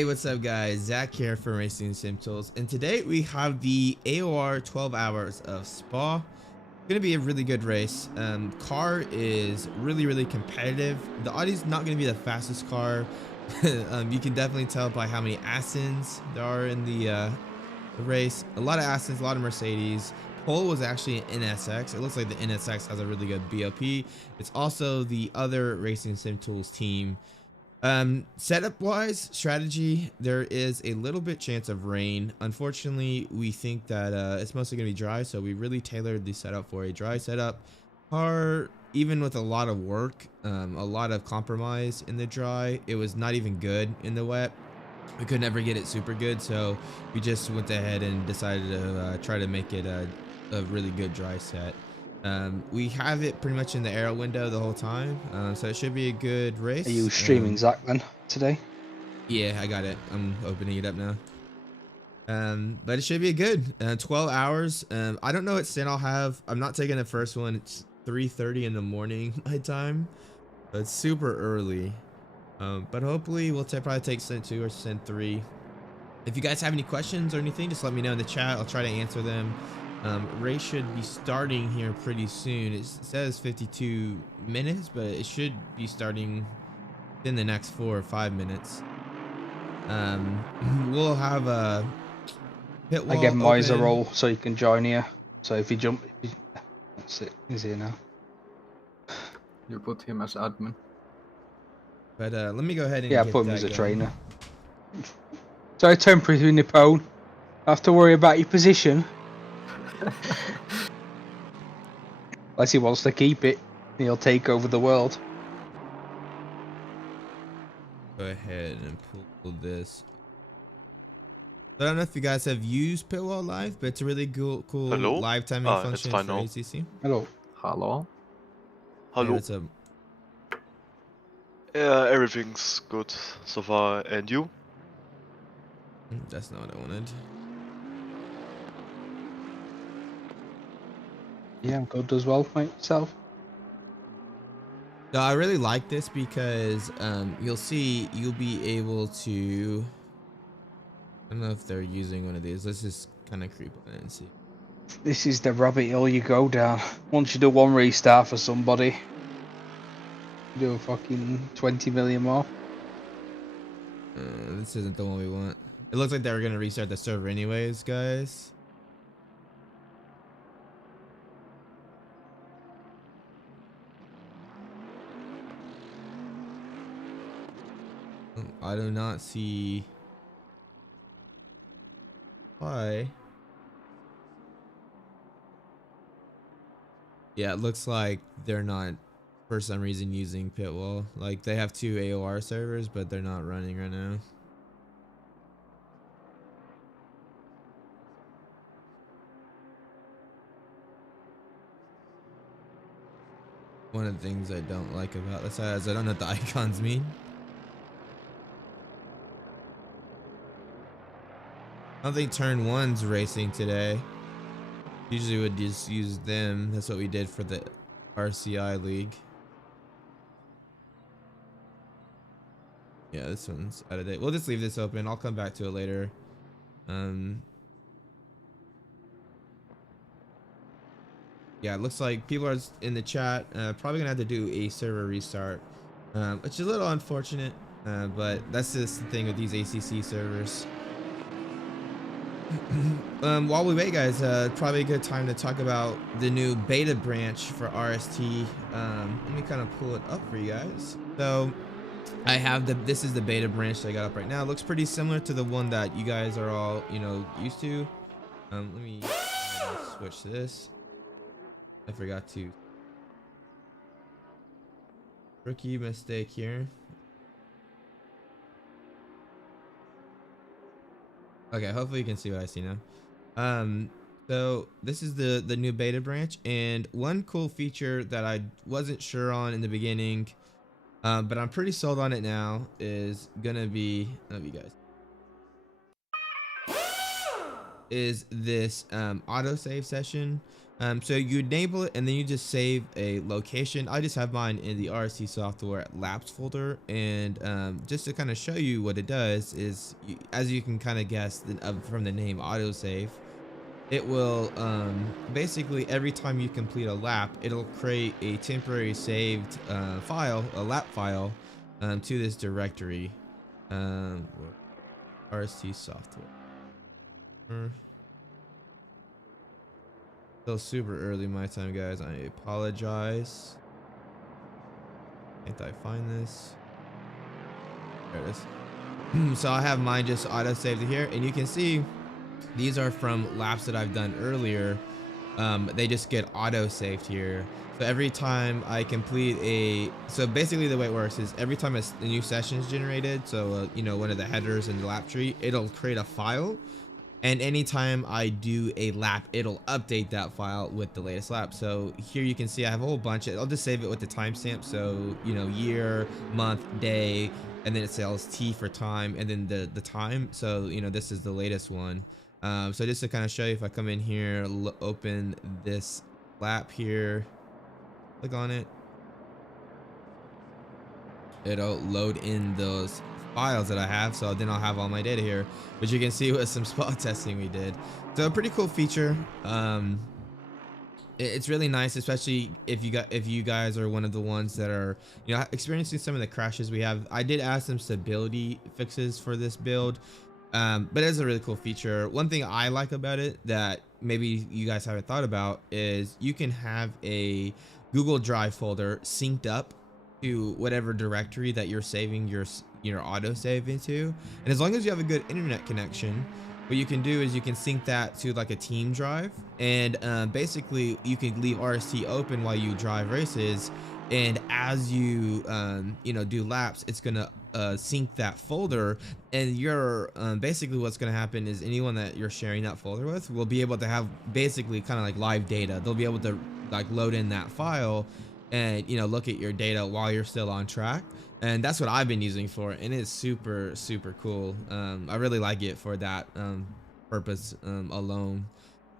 Hey, what's up guys? Zach here for RacingSimTools, and today we have the AOR 12 hours of Spa. Gonna be a really good race. Car is really competitive. The Audi's not gonna be the fastest car. You can definitely tell by how many Astons there are in the race. A lot of Astons, a lot of Mercedes. Pole was actually an NSX. It looks like the NSX has a really good BOP. It's also the other RacingSimTools team. Setup wise, strategy, there is a little bit chance of rain. Unfortunately, we think that it's mostly gonna be dry, so we really tailored the setup for a dry setup. Car, even with a lot of work, a lot of compromise in the dry, it was not even good in the wet. We could never get it super good, so we just went ahead and decided to try to make it a really good dry set. We have it pretty much in the arrow window the whole time, so it should be a good race. Are you streaming Zach then today? Yeah, I got it. I'm opening it up now. But it should be good. 12 hours. I don't know what stint I'll have. I'm not taking the first one. It's 3:30 in the morning my time, so it's super early. But hopefully we'll probably take stint 2 or stint 3. If you guys have any questions or anything, just let me know in the chat. I'll try to answer them. Race should be starting here pretty soon. It says 52 minutes, but it should be starting in the next 4 or 5 minutes. We'll have a pit wall. I get Moise a roll so you can join here. So if you jump, that's it. He's here now. You put him as admin. But let me go ahead and yeah, get put him that as a going. trainer. So temporary in the pole. Have to worry about your position. Unless he wants to keep it, he'll take over the world. Go ahead and pull this. I don't know if you guys have used Pitwall Live, but it's a really cool live timing function for ACC. Hello. Hello. Hey, what's up? Everything's good so far, and you? That's not what I wanted. Yeah, I'm good as well, mate. Yourself? No, I really like this because you'll see you'll be able to. I don't know if they're using one of these. Let's just kind of creep on it and see. This is the rabbit hole you go down. Once you do one restart for somebody, you do a fucking 20 million more. This isn't the one we want. It looks like they were gonna restart the server anyways, guys. I do not see why. Yeah, it looks like they're not for some reason using Pitwall. Like they have 2 AOR servers, but they're not running right now. One of the things I don't like about this is I don't know what the icons mean. I don't think turn 1's racing today. Usually would just use them. That's what we did for the RCI league. Yeah, this one's out of date. We'll just leave this open. I'll come back to it later. Yeah, it looks like people are in the chat. Probably gonna have to do a server restart, which is a little unfortunate, but that's just the thing with these ACC servers. While we wait, guys, probably a good time to talk about the new beta branch for RST. Let me kind of pull it up for you guys. So I have this is the beta branch that I got up right now. It looks pretty similar to the one that you guys are all, used to. Let me switch to this. I forgot to. Rookie mistake here. Okay, hopefully you can see what I see now. So this is the new beta branch, and one cool feature that I wasn't sure on in the beginning, but I'm pretty sold on it now, is gonna be, you guys. is this autosave session. So you enable it and then you just save a location. I just have mine in the RC software laps folder, and just to kind of show you what it does is, as you can kind of guess from the name autosave, it will basically every time you complete a lap, it'll create a temporary saved file, a lap file, to this directory, RC software. Still super early my time, guys. I apologize. Can't I find this? There it is. So I have mine just auto saved here, and you can see these are from laps that I've done earlier. They just get auto saved here. So every time I complete so basically the way it works is every time a new session is generated, so you know, one of the headers in the lap tree, it'll create a file. And anytime I do a lap, it'll update that file with the latest lap. So here you can see I have a whole bunch. I'll just save it with the timestamp. So, you know, year, month, day, and then it says T for time, and then the time. So, you know, this is the latest one. So just to kind of show you, if I come in here, open this lap here, click on it, it'll load in those files that I have, so then I'll have all my data here, which you can see with some spot testing we did. So a pretty cool feature. It's really nice, especially if you guys are one of the ones that are, you know, experiencing some of the crashes we have. I did add some stability fixes for this build, but it's a really cool feature. One thing I like about it that maybe you guys haven't thought about is you can have a Google Drive folder synced up to whatever directory that you're saving your autosave into, and as long as you have a good internet connection, what you can do is you can sync that to like a team drive, and basically you can leave RST open while you drive races, and as you you know, do laps, it's gonna sync that folder, and you're basically what's gonna happen is anyone that you're sharing that folder with will be able to have basically kind of like live data. They'll be able to like load in that file and, you know, look at your data while you're still on track. And that's what I've been using for, and it's super cool. I really like it for that purpose alone.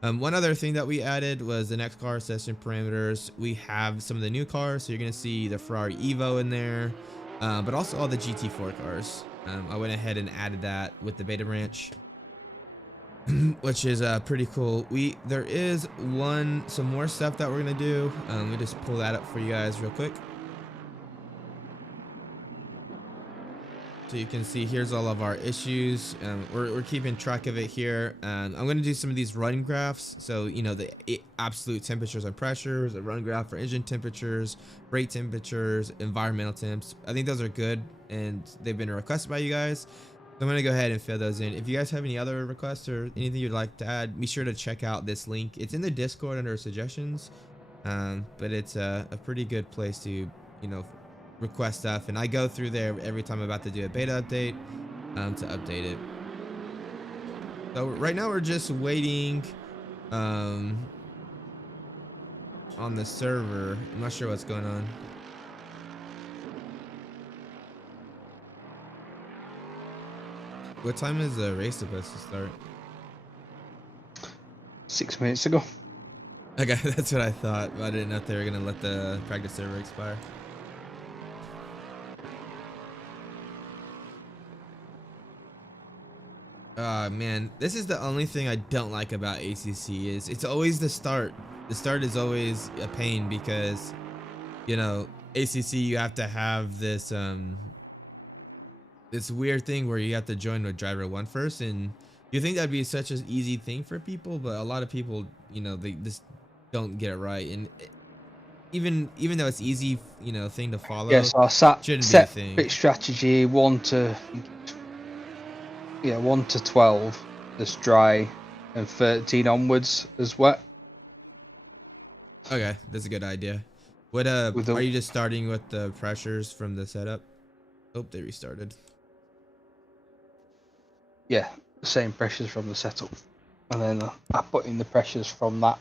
One other thing that we added was the next car session parameters. We have some of the new cars, so you're gonna see the Ferrari Evo in there, but also all the GT4 cars. I went ahead and added that with the beta branch, which is pretty cool. There is some more stuff that we're gonna do. Let me just pull that up for you guys real quick. So you can see here's all of our issues. We're keeping track of it here. I'm going to do some of these run graphs. So, you know, the absolute temperatures and pressures, a run graph for engine temperatures, brake temperatures, environmental temps. I think those are good, and they've been requested by you guys. So I'm going to go ahead and fill those in. If you guys have any other requests or anything you'd like to add, be sure to check out this link. It's in the Discord under suggestions, but it's a pretty good place to, you know, request stuff, and I go through there every time I'm about to do a beta update to update it. So right now we're just waiting on the server. I'm not sure what's going on. What time is the race supposed to start? 6 minutes ago. Okay, that's what I thought, but I didn't know if they were gonna let the practice server expire. Man, this is the only thing I don't like about ACC is it's always the start. The start is always a pain because, you know, ACC, you have to have this this weird thing where you have to join with driver 1 first, and you think that'd be such an easy thing for people, but a lot of people, you know, they just don't get it right. And even though it's easy, you know, thing to follow, Yeah, so I set be a thing. bit strategy 1 to 12 as dry, and 13 onwards as wet. Okay, that's a good idea. What are you just starting with the pressures from the setup? Oh, they restarted. Yeah, the same pressures from the setup, and then I put in the pressures from that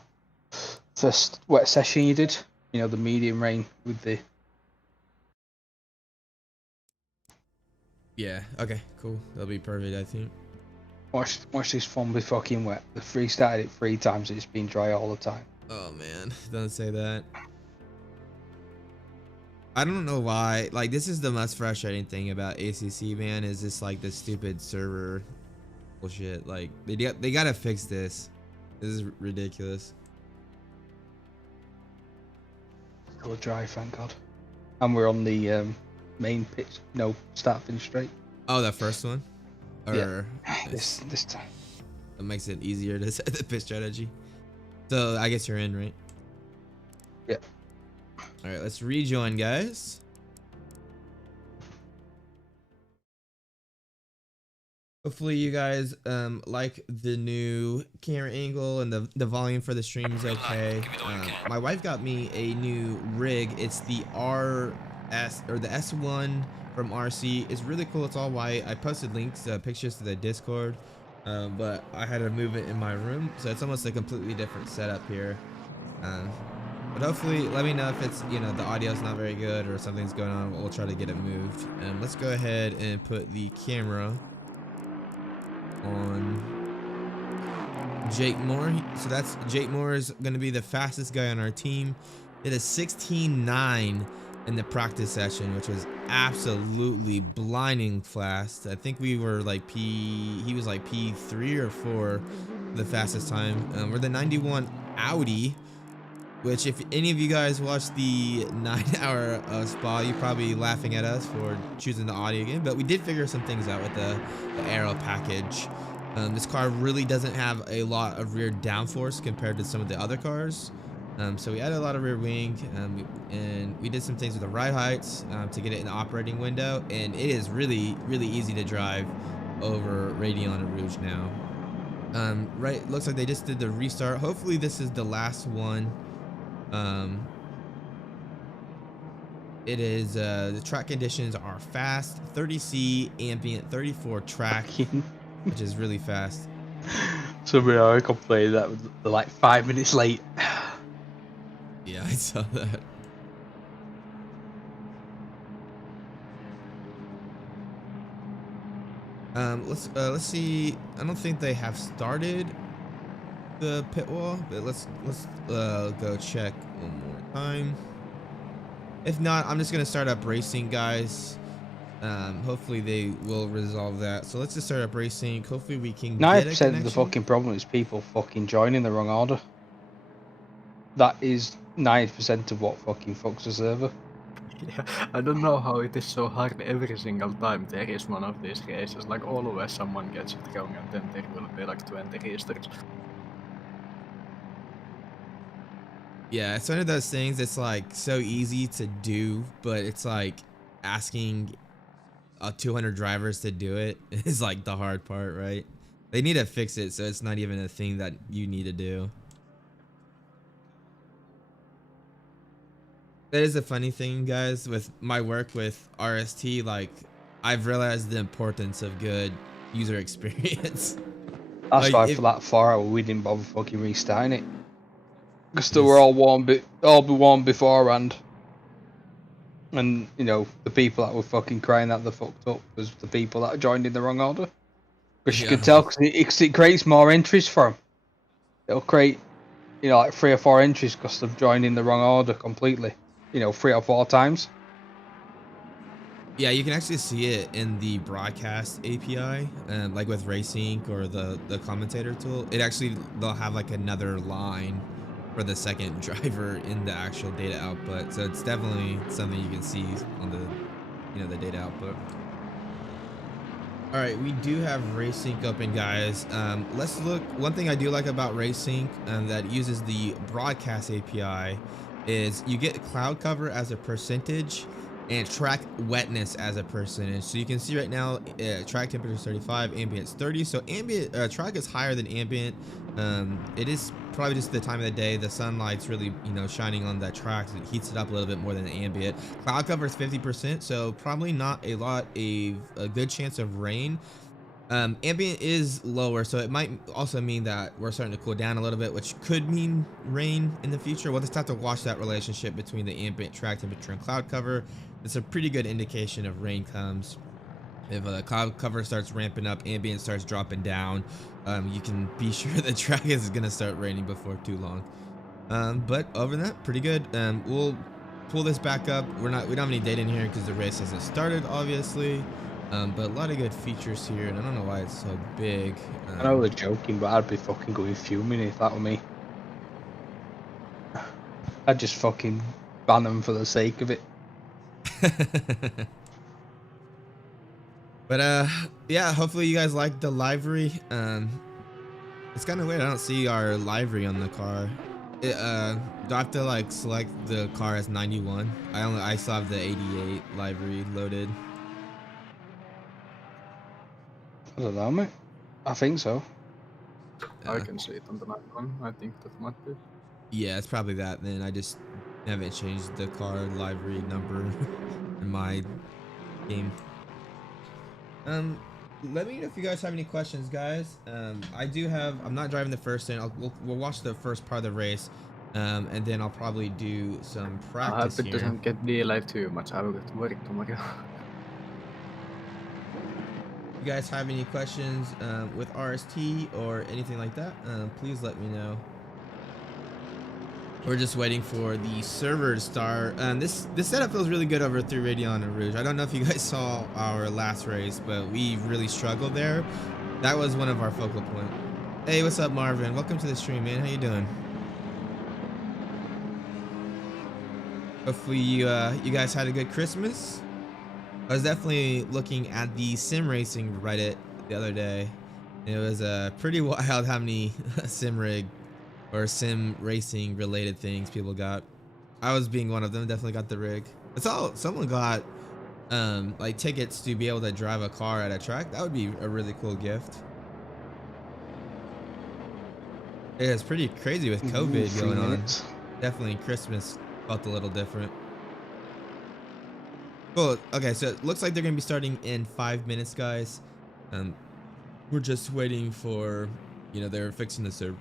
first wet session you did. You know, the medium rain with the. Yeah. Okay. Cool. That'll be perfect, I think. Watch this one be fucking wet. The free started it 3 times. It's been dry all the time. Oh man, don't say that. I don't know why. Like, this is the most frustrating thing about ACC, man. Is this like the stupid server bullshit? Like, they gotta fix this. This is ridiculous. Still dry, thank God. And we're on the main pitch. No, start finish straight. Oh, the first one. Or Yeah. This time. it makes it easier to set the pitch strategy. So I guess you're in, right? Yeah. All right, let's rejoin, guys. Hopefully you guys like the new camera angle and the volume for the stream is okay. My wife got me a new rig. It's the RS or the S1 from RC. It's really cool. It's all white. I posted links, pictures to the Discord, but I had to move it in my room, so it's almost a completely different setup here. But hopefully, let me know if it's, you know, the audio's not very good or something's going on. We'll try to get it moved. Let's go ahead and put the camera on Jake Moore. So that's Jake Moore is going to be the fastest guy on our team. Did a 16.9 in the practice session, which was absolutely blinding fast. I think we were like he was like P3 or 4 the fastest time. We're the 91 Audi, which if any of you guys watched the 9-hour spa, you're probably laughing at us for choosing the Audi again, but we did figure some things out with the aero package. This car really doesn't have a lot of rear downforce compared to some of the other cars. So we added a lot of rear wing, and we did some things with the ride heights to get it in the operating window, and it is really, really easy to drive over Radeon and Rouge now. Right, looks like they just did the restart. Hopefully this is the last one. It is the track conditions are fast, 30C ambient, 34 track, which is really fast. Somebody already complained that they're like 5 minutes late. Yeah, I saw that. Let's see. I don't think they have started the pit wall, but let's go check one more time. If not, I'm just gonna start up racing, guys. Hopefully they will resolve that. So let's just start up racing. Hopefully we can get a 90% of the connection. fucking problem is people fucking joining the wrong order. That is 90% of what fucking fucks the server. Yeah, I don't know how it is so hard every single time there is one of these races. Like always someone gets it wrong and then there will be like 20 restarts. Yeah, it's one of those things. It's like so easy to do, but it's like asking 200 drivers to do it is like the hard part, right? They need to fix it so it's not even a thing that you need to do. That is a funny thing, guys, with my work with RST. Like, I've realized the importance of good user experience. That's Like, why if- for that 4 hour we didn't bother fucking restarting it. Because they were all warm beforehand. And, you know, the people that were fucking crying that they fucked up was the people that joined in the wrong order. Because you Yeah. can tell, because it creates more entries for them. It'll create, you know, like 3 or 4 entries because they've joined in the wrong order completely. You know, 3 or 4 times. Yeah, you can actually see it in the broadcast API, like with RacingSync or the commentator tool. It actually, they'll have like another line for the second driver in the actual data output. So it's definitely something you can see on the, you know, the data output. All right, we do have RacingSync open, guys. Let's look. One thing I do like about RacingSync that uses the broadcast API is you get cloud cover as a percentage and track wetness as a percentage. So you can see right now, track temperature is 35, ambient's 30. So ambient track is higher than ambient. It is probably just the time of the day. The sunlight's really, you know, shining on that track. So it heats it up a little bit more than the ambient. Cloud cover is 50%, so probably not a good chance of rain. Ambient is lower, so it might also mean that we're starting to cool down a little bit, which could mean rain in the future. We'll just have to watch that relationship between the ambient track temperature and cloud cover. It's a pretty good indication of rain comes. If the cloud cover starts ramping up, ambient starts dropping down, you can be sure the track is gonna start raining before too long. But other than that, pretty good. We'll pull this back up. We don't have any data in here because the race hasn't started, obviously. But a lot of good features here, and I don't know why it's so big. I know they're joking, but I'd be fucking going fuming if that were me. I'd just fucking ban them for the sake of it. But yeah, hopefully you guys like the livery. It's kind of weird. I don't see our livery on the car. Do I have to like select the car as 91? I still have the 88 livery loaded. I don't know, mate. I think so. I can see it on the night one. I think that might be. Yeah, it's probably that. Then I just haven't changed the car livery number in my game. Let me know if you guys have any questions, guys. I'm not driving the first stint. We'll watch the first part of the race, and then I'll probably do some practice I hope it here. doesn't get delayed too much. I will get to work tomorrow. If you guys have any questions with RST or anything like that, please let me know. We're just waiting for the server to start. This setup feels really good over through Radeon and Rouge. I don't know if you guys saw our last race, but we really struggled there. That was one of our focal points. Hey, what's up, Marvin? Welcome to the stream, man. How you doing? Hopefully you guys had a good Christmas. I was definitely looking at the sim racing Reddit the other day. It was pretty wild how many sim rig or sim racing related things people got. I was being one of them. Definitely got the rig. Someone got like tickets to be able to drive a car at a track. That would be a really cool gift. Yeah, it's pretty crazy with COVID going on. Definitely Christmas felt a little different. Cool. Okay, so it looks like they're gonna be starting in 5 minutes, guys. We're just waiting for, they're fixing the server.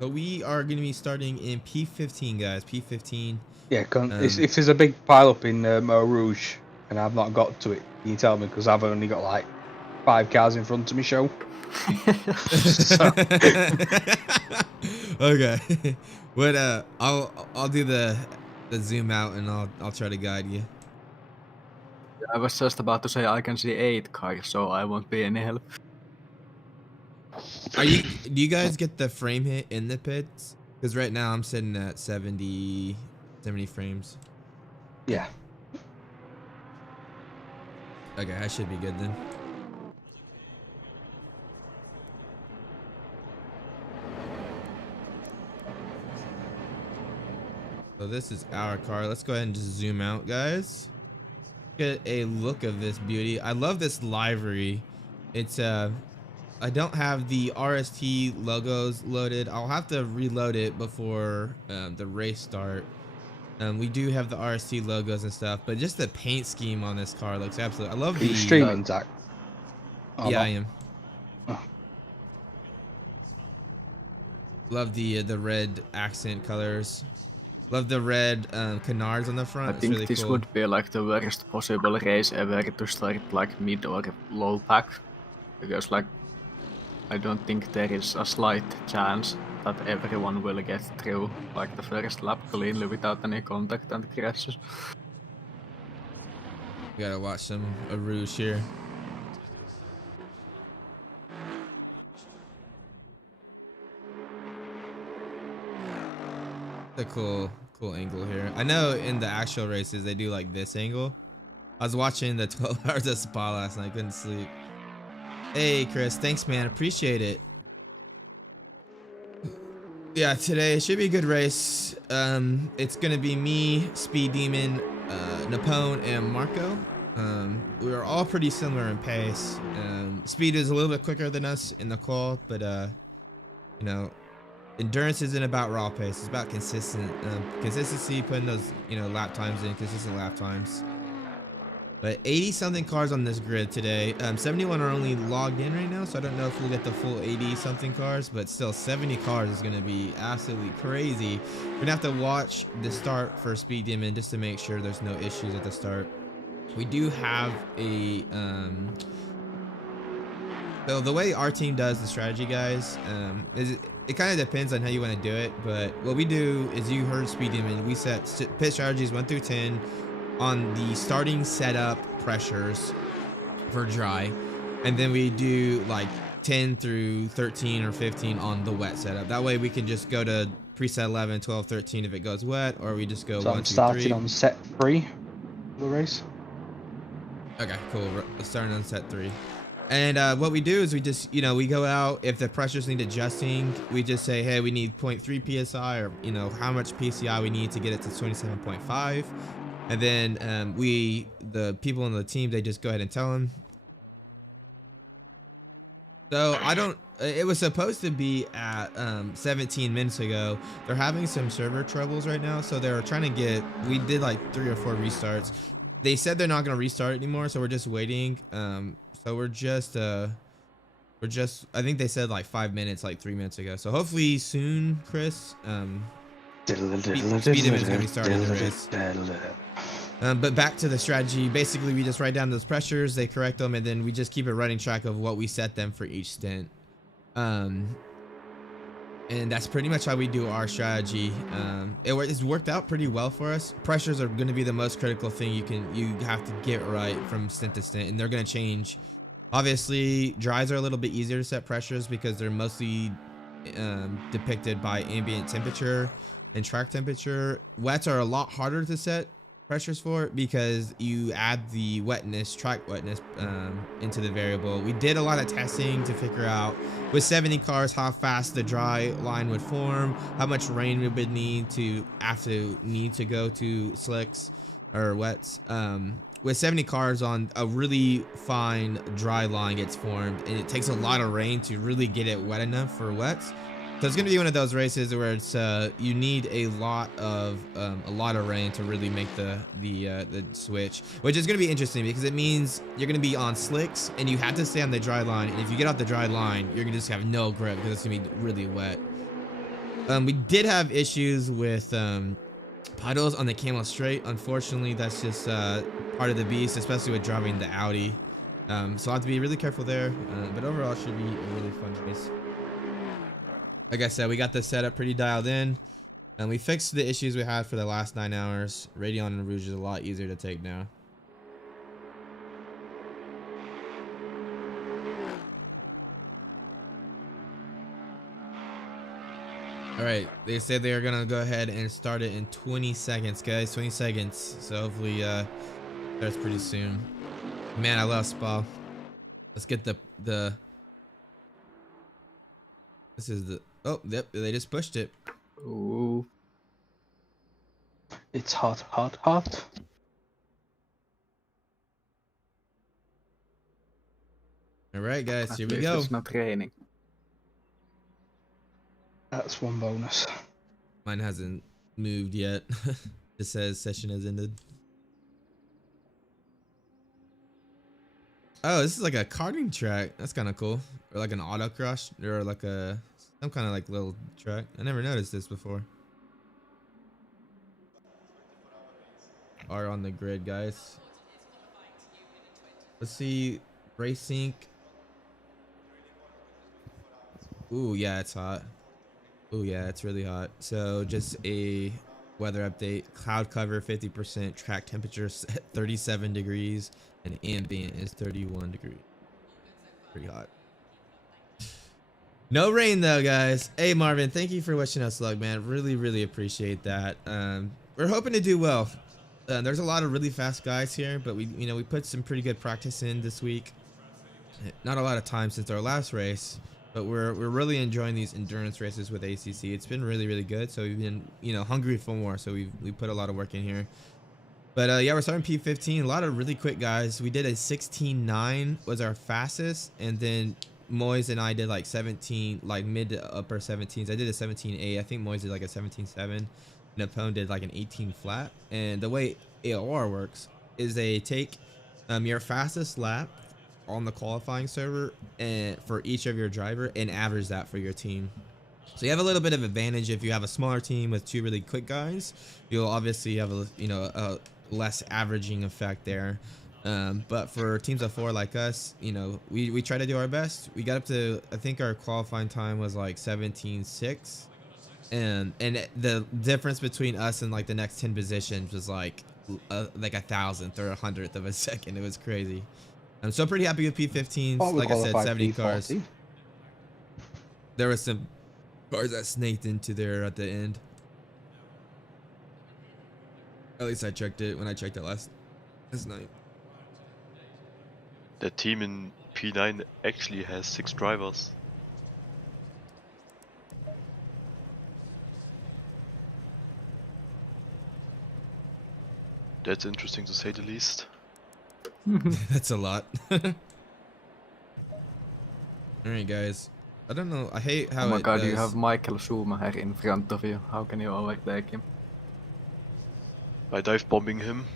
But we are going to be starting in P15, guys. P15. Yeah, if there's a big pile up in Eau Rouge and I've not got to it, can you tell me? Because I've only got like 5 cars in front of me, show. Okay. But I'll do the zoom out and I'll try to guide you. I was just about to say I can see 8 cars, so I won't be any help. Do you guys get the frame hit in the pits? Because right now I'm sitting at 70 frames. Yeah. Okay, I should be good then. So this is our car. Let's go ahead and just zoom out, guys. Get a look of this beauty. I love this livery. It's I don't have the RST logos loaded. I'll have to reload it before the race start. We do have the RST logos and stuff, but just the paint scheme on this car looks absolutely. I love the streaming, Zach. Oh, yeah, I am. Oh. Love the red accent colors. Love the red canards on the front. I think really this cool. would be like the worst possible race ever to start like mid or low pack, because like I don't think there is a slight chance that everyone will get through like the first lap cleanly without any contact and crashes. We gotta watch some Rouge here. The cool angle here. I know in the actual races they do like this angle. I was watching the 12 hours of Spa last night, couldn't sleep. Hey Chris, thanks man, appreciate it. Yeah, today it should be a good race. It's gonna be me, Speed Demon, Napone, and Marco. We are all pretty similar in pace. Speed is a little bit quicker than us in the call, but endurance isn't about raw pace. It's about consistency, putting those lap times in, consistent lap times. But 80 something cars on this grid today. 71 are only logged in right now, so I don't know if we'll get the full 80 something cars, but still 70 cars is going to be absolutely crazy. We're gonna have to watch the start for Speed Demon just to make sure there's no issues at the start. we do have a so the way our team does the strategy, guys, is it kind of depends on how you want to do it. But what we do is, you heard Speed Demon, we set pit strategies 1 through 10 on the starting setup pressures for dry, and then we do like 10 through 13 or 15 on the wet setup. That way we can just go to preset 11, 12, 13 if it goes wet, or we just go So 1, I'm 2, starting 3. on set 3 of the race. Okay, cool. We're starting on set 3. And what we do is we just, we go out. If the pressures need adjusting, we just say, hey, we need 0.3 psi, or how much psi we need to get it to 27.5. And then the people on the team, they just go ahead and tell them. So it was supposed to be at 17 minutes ago. They're having some server troubles right now, so they're trying to we did like 3 or 4 restarts. They said they're not going to restart anymore, so we're just waiting. So we're just I think they said like 5 minutes, like 3 minutes ago. So hopefully soon, Chris. Speed is going to be starting the race. But back to the strategy. Basically, we just write down those pressures, they correct them, and then we just keep a running track of what we set them for each stint. And that's pretty much how we do our strategy. It's worked out pretty well for us. Pressures are going to be the most critical thing you have to get right from stint to stint, and they're going to change. Obviously, dries are a little bit easier to set pressures because they're mostly depicted by ambient temperature and track temperature. Wets are a lot harder to set pressures for because you add the wetness, track wetness, into the variable. We did a lot of testing to figure out with 70 cars how fast the dry line would form, how much rain we would need to go to slicks or wets. With 70 cars on, a really fine dry line gets formed, and it takes a lot of rain to really get it wet enough for wets. So it's gonna be one of those races where it's you need a lot of rain to really make the switch, which is gonna be interesting because it means you're gonna be on slicks and you have to stay on the dry line, and if you get off the dry line, you're gonna just have no grip because it's gonna be really wet. We did have issues with puddles on the Camel Straight. Unfortunately, that's just part of the beast, especially with driving the Audi. So I'll have to be really careful there. But overall, it should be a really fun race. Like I said, we got the setup pretty dialed in, and we fixed the issues we had for the last 9 hours. Radeon and Rouge is a lot easier to take now. All right, they said they are gonna go ahead and start it in 20 seconds, guys. 20 seconds. So hopefully starts pretty soon. Man, I love Spa. Let's get the this is the oh, yep, they just pushed it. Ooh. It's hot, hot, hot. All right, guys, here we At go. least it's not raining. That's one bonus. Mine hasn't moved yet. It says session has ended. Oh, this is like a karting track. That's kind of cool. Or like an autocross, or like some kind of like little track. I never noticed this before. Are on the grid, guys. Let's see. Racing. Ooh, yeah, it's hot. Ooh, yeah, it's really hot. So just a weather update. Cloud cover 50%. Track temperature 37 degrees. And ambient is 31 degrees. Pretty hot. No rain though, guys. Hey Marvin, thank you for wishing us luck, man. Really, really appreciate that. We're hoping to do well. There's a lot of really fast guys here, but we put some pretty good practice in this week. Not a lot of time since our last race, but we're really enjoying these endurance races with ACC. It's been really, really good. So we've been hungry for more. So we put a lot of work in here. But yeah, we're starting P15. A lot of really quick guys. We did a 16.9 was our fastest, and then Moise and I did like 17, like mid to upper 17s. I did a 17.8. I think Moise did like a 17.7. Napone did like an 18 flat. And the way AOR works is they take your fastest lap on the qualifying server and for each of your driver and average that for your team. So you have a little bit of advantage if you have a smaller team with 2 really quick guys. You'll obviously have a less averaging effect there. But for teams of 4 like us, you know, we try to do our best. We got up to, I think our qualifying time was like 17.6. And the difference between us and like the next 10 positions was like a 1,000th or 100th of a second. It was crazy. I'm so pretty happy with P15s. Oh, we Like I said, qualified 70 P14. cars. There were some cars that snaked into there at the end. At least I checked it when I checked it last night. The team in P9 actually has 6 drivers. That's interesting to say the least. That's a lot. Alright guys. I don't know. I hate how Oh my god, does. you have Michael Schumacher in front of you. How can you overtake him? By dive bombing him.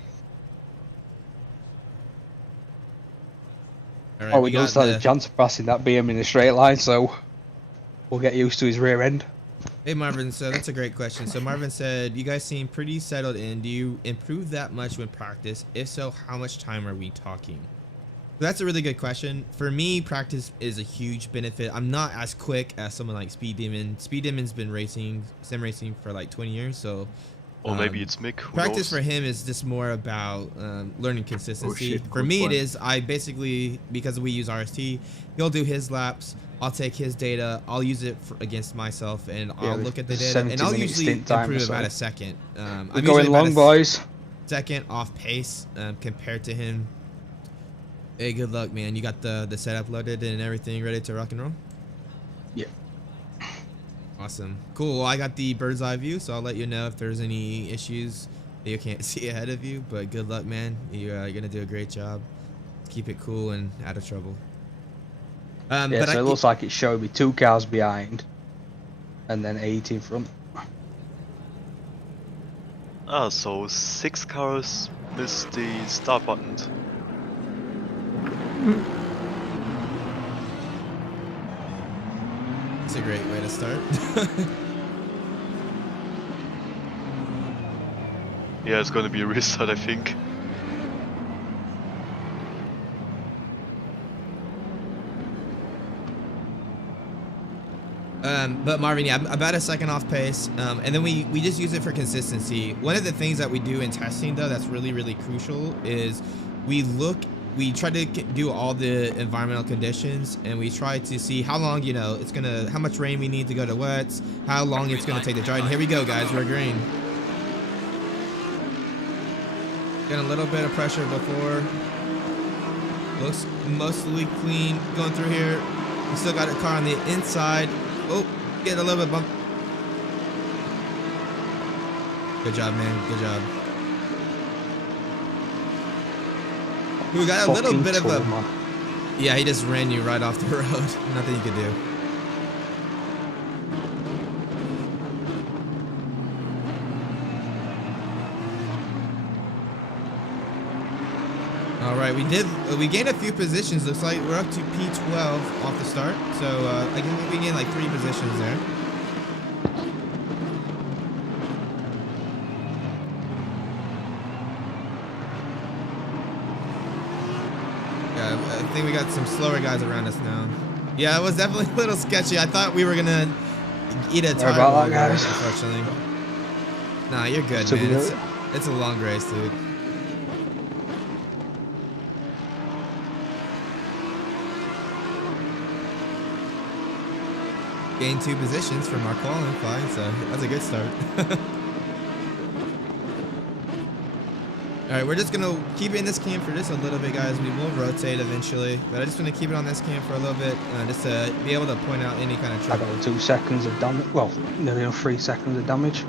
All right, Oh, we don't stand a chance of passing that BM in a straight line, so we'll get used to his rear end. Hey Marvin, so that's a great question. So Marvin said, you guys seem pretty settled in. Do you improve that much with practice? If so, how much time are we talking? That's a really good question. For me, practice is a huge benefit. I'm not as quick as someone like Speed Demon. Speed Demon's been sim racing for like 20 years, so Or maybe it's Mick. Who practice knows? for him is just more about learning consistency. shit, For good me, point. it is, I basically, because we use RST, he'll do his laps, I'll take his data, I'll use it against myself, and I'll look at the data, and I'll 70-minute usually stint time or improve so. about a second. We're I'm going usually about long, a boys. second off pace compared to him. Hey, good luck, man. You got the setup loaded and everything ready to rock and roll? Yeah. Awesome. Cool. Well, I got the bird's eye view, so I'll let you know if there's any issues that you can't see ahead of you. But good luck, man. You're going to do a great job. Keep it cool and out of trouble. Yeah, but so it looks like it's showing me 2 cars behind and then 8 in front. Ah, so 6 cars missed the start button. It's a great way to start. Yeah, it's gonna be a restart, I think. But Marvin, yeah, about a second off pace, and then we just use it for consistency. One of the things that we do in testing, though, that's really, really crucial is we try to do all the environmental conditions, and we try to see how long, you know, how much rain we need to go to wets, how long it's gonna take to dry. And here we go, guys, we're green. Getting a little bit of pressure before. Looks mostly clean going through here. We still got a car on the inside. Oh, getting a little bit bump. Good job, man. Good job. We got a little bit of a... man. Yeah, he just ran you right off the road. Nothing you could do. All right, we gained a few positions. Looks like we're up to P12 off the start. So I think we gained like 3 positions there. Yeah, I think we got some slower guys around us now. Yeah, it was definitely a little sketchy. I thought we were gonna eat a tire about wall, that, guys. unfortunately. Nah, you're good, So we man. do It's a long race, dude. Gained 2 positions from our qualifying, so that's a good start. All right, we're just gonna keep it in this cam for just a little bit, guys. We will rotate eventually, but I just want to keep it on this cam for a little bit, just to be able to point out any kind of I trouble. got 2 seconds of damage. Well, nearly 3 seconds of damage.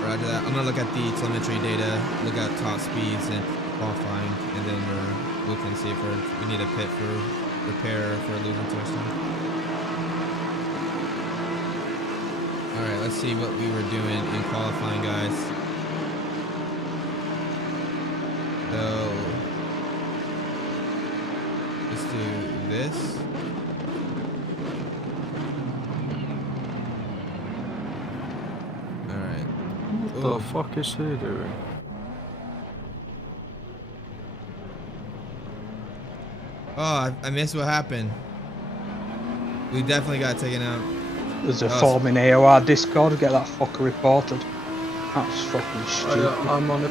Roger that. I'm gonna look at the telemetry data, look at top speeds and qualifying, and then we're looking to see if we need a pit for repair if we're losing too much time. All right, let's see what we were doing in qualifying, guys. So let's do this. All right. the Oh. fuck is he doing? Oh, I missed what happened. We definitely got taken out. There's a Oh, form in AOR Discord. Get that fucker reported. That's fucking stupid. Oh, yeah, I'm on it.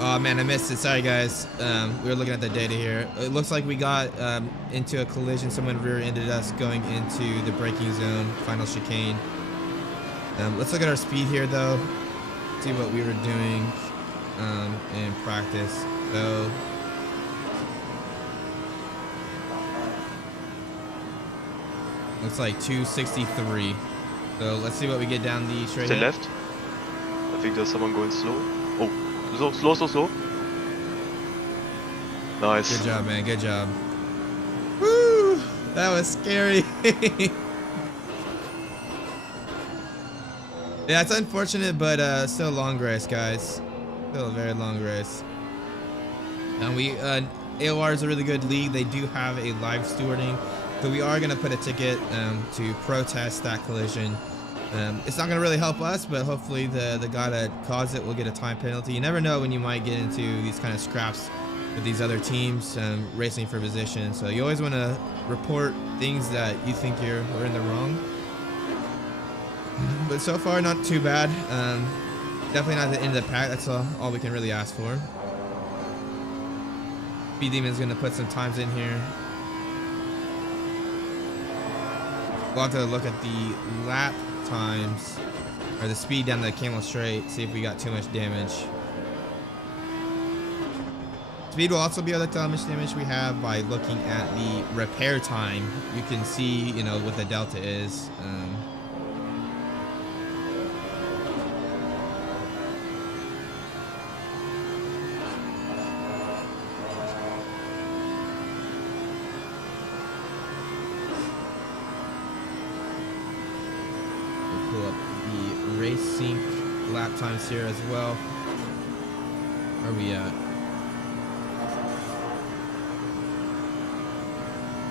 Oh man, I missed it. Sorry guys. We were looking at the data here. It looks like we got into a collision. Someone rear-ended us going into the braking zone, final chicane. Let's look at our speed here though. See what we were doing in practice. So looks like 263. So let's see what we get down the straight Stay ahead. left. I think there's someone going slow. Oh, slow. Nice. Good job, man. Good job. Woo! That was scary. Yeah, it's unfortunate, but still a long race, guys. Still a very long race. And AOR is a really good league. They do have a live stewarding, so we are gonna put a ticket to protest that collision. It's not gonna really help us, but hopefully the guy that caused it will get a time penalty. You never know when you might get into these kind of scraps with these other teams racing for position. So you always want to report things that you think we're in the wrong. But so far, not too bad. Definitely not the end of the pack. That's all we can really ask for. Speed Demon's gonna put some times in here. We'll have to look at the lap times or the speed down the Camel Straight, see if we got too much damage. Speed will also be able to tell how much damage we have by looking at the repair time. You can see, what the delta is. We'll pull up the race sync lap times here as well. Where are we at?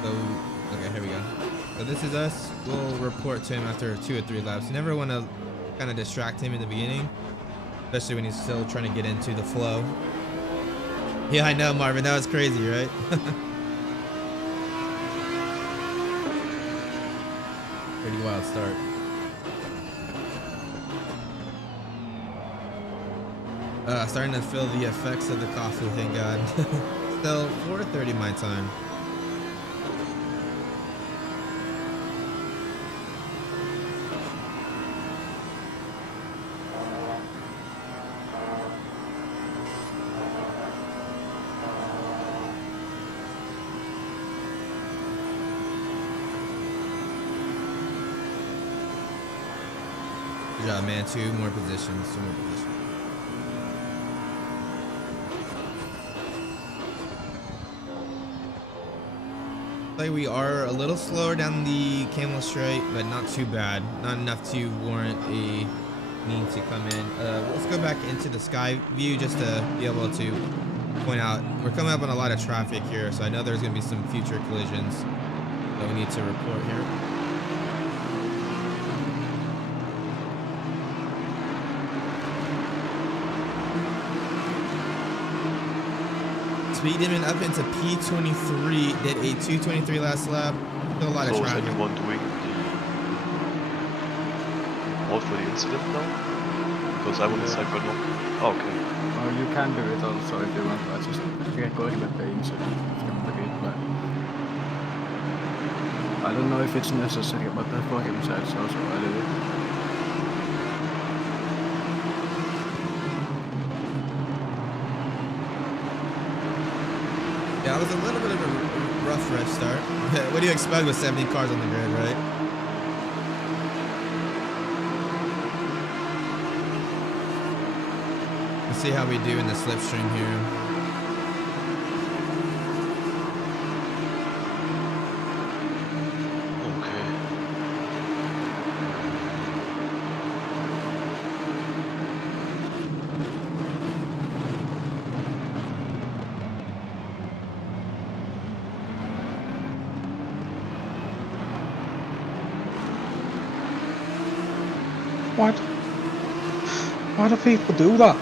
So, okay, here we go. So this is us. We'll report to him after 2 or 3 laps. You never want to kind of distract him in the beginning, especially when he's still trying to get into the flow. Yeah, I know, Marvin. That was crazy, right? Pretty wild start. Starting to feel the effects of the coffee, thank God. Still 4:30 my time. Good job, man. 2 more positions. Like we are a little slower down the Camel Straight, but not too bad. Not enough to warrant a need to come in. Let's go back into the sky view just to be able to point out. We're coming up on a lot of traffic here, so I know there's going to be some future collisions that we need to report here. Speed Demon up into P23, did a 223 last lap. Still a lot of So is traffic. anyone doing the mod for the incident now? Because I wouldn't say right now. Oh, okay. Oh, you can do it also if you want. I just recorded the incident from the replay. I don't know if it's necessary, but for him said so, so I did it. Yeah, it was a little bit of a rough race start. What do you expect with 70 cars on the grid, right? Let's see how we do in the slipstream here. What? Why do people do that?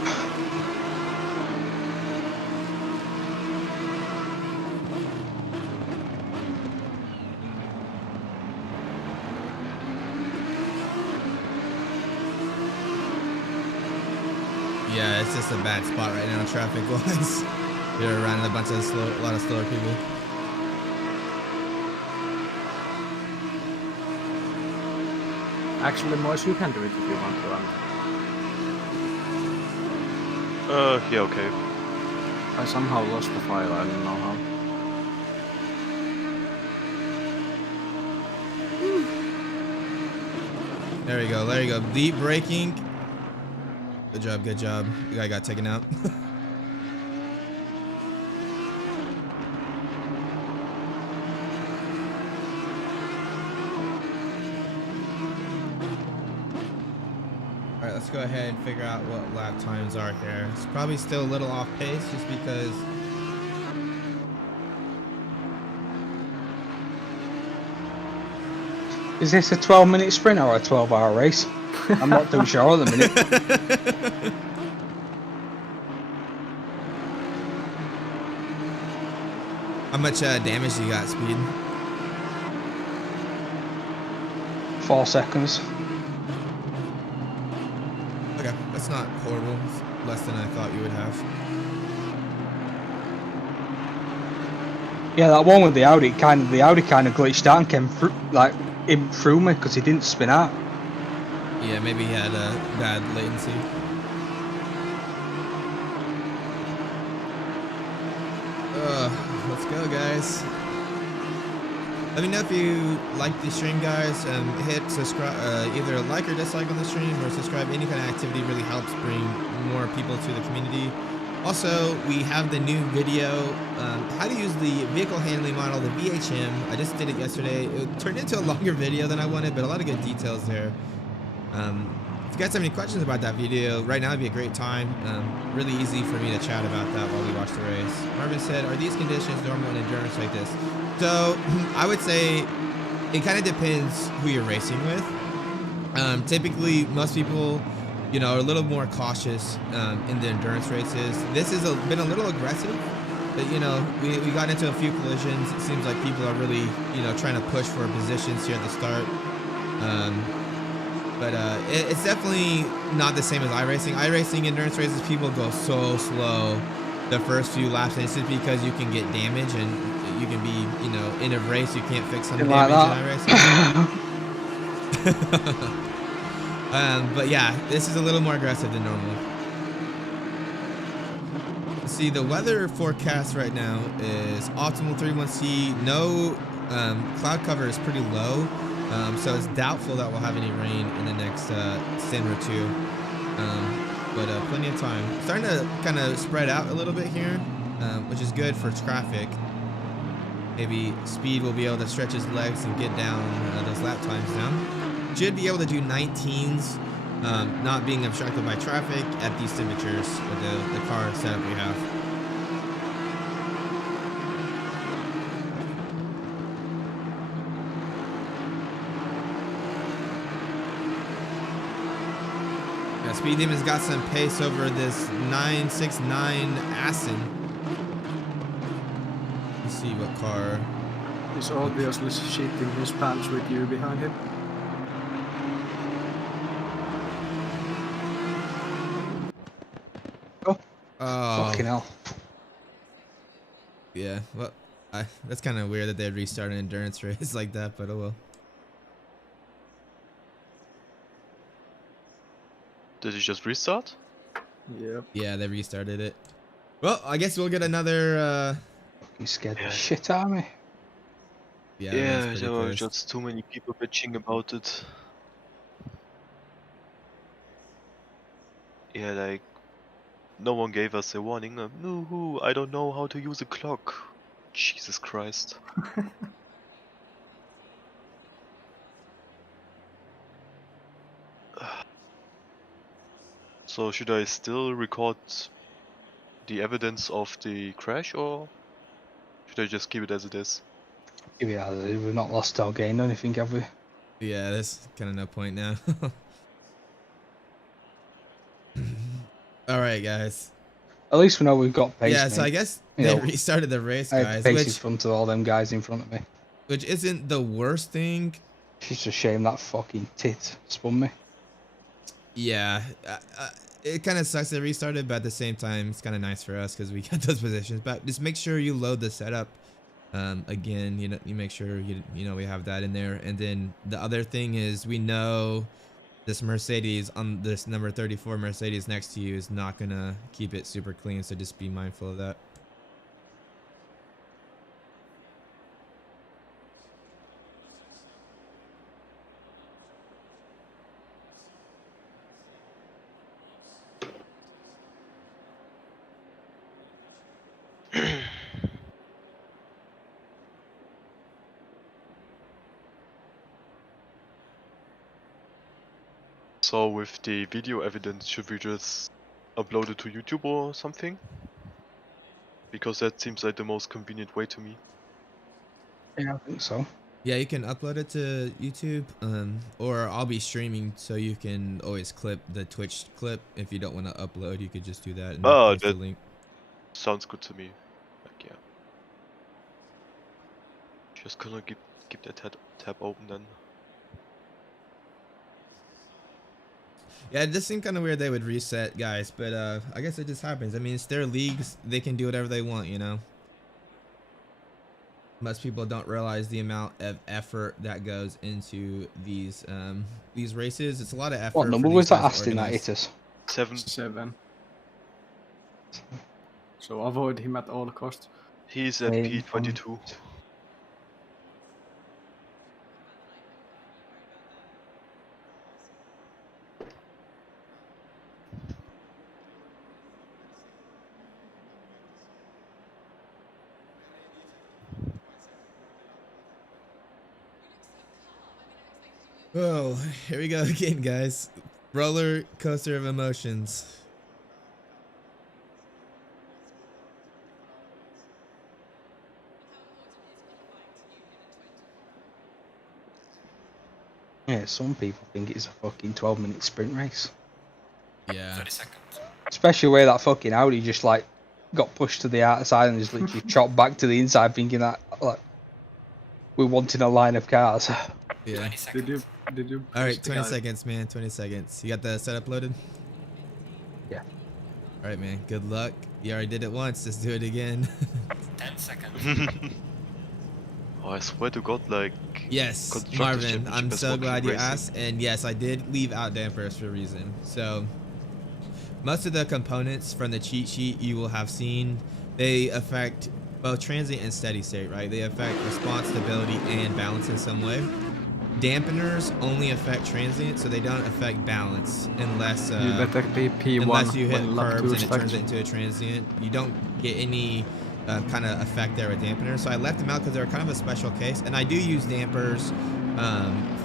Yeah, it's just a bad spot right now, traffic-wise. You're around a lot of slower people. Actually, Moise, you can do it if you want to run. Yeah, okay. I somehow lost the file, I don't know how. There we go, there you go. Deep braking. Good job, good job. The guy got taken out. Alright, let's go ahead and figure out what lap times are here. It's probably still a little off pace just because. Is this a 12-minute sprint or a 12-hour race? I'm not too sure at the minute. How much damage you got, Speed? 4 seconds. Okay, that's not horrible. It's less than I thought you would have. Yeah, that one with the Audi kind of glitched out and came through, like in through me because he didn't spin out. Yeah, maybe he had a bad latency. Let's go, guys. Let me know if you like the stream, guys. Hit subscribe, either like or dislike on the stream, or subscribe. Any kind of activity really helps bring more people to the community. Also, we have the new video, how to use the vehicle handling model, the VHM. I just did it yesterday. It turned into a longer video than I wanted, but a lot of good details there. If you guys have any questions about that video, right now would be a great time. Really easy for me to chat about that while we watch the race. Marvin said, are these conditions normal in endurance like this? So I would say it kind of depends who you're racing with. Typically, most people, you know, are a little more cautious in the endurance races. This has been a little aggressive, but you know, we got into a few collisions. It seems like people are really, you know, trying to push for positions here at the start. But it's definitely not the same as iRacing. iRacing endurance races, people go so slow the first few laps, and it's just because you can get damage and you can be, you know, in a race you can't fix some damage in iRacing. But yeah, this is a little more aggressive than normal. See, the weather forecast right now is optimal 31C. No, cloud cover is pretty low. So it's doubtful that we'll have any rain in the next stint or two, but plenty of time. Starting to kind of spread out a little bit here, which is good for traffic. Maybe Speed will be able to stretch his legs and get down those lap times down. Should be able to do 19s, not being obstructed by traffic at these temperatures with the car setup we have. Speed Demon's got some pace over this 969 Assen. Let's see what car. He's obviously shitting his pants with you behind him. Oh, oh. Fucking hell. Yeah, well, that's kind of weird that they'd restart an endurance race like that, but oh well. Did you just restart? Yep. Yeah, they restarted it. Well, I guess we'll get another. Fucking scared the shit out of me. Yeah, there were just too many people bitching about it. Yeah, like, no one gave us a warning. No, I don't know how to use a clock. Jesus Christ. So should I still record the evidence of the crash, or should I just keep it as it is? Yeah, we've not lost or gained anything, have we? Yeah, there's kind of no point now. right, guys. At least we know we've got pace. Yeah, mate. so I guess You they know, restarted the race, I had guys, pace in front of all them guys in front of me. which isn't the worst thing. It's just a shame that fucking tit spun me. Yeah, it kind of sucks they restarted, but at the same time, it's kind of nice for us because we got those positions. But just make sure you load the setup. Again, you make sure you know we have that in there. And then the other thing is we know this Mercedes on this number 34 Mercedes next to you is not gonna keep it super clean, so just be mindful of that. So with the video evidence, should we just upload it to YouTube or something? Because that seems like the most convenient way to me. Yeah, I think so. Yeah, you can upload it to YouTube, or I'll be streaming, so you can always clip the Twitch clip. If you don't want to upload, you could just do that and post the That link. sounds good to me. Like, yeah. Just gonna keep that tab open then. Yeah, it just seemed kind of weird they would reset, guys, but I guess it just happens. I mean, it's their leagues; they can do whatever they want, you know. Most people don't realize the amount of effort that goes into these races. It's a lot of effort. What number was that Aston that hit us? 7. 7. So avoid him at all costs. He's at P22. Oh, here we go again, guys. Roller coaster of emotions. Yeah, some people think it's a fucking 12-minute sprint race. Yeah. 30 seconds. Especially where that fucking Audi just like got pushed to the outside and just literally chopped back to the inside, thinking that like we're wanting a line of cars. Yeah. 20 seconds. Did you? All right, push the 20 guy? seconds, man. 20 seconds. You got the setup loaded? Yeah. All right, man. Good luck. You already did it once. Let's do it again. 10 seconds. Oh, I swear to God, like. Yes, Constructors Marvin. Championship I'm is so fucking glad you racing. asked. And yes, I did leave out dampers for a reason. So most of the components from the cheat sheet you will have seen, they affect both transient and steady state, right? They affect response, stability, and balance in some way. Dampeners only affect transient, so they don't affect balance unless You better be P1 unless you hit when lap curbs 2 and it turns starts. it into a transient. You don't get any kind of effect there with dampeners. So I left them out because they're kind of a special case. And I do use dampers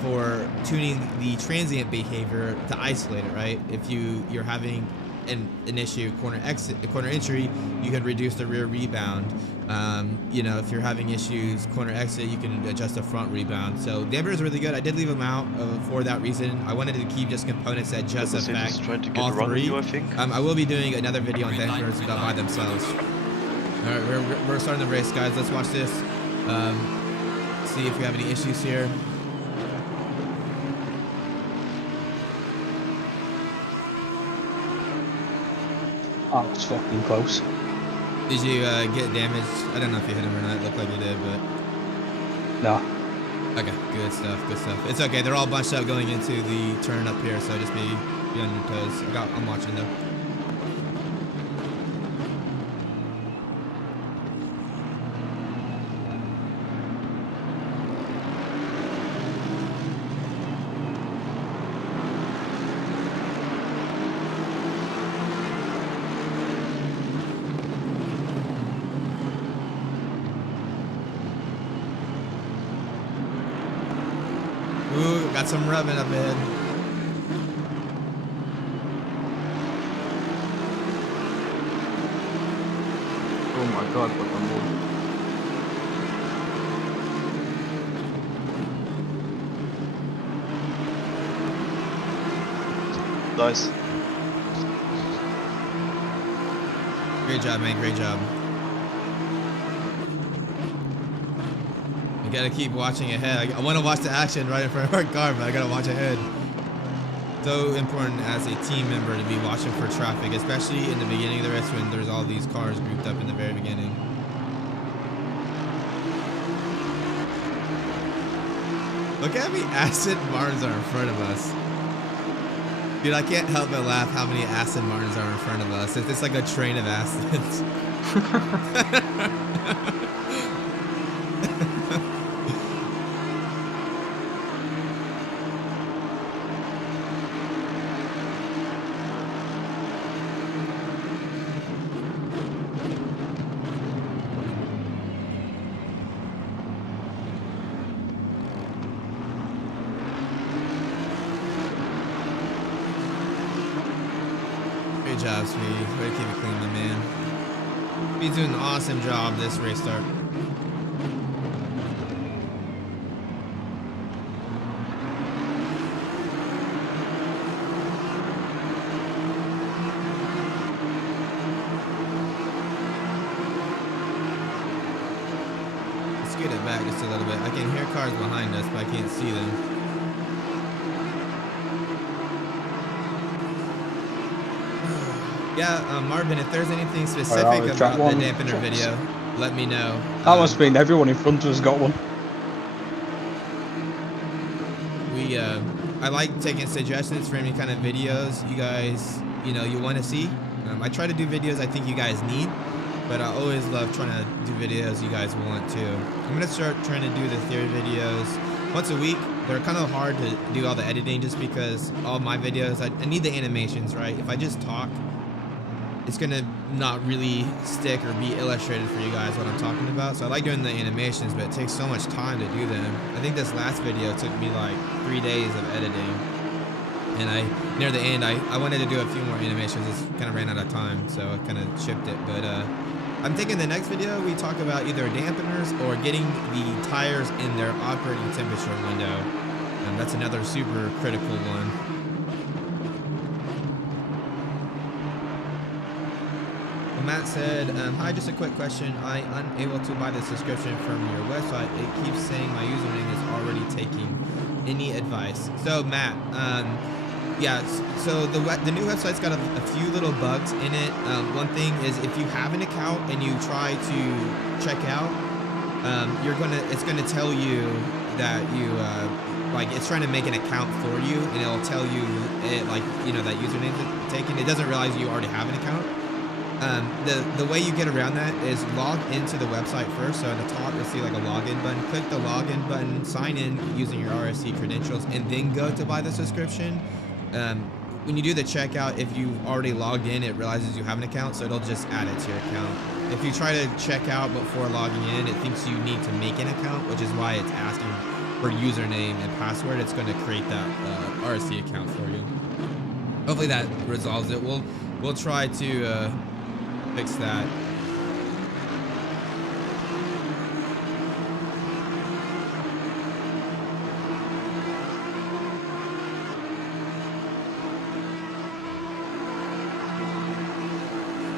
for tuning the transient behavior to isolate it, right? If you're having an issue corner entry, you can reduce the rear rebound. You know, if you're having issues corner exit, you can adjust the front rebound. So damper is really good. I did leave them out for that reason. I wanted to keep just components that just Mercedes affect trying to get all around three. you, I think. I will be doing another video on dampers by themselves. All right, we're starting the race, guys. Let's watch this. See if we have any issues here. Oh, it's fucking close. Did you get damaged? I don't know if you hit him or not. It looked like you did, but No. okay, good stuff, good stuff. It's okay. They're all bunched up going into the turn up here, so just be on your toes. I'm watching though. Ooh, got some rubbing up ahead. Oh my god, what a move. Nice. Great job, man. Great job. You gotta keep watching ahead. I want to watch the action right in front of our car, but I gotta watch ahead. So important as a team member to be watching for traffic, especially in the beginning of the race when there's all these cars grouped up in the very beginning. Look at how many Aston Martins are in front of us. Dude, I can't help but laugh how many Aston Martins are in front of us. It's like a train of Astons. Great job, Speed. Way to keep it clean, my man. Speed's doing an awesome job this race start. Let's get it back just a little bit. I can hear cars behind us, but I can't see them. Yeah, Marvin, if there's anything specific about the dampener video, let me know. That must mean everyone in front of us got one. I like taking suggestions for any kind of videos you guys, you want to see. I try to do videos I think you guys need, but I always love trying to do videos you guys want too. I'm gonna start trying to do the theory videos once a week. They're kind of hard to do all the editing just because all my videos, I need the animations, right? If I just talk, it's gonna not really stick or be illustrated for you guys what I'm talking about. So I like doing the animations, but it takes so much time to do them. I think this last video took me like 3 days of editing, and near the end I wanted to do a few more animations. Just kind of ran out of time, so I kind of shipped it. But I'm thinking the next video we talk about either dampeners or getting the tires in their operating temperature window, and that's another super critical one. Matt said, hi, just a quick question. I unable to buy the subscription from your website. It keeps saying my username is already taking. Any advice? So Matt, yeah, so the new website's got a few little bugs in it. One thing is if you have an account and you try to check out, it's gonna tell you that you like it's trying to make an account for you, and it'll tell you that username is taken. It doesn't realize you already have an account. The way you get around that is log into the website first. So at the top, you'll see like a login button. Click the login button, sign in using your RSC credentials, and then go to buy the subscription. When you do the checkout, if you've already logged in, it realizes you have an account, so it'll just add it to your account. If you try to check out before logging in, it thinks you need to make an account, which is why it's asking for username and password. It's going to create that RSC account for you. Hopefully that resolves it. We'll try to fix that.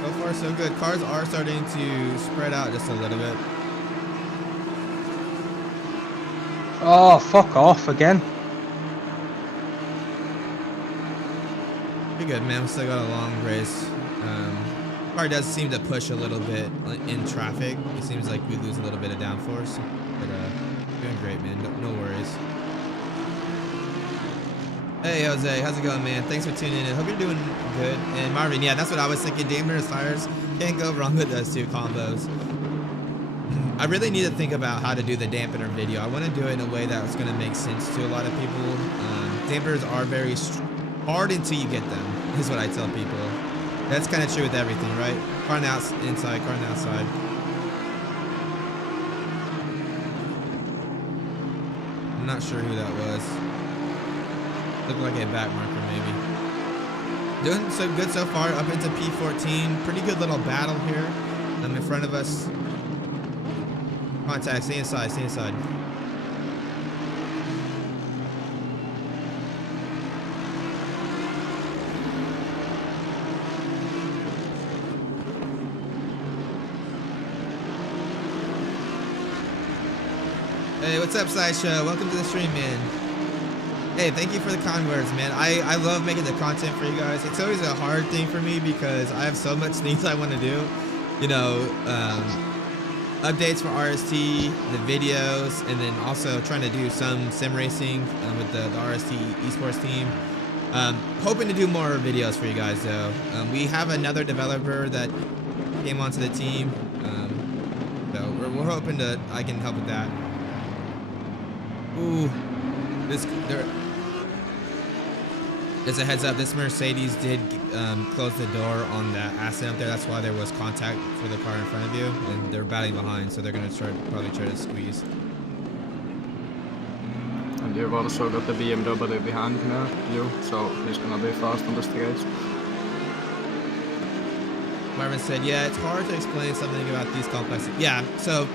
So far so good. Cars are starting to spread out just a little bit. Oh, fuck off again. Pretty good, man. We still got a long race. Car does seem to push a little bit in traffic. It seems like we lose a little bit of downforce, but doing great, man. No worries. Hey, Jose, how's it going, man? Thanks for tuning in. Hope you're doing good. And Marvin, yeah, that's what I was thinking. Dampeners, tires, can't go wrong with those two combos. I really need to think about how to do the dampener video. I want to do it in a way that's going to make sense to a lot of people. Dampeners are very hard until you get them, is what I tell people. That's kind of true with everything, right? Car on the inside, car on the outside. I'm not sure who that was. Looked like a back marker, maybe. Doing so good so far, up into P14. Pretty good little battle here. In front of us. Contact, stay inside, stay inside. Hey, what's up, Sideshow? Welcome to the stream, man. Hey, thank you for the kind words, man. I love making the content for you guys. It's always a hard thing for me because I have so much things I want to do. You know, updates for RST, the videos, and then also trying to do some sim racing with the RST eSports team. Hoping to do more videos for you guys, though. We have another developer that came onto the team, so we're hoping I can help with that. Ooh, as a heads up, this Mercedes did close the door on that asset up there. That's why there was contact for the car in front of you, and they're battling behind, so they're gonna probably try to squeeze. And you've also got the BMW behind you, so he's gonna be fast on the straights. Marvin said, yeah, it's hard to explain something about these complex. Yeah, so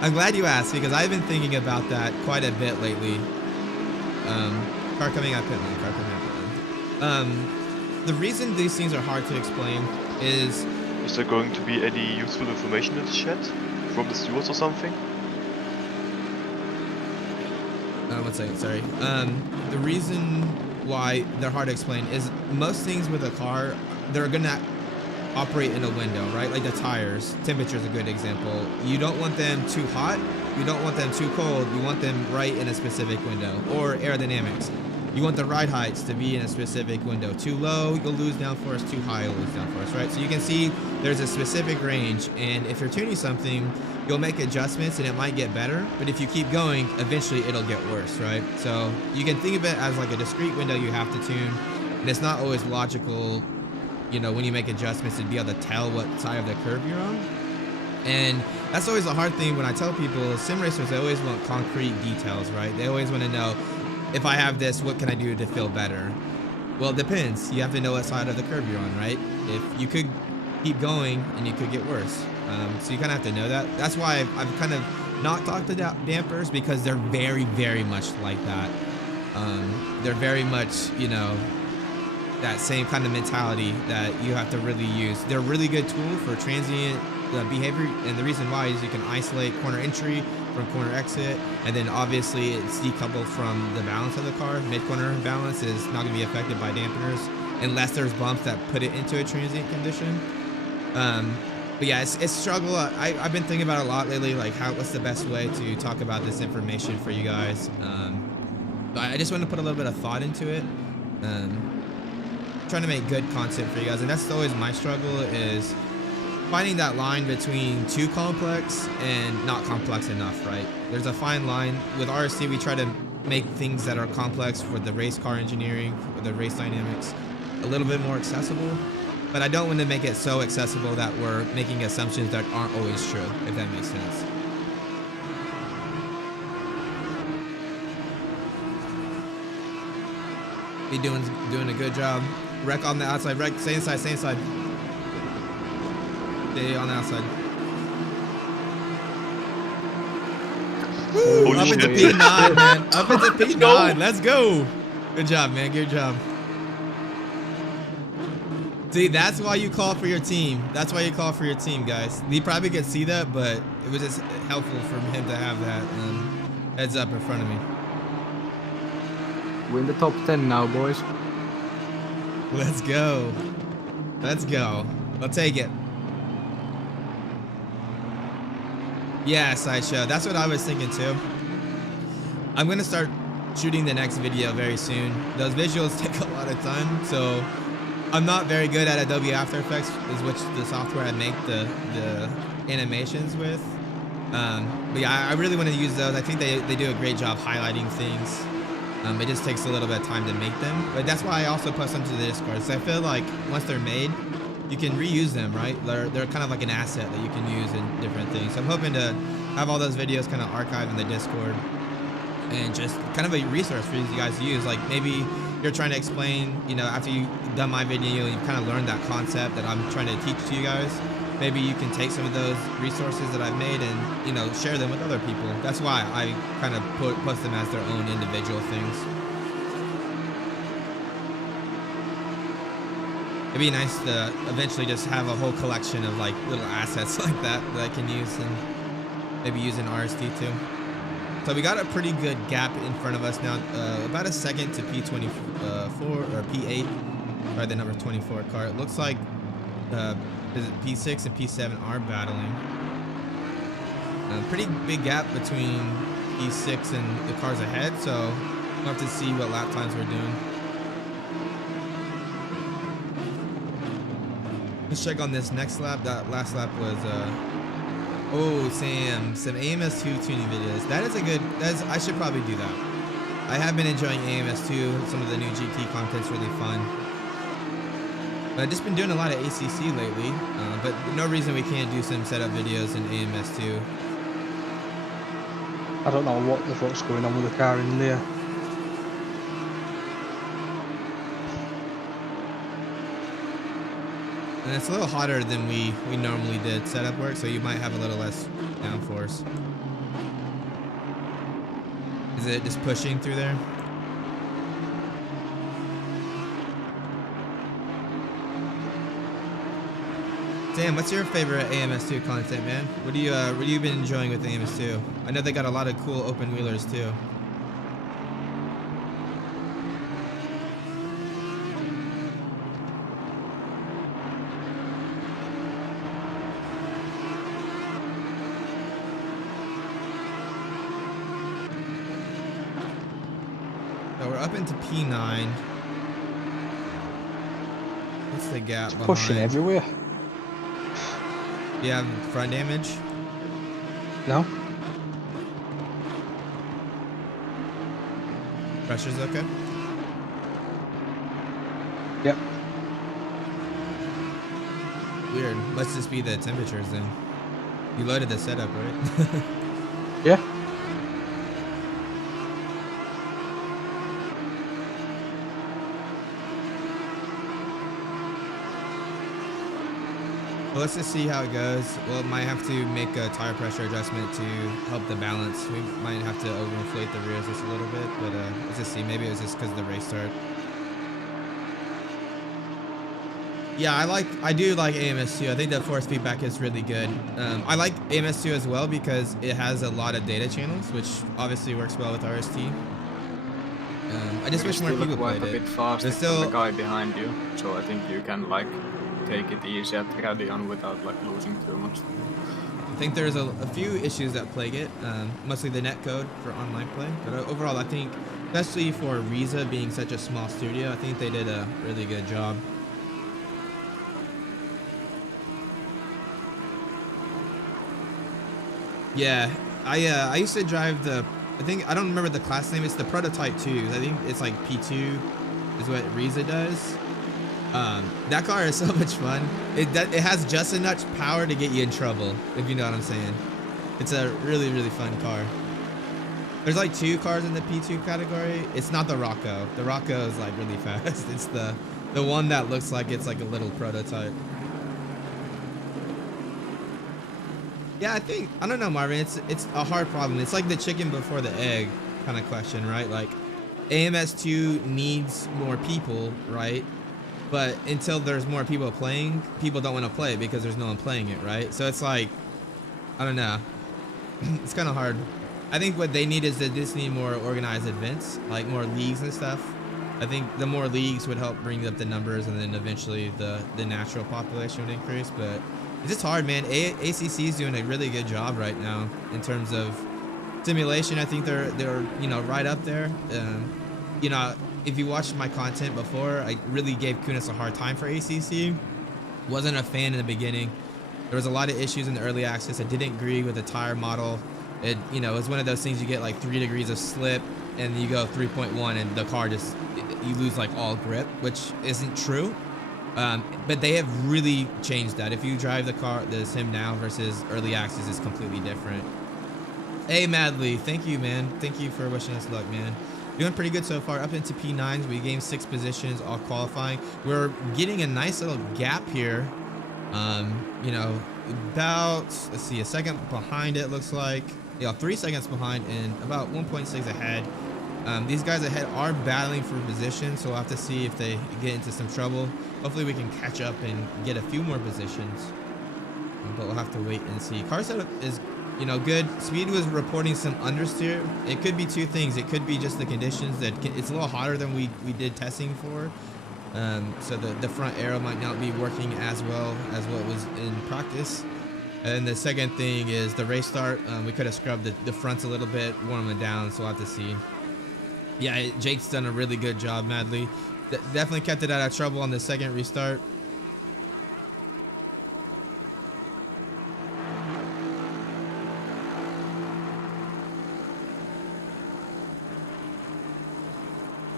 I'm glad you asked because I've been thinking about that quite a bit lately. Car coming out pit lane, car coming out pit lane. The reason these things are hard to explain is... Is there going to be any useful information in the chat from the stewards or something? One second, sorry. The reason why they're hard to explain is most things with a car, they're gonna operate in a window, right? Like the tires, temperature is a good example. You don't want them too hot, you don't want them too cold, you want them right in a specific window. Or aerodynamics. You want the ride heights to be in a specific window. Too low, you'll lose downforce. Too high, you'll lose downforce, right? So you can see there's a specific range, and if you're tuning something, you'll make adjustments and it might get better, but if you keep going, eventually it'll get worse, right? So you can think of it as like a discrete window you have to tune, and it's not always logical, you know, when you make adjustments to be able to tell what side of the curve you're on. And that's always a hard thing when I tell people, sim racers, they always want concrete details, right? They always want to know, if I have this, what can I do to feel better? Well, it depends. You have to know what side of the curve you're on, right? If you could keep going and you could get worse. So you kind of have to know that. That's why I've kind of not talked to dampers, because they're very, very much like that. They're very much, you know, that same kind of mentality that you have to really use. They're a really good tool for transient behavior, and the reason why is you can isolate corner entry from corner exit, and then obviously it's decoupled from the balance of the car. Mid-corner balance is not going to be affected by dampeners unless there's bumps that put it into a transient condition. But yeah, it's struggle. I've been thinking about it a lot lately, like what's the best way to talk about this information for you guys. But I just want to put a little bit of thought into it. Trying to make good content for you guys, and that's always my struggle, is finding that line between too complex and not complex enough, right? There's a fine line. With RST, we try to make things that are complex for the race car engineering, with the race dynamics, a little bit more accessible. But I don't want to make it so accessible that we're making assumptions that aren't always true, if that makes sense. Be doing a good job. Wreck on the outside. Wreck, stay inside, stay inside. Stay on the outside. Woo, up into P9, man. Up into P9. Let's go. Good job, man. Good job. See, that's why you call for your team. That's why you call for your team, guys. He probably could see that, but it was just helpful for him to have that heads up in front of me. We're in the top 10 now, boys. Let's go. Let's go. I'll take it. Yeah, Sideshow. That's what I was thinking too. I'm going to start shooting the next video very soon. Those visuals take a lot of time, so I'm not very good at Adobe After Effects, is which the software I make the animations with. But yeah, I really want to use those. I think they do a great job highlighting things. It just takes a little bit of time to make them. But that's why I also post them to the Discord. So I feel like once they're made, you can reuse them, right? They're kind of like an asset that you can use in different things. So I'm hoping to have all those videos kind of archived in the Discord and just kind of a resource for you guys to use. Like maybe you're trying to explain, you know, after you've done my video, you've kind of learned that concept that I'm trying to teach to you guys. Maybe you can take some of those resources that I've made and, you know, share them with other people. That's why I kind of post them as their own individual things. It'd be nice to eventually just have a whole collection of like little assets like that I can use and maybe use in RST too. So we got a pretty good gap in front of us now, about a second to P24 or P8, or the number 24 car. It looks like P6 and P7 are battling. Pretty big gap between P6 and the cars ahead, so we'll have to see what lap times we're doing. Let's check on this next lap. That last lap was oh, Sam, some AMS2 tuning videos. That is a good, I should probably do that. I have been enjoying AMS2. Some of the new GT content's really fun. But I've just been doing a lot of ACC lately, but no reason we can't do some setup videos in AMS2. I don't know what the fuck's going on with the car in there. And it's a little hotter than we normally did setup work, so you might have a little less downforce. Is it just pushing through there? Sam, what's your favorite AMS2 content, man? What do you been enjoying with AMS2? I know they got a lot of cool open wheelers too. So we're up into P9. What's the gap behind? Pushing everywhere. Do you have front damage? No. Pressure's okay? Yep. Weird. Must just be the temperatures then. You loaded the setup, right? Yeah. Well, let's just see how it goes. Well, might have to make a tire pressure adjustment to help the balance. We might have to overinflate the rears just a little bit, but let's just see. Maybe it was just because of the race start. Yeah, I do like AMS2. I think the force feedback is really good. I like AMS2 as well because it has a lot of data channels, which obviously works well with RST. I just wish more people played a bit it. faster There's still than the guy behind you, so I think you can like take it easy at Radion without like losing too much. I think there's a few issues that plague it, mostly the netcode for online play. But overall, I think, especially for Riza being such a small studio, I think they did a really good job. Yeah, I used to drive the, I don't remember the class name. It's the Prototype 2. I think it's like P2 is what Riza does. That car is so much fun. It has just enough power to get you in trouble, if you know what I'm saying. It's a really, really fun car. There's like 2 cars in the P2 category. It's not the Rocco. The Rocco is like really fast. It's the one that looks like it's like a little prototype. Yeah, I don't know, Marvin. It's a hard problem. It's like the chicken before the egg kind of question, right? Like AMS2 needs more people, right? But until there's more people playing, people don't want to play because there's no one playing it, right? So it's like, I don't know. It's kind of hard. I think what they need is they just need more organized events, like more leagues and stuff. I think the more leagues would help bring up the numbers, and then eventually the natural population would increase. But it's just hard, man. ACC is doing a really good job right now in terms of simulation. I think they're right up there. If you watched my content before, I really gave Kunis a hard time for ACC. Wasn't a fan in the beginning. There was a lot of issues in the early access. I didn't agree with the tire model. It was one of those things you get like 3 degrees of slip and you go 3.1 and the car you lose like all grip, which isn't true. But they have really changed that. If you drive the sim now versus early access, is completely different. Hey, Madly, thank you, man. Thank you for wishing us luck, man. Doing pretty good so far. Up into P9s. We gained 6 positions, all qualifying. We're getting a nice little gap here. About, let's see, a second behind it looks like. 3 seconds behind and about 1.6 ahead. These guys ahead are battling for position, so we'll have to see if they get into some trouble. Hopefully we can catch up and get a few more positions. But we'll have to wait and see. Car setup is you know, good. Speed was reporting some understeer. It could be two things. It could be just the conditions that it's a little hotter than we did testing for. So the front arrow might not be working as well as what was in practice. And the second thing is the race start. We could have scrubbed the fronts a little bit, warm them down, so we'll have to see. Yeah, Jake's done a really good job, Madly. Definitely kept it out of trouble on the second restart.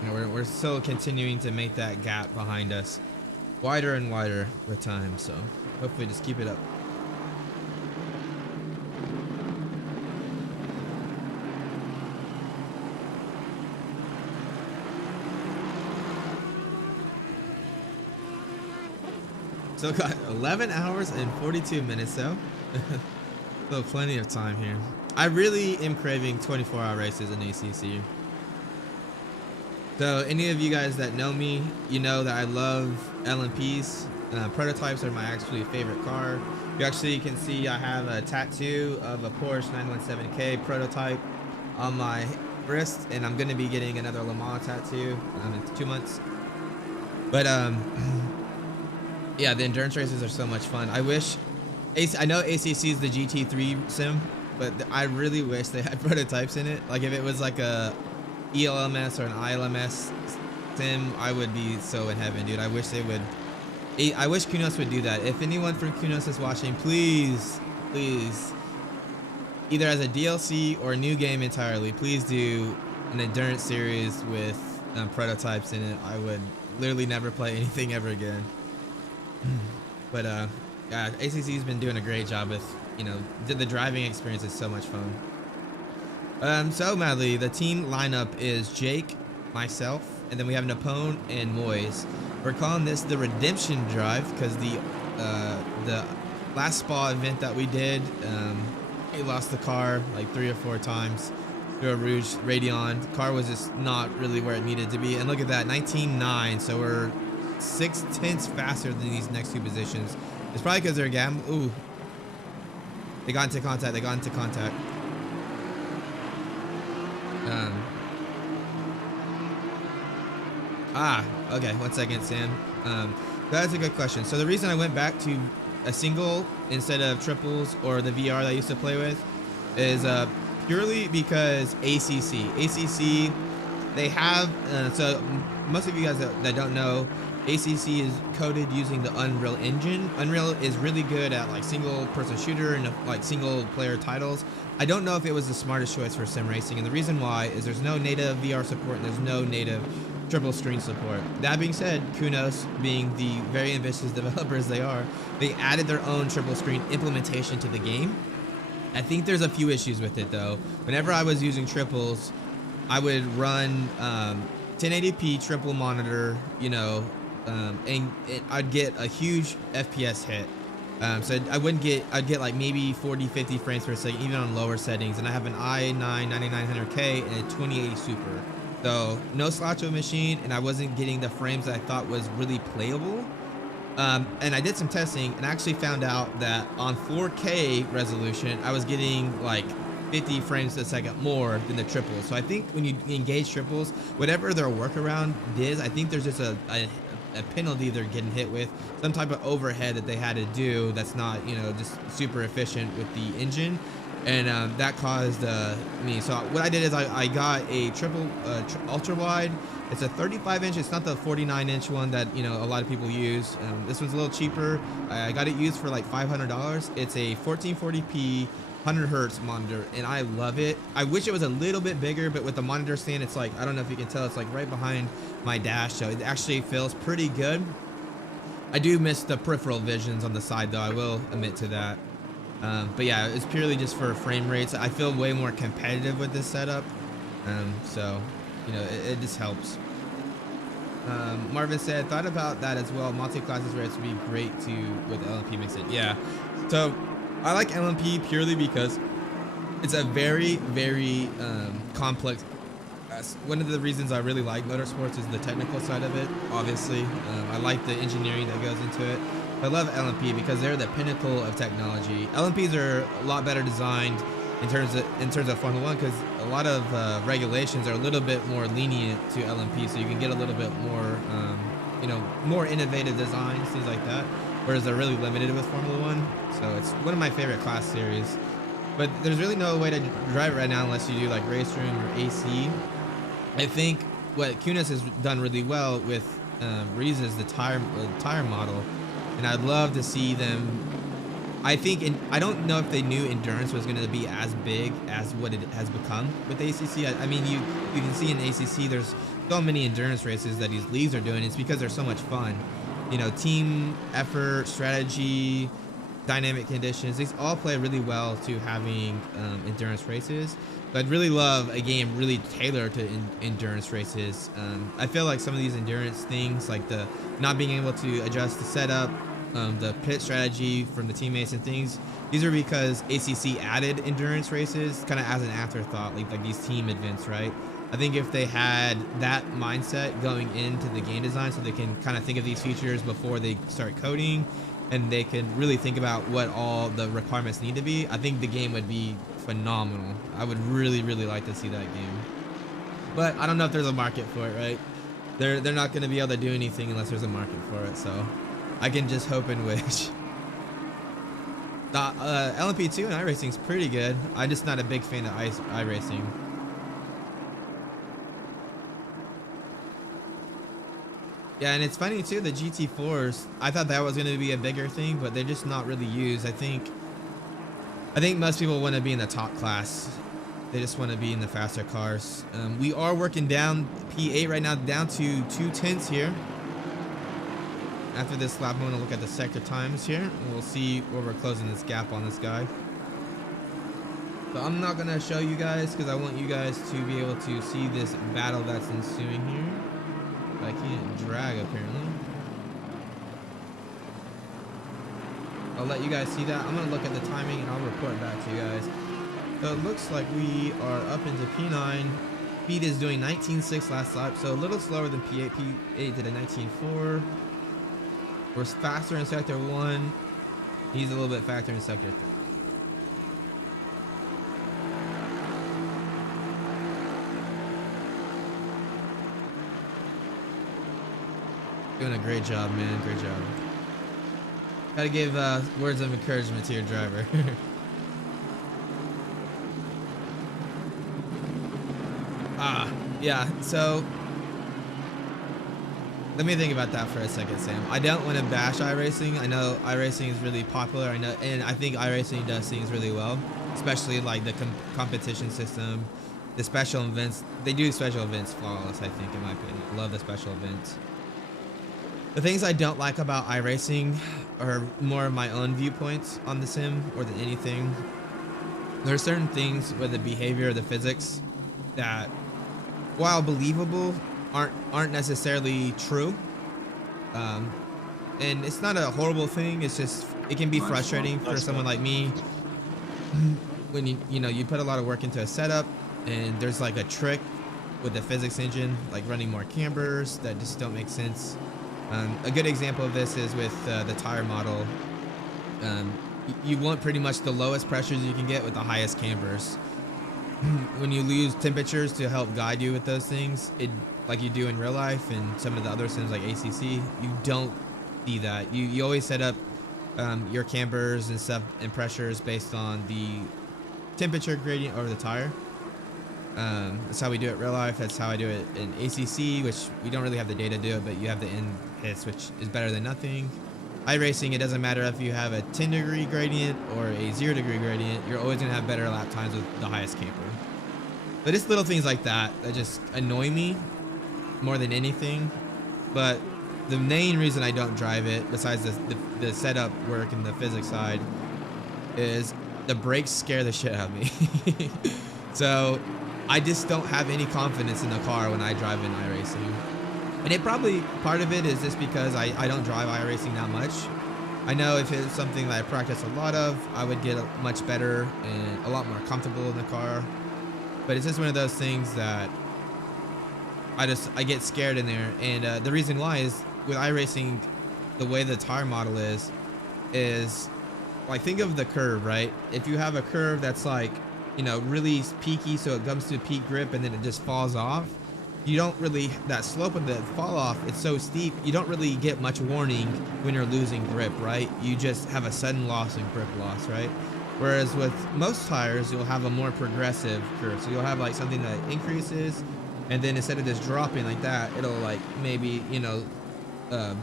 You know, we're still continuing to make that gap behind us wider and wider with time, so hopefully just keep it up. So got 11 hours and 42 minutes though. So plenty of time here. I really am craving 24-hour races in ACC. So any of you guys that know me, you know that I love LMPs. Prototypes are my actually favorite car. You actually can see I have a tattoo of a Porsche 917K prototype on my wrist, and I'm going to be getting another Le Mans tattoo in 2 months. But yeah, the endurance races are so much fun. I wish, I know ACC is the GT3 sim, but I really wish they had prototypes in it. Like if it was like a ELMS or an ILMS sim, I would be so in heaven, dude. I wish they would. I wish Kunos would do that. If anyone from Kunos is watching, please, either as a DLC or a new game entirely, please do an endurance series with prototypes in it. I would literally never play anything ever again. But yeah, ACC's been doing a great job with, you know, the driving experience is so much fun. So Madly, the team lineup is Jake, myself, and then we have Napone and Moise. We're calling this the Redemption Drive because the last spa event that we did, we lost the car like 3 or 4 times through a Rouge Radeon. The car was just not really where it needed to be, and look at that, 19.9. So we're 6/10 faster than these next 2 positions. It's probably because they're ooh, they got into contact. Okay, 1 second, Sam. That's a good question. So the reason I went back to a single instead of triples or the VR that I used to play with is purely because ACC, they have, so most of you guys that don't know, ACC is coded using the Unreal Engine. Unreal is really good at like single person shooter and like single player titles. I don't know if it was the smartest choice for sim racing, and the reason why is there's no native VR support and there's no native triple screen support. That being said, Kunos, being the very ambitious developers they are, they added their own triple screen implementation to the game. I think there's a few issues with it though. Whenever I was using triples, I would run 1080p triple monitor, you know, and I'd get a huge FPS hit. So I'd get like maybe 40-50 frames per second, even on lower settings. And I have an i9 9900K and a 2080 Super. So no slouch of a machine, and I wasn't getting the frames that I thought was really playable. And I did some testing and actually found out that on 4K resolution, I was getting like 50 frames a second more than the triples. So I think when you engage triples, whatever their workaround is, I think there's just a penalty they're getting hit with, some type of overhead that they had to do that's not, you know, just super efficient with the engine. And that caused me. So what I did is I got a triple ultra wide. It's a 35-inch. It's not the 49-inch one that, you know, a lot of people use. This one's a little cheaper. I got it used for like $500. It's a 1440p 100 hertz monitor, and I love it. I wish it was a little bit bigger, but with the monitor stand, it's like, I don't know if you can tell, it's like right behind my dash, so it actually feels pretty good. I do miss the peripheral visions on the side though, I will admit to that. But yeah, it's purely just for frame rates. I feel way more competitive with this setup, so you know, it just helps. Marvin said, thought about that as well. Multi-classes rates would be great with LMP mix in. Yeah, so I like LMP purely because it's a very, very complex. One of the reasons I really like motorsports is the technical side of it. Obviously, I like the engineering that goes into it. I love LMP because they're the pinnacle of technology. LMPs are a lot better designed in terms of Formula One, because a lot of regulations are a little bit more lenient to LMP, so you can get a little bit more, more innovative designs, things like that. Whereas they're really limited with Formula One. So it's one of my favorite class series. But there's really no way to drive it right now unless you do like Race Room or AC. I think what Kunis has done really well with Reese is the tire model, and I'd love to see them. I don't know if they knew endurance was going to be as big as what it has become with ACC. I mean, you can see in ACC there's so many endurance races that these leagues are doing. It's because they're so much fun. You know, team effort, strategy, dynamic conditions, these all play really well to having endurance races. But I'd really love a game really tailored to endurance races. I feel like some of these endurance things, like the not being able to adjust the setup, the pit strategy from the teammates and things, these are because ACC added endurance races kind of as an afterthought, like these team events, right? I think if they had that mindset going into the game design, so they can kind of think of these features before they start coding, and they can really think about what all the requirements need to be, I think the game would be phenomenal. I would really, really like to see that game. But I don't know if there's a market for it, right? They're not going to be able to do anything unless there's a market for it, so I can just hope and wish. LMP2 and iRacing is pretty good. I'm just not a big fan of iRacing. Yeah, and it's funny too, the GT4s, I thought that was going to be a bigger thing, but they're just not really used. I think most people want to be in the top class. They just want to be in the faster cars. We are working down P8 right now, down to 2/10 here. After this lap, I'm going to look at the sector times here, and we'll see where we're closing this gap on this guy. So I'm not going to show you guys because I want you guys to be able to see this battle that's ensuing here. I can't drag apparently. I'll let you guys see that. I'm gonna look at the timing and I'll report back to you guys. So it looks like we are up into P9. Speed is doing 19.6 last lap, so a little slower than P8. P8 did a 19.4. We're faster in sector 1. He's a little bit faster in sector 3. Doing a great job, man. Great job. Gotta give words of encouragement to your driver. Yeah. So let me think about that for a second, Sam. I don't want to bash iRacing. I know iRacing is really popular. I know, and I think iRacing does things really well, especially like the competition system, the special events. They do special events flawless, I think, in my opinion. I love the special events. The things I don't like about iRacing are more of my own viewpoints on the sim more than anything. There are certain things with the behavior of the physics that, while believable, aren't necessarily true. And it's not a horrible thing. It's just, it can be frustrating for someone like me when you put a lot of work into a setup and there's like a trick with the physics engine, like running more cambers that just don't make sense. A good example of this is with the tire model. You want pretty much the lowest pressures you can get with the highest cambers. When you lose temperatures to help guide you with those things, like you do in real life and some of the other sims like ACC, you don't see that. You always set up your cambers and stuff and pressures based on the temperature gradient over the tire. That's how we do it in real life. That's how I do it in ACC, which we don't really have the data to do it, but you have the end hits, which is better than nothing. iRacing, it doesn't matter if you have a 10-degree gradient or a 0-degree gradient, you're always going to have better lap times with the highest camper. But it's little things like that that just annoy me more than anything. But the main reason I don't drive it, besides the setup work and the physics side, is the brakes scare the shit out of me. So I just don't have any confidence in the car when I drive in iRacing. And it probably, part of it is just because I don't drive iRacing that much. I know if it's something that I practice a lot of, I would get much better and a lot more comfortable in the car. But it's just one of those things that I get scared in there. And the reason why is with iRacing, the way the tire model is like, think of the curve, right? If you have a curve that's like, you know, really peaky, so it comes to a peak grip and then it just falls off, you don't really, that slope of the fall off, it's so steep, you don't really get much warning when you're losing grip, right? You just have a sudden loss in grip loss, right? Whereas with most tires, you'll have a more progressive curve. So you'll have like something that increases, and then instead of just dropping like that, it'll like maybe, you know,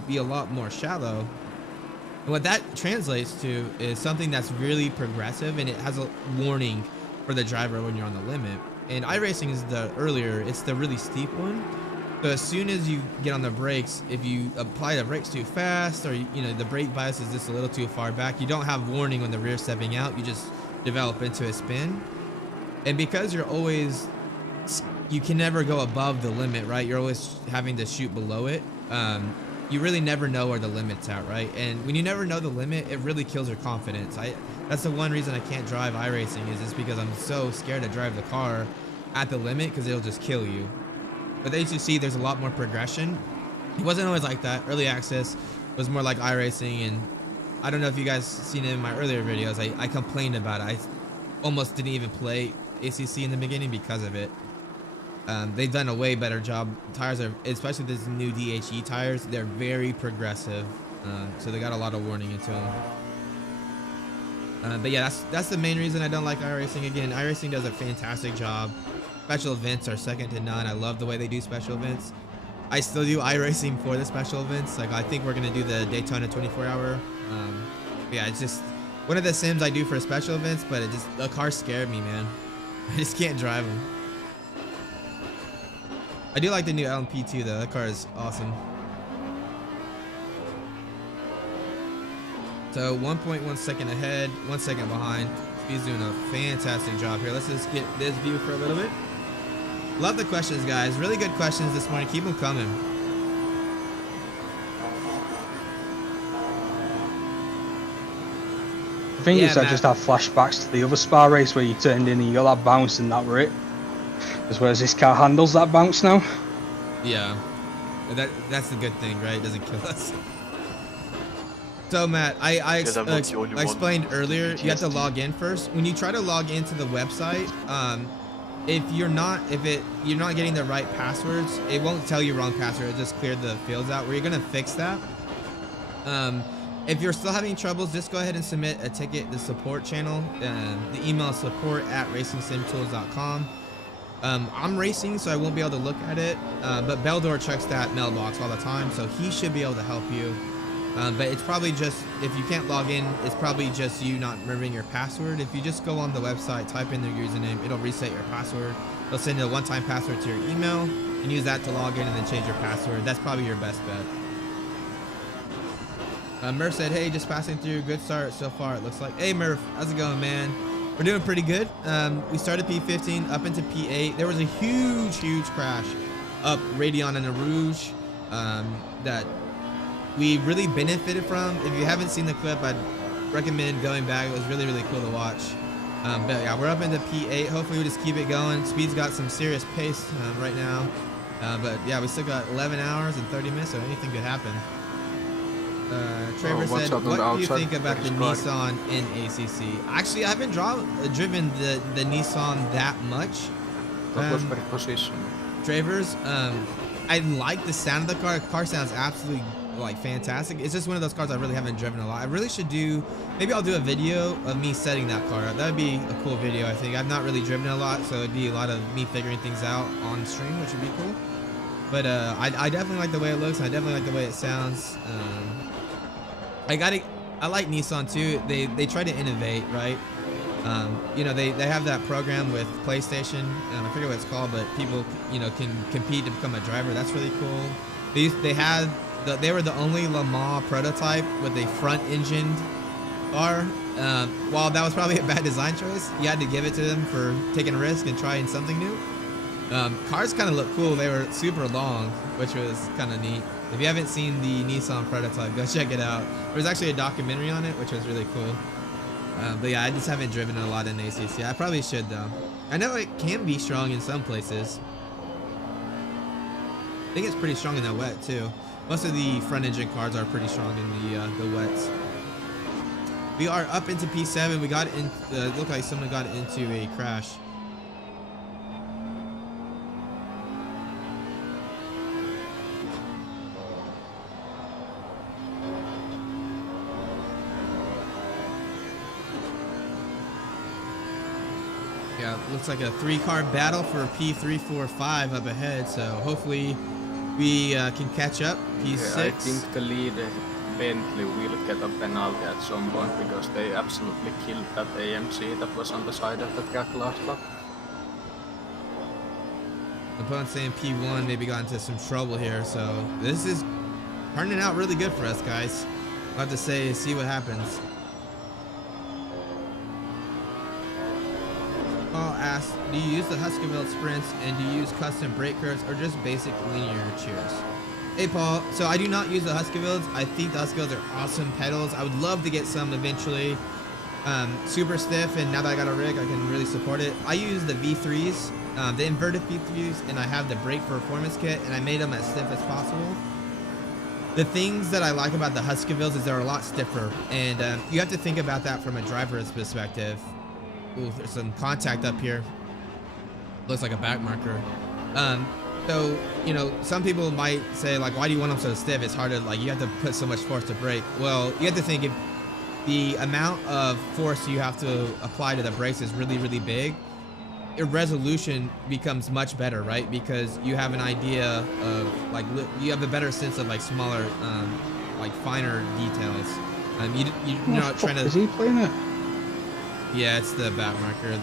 be a lot more shallow. And what that translates to is something that's really progressive, and it has a warning for the driver when you're on the limit. And iRacing is it's the really steep one. So as soon as you get on the brakes, if you apply the brakes too fast, or you know, the brake bias is just a little too far back, you don't have warning when the rear stepping out, you just develop into a spin. And because you can never go above the limit, right? You're always having to shoot below it. You really never know where the limit's at, right? And when you never know the limit, it really kills your confidence. That's the one reason I can't drive iRacing, is just because I'm so scared to drive the car at the limit, because it'll just kill you. But as you see, there's a lot more progression. It wasn't always like that. Early access was more like iRacing, and I don't know if you guys seen it in my earlier videos. I complained about it. I almost didn't even play ACC in the beginning because of it. They've done a way better job. Tires are, especially these new DHE tires, they're very progressive. So they got a lot of warning into them. But yeah, that's the main reason I don't like iRacing. Again, iRacing does a fantastic job. Special events are second to none. I love the way they do special events. I still do iRacing for the special events. Like, I think we're gonna do the Daytona 24-hour. Yeah, it's just one of the sims I do for special events, but the car scared me, man. I just can't drive them. I do like the new LMP2 though. That car is awesome. So 1.1 second ahead, 1 second behind. He's doing a fantastic job here. Let's just get this view for a little bit. Love the questions, guys. Really good questions this morning. Keep them coming. I think I just have flashbacks to the other Spa race where you turned in and you got that bounce and that were it. As well as this car handles that bounce now. Yeah, that's the good thing, right? It doesn't kill us. So Matt, I explained earlier, you have to log in first. When you try to log into the website, if you're not getting the right passwords, it won't tell you wrong password. It just cleared the fields out. We're gonna fix that. If you're still having troubles, just go ahead and submit a ticket to the support channel. The email is support@RacingSimTools.com. I'm racing, so I won't be able to look at it, but Beldor checks that mailbox all the time, so he should be able to help you. But it's probably just, if you can't log in, it's probably just you not remembering your password. If you just go on the website, type in their username, it'll reset your password. They'll send you a one-time password to your email, and use that to log in and then change your password. That's probably your best bet. Murph said, hey, just passing through. Good start so far, it looks like. Hey, Murph, how's it going, man? We're doing pretty good. We started P15 up into P8. There was a huge crash up Radeon and Rouge that we really benefited from. If you haven't seen the clip, I'd recommend going back. It was really cool to watch. But yeah, we're up into P8. Hopefully we just keep it going. Speed's got some serious pace right now. But yeah, we still got 11 hours and 30 minutes, so anything could happen. Trevor said, what do you think about the Nissan in ACC? Actually, I haven't driven the Nissan that much. That was very position. Trevor's, I like the sound of the car. The car sounds absolutely like fantastic. It's just one of those cars I really haven't driven a lot. I really should maybe I'll do a video of me setting that car up. That would be a cool video, I think. I've not really driven a lot, so it'd be a lot of me figuring things out on stream, which would be cool. But I definitely like the way it looks, and I definitely like the way it sounds. I like Nissan too. They try to innovate, right? You know, they have that program with PlayStation. I forget what it's called, but people, you know, can compete to become a driver. That's really cool. They were the only Le Mans prototype with a front-engined car. While that was probably a bad design choice, you had to give it to them for taking a risk and trying something new. Cars kind of look cool. They were super long, which was kind of neat. If you haven't seen the Nissan prototype, go check it out. There's actually a documentary on it, which was really cool. But yeah, I just haven't driven a lot in ACC. I probably should though. I know it can be strong in some places. I think it's pretty strong in the wet too. Most of the front engine cars are pretty strong in the wets. We are up into P7. We got in. Looked like someone got into a crash. Yeah, looks like a 3-car battle for P3, 4, 5 up ahead. So hopefully we can catch up. P6. I think the leader Bentley will get a penalty at some point because they absolutely killed that AMC that was on the side of the track last lap. Opponent saying P1 maybe got into some trouble here, so this is turning out really good for us, guys. I'll have to see what happens. Paul asked, do you use the Huskyville sprints and do you use custom brake curves or just basic linear? Cheers. Hey Paul, so I do not use the Huskyvilles. I think the Huskyvilles are awesome pedals. I would love to get some eventually. Super stiff, and now that I got a rig, I can really support it. I use the V3s, the inverted V3s, and I have the brake performance kit, and I made them as stiff as possible. The things that I like about the Huskyvilles is they're a lot stiffer, and you have to think about that from a driver's perspective. Ooh, there's some contact up here. Looks like a back marker. So, you know, some people might say, like, why do you want them so stiff? It's hard to, like, you have to put so much force to brake. Well, you have to think if the amount of force you have to apply to the brakes is really, really big, your resolution becomes much better, right? Because you have an idea of, like, you have a better sense of, like, smaller, like, finer details. You're not trying to... Is he playing it? Yeah, it's the back marker.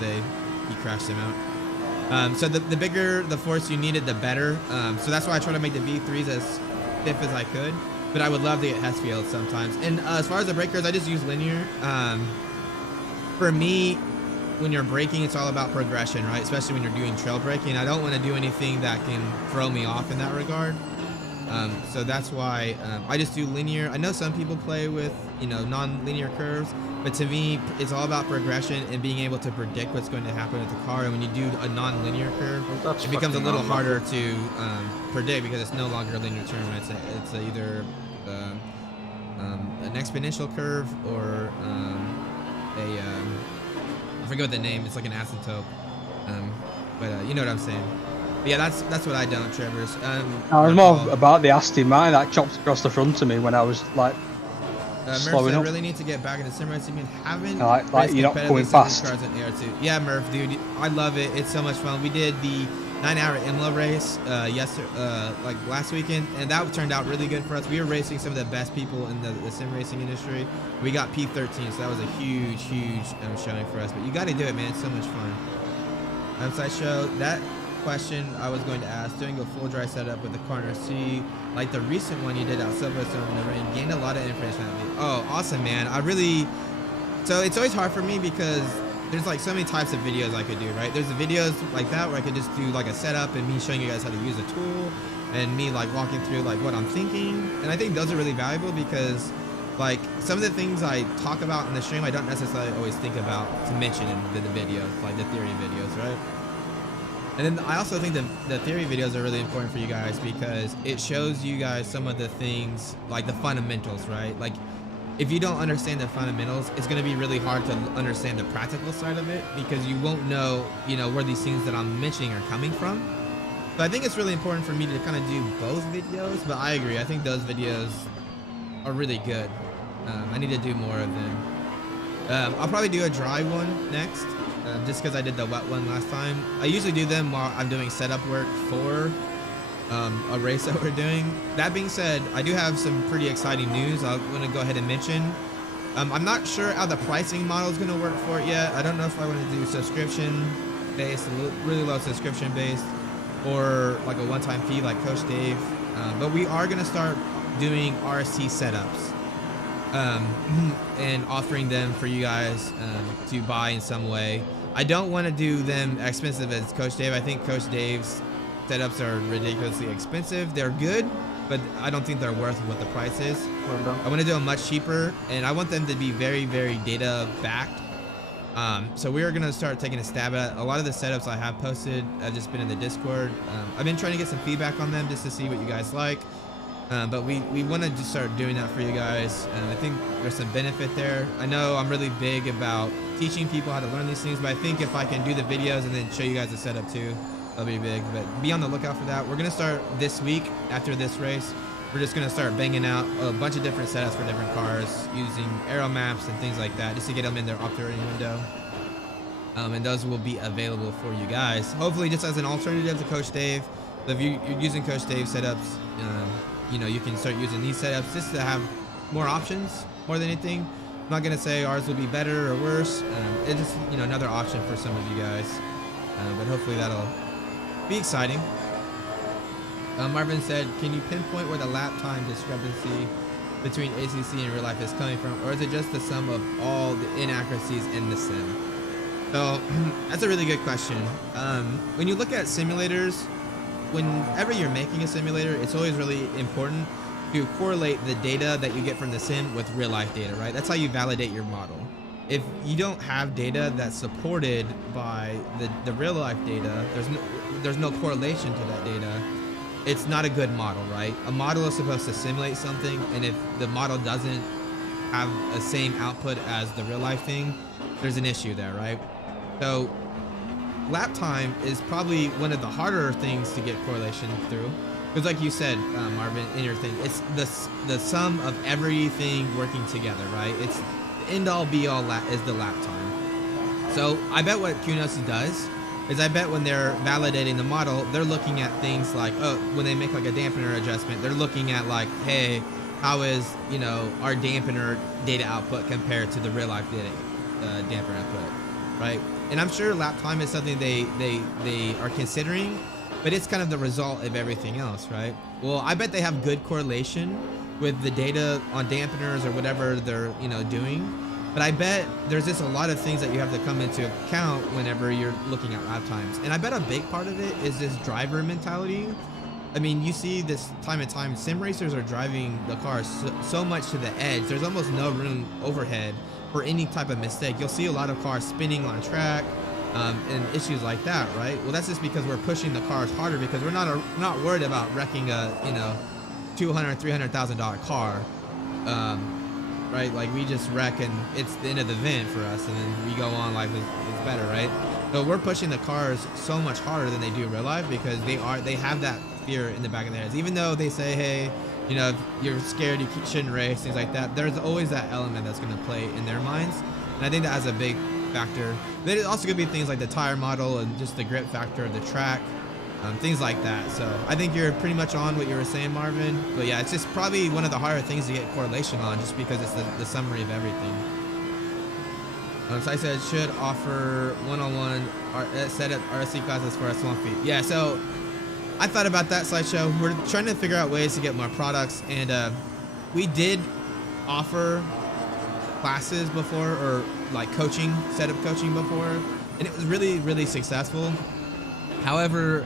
He crashed him out. So the bigger the force you needed, the better. So that's why I try to make the V3s as stiff as I could. But I would love to get Hesfield sometimes. And as far as the breakers, I just use linear. For me, when you're braking, it's all about progression, right? Especially when you're doing trail braking. I don't want to do anything that can throw me off in that regard. So that's why I just do linear. I know some people play with, you know, non-linear curves, but to me, it's all about progression and being able to predict what's going to happen with the car. And when you do a non-linear curve, it becomes a little harder to predict because it's no longer a linear turn. It's either an exponential curve or I forget what the name. It's like an asymptote. But you know what I'm saying. But yeah, that's what I don't, Trevor's. I was more about the Aston Martin that chopped across the front of me when I was like slowing Murph, up. I really need to get back into sim racing and haven't like you're not going fast. Cars in AR2. Yeah, Murph, dude, I love it. It's so much fun. We did the 9-hour IMLA race like last weekend, and that turned out really good for us. We were racing some of the best people in the sim racing industry. We got P13, so that was a huge showing for us. But you got to do it, man. It's so much fun. Outside show that. Question I was going to ask, doing a full dry setup with the corner C, like the recent one you did out Silverstone in the rain, gained a lot of information out of me. Oh, awesome, man. So it's always hard for me because there's like so many types of videos I could do, right? There's the videos like that where I could just do like a setup and me showing you guys how to use a tool and me like walking through like what I'm thinking. And I think those are really valuable because like some of the things I talk about in the stream, I don't necessarily always think about to mention in the videos, like the theory videos, right? And then I also think the theory videos are really important for you guys because it shows you guys some of the things, like the fundamentals, right? Like, if you don't understand the fundamentals, it's going to be really hard to understand the practical side of it because you won't know, you know, where these things that I'm mentioning are coming from. So I think it's really important for me to kind of do both videos, but I agree. I think those videos are really good. I need to do more of them. I'll probably do a dry one next. Just because I did the wet one last time. I usually do them while I'm doing setup work for a race that we're doing. That being said, I do have some pretty exciting news I want to go ahead and mention. I'm not sure how the pricing model is going to work for it yet. I don't know if I want to do subscription based, really low subscription based, or like a one-time fee like Coach Dave. But we are going to start doing RC setups. And offering them for you guys to buy in some way. I don't want to do them expensive as Coach Dave. I think Coach Dave's setups are ridiculously expensive. They're good, but I don't think they're worth what the price is. I want to do them much cheaper, and I want them to be very, very data backed. So we are going to start taking a stab at it. A lot of the setups I have posted have just been in the Discord. I've been trying to get some feedback on them just to see what you guys like. But we want to just start doing that for you guys. I think there's some benefit there. I know I'm really big about teaching people how to learn these things, but I think if I can do the videos and then show you guys the setup too, that'll be big. But be on the lookout for that. We're going to start this week after this race. We're just going to start banging out a bunch of different setups for different cars using aero maps and things like that just to get them in their operating window. And those will be available for you guys, hopefully just as an alternative to Coach Dave. So if you're using Coach Dave setups, you know, you can start using these setups just to have more options more than anything. I'm not going to say ours will be better or worse. It's just, you know, another option for some of you guys. But hopefully that'll be exciting. Marvin said, can you pinpoint where the lap time discrepancy between ACC and real life is coming from? Or is it just the sum of all the inaccuracies in the sim? So that's a really good question. When you look at simulators, whenever you're making a simulator, it's always really important to correlate the data that you get from the sim with real life data, right? That's how you validate your model. If you don't have data that's supported by the real life data, there's no correlation to that data, it's not a good model, right? A model is supposed to simulate something, and if the model doesn't have the same output as the real life thing, there's an issue there, right? So lap time is probably one of the harder things to get correlation through, because like you said, Marvin, in your thing, it's the sum of everything working together, right? It's the end all be all is the lap time. So I bet what QNOS does is I bet when they're validating the model, they're looking at things like, oh, when they make like a dampener adjustment, they're looking at like, hey, how is, you know, our dampener data output compared to the real life data dampener output, right? And I'm sure lap time is something they are considering, but it's kind of the result of everything else, right? Well, I bet they have good correlation with the data on dampeners or whatever they're, you know, doing. But I bet there's just a lot of things that you have to come into account whenever you're looking at lap times. And I bet a big part of it is this driver mentality. I mean, you see this time and time, sim racers are driving the cars so much to the edge. There's almost no room overhead for any type of mistake. You'll see a lot of cars spinning on track and issues like that, right? Well, that's just because we're pushing the cars harder because we're not worried about wrecking a, you know, $200,000, $300,000 car. Right? Like we just wreck and it's the end of the event for us, and then we go on like it's better, right? So we're pushing the cars so much harder than they do in real life because they have that fear in the back of their heads. Even though they say, hey, you know, if you're scared, you shouldn't race, things like that. There's always that element that's going to play in their minds, and I think that has a big factor. There's also going to be things like the tire model and just the grip factor of the track. Things like that. So I think you're pretty much on what you were saying, Marvin. But yeah, it's just probably one of the harder things to get correlation on just because it's the summary of everything. So I said should offer one-on-one setup RSC classes for S1 feet. Yeah, so I thought about that, Slideshow. We're trying to figure out ways to get more products, and we did offer classes before, or like coaching, setup coaching before, and it was really, really successful. However,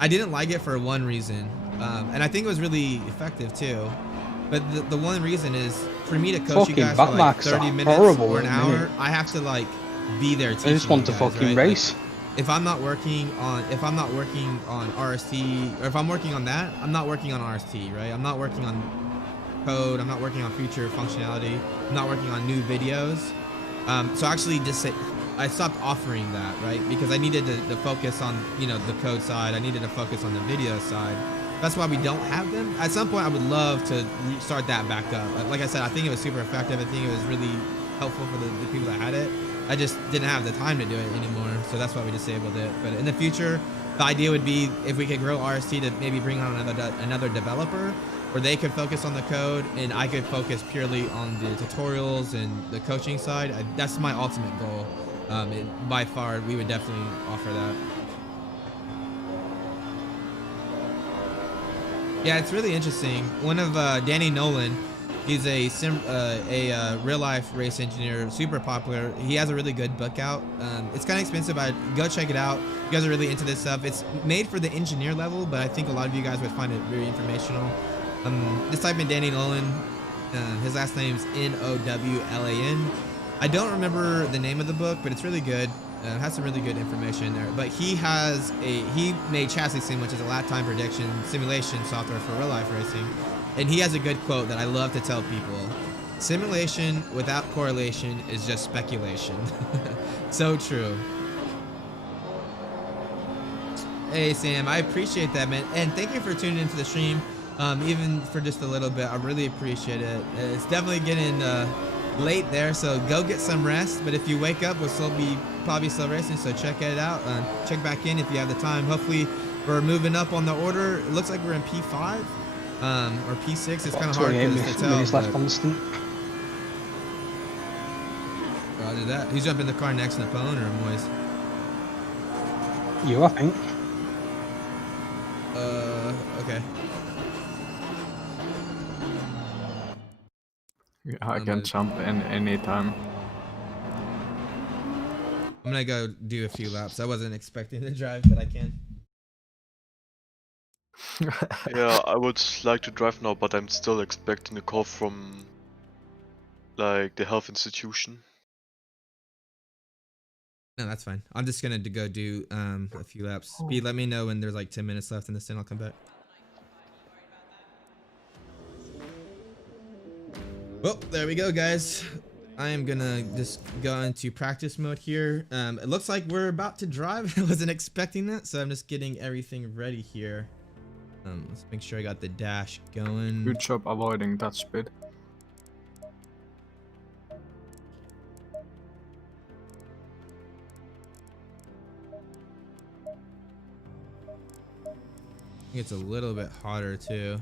I didn't like it for one reason, and I think it was really effective too. But the one reason is for me to coach you guys for like 30 minutes or an hour, I have to like be there teaching. I just want to fucking race. Like, if I'm not working on RST, or if I'm working on that, I'm not working on RST, right? I'm not working on code. I'm not working on future functionality. I'm not working on new videos. So actually, I stopped offering that, right? Because I needed to focus on, you know, the code side. I needed to focus on the video side. That's why we don't have them. At some point, I would love to start that back up. Like I said, I think it was super effective. I think it was really helpful for the people that had it. I just didn't have the time to do it anymore, so that's why we disabled it. But in the future, the idea would be if we could grow RST to maybe bring on another developer, where they could focus on the code and I could focus purely on the tutorials and the coaching side. That's my ultimate goal. By far, we would definitely offer that. Yeah, it's really interesting. One of Danny Nolan, he's a real life race engineer, super popular. He has a really good book out. It's kind of expensive, but go check it out. You guys are really into this stuff. It's made for the engineer level, but I think a lot of you guys would find it very informational. Just type in Danny Nolan. His last name's Nowlan. I don't remember the name of the book, but it's really good. It has some really good information in there. But he made Chassis Sim, which is a lap time prediction simulation software for real life racing. And he has a good quote that I love to tell people. Simulation without correlation is just speculation. So true. Hey Sam, I appreciate that, man, and thank you for tuning into the stream, even for just a little bit. I really appreciate it. It's definitely getting late there, so go get some rest. But if you wake up, we'll probably still racing, so check it out. Check back in if you have the time. Hopefully, we're moving up on the order. It looks like we're in P5 or P6. It's kind of hard to tell. Minutes left on the stint. Roger that. Who's jumping in the car next, Napoleon or Moise? You, I think. Okay. Yeah, I can jump in any time. I'm gonna go do a few laps. I wasn't expecting to drive, but I can. Yeah, I would like to drive now, but I'm still expecting a call from like the health institution. No, that's fine. I'm just gonna go do a few laps. Speed, let me know when there's like 10 minutes left in this, and I'll come back. Well, there we go, guys. I am gonna just go into practice mode here. It looks like we're about to drive. I wasn't expecting that, so I'm just getting everything ready here. Let's make sure I got the dash going. Good job avoiding that speed. I think it's a little bit hotter too.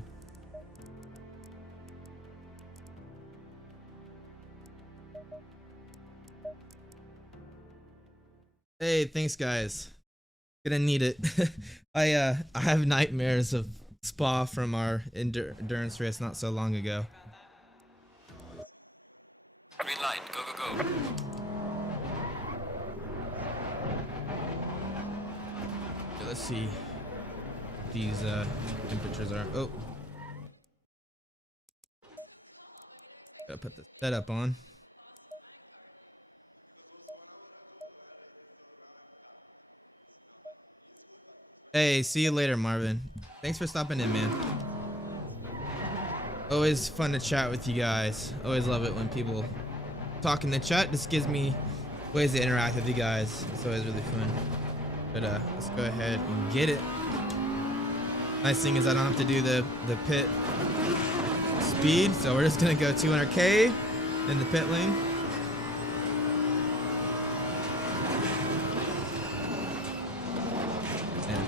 Hey, thanks guys. Gonna need it. I have nightmares of Spa from our endurance race not so long ago. Green light, go, go, go. Okay, let's see what these temperatures are. Oh, gotta put the setup on. Hey, see you later, Marvin. Thanks for stopping in, man. Always fun to chat with you guys. Always love it when people talk in the chat. This gives me ways to interact with you guys. It's always really fun. But let's go ahead and get it. Nice thing is I don't have to do the pit speed, so we're just gonna go 200k in the pit lane.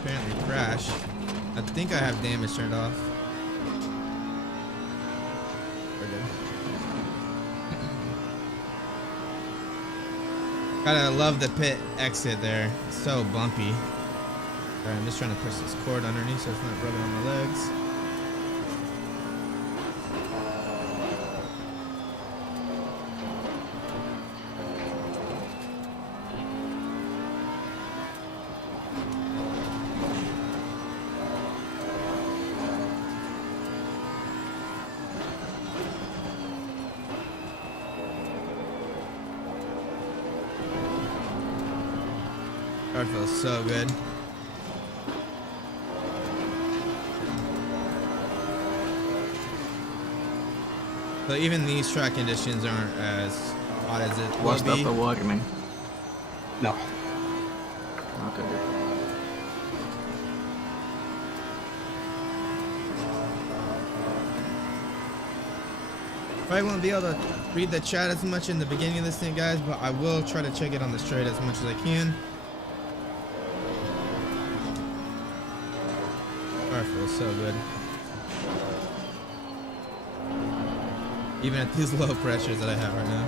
Apparently crash. I think I have damage turned off. We're good. Gotta love the pit exit there. It's so bumpy. Alright, I'm just trying to push this cord underneath so it's not rubbing on my legs. Car feels so good. So even these track conditions aren't as hot as it will Was that be. a warning? No. Okay, good. Probably won't be able to read the chat as much in the beginning of this thing, guys, but I will try to check it on the straight as much as I can. Car feels so good. Even at these low pressures that I have right now.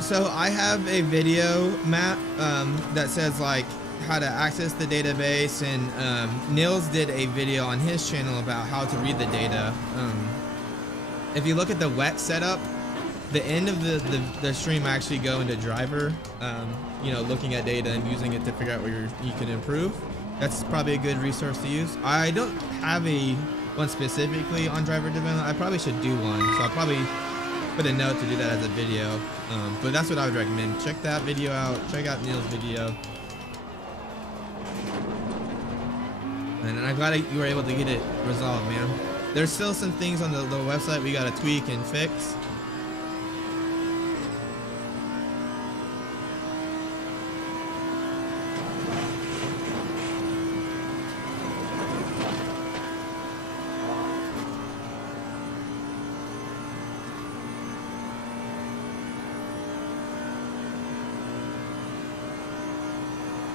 So I have a video map that says like how to access the database, and Nils did a video on his channel about how to read the data. If you look at the wet setup, the end of the stream I actually go into driver, you know, looking at data and using it to figure out where you can improve. That's probably a good resource to use. I don't have one specifically on driver development. I probably should do one, so I'll probably put a note to do that as a video. But that's what I would recommend. Check that video out. Check out Neil's video. And I'm glad you were able to get it resolved, man. There's still some things on the website we gotta tweak and fix.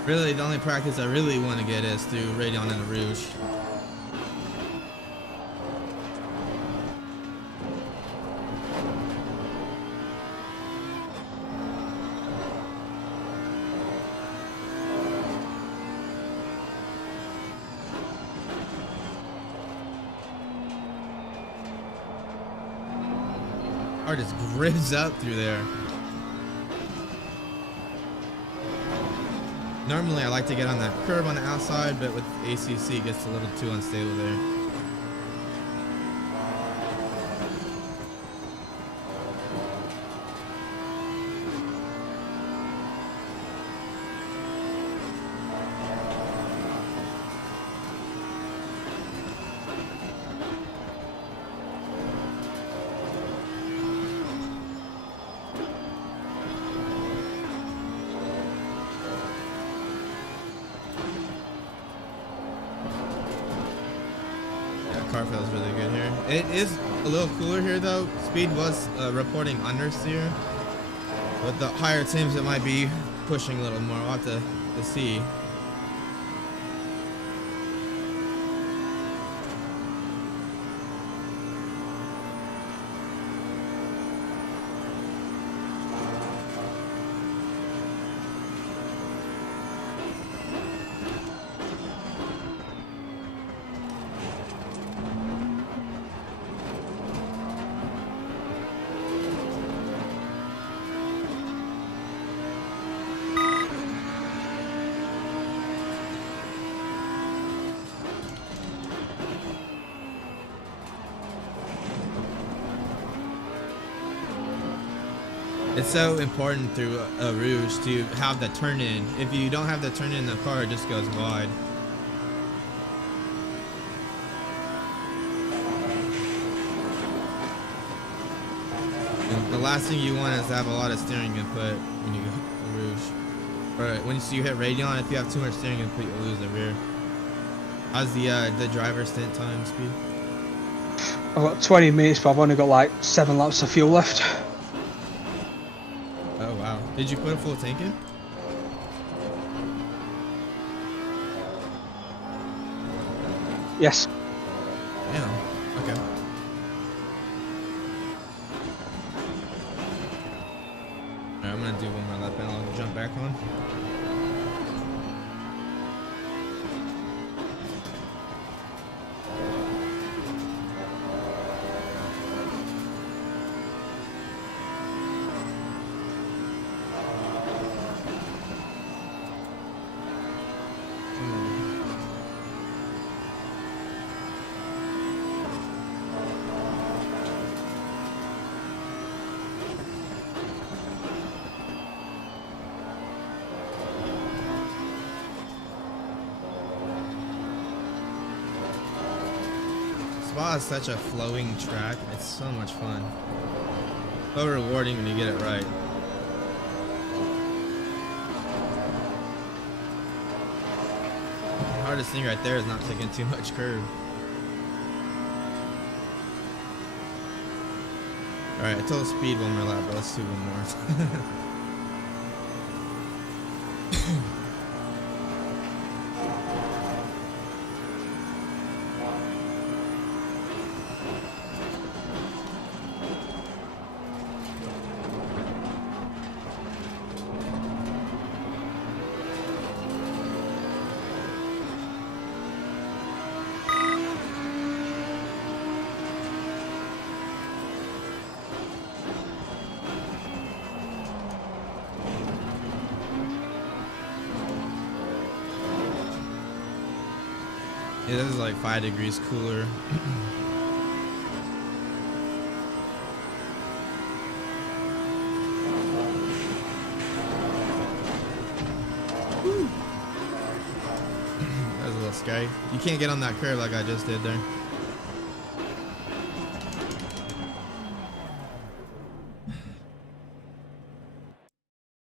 Really, the only practice I really want to get is through Radeon and the Rouge. Car just grids up through there. Normally I like to get on that curb on the outside, but with ACC it gets a little too unstable there. Car feels really good here. It is a little cooler here though. Speed was reporting understeer. With the higher temps it might be pushing a little more. We'll have to see. It's so important through a Rouge to have the turn in. If you don't have the turn in, the car just goes wide. And the last thing you want is to have a lot of steering input when you go to Rouge. Or when you hit Radeon, if you have too much steering input, you'll lose the rear. How's the driver stint time speed? I've got 20 minutes, but I've only got like 7 laps of fuel left. Oh wow. Did you put a full tank in? Yes. Yeah. Okay. Alright, I'm gonna do one more lap and I'll jump back on. Spa is such a flowing track. It's so much fun. So rewarding when you get it right. The hardest thing right there is not taking too much curve. Alright, I told speed one more lap, but let's do one more. Yeah, this is like 5 degrees cooler. scary. You can't get on that curve like I just did there.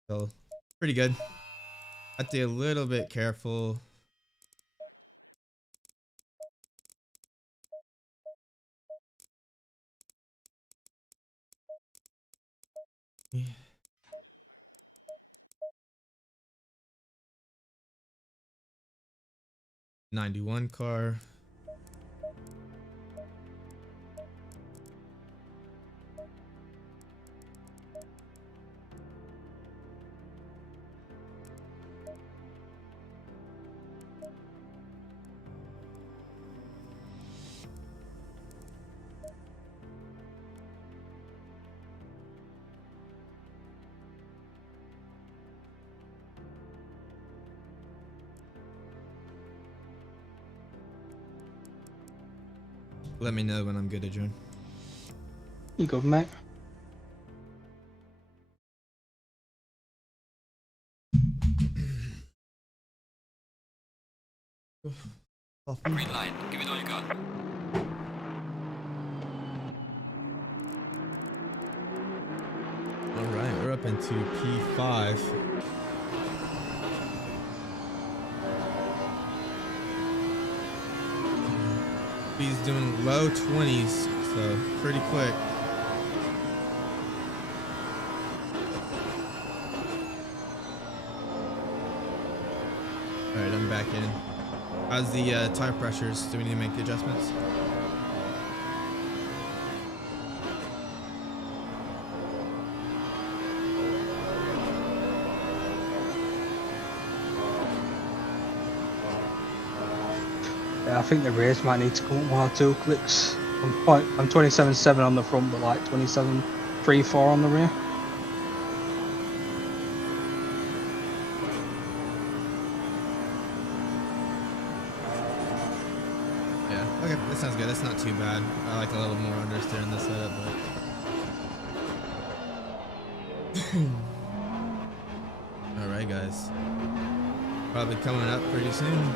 So, pretty good. Have to be a little bit careful. Yeah. 91 car. Let me know when I'm good to join. You good, mate? Green light. Give it all you got. All right, we're up into P5. He's doing low 20s, so pretty quick. All right, I'm back in. How's the tire pressures? Do we need to make the adjustments? Yeah, I think the rears might need to come up 1 or 2 clicks. I'm 27.7 on the front, but like 27.34 on the rear. Yeah, okay, that sounds good. That's not too bad. I like a little more understeer in this setup, but... Alright, guys. Probably coming up pretty soon.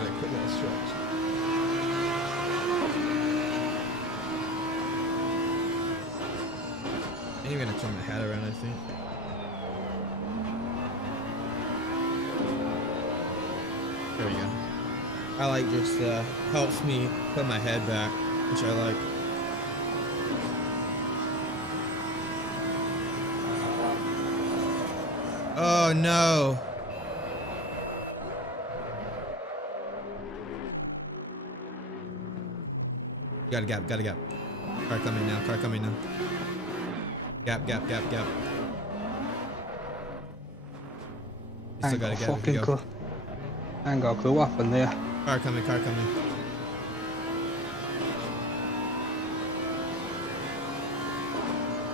Got a quick little stretch. I'm gonna turn my hat around, I think. There we go. I like just helps me put my head back, which I like. Oh no. Got a gap, got a gap. Car coming now, car coming now. Gap, gap, gap, gap. You still got a gap if you go. I ain't got a clue what happened there. Car coming, car coming.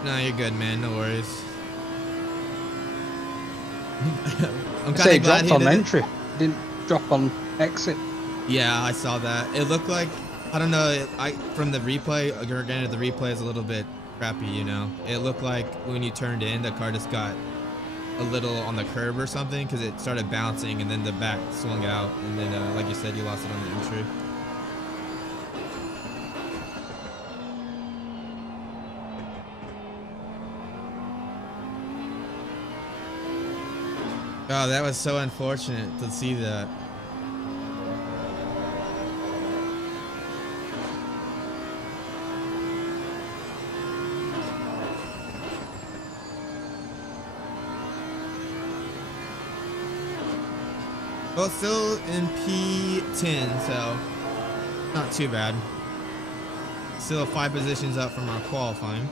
No, you're good, man. No worries. I'm kind of glad he dropped on did it. entry. Didn't drop on exit. Yeah, I saw that. It looked like, I don't know, from the replay, granted the replay is a little bit crappy, you know. It looked like when you turned in, the car just got a little on the curb or something because it started bouncing and then the back swung out and then, like you said, you lost it on the entry. Oh, that was so unfortunate to see that. Well, still in P10, so not too bad. Still 5 positions up from our qualifying.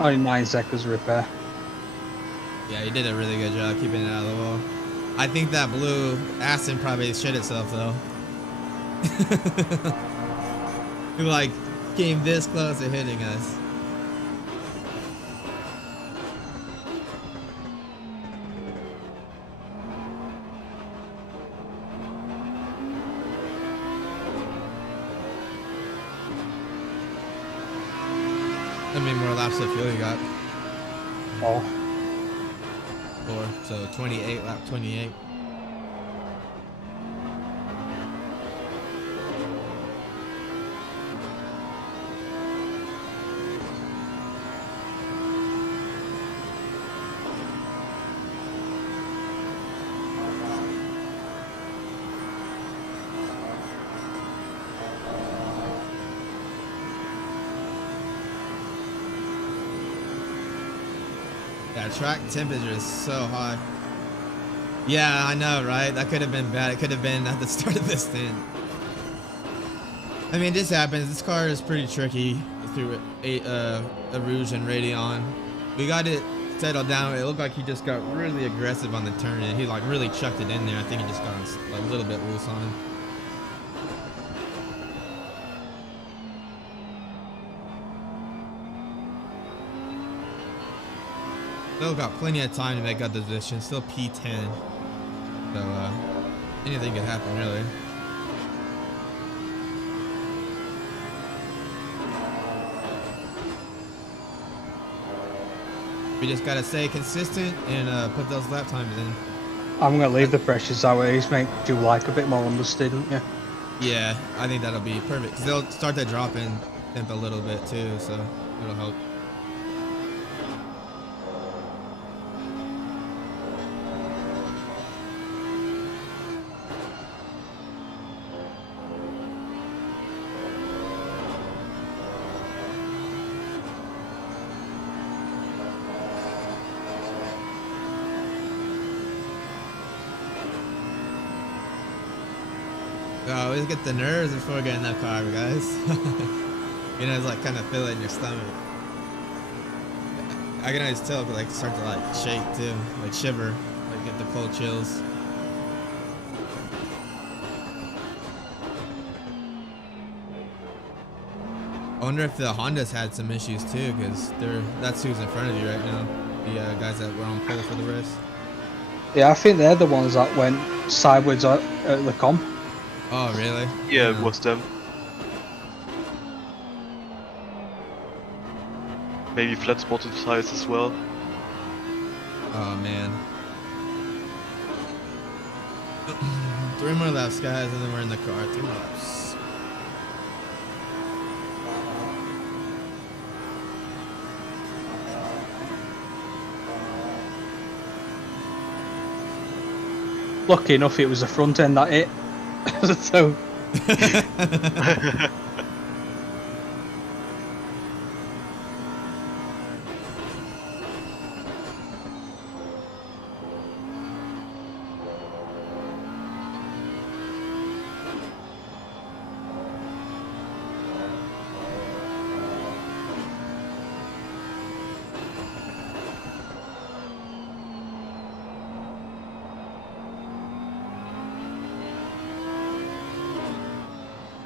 Only 9 seconds repair. Yeah, he did a really good job keeping it out of the wall. I think that blue Aston probably shit itself though. He like came this close to hitting us. How many more laps of fuel you got? Oh, 4. So 28, lap 28. Yeah, track temperature is so high. Yeah, I know, right? That could have been bad. It could have been at the start of this stint. I mean, this happens. This car is pretty tricky through a Rouge and Radeon. We got it settled down. It looked like he just got really aggressive on the turn, and he like really chucked it in there. I think he just got like, a little bit loose on him. Still got plenty of time to make up the position. Still P10. So, anything could happen, really. We just gotta stay consistent and put those lap times in. I'm gonna leave the pressures that way. Just make you like a bit more understood, don't you? Yeah, I think that'll be perfect. Because they'll start to drop in temp a little bit too, so it'll help. I always get the nerves before getting that car, guys. You know, it's like kind of feel it in your stomach. I can always tell, like start to like shake too, like shiver, like get the cold chills. I wonder if the Hondas had some issues too, because that's who's in front of you right now. The guys that were on pole for the race. Yeah, I think they're the ones that went sideways at the comp. Oh, really? Yeah, it was them. Maybe flat spotted tires as well. Oh, man. 3 more laps, guys, and then we're in the car. 3 more laps. Lucky enough, it was the front end that hit. So.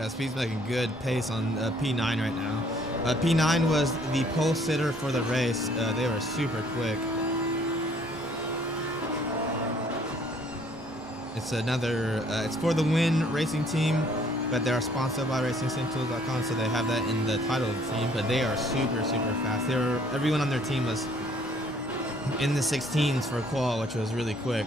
Speed's making good pace on P9 right now. P9 was the pole sitter for the race. They were super quick. It's another, it's for the Win racing team, but they are sponsored by RacingSimTools.com, so they have that in the title of the team. But they are super, super fast. Everyone on their team was in the 16s for qual, which was really quick.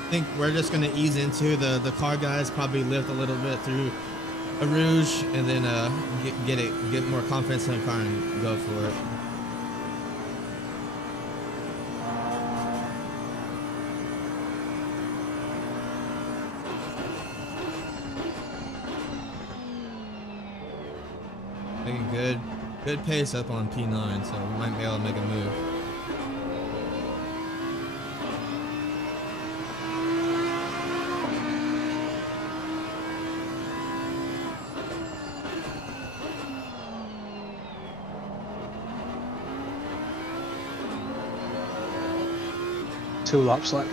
I think we're just gonna ease into the car guys, probably lift a little bit through a Rouge, and then get more confidence in the car and go for it. Making good pace up on P9, so we might be able to make a move. 2 laps left.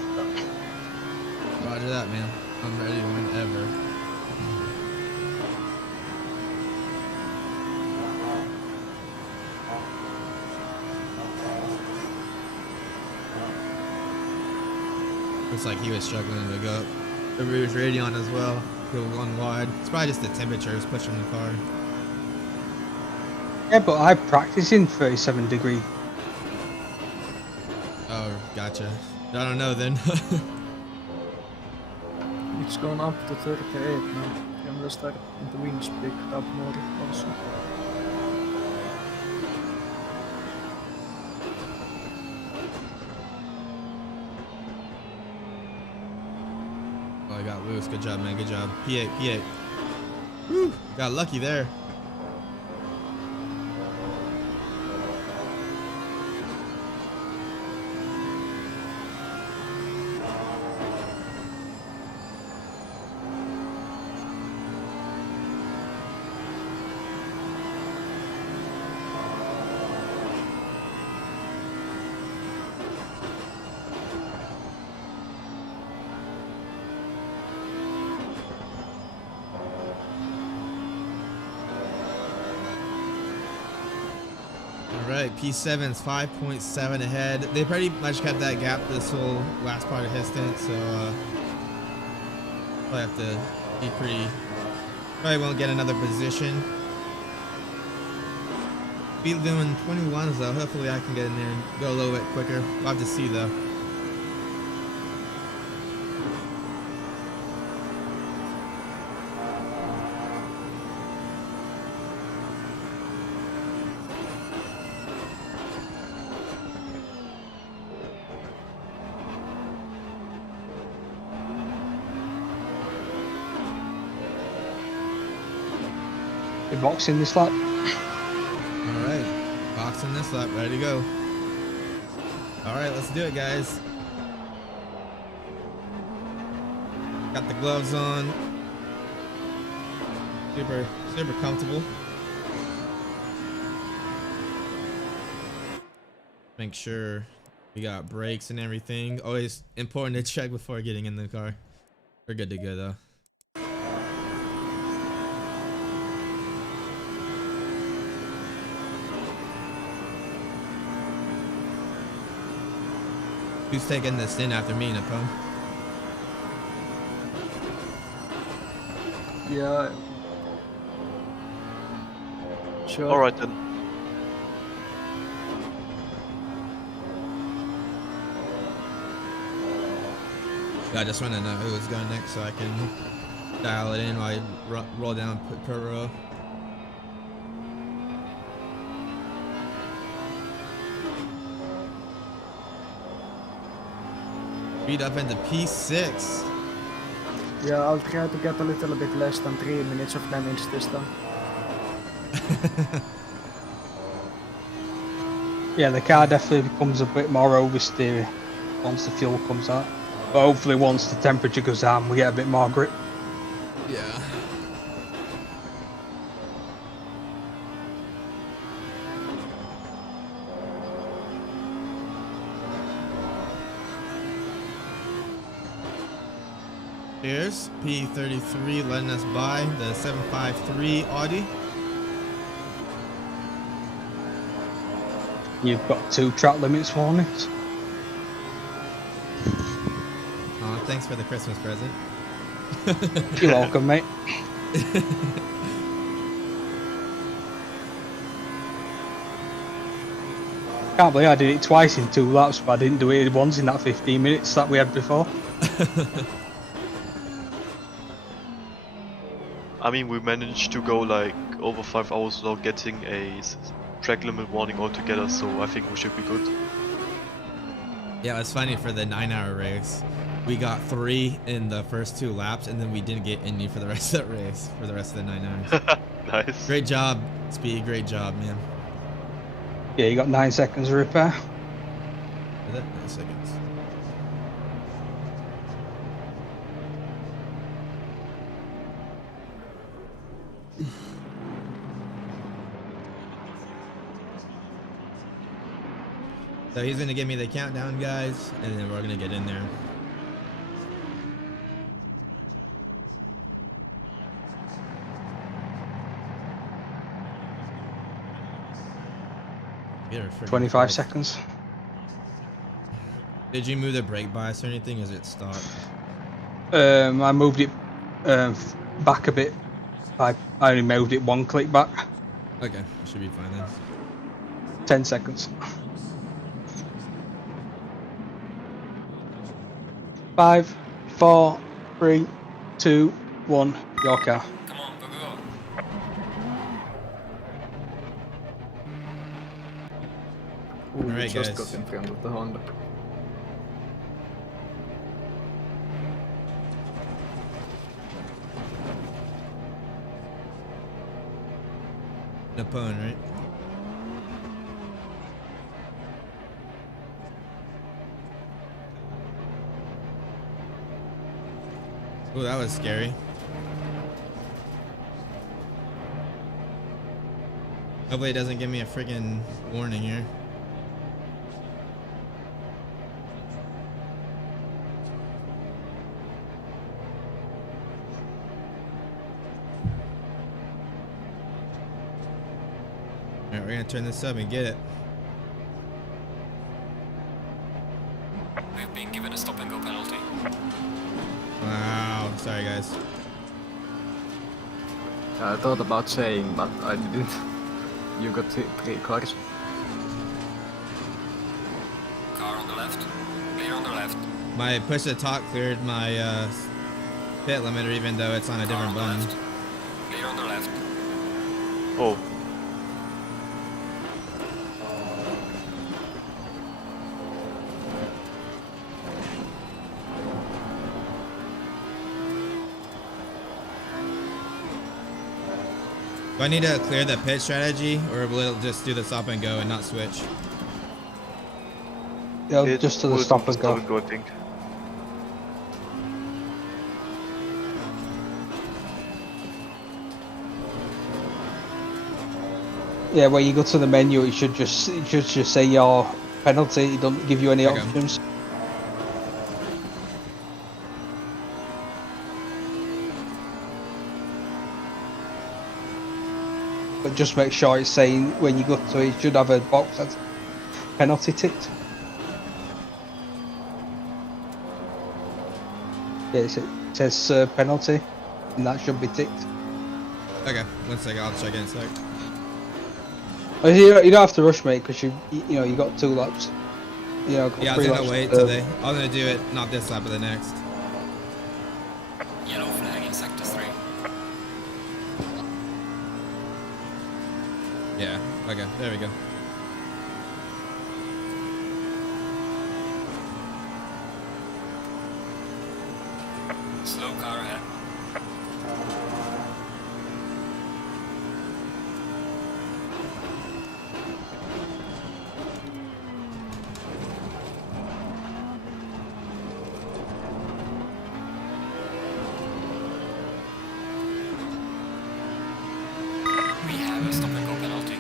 Roger that, man. I'm ready whenever. Looks like he was struggling to go up. Everybody was radion as well. He was going wide. It's probably just the temperatures pushing the car. Yeah, but I practice in 37 degree. Oh, gotcha. I don't know then. It's gone up to 38 now. From the start, and the winds picked up more also. Oh, I got loose. Good job, man. Good job. P8, P8. Whew. Got lucky there. Alright, P7's 5.7 ahead. They pretty much kept that gap this whole last part of his stint, so probably have to be pretty... Probably won't get another position. Be doing 21s though. Hopefully I can get in there and go a little bit quicker. We'll have to see though. You're boxing this lap. Alright, boxing this lap, ready to go. Alright, let's do it, guys. Got the gloves on. Super comfortable. Make sure we got brakes and everything. Always important to check before getting in the car. We're good to go though. Who's taking the stint after me, Napone? Yeah. Sure. Alright then. I just want to know who was going next so I can dial it in while I roll down per row. Speed up into P6. Yeah, I'll try to get a little bit less than 3 minutes of damage this time. Yeah, the car definitely becomes a bit more oversteer once the fuel comes out. But hopefully once the temperature goes down, we get a bit more grip. Yeah. Here's P33 letting us buy the 753 Audi. You've got 2 track limits warnings. Oh, thanks for the Christmas present. You're welcome, mate. Can't believe I did it twice in 2 laps, but I didn't do it once in that 15 minutes that we had before. I mean, we managed to go like over 5 hours without getting a track limit warning altogether, so I think we should be good. Yeah, it's funny for the 9-hour race. We got 3 in the first 2 laps, and then we didn't get any for the rest of the race, for the rest of the 9 hours. Nice. Great job, Speed. Great job, man. Yeah, you got 9 seconds of repair. Is that 9 seconds? So he's gonna give me the countdown, guys, and then we're gonna get in there. Get her freaking 25 close. seconds. Did you move the brake bias or anything? Is it stopped? I moved it back a bit. I only moved it 1 click back. Okay, should be fine then. 10 seconds. 5, 4, 3, 2, 1. Your car. Come on, go, go, go. Ooh, Alright, just guys. got in front of the Honda. Napone, right? Oh, that was scary. Hopefully it doesn't give me a freaking warning here. Alright, we're gonna turn this up and get it. We've been given a stop and go penalty. Wow, sorry guys. I thought about saying, but I didn't. You got 3 cars. Car on the left. Clear on the left. My push to talk cleared my pit limiter even though it's on a Car different on the button. left. Clear on the left. Oh, Do I need to clear the pit strategy or will it just do the stop and go and not switch? Yeah, it just to the would stop and go. I think. Yeah, when you go to the menu, it should just say your penalty. It don't give you any Okay. options. But just make sure it's saying when you go to it, it should have a box that's penalty ticked. Yeah, it says penalty, and that should be ticked. Okay, 1 second, I'll check in a sec. Oh, you don't have to rush, mate, because you know you got 2 laps. You know, Yeah, I 3 was gonna laps wait to serve. today. I was gonna do it not this lap but the next. Yellow flag in sector 3. Yeah, okay, there we go. Slow car ahead. We have a stop and go penalty.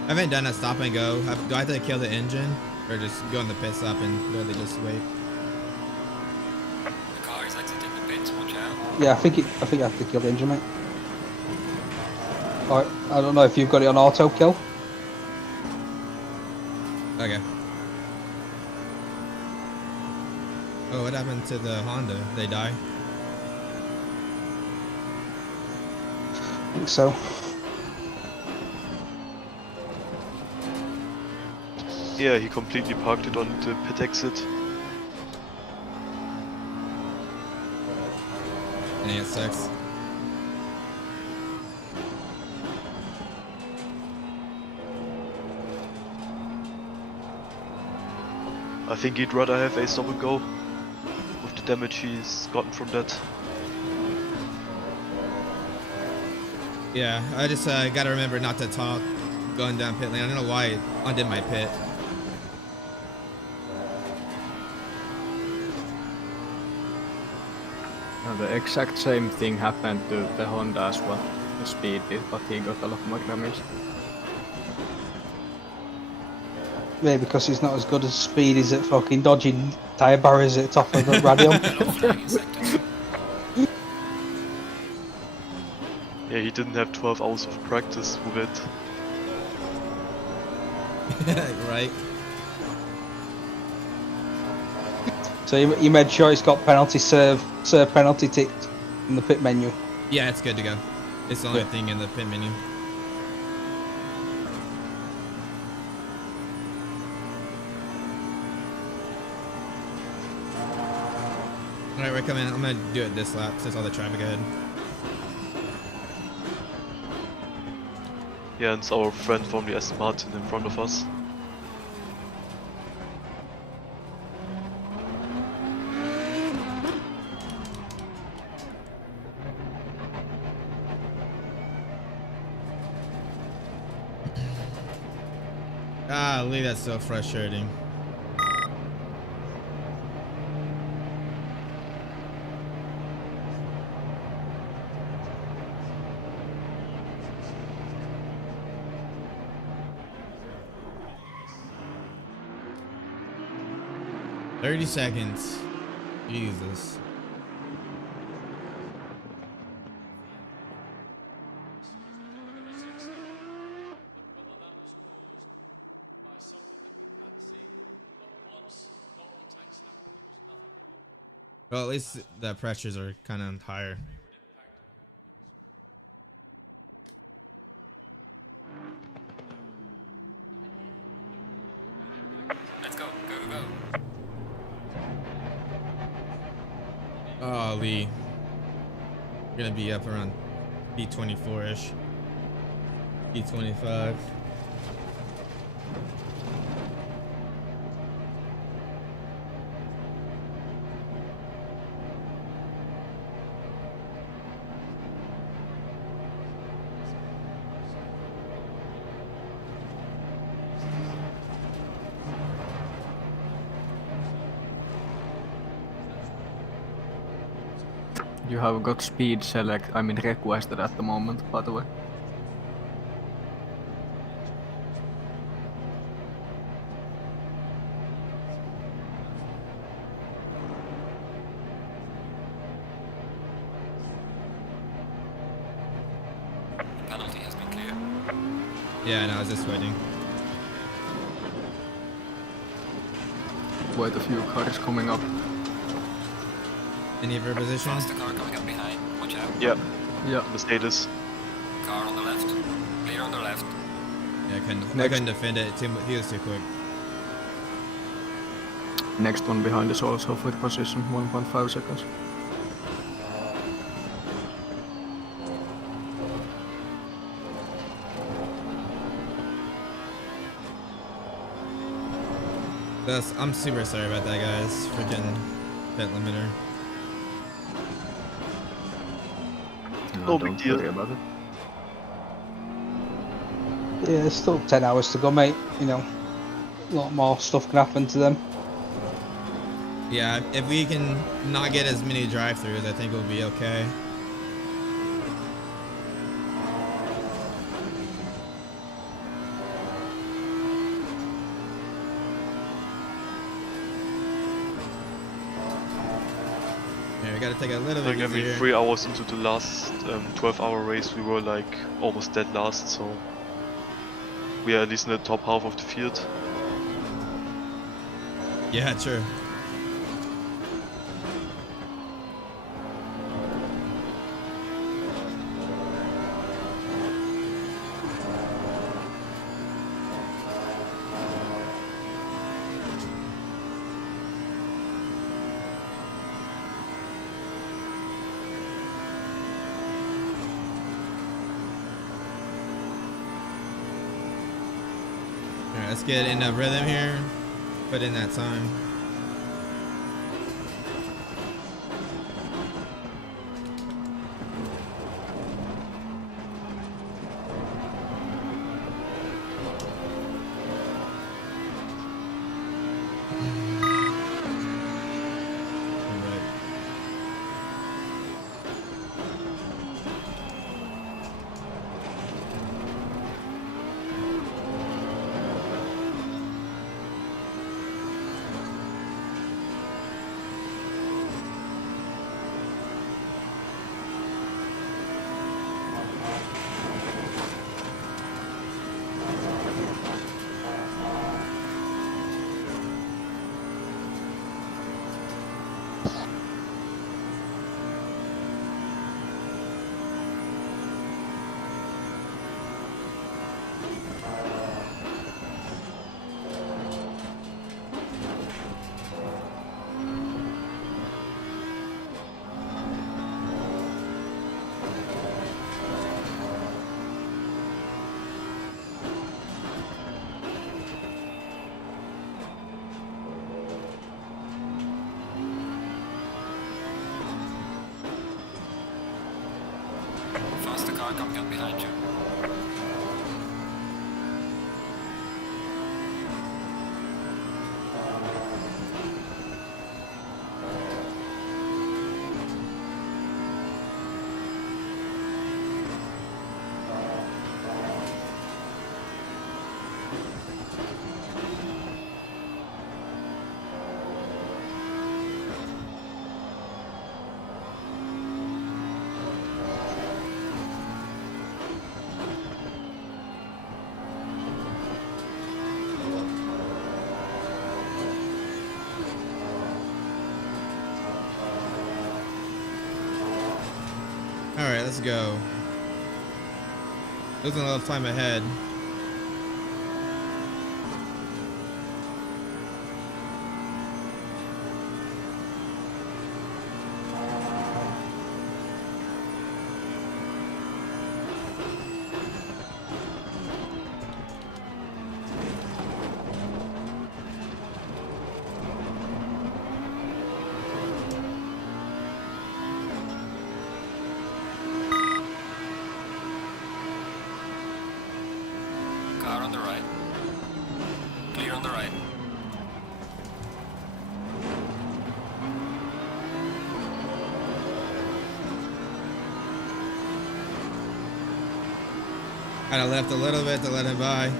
I haven't done a stop and go. Do I have to kill the engine or just go in the pit stop and really just wait? The car is exiting the pits, watch out. Yeah, I think I have to kill the engine, mate. Alright, I don't know if you've got it on auto kill. Okay. Oh, what happened to the Honda? They die? I think so. Yeah, he completely parked it on the pit exit. And it sucks. I think he'd rather have a stop and go with the damage he's gotten from that. Yeah, I just gotta remember not to talk going down pit lane. I don't know why it undid my pit. The exact same thing happened to the Honda as well. The Speed did, but he got a lot more damage. Yeah, because he's not as good as Speed is at fucking dodging tyre barriers at the top of the radial. Flying in sector 2. Yeah, he didn't have 12 hours of practice with it. Right. So you made sure he's got penalty serve penalty ticked in the pit menu. Yeah, it's good to go. It's the only thing in the pit menu. Alright, we're coming. I'm gonna do it this lap since all the traffic ahead. Yeah, and it's our friend from the Aston Martin in front of us. Golly, that's so frustrating. $30 seconds. Jesus. Well, at least the pressures are kind of higher. Let's go, go, go. Oh, Lee. You're gonna be up around P24-ish. P25. You have got Speed requested at the moment, by the way. Penalty has been cleared. Yeah, no, I was just waiting. Quite a few cars coming up. Any of your positions? Faster car coming up behind. Watch out. Yeah, Yeah. Mercedes. Car on the left. Clear on the left. Yeah, I couldn't defend it. He was too quick. Next one behind is also for position, 1.5 seconds. I'm super sorry about that, guys. Freaking pit limiter. No don't big deal. worry about it. Yeah, there's still 10 hours to go, mate. You know, a lot more stuff can happen to them. Yeah, if we can not get as many drive-throughs, I think we'll be okay. Yeah, we gotta take a little bit Like every easier. 3 hours into the last 12-hour race, we were like almost dead last, so we are at least in the top half of the field. Yeah, true. Alright, let's get in a rhythm here. Put in that time. Alright. car coming up behind you. All right, let's go. Losing a lot of time ahead. Car on the right. Clear on the right. Kind of left a little bit to let him by.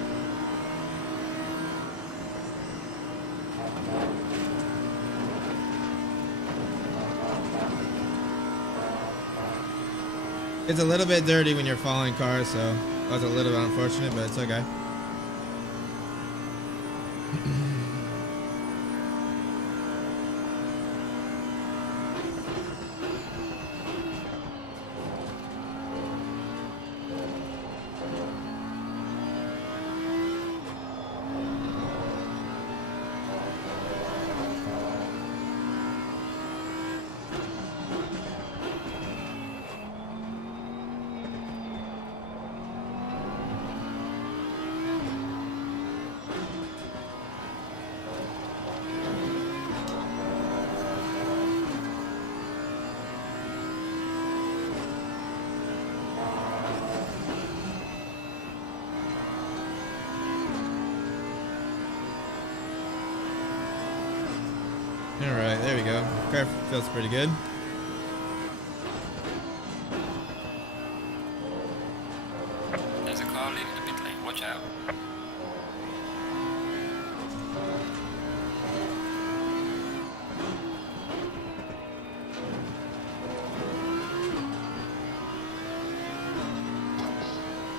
It's a little bit dirty when you're following cars, so that was a little bit unfortunate, but it's okay. All right, there we go. Car feels pretty good. There's a car leaving the pit lane. Watch out.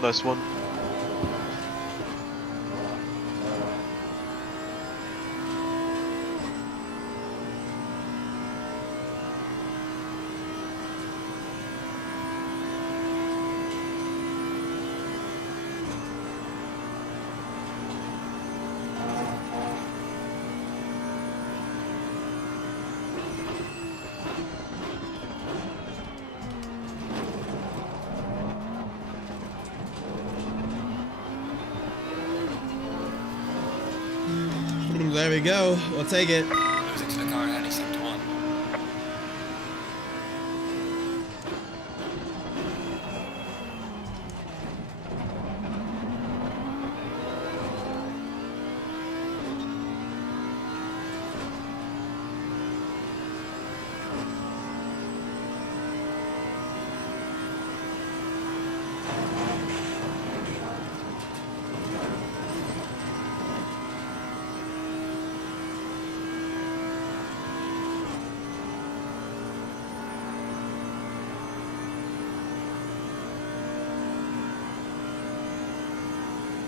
Nice one. There we go. We'll take it. Losing to the car heading sector 1.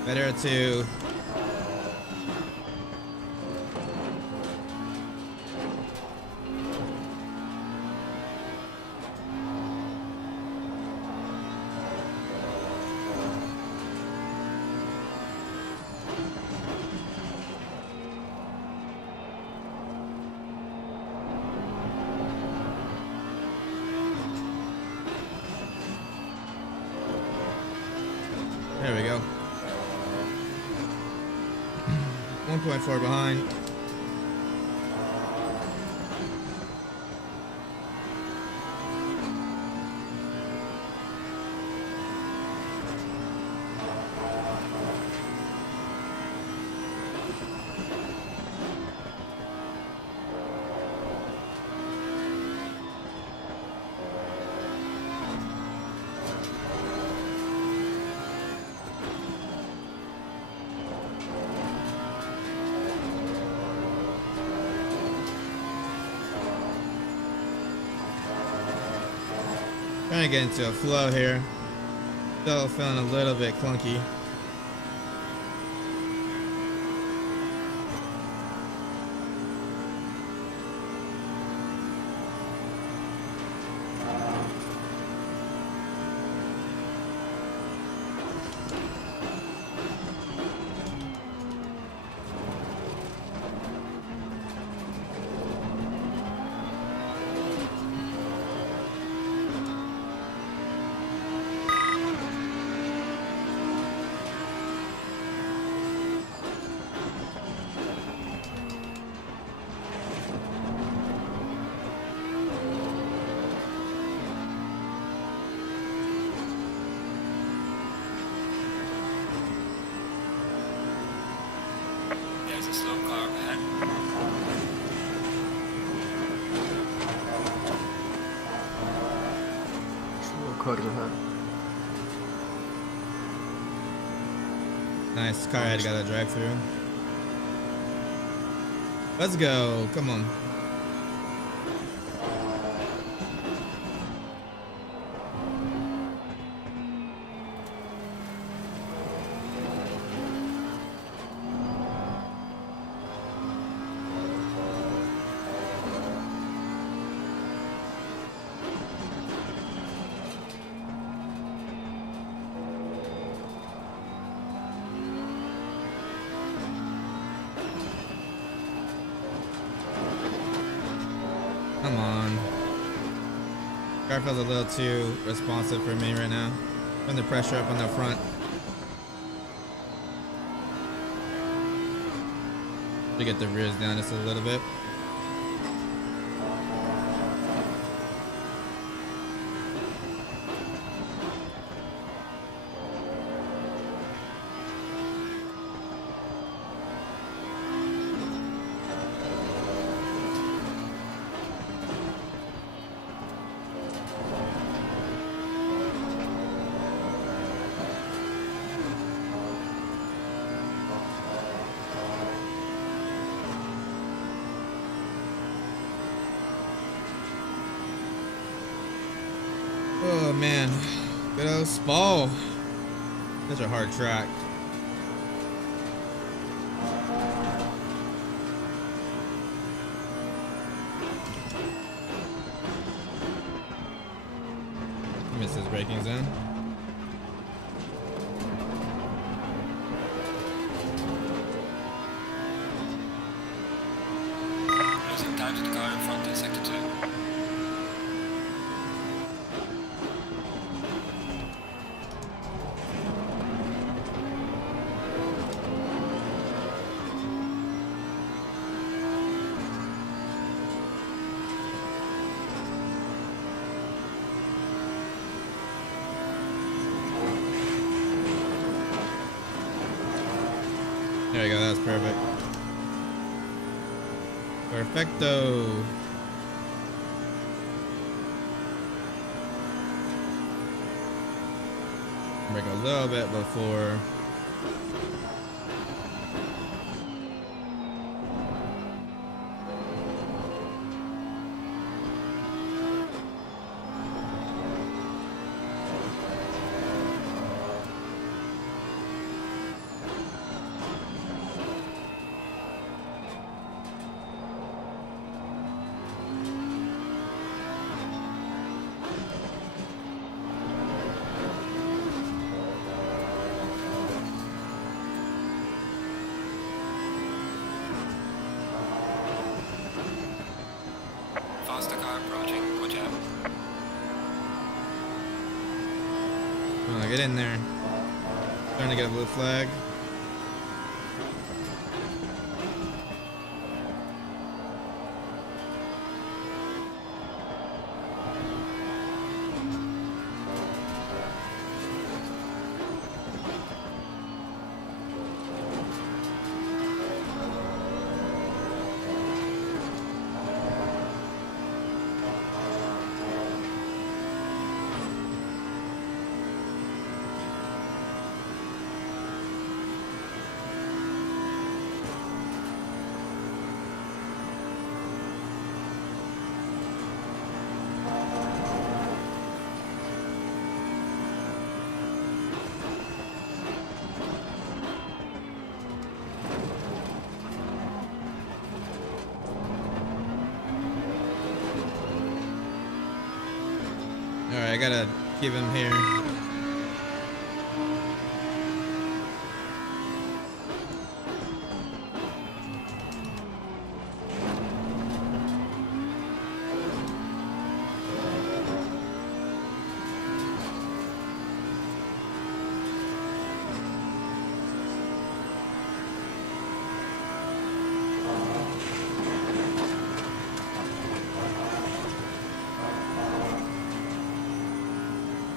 Better to there we go. 1.4 behind. Trying to get into a flow here. Still feeling a little bit clunky. There's a slow car up ahead. Slow car ahead. Nice. Car ahead got a drive through. Let's go. Come on. Come on. Car feels a little too responsive for me right now. Putting the pressure up on the front. To get the rears down just a little bit. Oh man, good old Spa. Such a hard track. Missed his braking zone. Losing time to the car in front in sector 2. There we go, that's perfect. Perfecto. Break a little bit before. Faster car approaching, watch out. Oh, get in there. Starting to get a blue flag. gotta keep him here.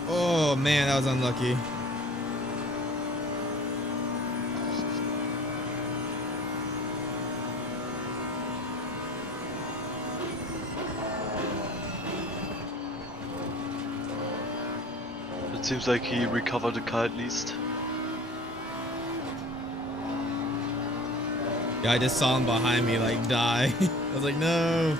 Oh man, that was unlucky. It seems like he recovered the car at least. Yeah, I just saw him behind me like die. I was like, no.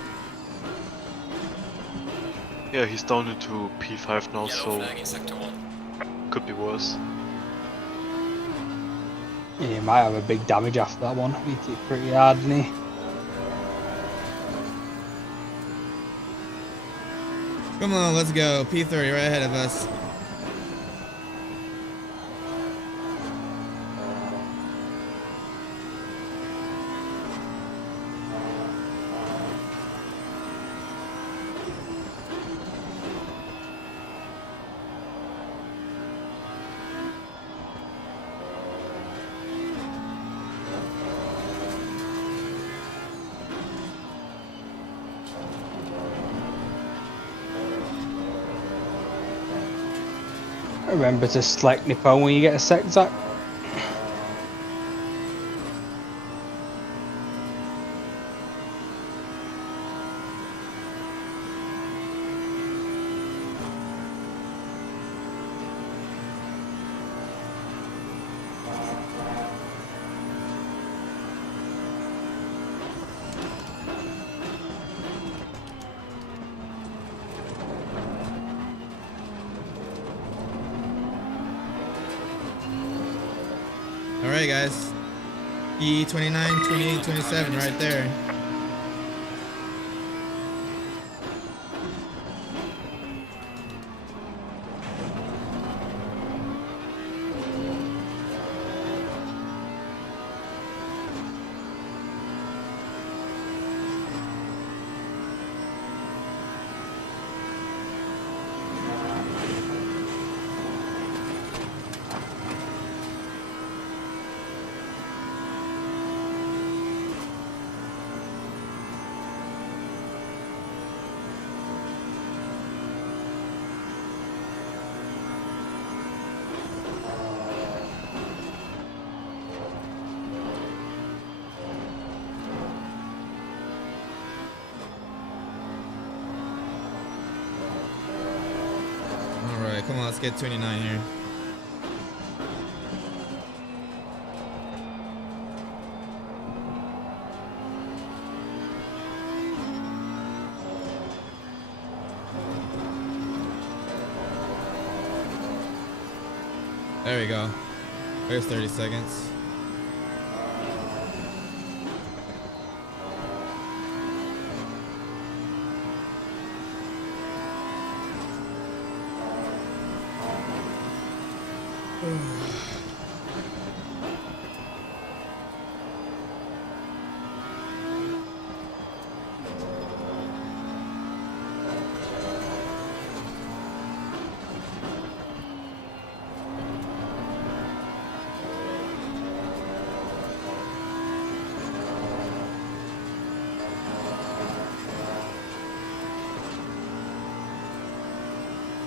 Yeah, he's down into P5 now, Yellow so flag in sector 1. could be worse. Yeah, he might have a big damage after that one. He hit it pretty hard, didn't he? Come on, let's go. P30 right ahead of us. Remember to select Nippon when you get a sec, Zach. All right, guys. E29, 28, 27 right there. Alright, come on, let's get 29 here. There we go. There's 30 seconds.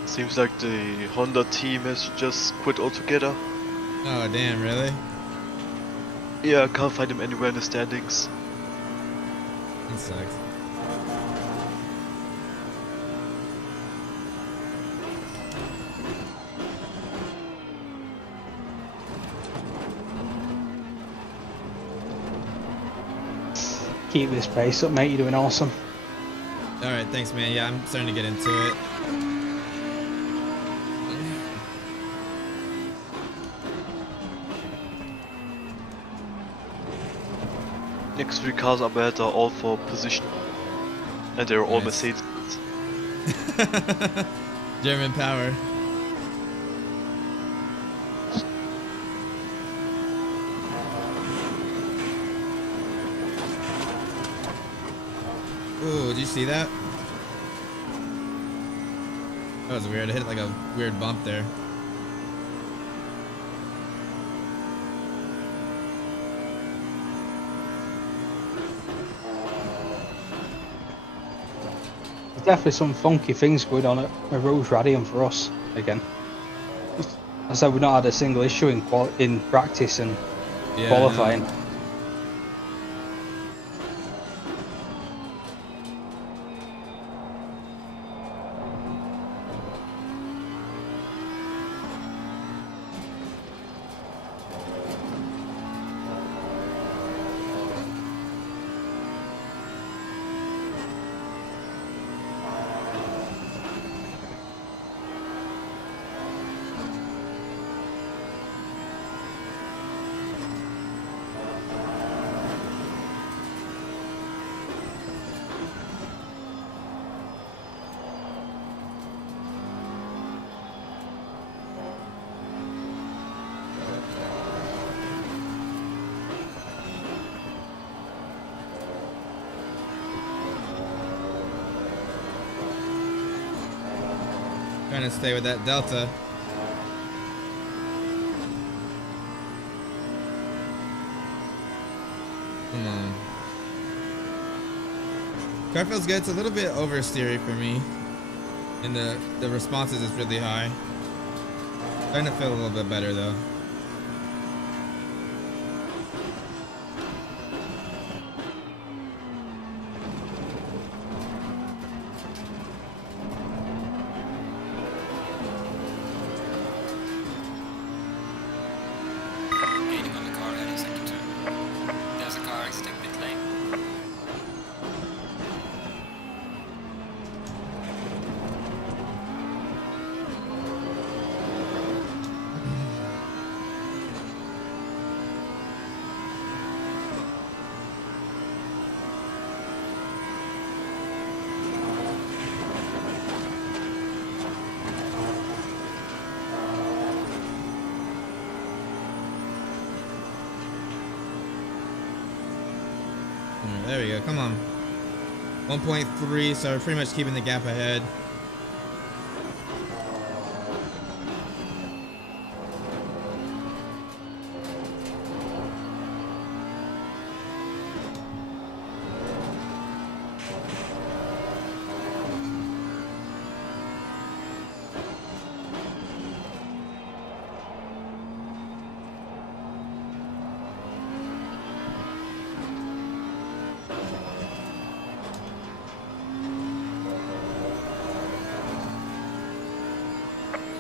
Seems like the Honda team has just quit altogether. Oh, damn, really? Yeah, I can't find him anywhere in the standings. That sucks. Keep this pace up, mate. You're doing awesome. Alright, thanks, man. Yeah, I'm starting to get into it. Next three cars up ahead are all for position. And they're all Nice. Mercedes. German power. Ooh, did you see that? That was weird. I hit like a weird bump there. There's definitely some funky things going on at Rose Radium for us again. I said we've not had a single issue in practice and qualifying. No. Trying to stay with that delta. Come on. Car feels good. It's a little bit oversteery for me. And the responses is really high. Starting to feel a little bit better though. Gaining on the car heading sector 2. There's a car exiting pit lane. There we go. Come on. 1.3, so we're pretty much keeping the gap ahead.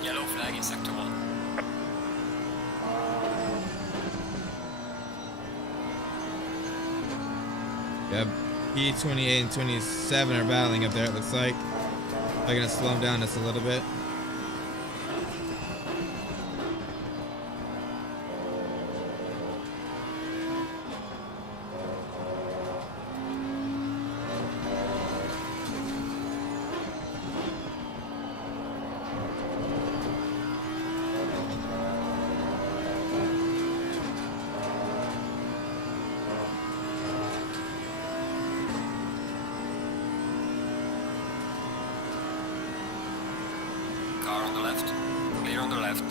Yellow flag in sector 1. Yep. P28 and 27 are battling up there, it looks like. They're gonna slow them down just a little bit. Car on the left. Clear on the left.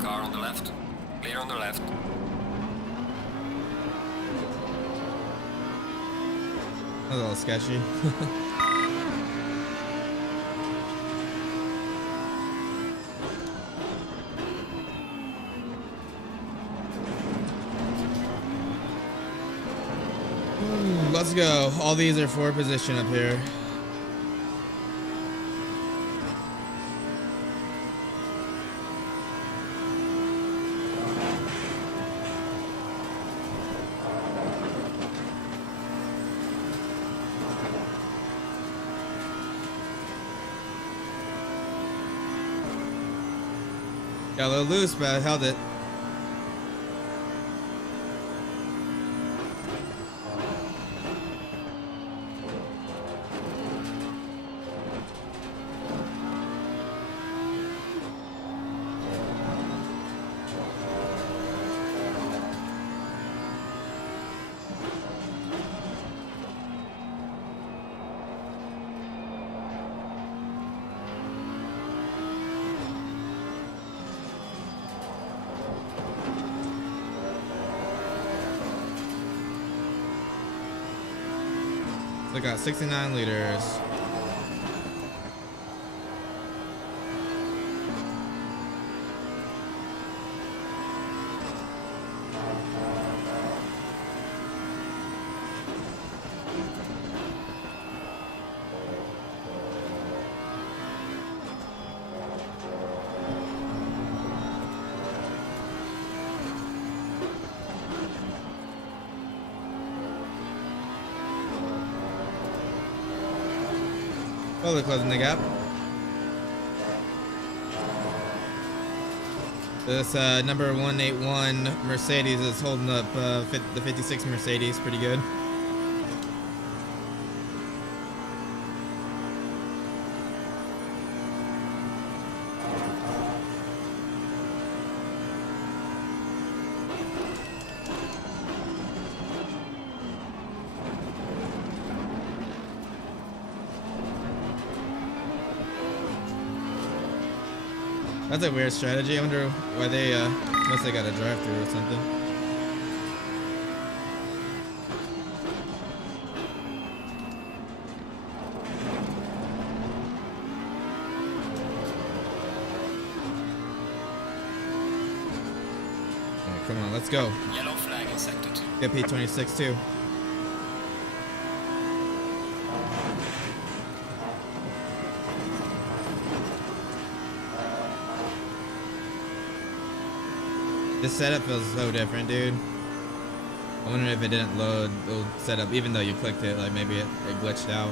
Car on the left. Clear on the left. That was a little sketchy. Let's go. All these are 4 position up here. Got a little loose, but I held it. So I got 69 liters. Slowly closing the gap. This number 181 Mercedes is holding up the 56 Mercedes pretty good. That's a weird strategy. I wonder why they, unless they got a drive-through or something. Alright, come on, let's go. Yellow flag in sector 2. Get P26 too. This setup feels so different, dude. I wonder if it didn't load the setup, even though you clicked it, like maybe it glitched out.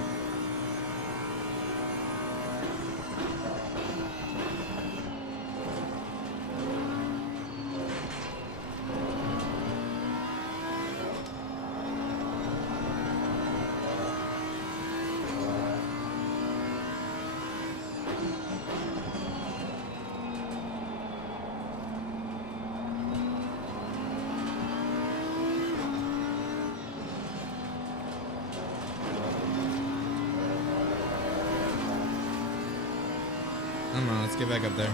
Come on, let's get back up there.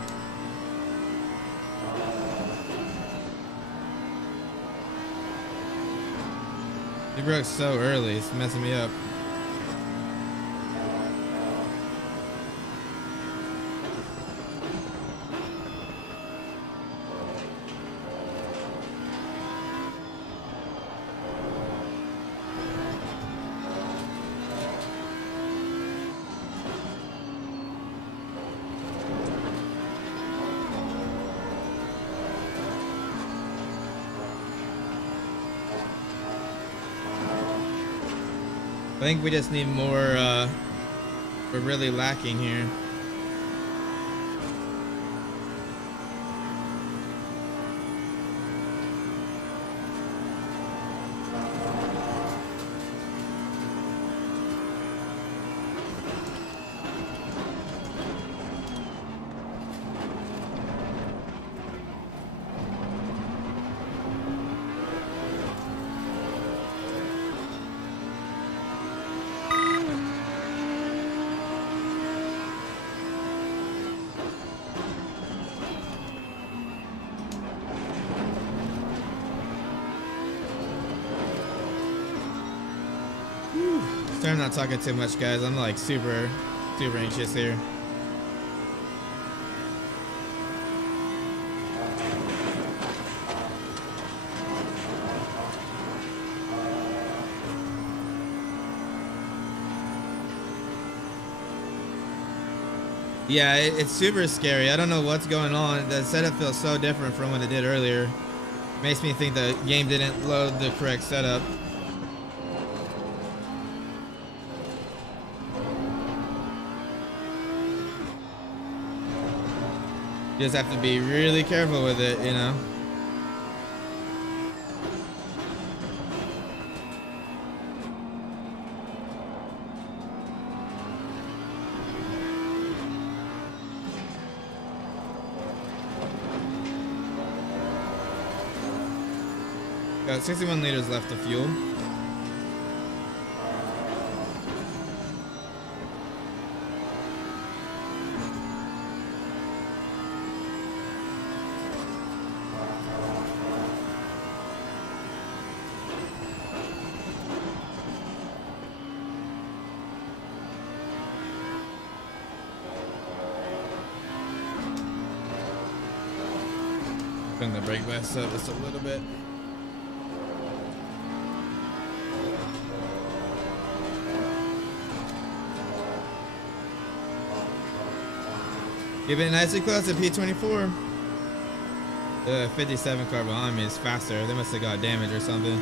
He broke so early, it's messing me up. I think we just need more, we're really lacking here. Sorry I'm not talking too much, guys. I'm like super anxious here. Yeah, it's super scary. I don't know what's going on. The setup feels so different from what it did earlier. Makes me think the game didn't load the correct setup. You just have to be really careful with it, you know. Got 61 liters left of fuel. Bring the brake vest up just a little bit. Keep it nicely close to P24. The 57 car behind me is faster. They must have got damage or something.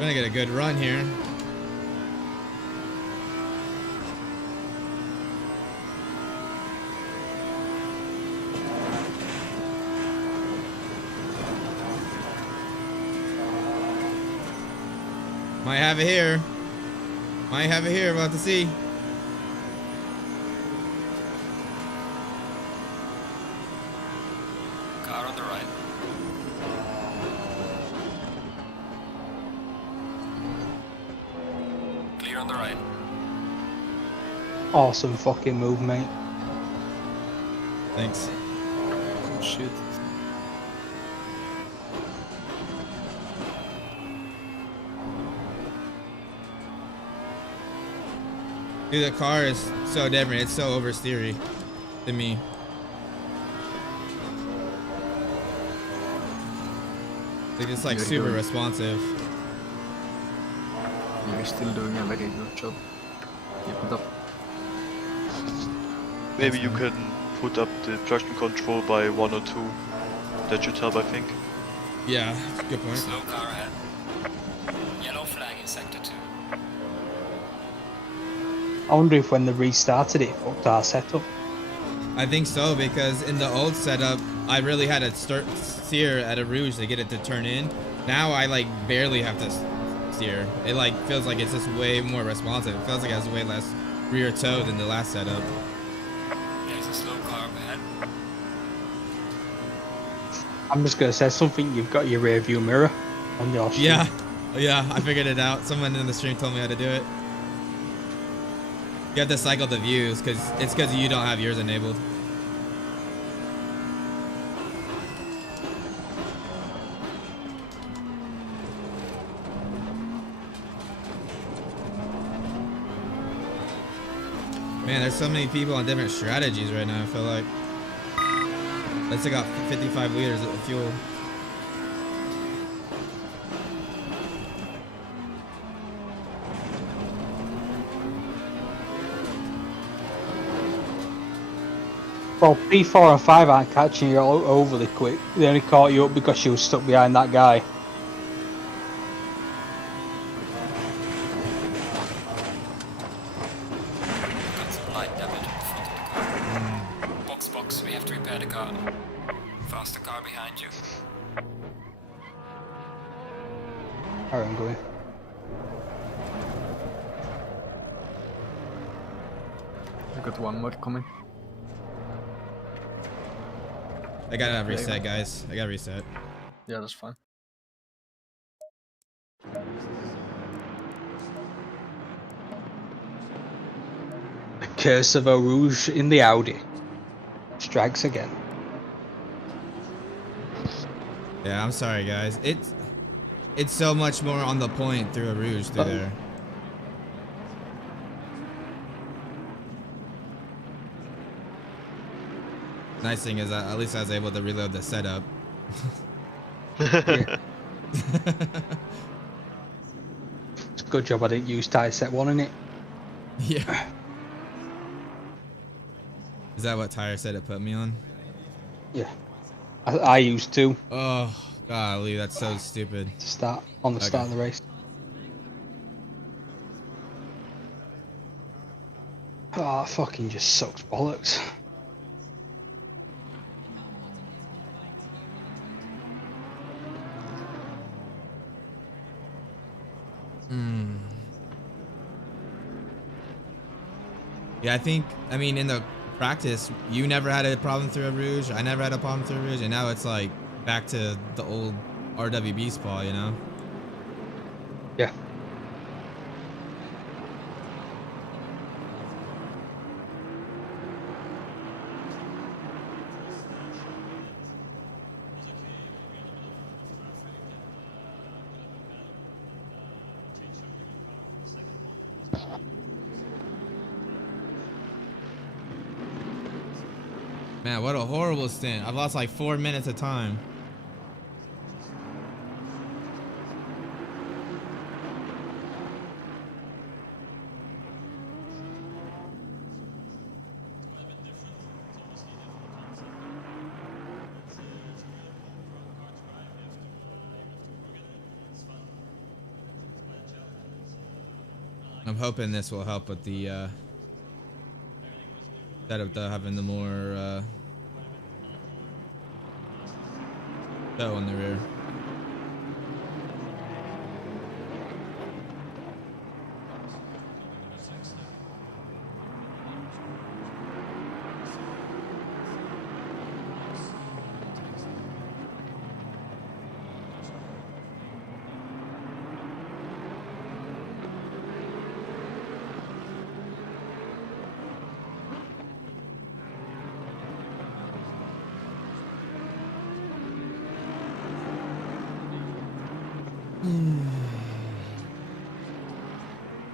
Gonna get a good run here. Might have it here. Might have it here. We'll have to see. Car on the right. Clear on the right. Awesome fucking move, mate. Thanks. Shit. Dude, the car is so different. It's so oversteery to me. Like it's like You're super doing- responsive. You're still doing a very good job. Keep it up. Maybe you can put up the traction control by 1 or 2. That should help, I think. Yeah, good point. Slow car ahead. Yellow flag in sector 2. I wonder if when they restarted it, fucked our setup. I think so, because in the old setup, I really had to steer at a rouge to get it to turn in. Now I like barely have to steer. It like feels like it's just way more responsive. It feels like it has way less rear toe than the last setup. There's a slow car up ahead. I'm just gonna say something. You've got your rear view mirror on your stream. Yeah, I figured it out. Someone in the stream told me how to do it. You have to cycle the views because you don't have yours enabled. Man, there's so many people on different strategies right now, I feel like. Let's take out 55 liters of fuel. Well, P4 and 5 aren't catching you overly quick. They only caught you up because you were stuck behind that guy. Got some light damage in front of the car. Box, we have to repair the car. Faster car behind you. Alright, I'm going. I got one more coming. I gotta reset, guys. I gotta reset. Yeah, that's fine. The curse of Eau Rouge in the Audi strikes again. Yeah, I'm sorry, guys. It's so much more on the point through a Rouge through there. Nice thing is at least I was able to reload the setup. Yeah. It's a good job I didn't use tire set 1 in it. Yeah. Is that what tire set it put me on? Yeah. I used 2 Oh, golly, that's so stupid. to start on the start of the race. Oh, it fucking just sucks bollocks. Yeah, I mean, in the practice, you never had a problem through a Rouge. I never had a problem through a Rouge. And now it's like back to the old RWB spa, you know? Yeah. Man, what a horrible stint. I've lost like 4 minutes of time. I'm hoping this will help with the setup though, having the more toe in the rear.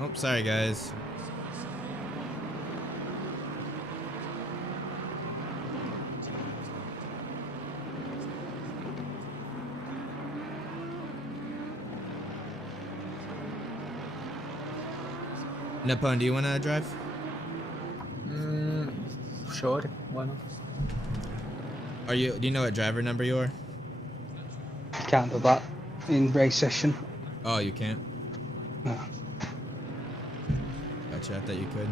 Oh, sorry guys. Nippon, do you want to drive? Sure, why not? Do you know what driver number you are? Can't do that in race session. Oh, you can't? No. Gotcha, I thought you could.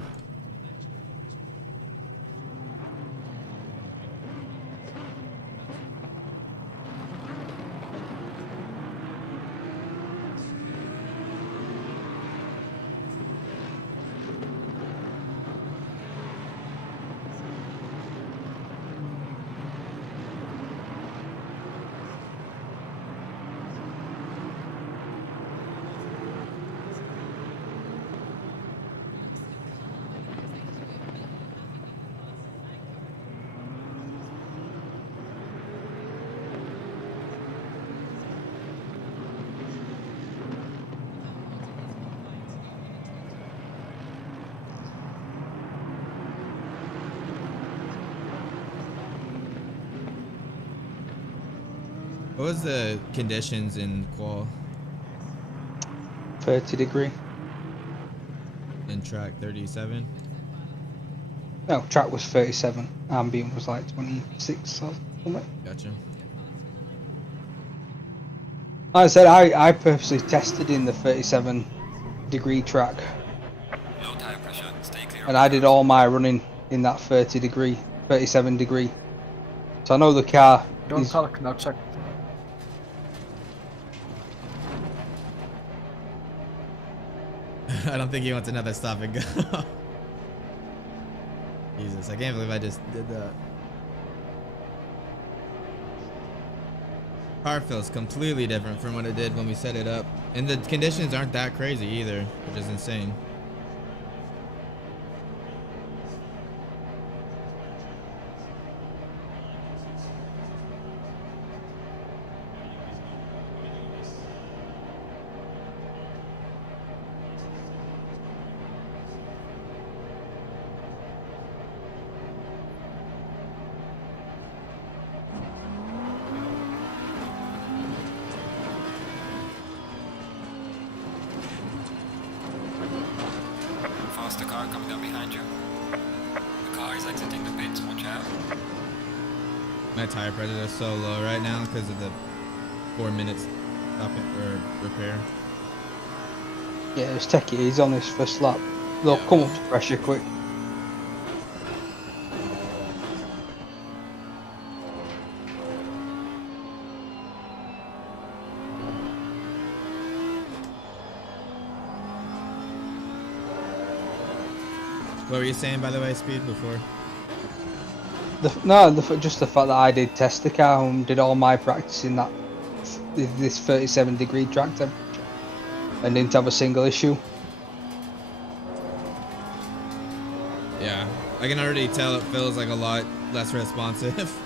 What was the conditions in qual 30°. in track 37? No, track was 37. Ambient was like 26 or something. Gotcha. Like I said, I purposely tested in the 37° track, Low tire pressure, stay clear. and I did all my running in that 37°. So I know the car Don't is talk, now check. I don't think he wants another stop and go. Jesus, I can't believe I just did that. Car feels completely different from what it did when we set it up. And the conditions aren't that crazy either, which is insane. My tire pressures are so low right now because of the 4 minutes stop or repair. Yeah, just take it easy on this first lap. They'll come up to pressure quick. What were you saying, by the way, Speed, before? Just the fact that I did test the car and did all my practice in this 37-degree track temperature and didn't have a single issue. Yeah, I can already tell it feels like a lot less responsive.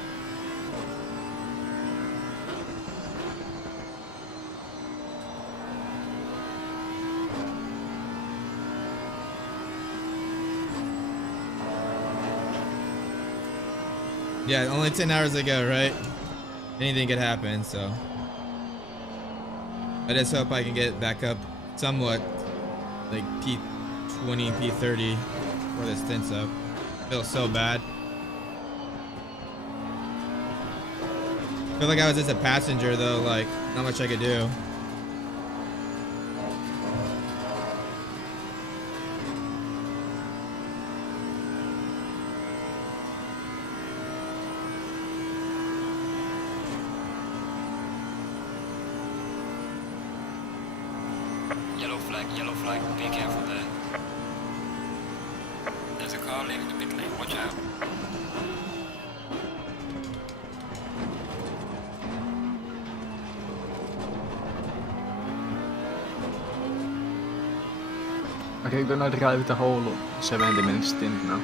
Yeah, only 10 hours ago, right? Anything could happen, so I just hope I can get back up somewhat, like P20, P30 before the stint's up. Feels so bad. Feel like I was just a passenger though, like not much I could do. Yellow flag, be careful there. There's a car leaving the pit lane, watch out. Okay, you're gonna drive the whole 70-minute stint now.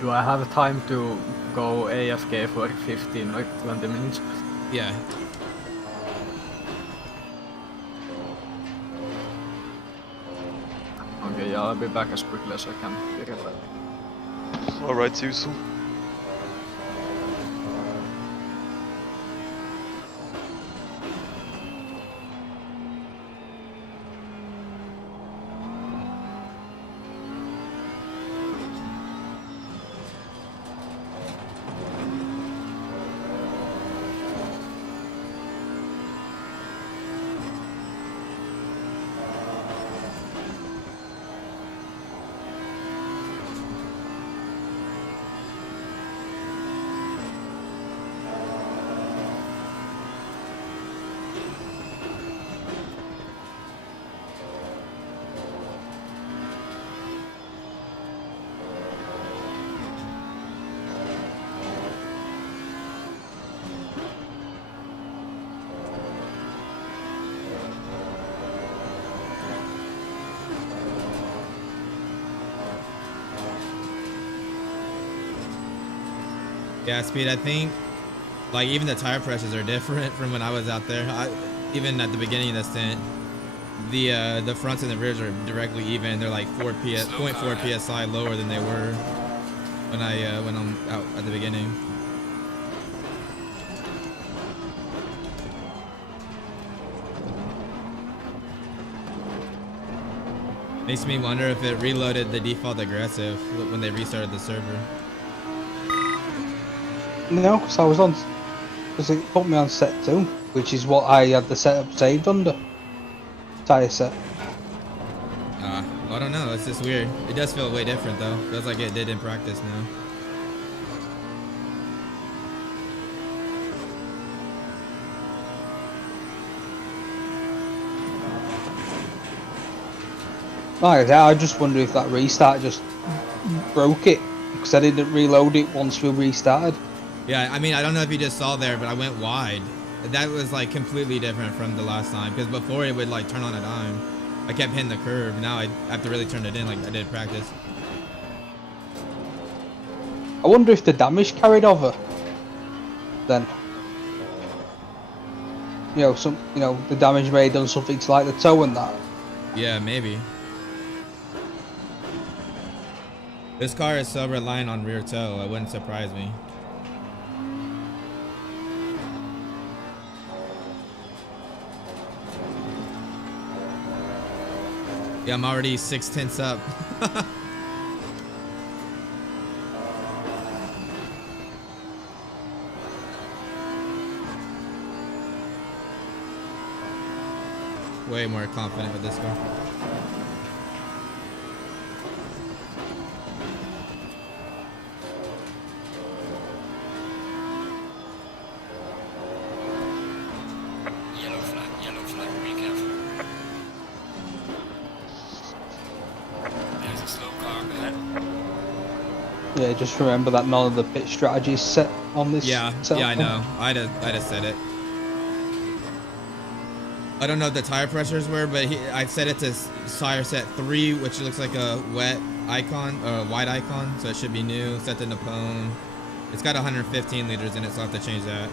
Do I have time to go AFK for 15 or 20 minutes? Yeah. Okay, yeah, I'll be back as quickly as I can. Be right back. Alright, see you soon. Yeah, Speed, I think like even the tire pressures are different from when I was out there. Even at the beginning of the stint, the fronts and the rears are directly even. They're like 0.4 psi lower than they were when I went on out at the beginning. Makes me wonder if it reloaded the default aggressive when they restarted the server. No, because I was on, because it put me on set 2, which is what I had the setup saved under. Tyre set. Well, I don't know. It's just weird. It does feel way different though. Feels like it did in practice now. Like I just wonder if that restart just broke it, because I didn't reload it once we restarted. Yeah, I mean, I don't know if you just saw there, but I went wide. That was like completely different from the last time, because before it would like turn on a dime. I kept hitting the curve. Now I have to really turn it in like I did in practice. I wonder if the damage carried over. Then, the damage may have done something to like the toe and that. Yeah, maybe. This car is so reliant on rear toe, it wouldn't surprise me. Yeah, I'm already 6/10 up. Way more confident with this car. Yellow flag, be careful. There's a slow car ahead. Yeah, just remember that none of the pit strategies set on this. Yeah, I know. I just said it. I don't know what the tire pressures were, but I set it to tire set 3, which looks like a wet icon, or a white icon, so it should be new. Set the Napone. It's got 115 liters in it, so I'll have to change that.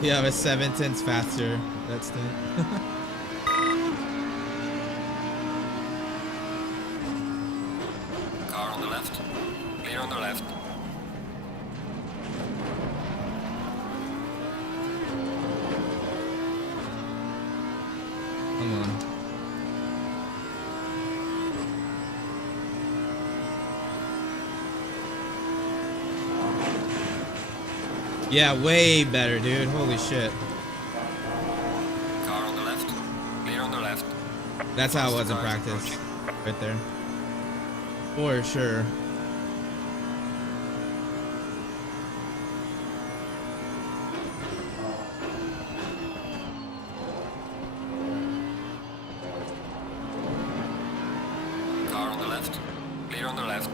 Yeah, it was 7/10 faster. That's the. Car on the left. Clear on the left. Come on. Yeah, way better, dude. Holy shit. Car on the left. Clear on the left. That's how it was in Car is practice. approaching. Right there. For sure. Car on the left. Clear on the left.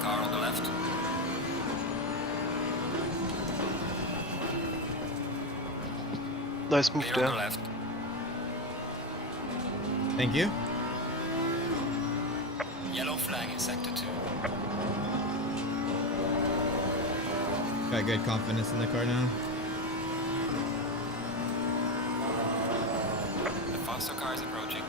Car on the left. Nice move Clear on the there. left. Thank you. Yellow flag in sector 2. Got good confidence in the car now. The faster car is approaching.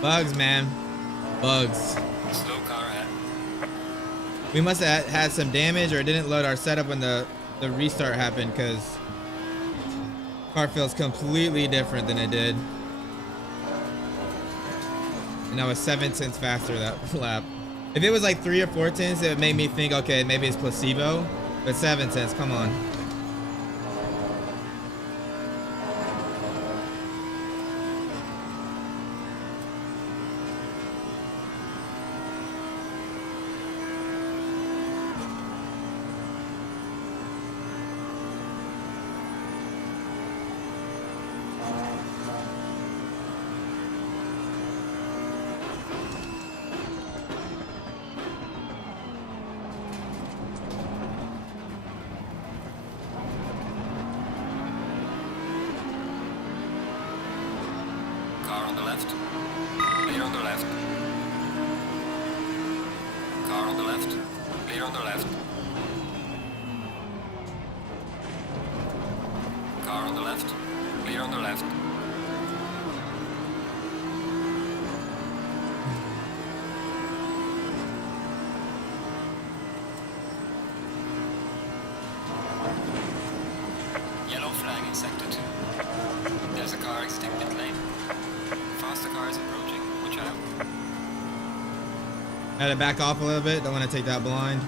Bugs, man. Bugs. Slow car ahead. We must have had some damage, or it didn't load our setup when the restart happened, because car feels completely different than it did. And I was 7/10 faster that lap. If it was like 3 or 4 tenths, it made me think, okay, maybe it's placebo. But 7/10, come on. Car on the left. Clear on the left. Car on the left. Clear on the left. Car on the left. Clear on the left. Yellow flag in sector 2. There's a car exiting pit lane. Faster car is approaching. Watch out. Had to back off a little bit. Don't want to take that blind.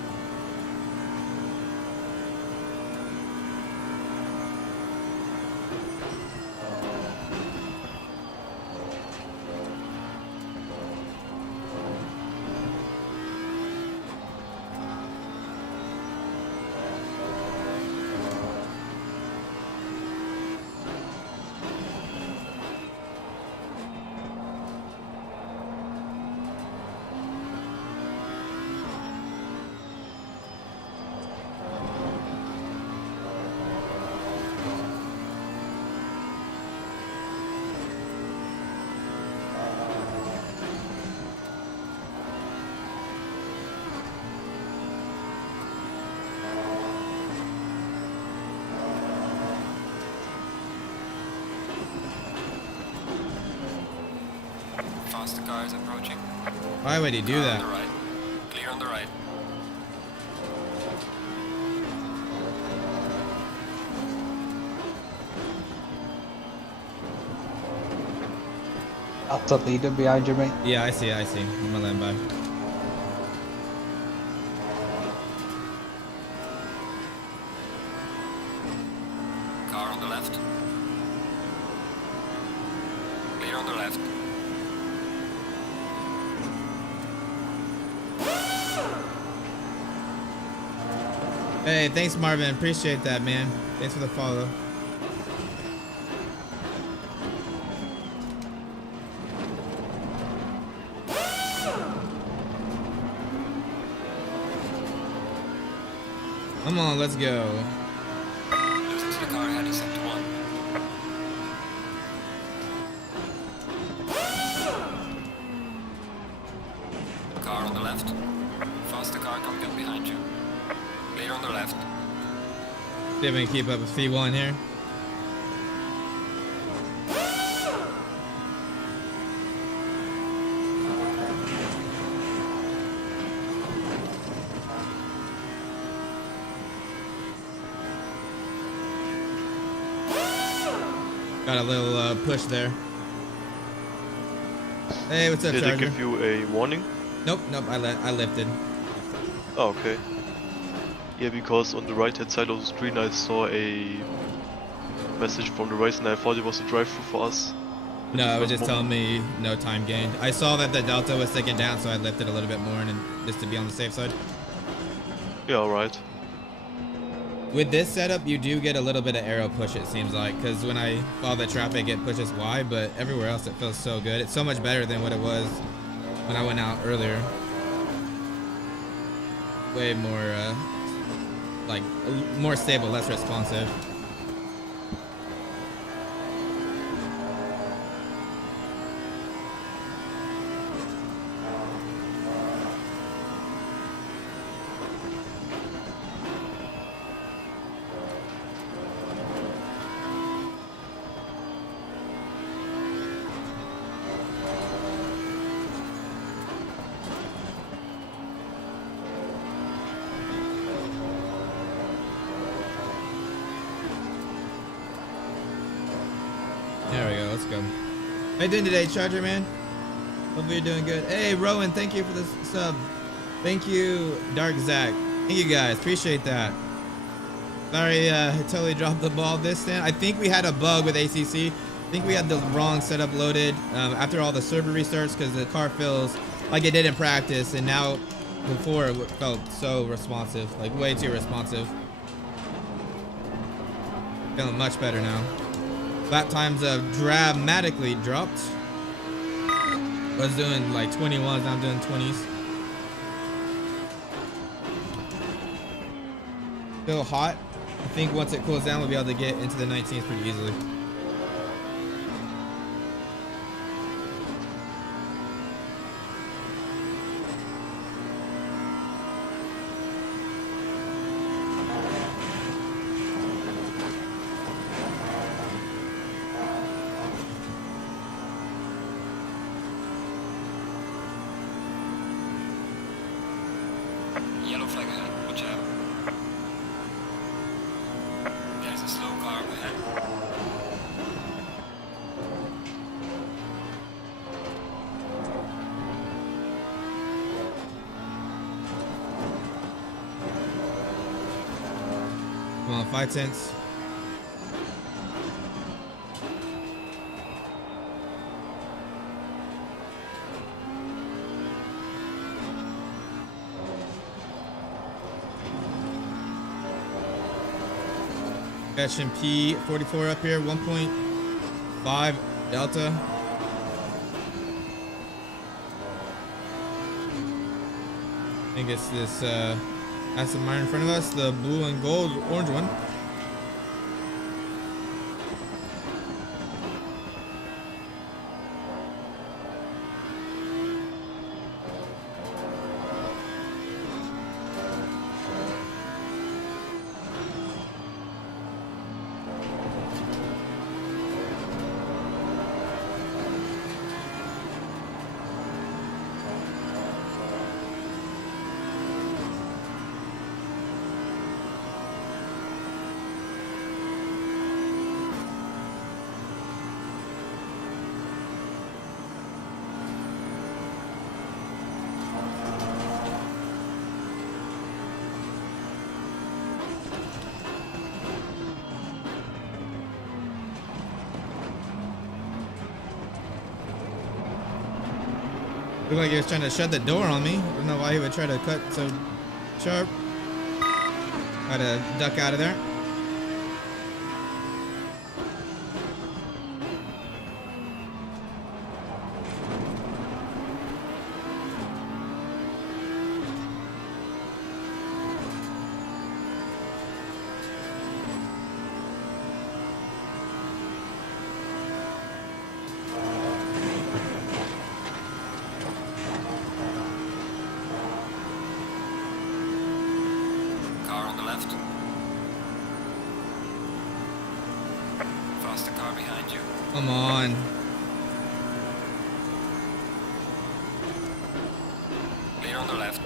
Faster car is approaching. Why would he do Car that? on the right. Clear on the right. That's a leader behind you, mate. Yeah, I see. I'm gonna let him by. Car on the left. Clear on the left. Hey, thanks, Marvin. Appreciate that, man. Thanks for the follow. Come on, let's go. Losing to the car ahead is sector 1. Car on the left. Faster car coming up behind you. Clear on the left. See if we can keep up with V1 here. Got a little push there. Hey, what's up, Did they Charger? give you a warning? Nope, I lifted. Oh, okay. Yeah, because on the right hand side of the screen I saw a message from the race and I thought it was a drive-through for us. No, it was just telling me no time gained. I saw that the delta was ticking down, so I lifted a little bit more, and just to be on the safe side. Yeah, alright. With this setup, you do get a little bit of aero push, it seems like, because when I follow the traffic, it pushes wide, but everywhere else it feels so good. It's so much better than what it was when I went out earlier. Way more, like, more stable, less responsive. There we go, let's go. How you doing today, Charger Man? Hopefully you're doing good. Hey, Rowan, thank you for the sub. Thank you, Dark Zach. Thank you guys, appreciate that. Sorry, I totally dropped the ball this stint. I think we had a bug with ACC. I think we had the wrong setup loaded after all the server restarts because the car feels like it did in practice, and now before it felt so responsive, like way too responsive. Feeling much better now. Lap times have dramatically dropped. Was doing like 21s, now I'm doing 20s. Still hot. I think once it cools down, we'll be able to get into the 19s pretty easily. Yellow flag ahead, watch out. There's a slow car up ahead. Come on, 5 tenths. SMP 44 up here, 1.5 delta. I think it's this Aston Martin in front of us, the blue and gold, orange one. Looked like he was trying to shut the door on me. I don't know why he would try to cut so sharp. Had to duck out of there. Car on the left. Faster car behind you. Come on. Clear on the left.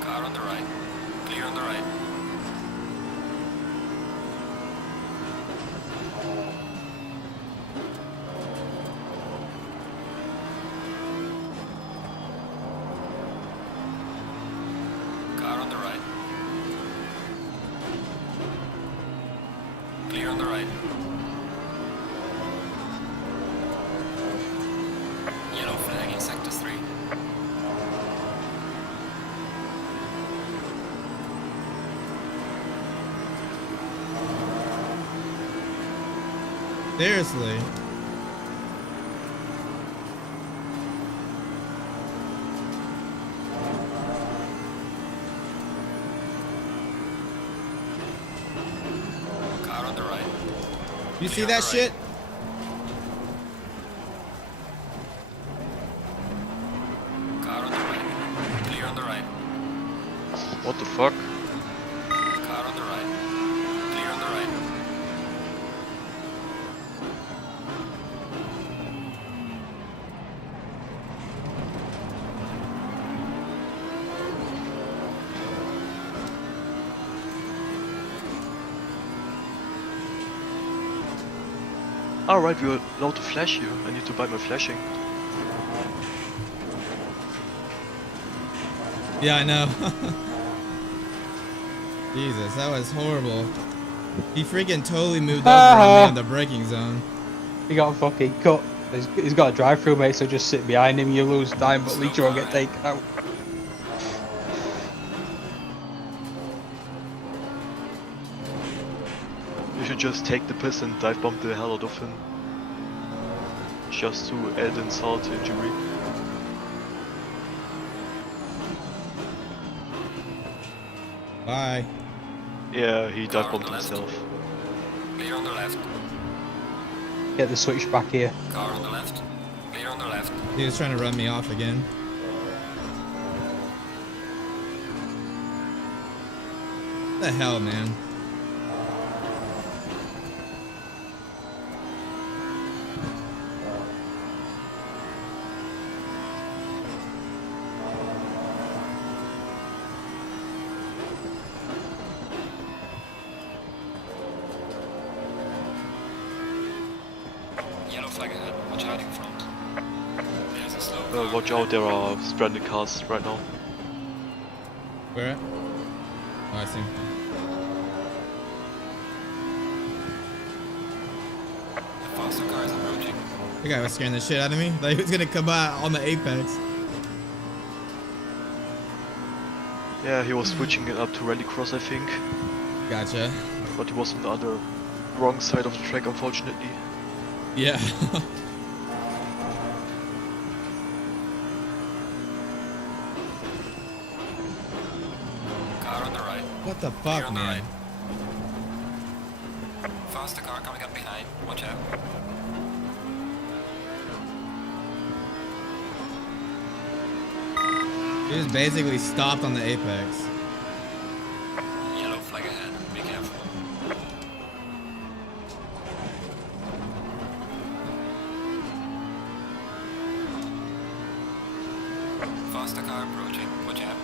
Car on the right. Clear on the right. Car on the right. Clear on the right. Yellow flag in sector 3. Seriously. Car on the right. You see Clear on that the right. shit? Car on the right. Clear on the right. What the fuck? Car on the right. Clear on the right. Alright, we're allowed to flash here. I need to buy my flashing. Yeah, I know. Jesus, that was horrible. He freaking totally moved over on me in the braking zone. He got fucking cut. He's got a drive-through, mate, so just sit behind him. You lose time, but at least you won't get taken out. You should just take the piss and dive bomb the hell out of him. Just to add insult to injury. Bye. Yeah, he dive Car on bombed the left. himself. Clear on the left. Get the switch back here. Car on the left. Clear on the left. He was trying to run me off again. What the hell, man? Yellow flag ahead. Watch out in front. There's a slow car. Watch out, there are stranded cars right now. Where at? Oh, I see. The faster car is approaching. The guy was scaring the shit out of me. Like he was gonna come out on the apex. Yeah, he was switching it up to rallycross, I think. Gotcha. But he was on the other wrong side of the track, unfortunately. Yeah. Car on the right. What the Clear fuck, on the man? right. Faster car coming up behind. Watch out. He was basically stopped on the apex. Yellow flag ahead. Be careful. Faster car approaching. Watch out.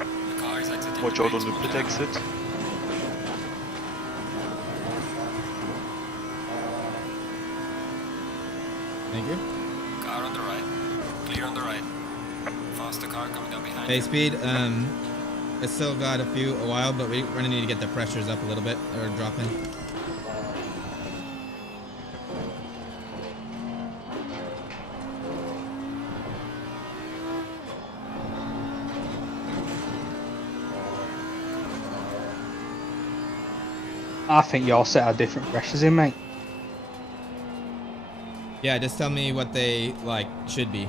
The car is exiting. Watch out on the pit exit. Thank you. Car on the right. Clear on the right. Faster car coming up behind Hey, you. speed. It's still got a while, but we're gonna need to get the pressures up a little bit or dropping. I think your set are different pressures in, mate. Yeah, just tell me what they like should be.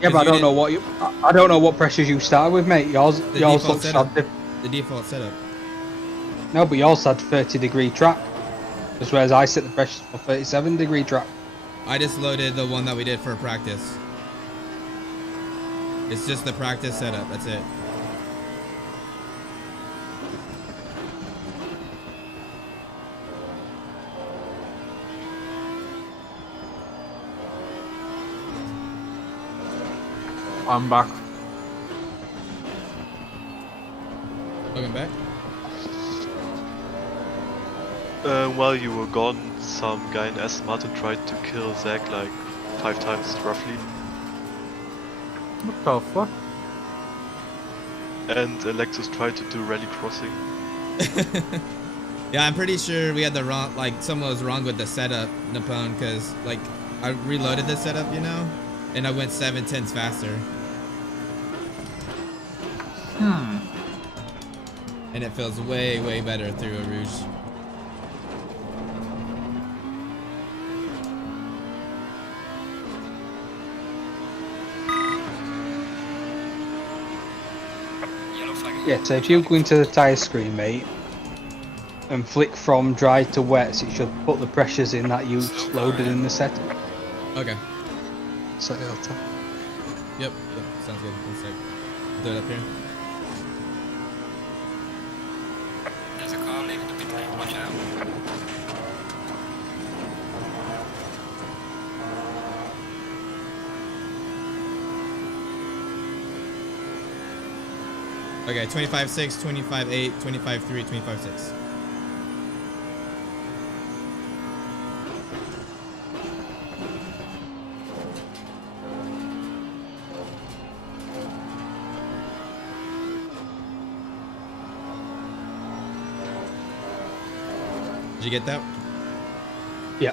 Yeah, but I don't know what I don't know what pressures you started with, mate. Yours Default looks setup. had The default setup. no, but yours had 30-degree track, as whereas I set the pressures for 37-degree track. I just loaded the one that we did for practice. It's just the practice setup. That's it. I'm back. Welcome back. While you were gone, some guy in Aston Martin tried to kill Zach like 5 times roughly. What the fuck? And Alexis tried to do rally crossing. Yeah, I'm pretty sure we had the wrong, like, someone was wrong with the setup, Napone, because, like, I reloaded the setup, you know, and I went 7/10 faster. And it feels way, way better through a Rouge. Yellow flag. Yeah, so if you go into the tyre screen, mate, and flick from dry to wet, it should put the pressures in that you loaded in the setup. Okay. So it'll tell. Yep. Sounds good. One sec. Do it up here. There's a car leaving the pit lane. Watch out. Okay, 25.6, 25.8, 25.3, 25.6. Did you get that? Yeah.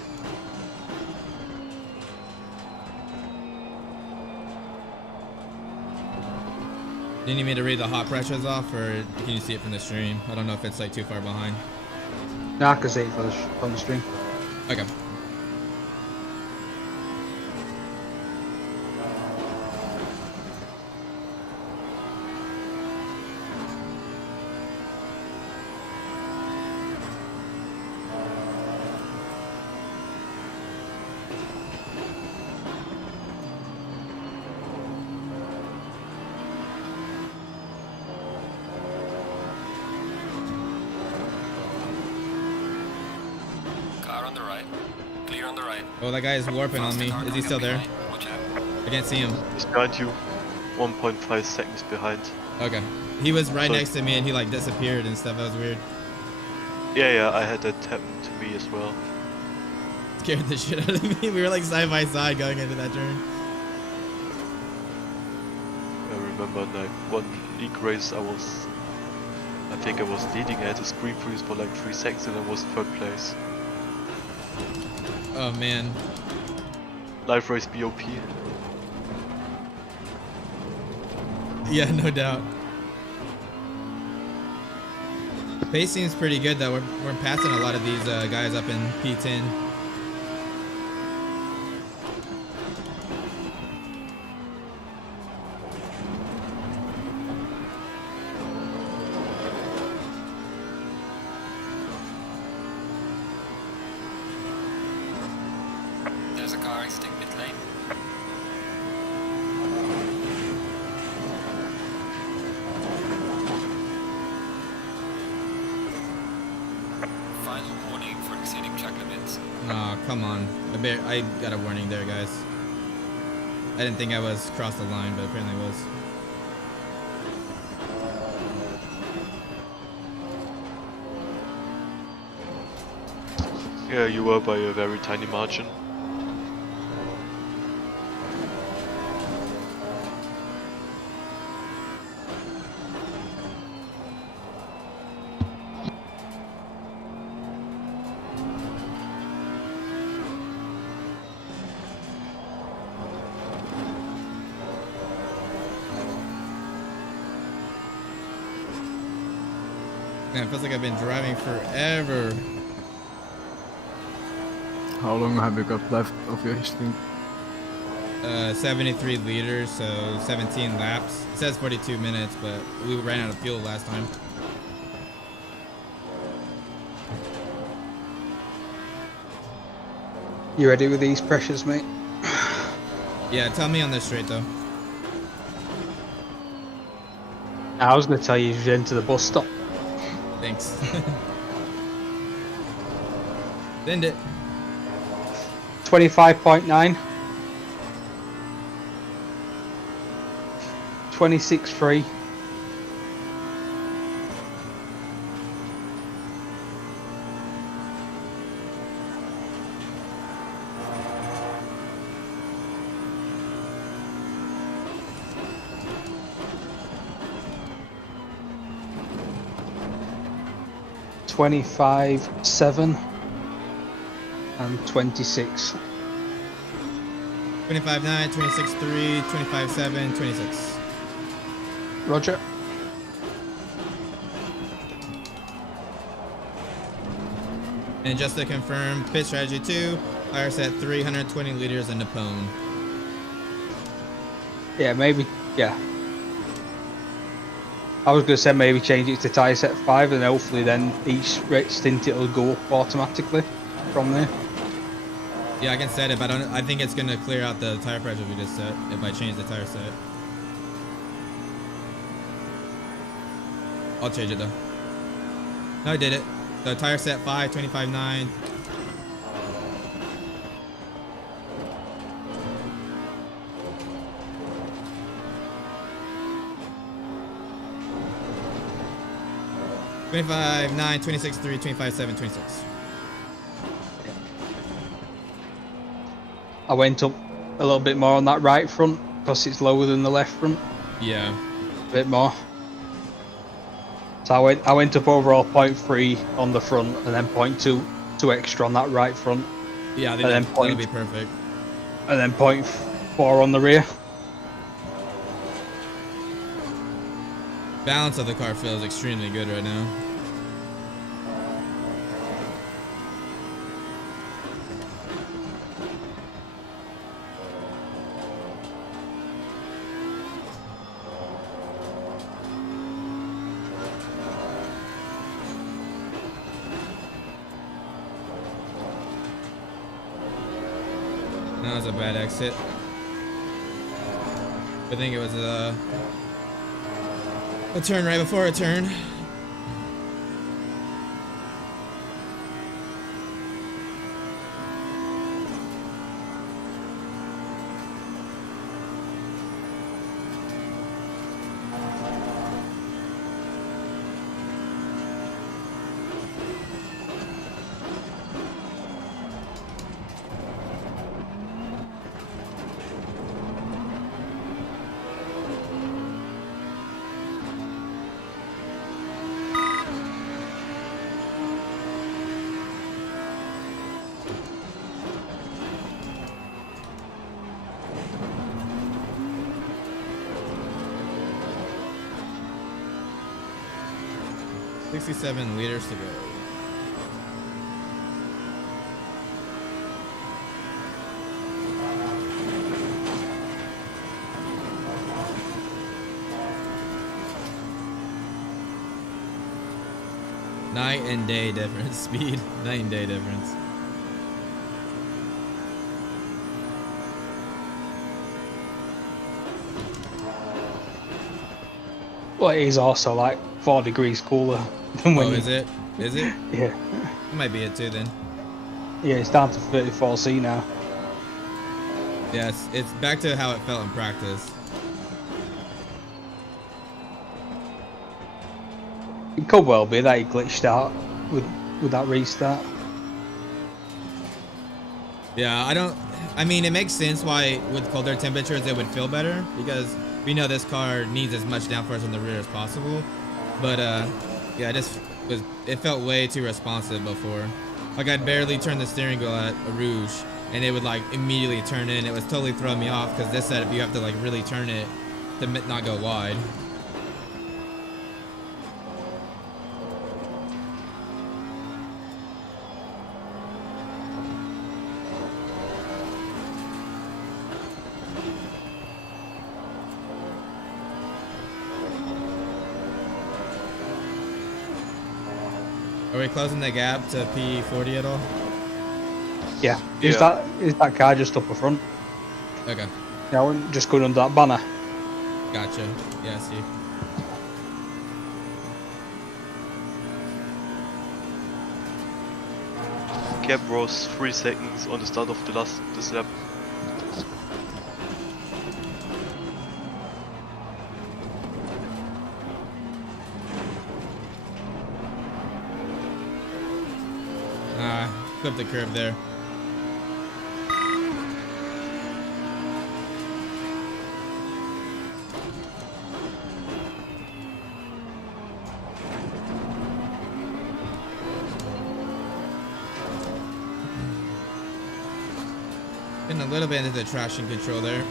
Do you need me to read the hot pressures off, or can you see it from the stream? I don't know if it's like too far behind. No, I can see it from the stream. Okay. Car on the right. Clear on the right. Oh, that guy is warping on me. Is he still there? Watch out. I can't see him. He's behind you. 1.5 seconds behind. Okay. He was right So- next to me and he like disappeared and stuff. That was weird. Yeah, I had that happen to me as well. Scared the shit out of me. We were like side by side going into that turn. I remember like one league race I think I was leading, I had a screen freeze for like 3 seconds and I was third place. Oh man. Live race BOP. Yeah, no doubt. Pace seems pretty good though. We're passing a lot of these guys up in P10. There's a car exiting pit lane. Final warning for exceeding track limits. Oh, come on. I got a warning there, guys. I didn't think I was across the line, but apparently I was. Yeah, you were by a very tiny margin. Man, it feels like I've been driving forever. How long have you got left of your stint? 73 liters, so 17 laps. It says 42 minutes, but we ran out of fuel last time. You ready with these pressures, mate? Yeah, tell me on this straight though. I was going to tell you to enter the bus stop. Thanks. Bend it. 25.9. 26.3. $25.7 and 26. 25.9, 26.3, 25.7, 26. Roger. And just to confirm, pit strategy 2, fire set 320 liters in the pone. Yeah, maybe. Yeah. I was going to say maybe change it to tyre set 5 and hopefully then each stint it'll go up automatically from there. Yeah, I can set it, but I think it's going to clear out the tire pressure we just set if I change the tire set. I'll change it though. No, I did it. So tire set 5, 25.9. $25.9, $26.3, $25.7, $26. I went up a little bit more on that right front because it's lower than the left front. Yeah. A bit more. So I went up overall 0.3 on the front and then 0.2 extra on that right front. Yeah, I think that'll be perfect. And then 0.4 on the rear. Balance of the car feels extremely good right now. That was a bad exit. I think it was a turn right before a turn. $67 liters to go. Night and day difference. Speed, night and day difference. Well, it is also like 4 degrees cooler than when Oh, is it? Is it? Yeah. It might be it too then. Yeah, it's down to 34C now. Yeah, it's back to how it felt in practice. It could well be that he glitched out with that restart. Yeah, I mean, it makes sense why with colder temperatures it would feel better, because we know this car needs as much downforce in the rear as possible. But yeah, it felt way too responsive before. Like I'd barely turn the steering wheel at a Rouge and it would like immediately turn in. It was totally throwing me off because this setup you have to like really turn it to not go wide. Are we closing the gap to P40 at all? Yeah. Is that car just up the front? Okay. Yeah, I'm just going under that banner. Gotcha. Yeah, see. Gap was 3 seconds on the start of this lap. Clip the curve there. Getting a little bit into the traction control there.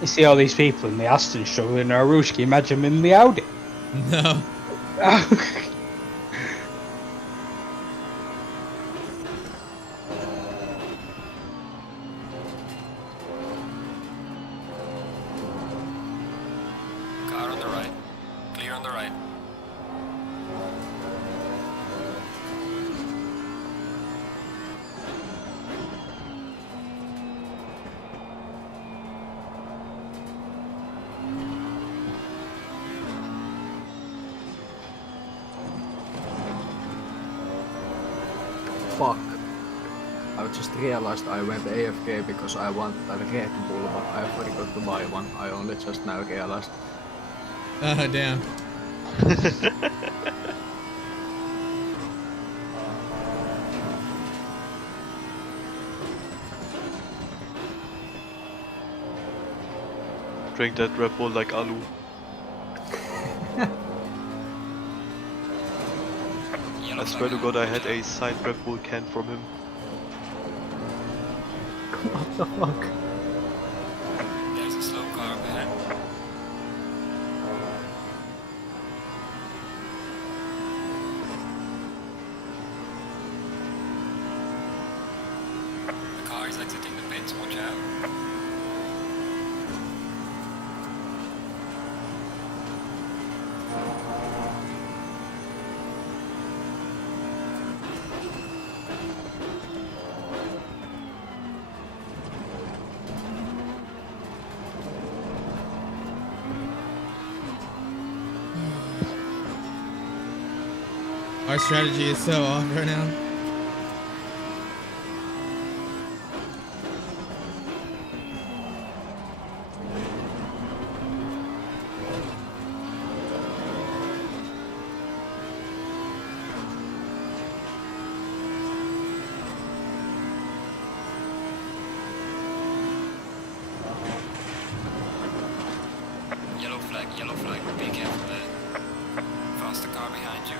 You see all these people in the Aston struggling in a Rouge, can you imagine them in the Audi? No. Car on the right. Clear on the right. Fuck. I just realized I went AFK because I want a Red Bull, but I forgot to buy one. I only just now realized. Oh, damn. Drink that Red Bull like Alu. I swear to God, I had a signed Red Bull can from him. What the fuck? There's a slow car up ahead. The car is exiting the pits, watch out. Our strategy is so off right now. Yellow flag, be careful there. Faster car behind you.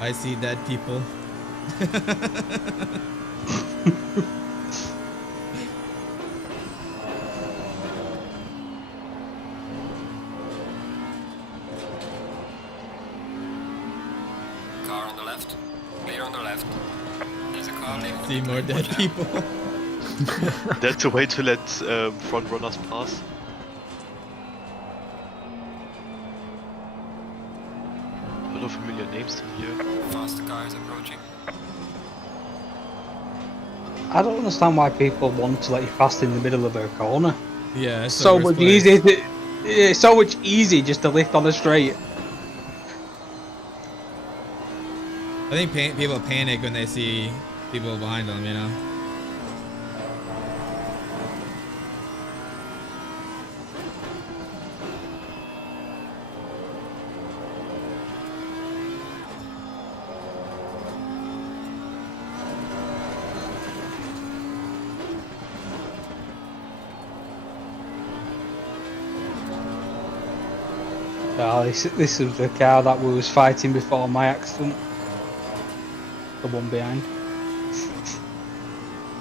I see dead people. Car on the left. Clear on the left. There's a car leaving. See more dead people. That's a way to let front runners pass. lot of familiar names in here. Faster car is approaching. I don't understand why people want to let you pass in the middle of a corner. Yeah, it's So the worst much place. easier. It's so much easier just to lift on a straight. I think people panic when they see people behind them, you know? Oh, this was the car that we was fighting before my accident. The one behind.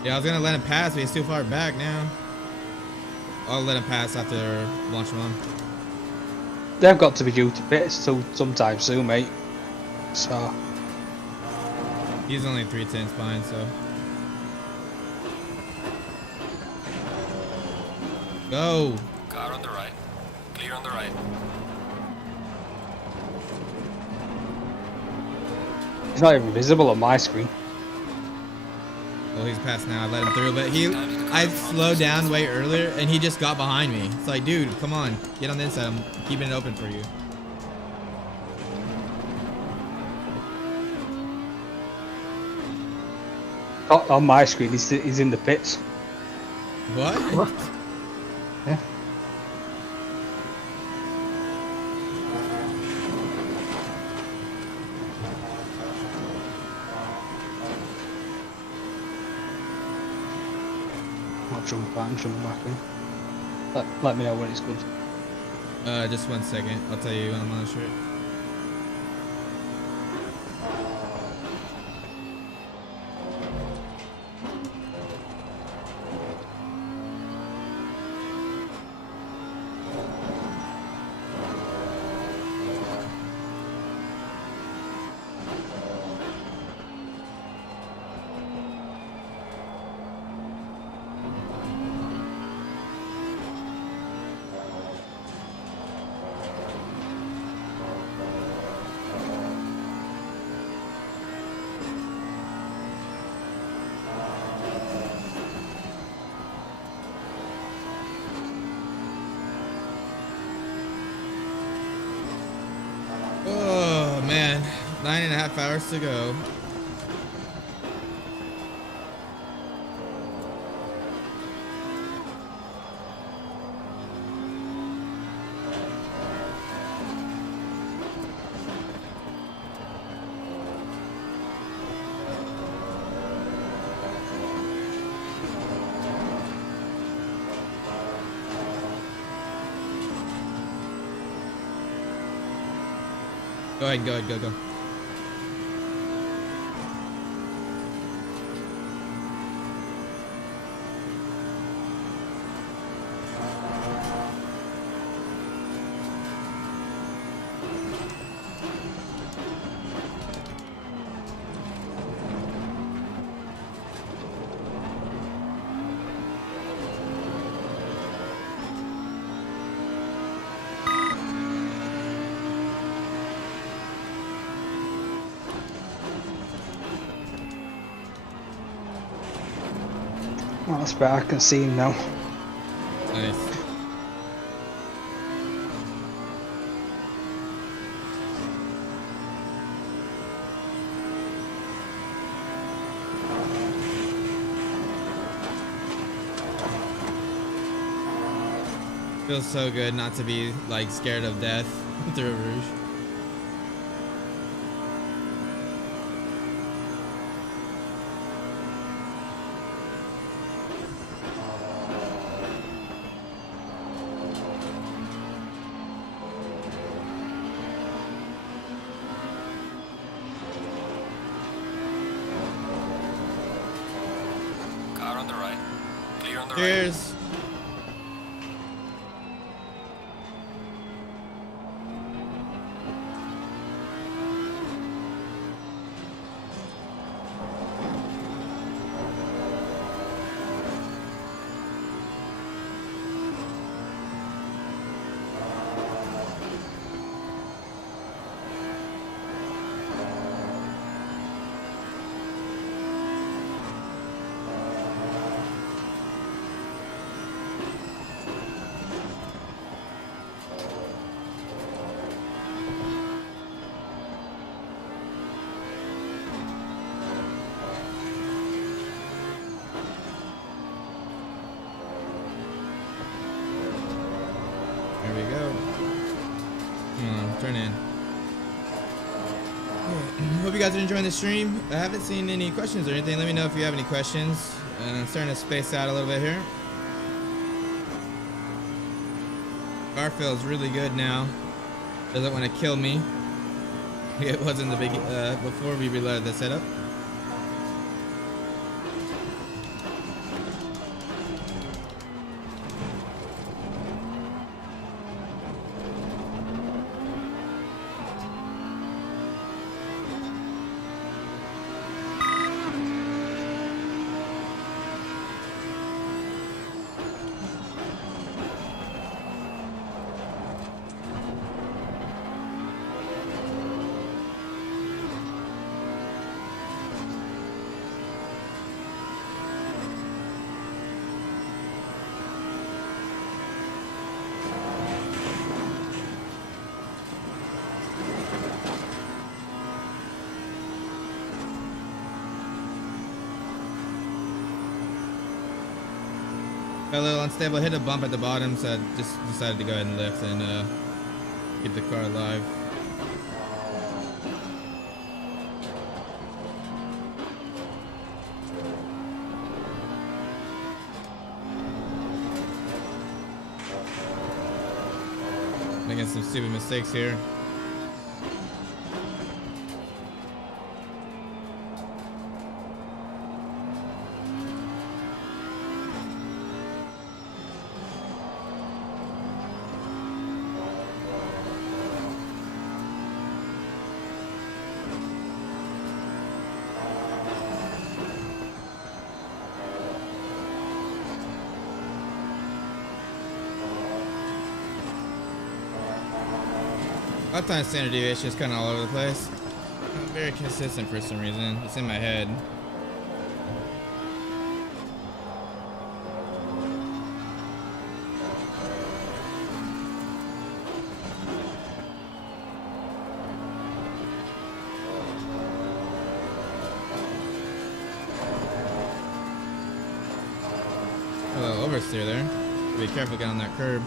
Yeah, I was gonna let him pass, but he's too far back now. I'll let him pass after launch one. They've got to be due to pits sometime soon, mate. So He's only 3/10 behind, so. Go! Car on the right. Clear on the right. it's not even visible on my screen. Well, he's passed now. I let him through, but I slowed down way earlier, and he just got behind me. It's like, dude, come on, get on the inside. I'm keeping it open for you. On my screen, he's in the pits. What? Yeah. I'll jump back in. Let me know when it's good. Just 1 second. I'll tell you when I'm on the shirt. Oh man, 9.5 hours to go. Go ahead, go. Oh, that's better. I can see him now. Nice. Feels so good not to be like scared of death through Rouge. Car on the right. Clear on the right. Cheers. There we go. Come on, turn in. Hope you guys are enjoying the stream. I haven't seen any questions or anything. Let me know if you have any questions. And I'm starting to space out a little bit here. Car feels really good now. Doesn't want to kill me. It was in the big before we reloaded the setup. Got a little unstable, hit a bump at the bottom, so I just decided to go ahead and lift and keep the car alive. Making some stupid mistakes here. Sometimes standard deviation is kind of all over the place. Not very consistent for some reason. It's in my head. A little oversteer there. Be careful getting on that curb.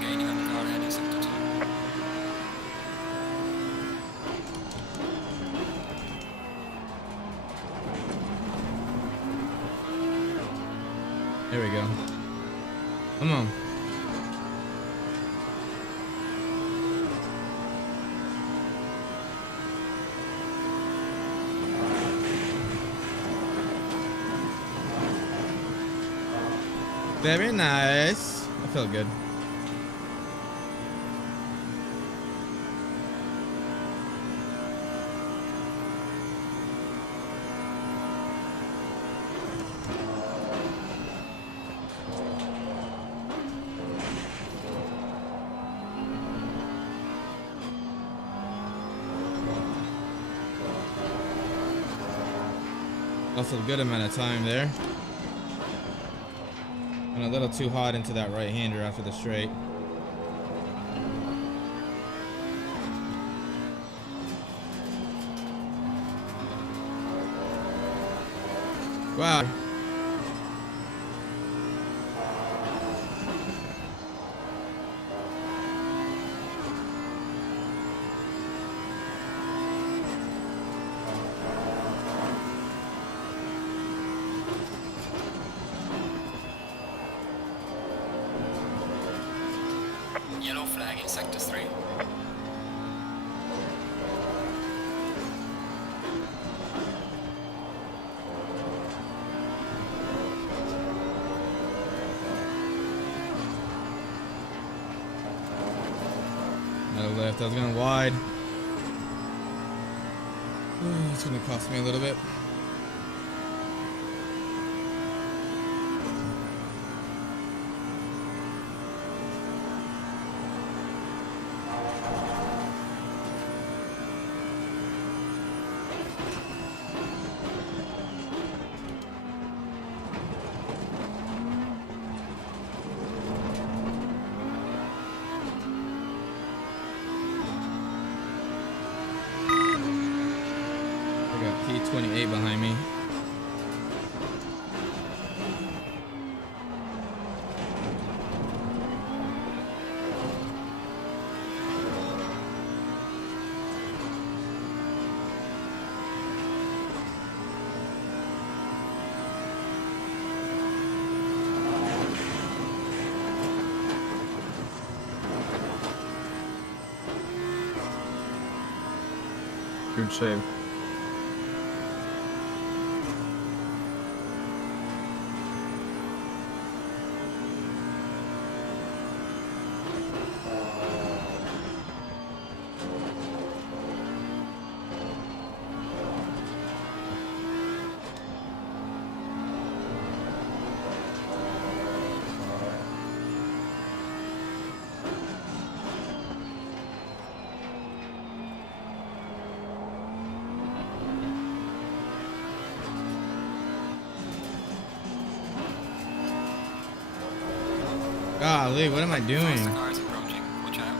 Gaining on the car heading sector 2. There we go. Come on. Very nice. I feel good. Also a good amount of time there. Went a little too hot into that right-hander after the straight. Wow. Yellow flag in sector 3. Another lift. I was going wide. Ooh, it's going to cost me a little bit. 28 behind me. Good save. Golly, what am I doing? Faster cars approaching. Watch out.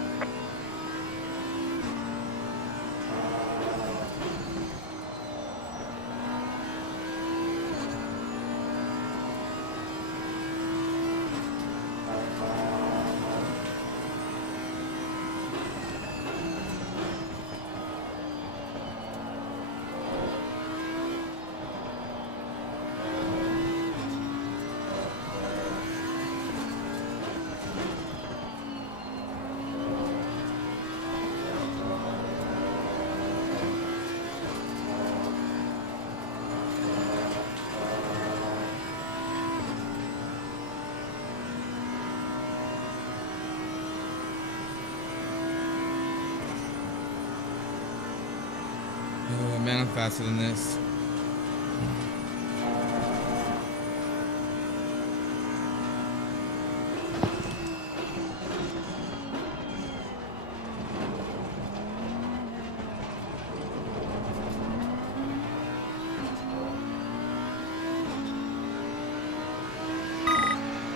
Oh man, I'm faster than this.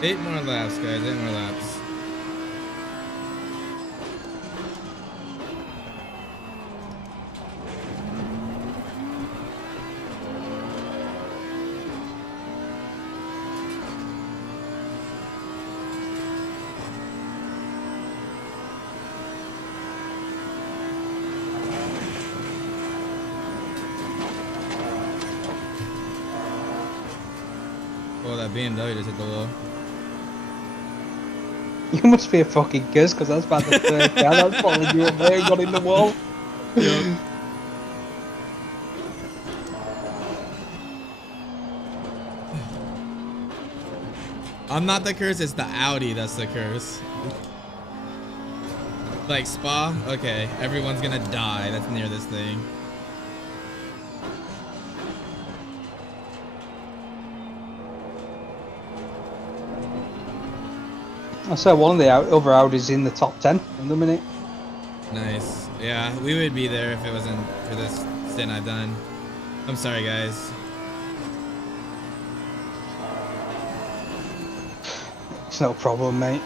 Eight more laps, guys. 8 more laps. Oh, that BMW just hit the wall. You must be a fucking kiss, because that's about the third car that's followed you up there and got in the wall. Yep. I'm not the curse, it's the Audi that's the curse. Like Spa? Okay, everyone's gonna die that's near this thing. I saw one of the other Audis in the top 10 in the minute. Nice. Yeah, we would be there if it wasn't for this stint I've done. I'm sorry, guys. It's no problem, mate.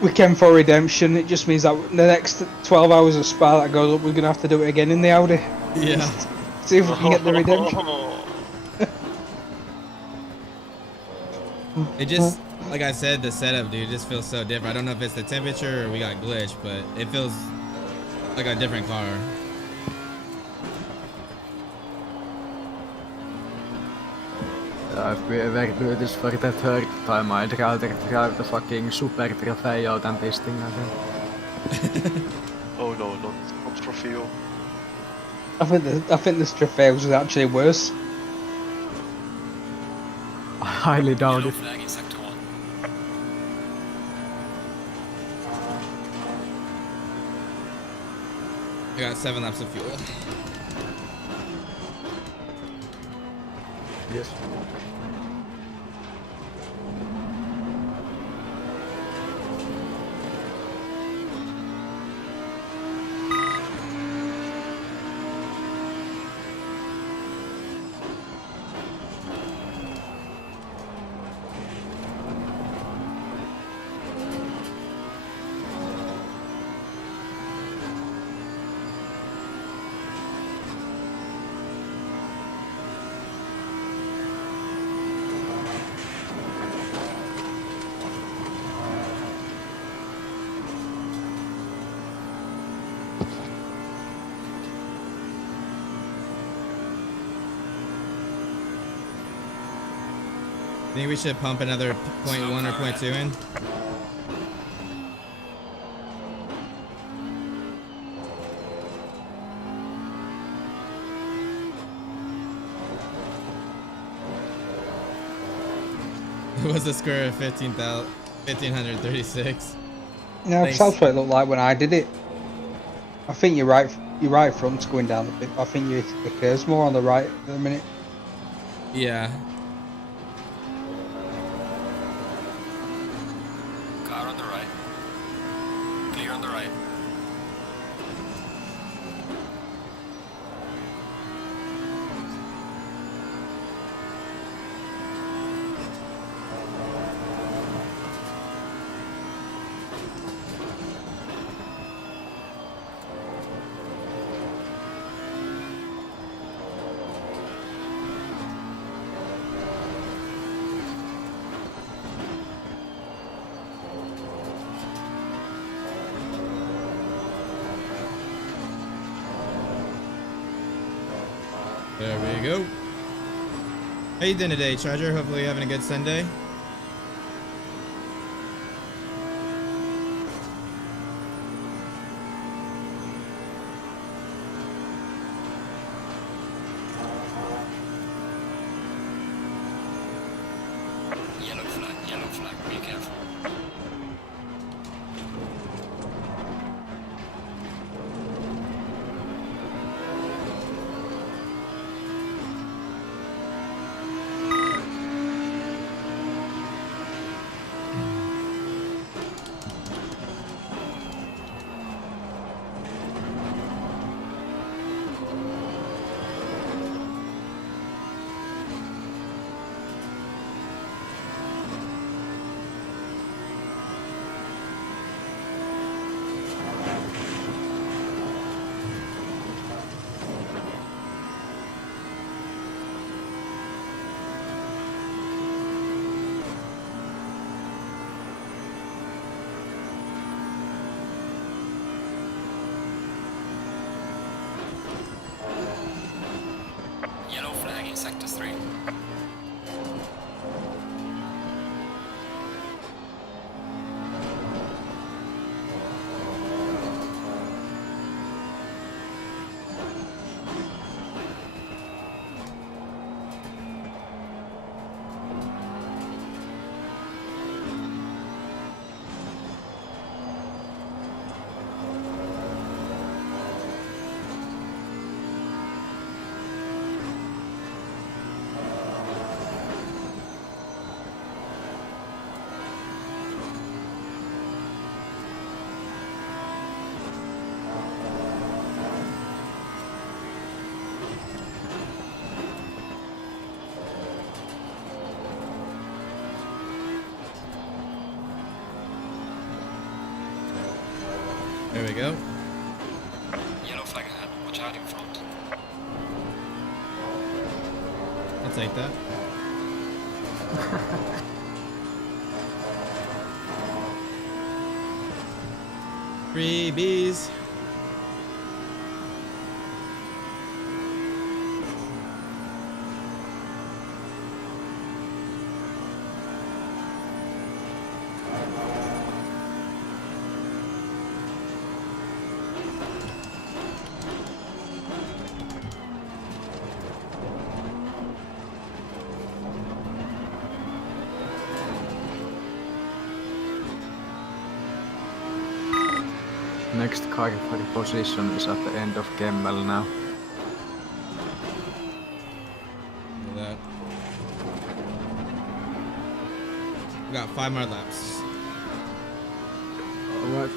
We came for redemption. It just means that the next 12 hours of Spa that goes up, we're going to have to do it again in the Audi. Yeah. See if we can get the redemption. It just, like I said, the setup, dude, just feels so different. I don't know if it's the temperature or we got glitched, but it feels like a different car. I've been this for the third time. I'd rather drive the fucking Super Trofeo than this thing, I think. Oh no, not Trofeo. I think this Trofeo is actually worse. I highly doubt Yellow it. flag in sector 1. I got 7 laps of fuel. Yes. Think we should pump another 0.1 or 0.2 in? It was a score of 1536. No, because that's what it looked like when I did it. I think you're right. Your right front's going down a bit. I think the curve's more on the right at the minute. Yeah. Car on the right. Clear on the right. There we go. How you doing today, Charger? Hopefully you're having a good Sunday. Yellow flag, be careful. Yellow flag in sector 3. There we go. Yellow flag ahead. Watch out in front. I'll take that. Freebies. Next car for the position is at the end of Kemmel now. Look at that. We got 5 more laps. Alright.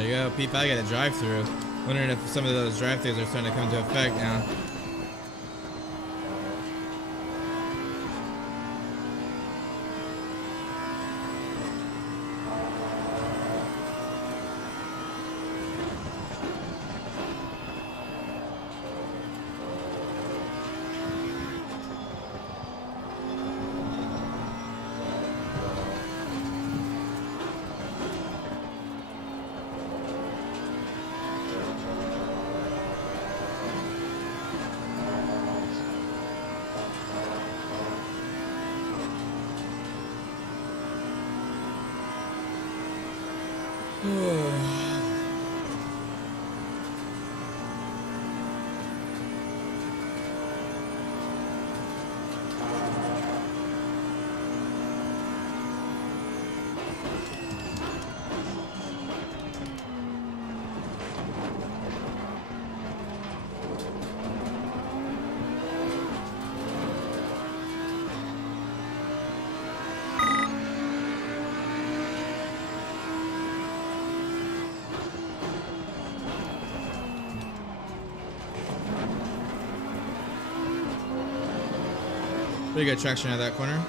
There you go. P5 got a drive-through. Wondering if some of those drive-throughs are starting to come into effect now. Pretty good traction out of that corner.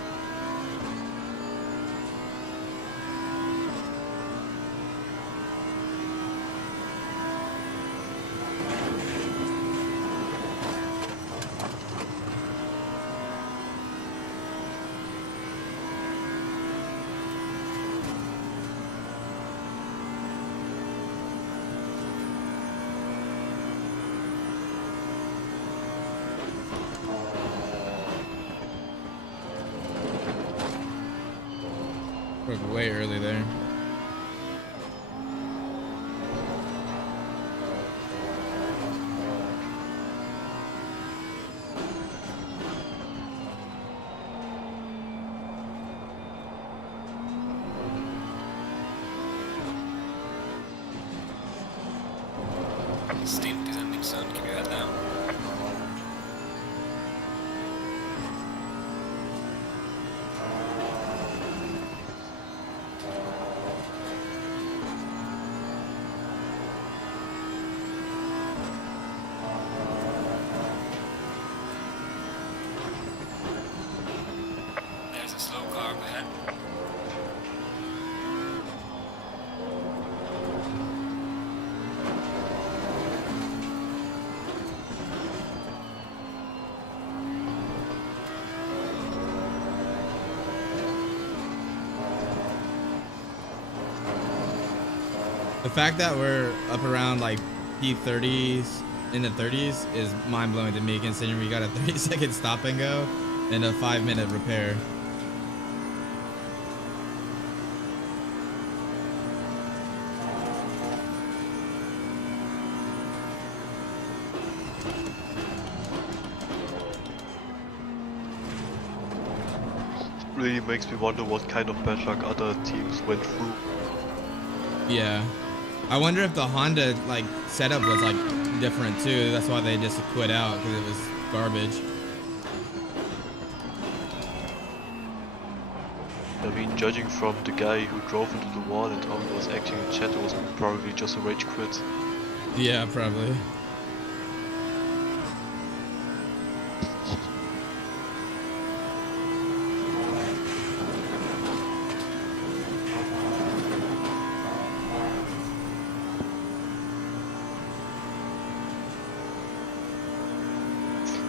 Broke way early there. Stint is ending soon, keep your head down. There's a slow car up ahead. The fact that we're up around like P30s in the 30s is mind-blowing to me, considering we got a 30-second stop and go and a 5-minute repair. Really makes me wonder what kind of bad luck other teams went through. Yeah. I wonder if the Honda like setup was like different too. That's why they just quit out, because it was garbage. I mean, judging from the guy who drove into the wall and how he was acting in chat, it was probably just a rage quit. Yeah, probably.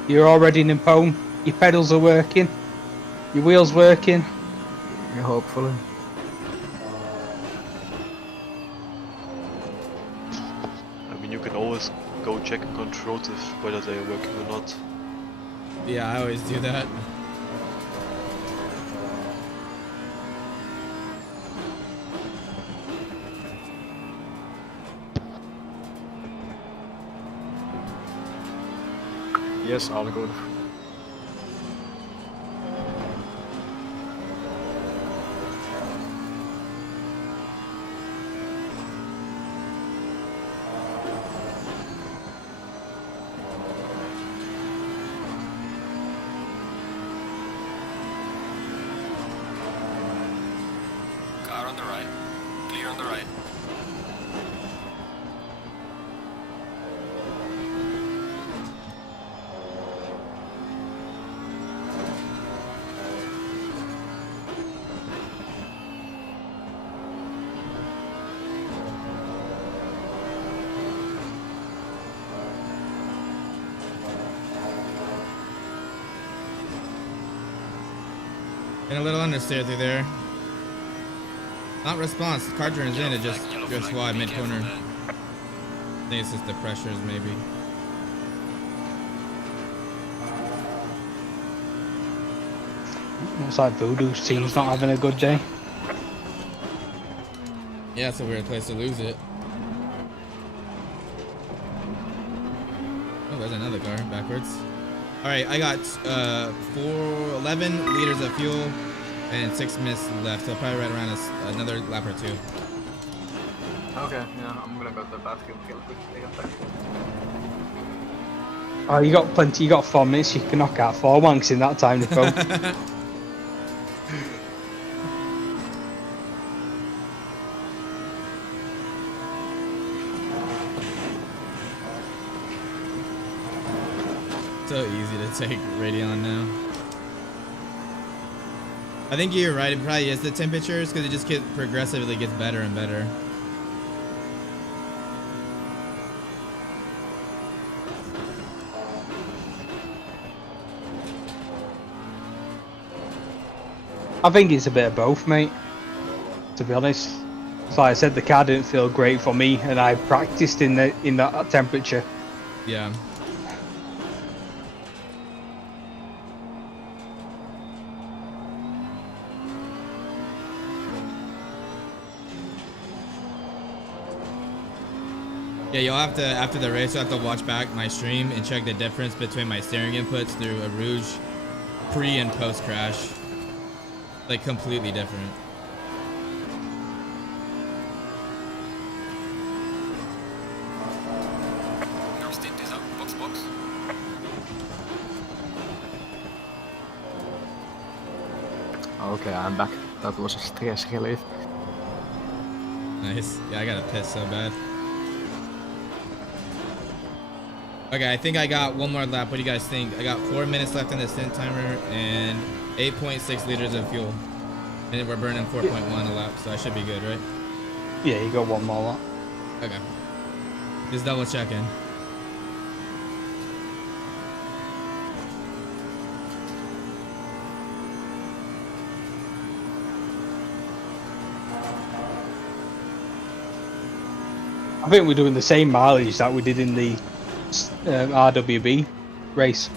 You're already in home. Your pedals are working. Your wheels working. Yeah, hopefully. I mean, you can always go check and control if whether they are working or not. Yeah, I always do that. Yes, all good. Car on the right. Clear on the right. Getting a little understeer through there. Not response. Car turns in, it just goes wide mid corner. I think it's just the pressures maybe. Looks like Voodoo's team's not having a good day. Yeah, it's a weird place to lose it. Oh, there's another car backwards. All right, I got 11 liters of fuel and 6 minutes left. So probably right around another lap or 2. Okay, yeah, I'm gonna go to the bathroom real quickly. Oh, you got plenty. You got 4 minutes. You can knock out 4 wanks in that time, Nico. So easy to take Radeon now. I think you're right. It probably is the temperatures because it just progressively gets better and better. I think it's a bit of both, mate. To be honest, so like I said, the car didn't feel great for me, and I practiced in that temperature. Yeah. Yeah, you'll have to, after the race, you'll have to watch back my stream and check the difference between my steering inputs through a Rouge pre and post crash. Like completely different. Your stint is up. Box. Okay, I'm back. That was a stress relief. Nice. Yeah, I gotta piss so bad. Okay, I think I got one more lap. What do you guys think? I got 4 minutes left in the stint timer and 8.6 liters of fuel. And then we're burning 4.1 a lap, so I should be good, right? Yeah, you got 1 more lap. Okay. Just double checking. I think we're doing the same mileage that we did in the RWB race.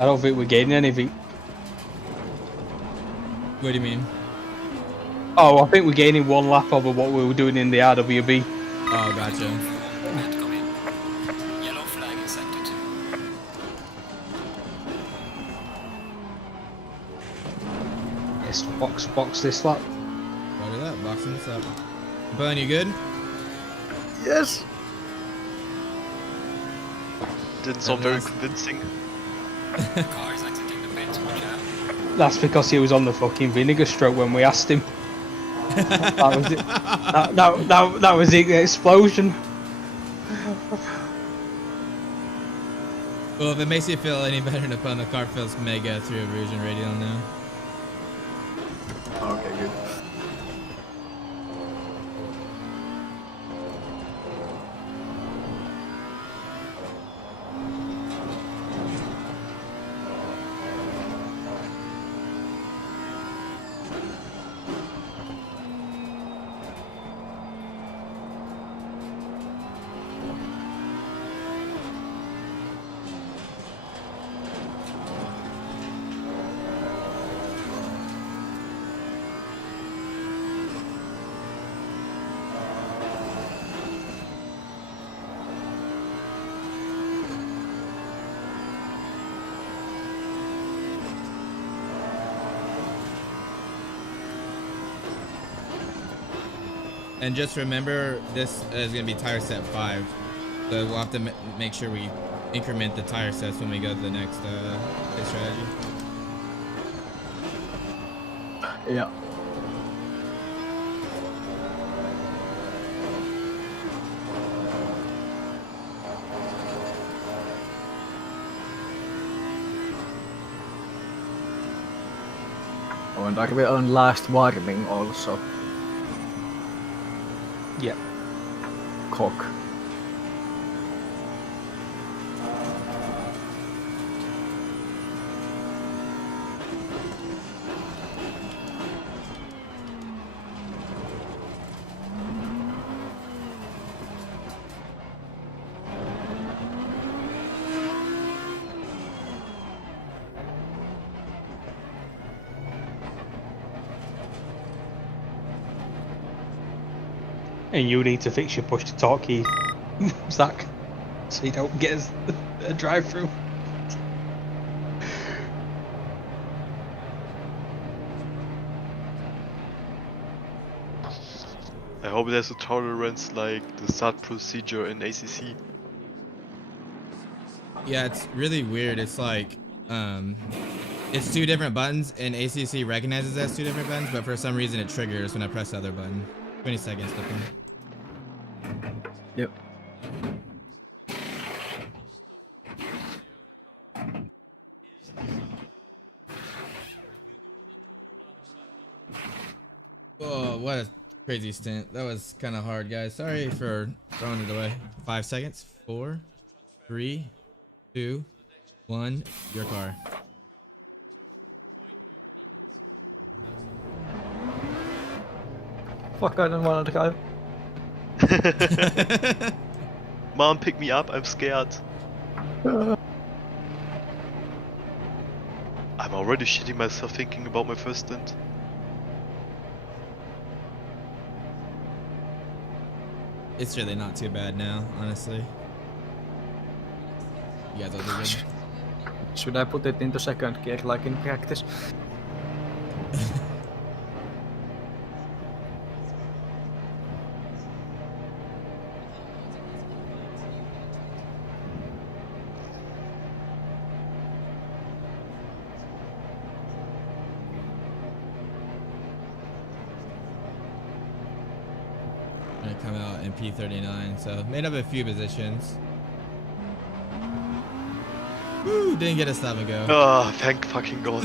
I don't think we're gaining anything. What do you mean? Oh, I think we're gaining 1 lap over what we were doing in the RWB. Oh, gotcha. Come in. Yellow flag is active. Yes, box this lap. Roger that. Boxing this up. Bun, you good? Yes! Didn't sound very convincing. Car is exiting the pit. Watch out. That's because he was on the fucking vinegar stroke when we asked him. That was it. That was the explosion. Well, if it makes you feel any better, the car feels mega through a Rouge and Radial now. Okay, good. And just remember, this is going to be tire set 5. So we'll have to make sure we increment the tire sets when we go to the next pit strategy. Yeah. Oh, and are we on last warning also? Yeah. Cock. And you need to fix your push to talk key, Zach, so you don't get a drive through. I hope there's a tolerance like the start procedure in ACC. Yeah, it's really weird. It's like, it's 2 different buttons, and ACC recognizes as 2 different buttons, but for some reason it triggers when I press the other button. 20 seconds, flipping. Yep. Oh, what a crazy stint. That was kind of hard, guys. Sorry for throwing it away. 5 seconds. 4, 3, 2, 1. Your car. Fuck, I don't want to drive. Mom, pick me up, I'm scared. I'm already shitting myself thinking about my first stint. It's really not too bad now, honestly. You guys all do good. Should I put it into second gear like in practice? Gonna come out in P39, so made up a few positions. Woo, didn't get a stop and go. Ah, thank fucking god.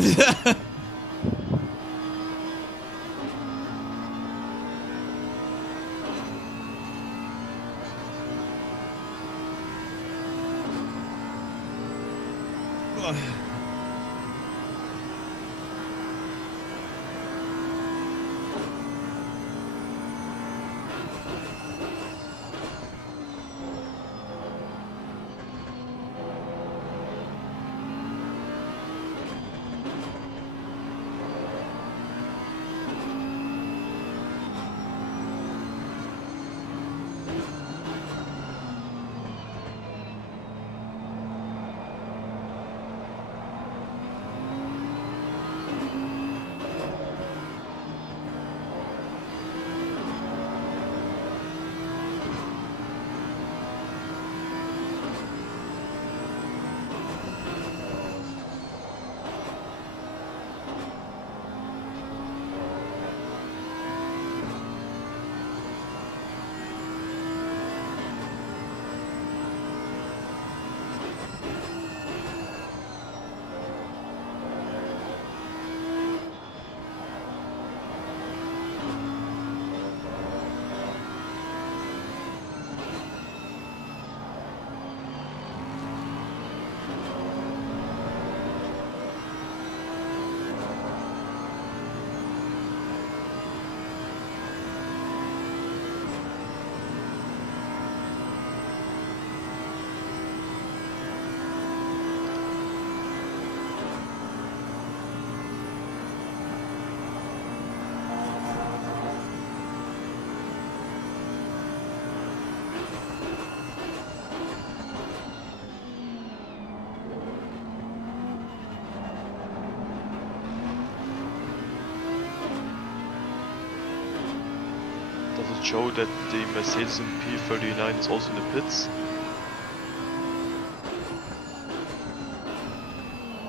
Does it show that the Mercedes in P39 is also in the pits?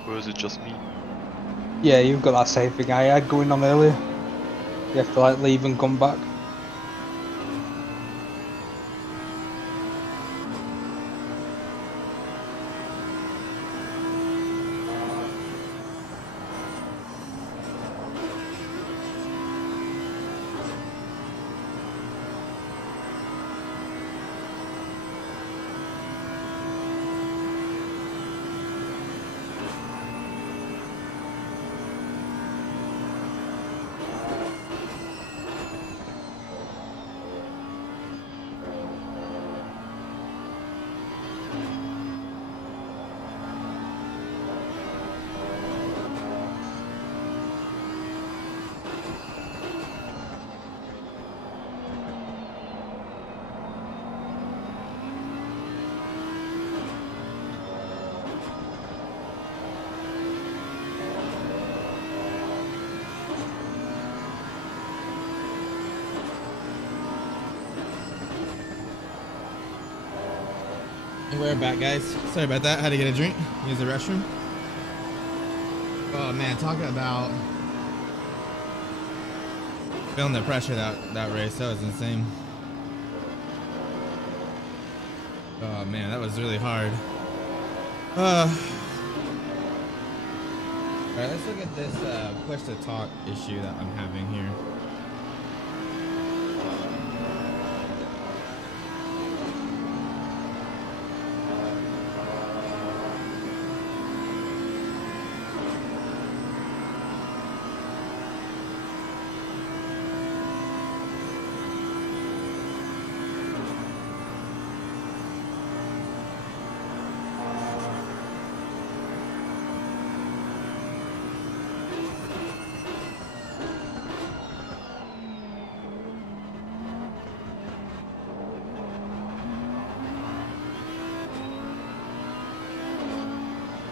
Or is it just me? Yeah, you've got that same thing I had going on earlier. You have to like leave and come back. we're back, guys. Sorry about that. Had to get a drink. Use the restroom. Oh man, talking about feeling the pressure that race. That was insane. Oh man, that was really hard. All right, let's look at this push to talk issue that I'm having here.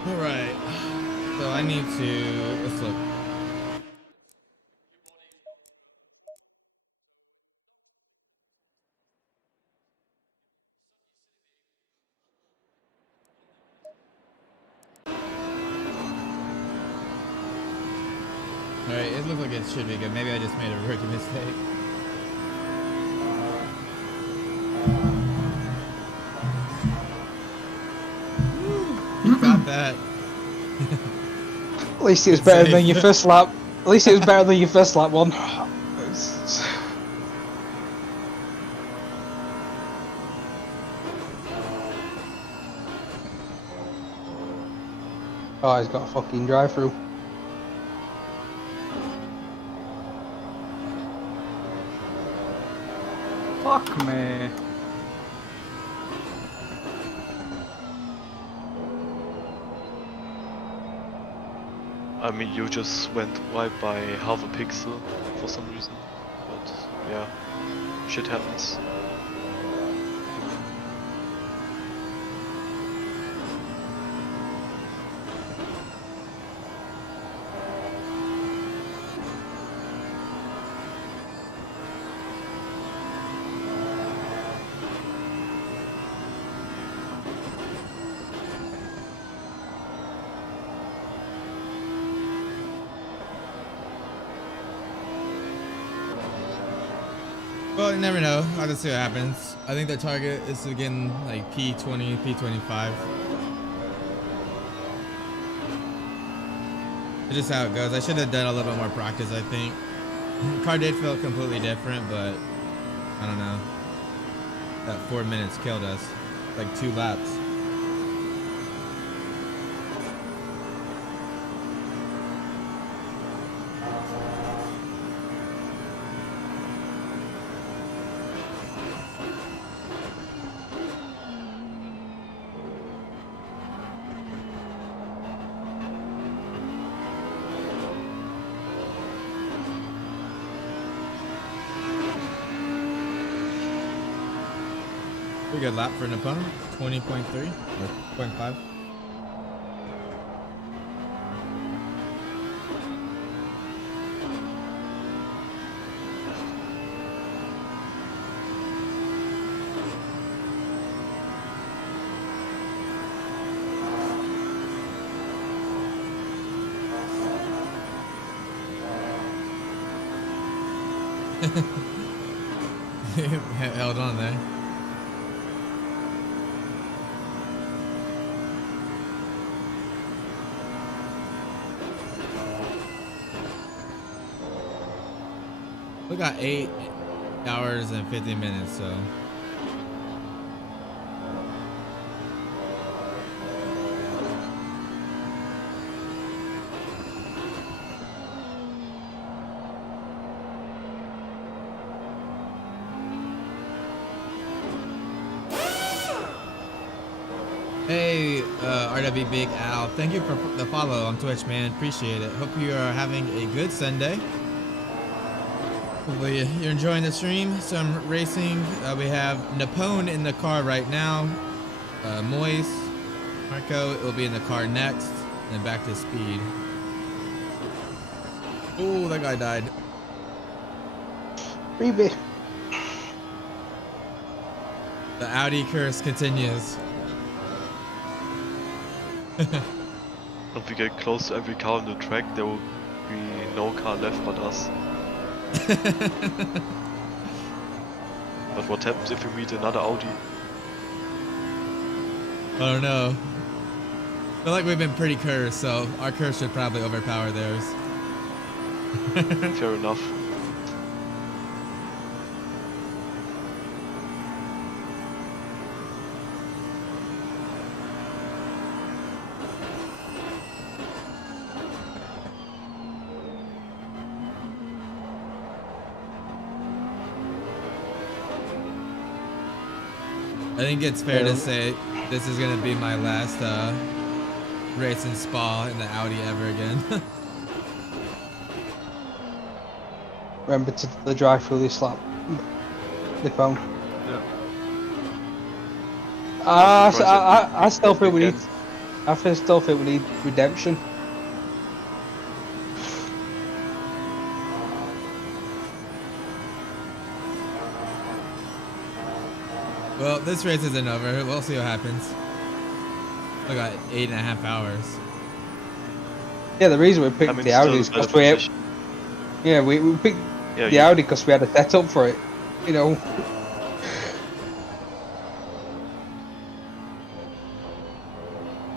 Alright, so I need to, let's look. Alright, it looks like it should be good. Maybe I just made a rookie mistake. You got that. At least it was better than your first lap. At least it was better than your first lap one. Oh, he's got a fucking drive-through. Fuck me. I mean, you just went wide by half a pixel for some reason, but yeah, shit happens. Well, you never know. I'll just see what happens. I think their target is to get in like P20, P25. It's just how it goes. I should have done a little bit more practice, I think. The car did feel completely different, but I don't know. That 4 minutes killed us. Like 2 laps. Pretty good lap for an opponent. 20.3 or 0.5. Held on there. We got 8 hours and 50 minutes, so. Hey, RW Big Al, thank you for the follow on Twitch, man. Appreciate it. Hope you are having a good Sunday. Hopefully you're enjoying the stream. Some racing. We have Napone in the car right now. Moise, Marco will be in the car next. And then back to speed. Oh, that guy died. Freebie. The Audi curse continues. If we get close to every car on the track, there will be no car left but us. But what happens if we meet another Audi? I don't know. I feel like we've been pretty cursed, so our curse should probably overpower theirs. Fair enough. I think it's fair to say this is gonna be my last race in Spa in the Audi ever again. Remember to the drive-through this lap. The phone. Yeah. I still think we need. Still think we need redemption. Well, this race isn't over. We'll see what happens. I got 8.5 hours. Yeah, the reason we picked the Audi is because we picked the Audi because we had a setup for it. You know.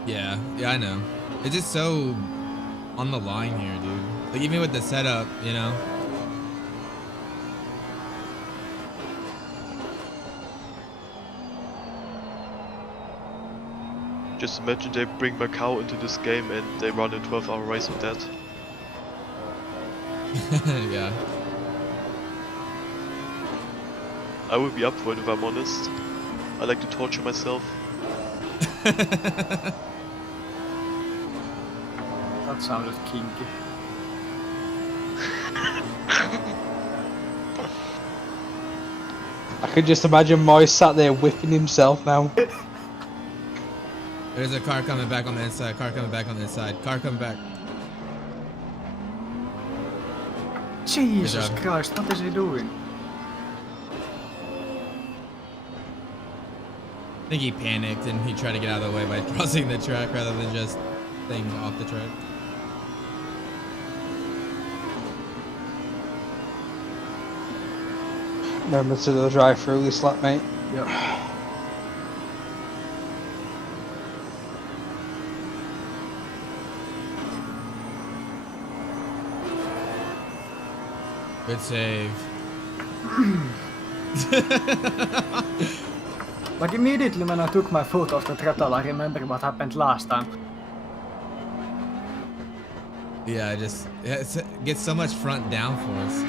Yeah, I know. It's just so on the line here, dude. Like even with the setup, you know. Just imagine they bring Macau into this game and they run a 12-hour race with that. Yeah. I would be up for it if I'm honest. I like to torture myself. That sounded kinky. I could just imagine Moise sat there whipping himself now. There's a car coming back on the inside. Car coming back on the inside. Car coming back. Jesus Christ, what is he doing? I think he panicked and he tried to get out of the way by crossing the track rather than just staying off the track. Remember to the drive-through this lap, mate. Yep. Good save. Like immediately when I took my foot off the throttle, I remember what happened last time. Yeah, it gets so much front downforce.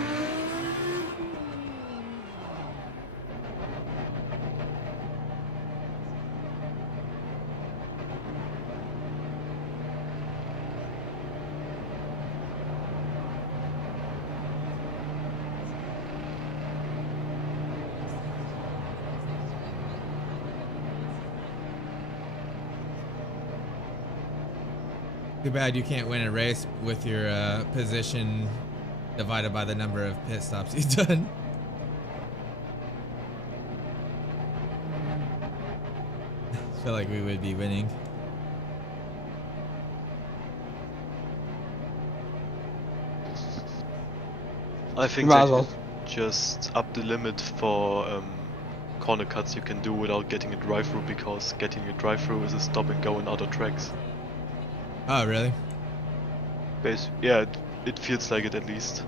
Too bad you can't win a race with your position divided by the number of pit stops you've done. I feel like we would be winning. I think Might as they well. just up the limit for corner cuts you can do without getting a drive-through, because getting a drive-through is a stop and go in other tracks. Oh, really? Yeah, it feels like it at least.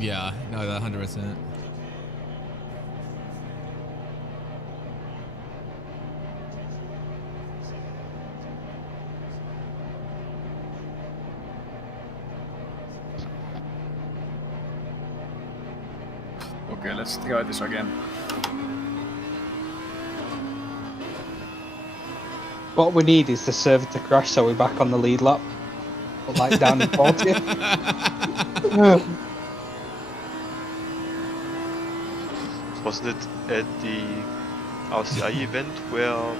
Yeah, no, 100%. Okay, let's try this again. What we need is the server to crash so we're back on the lead lap. But like down in 40th. Wasn't it at the RCI event where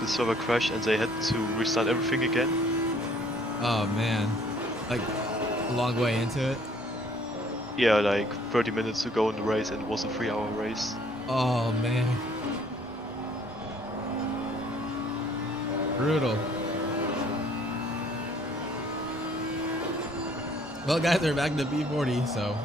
the server crashed and they had to restart everything again? Oh man, like a long way into it. Yeah, like 30 minutes to go in the race, and it was a 3-hour race. Oh man, brutal. Well, guys, we're back to P40, so.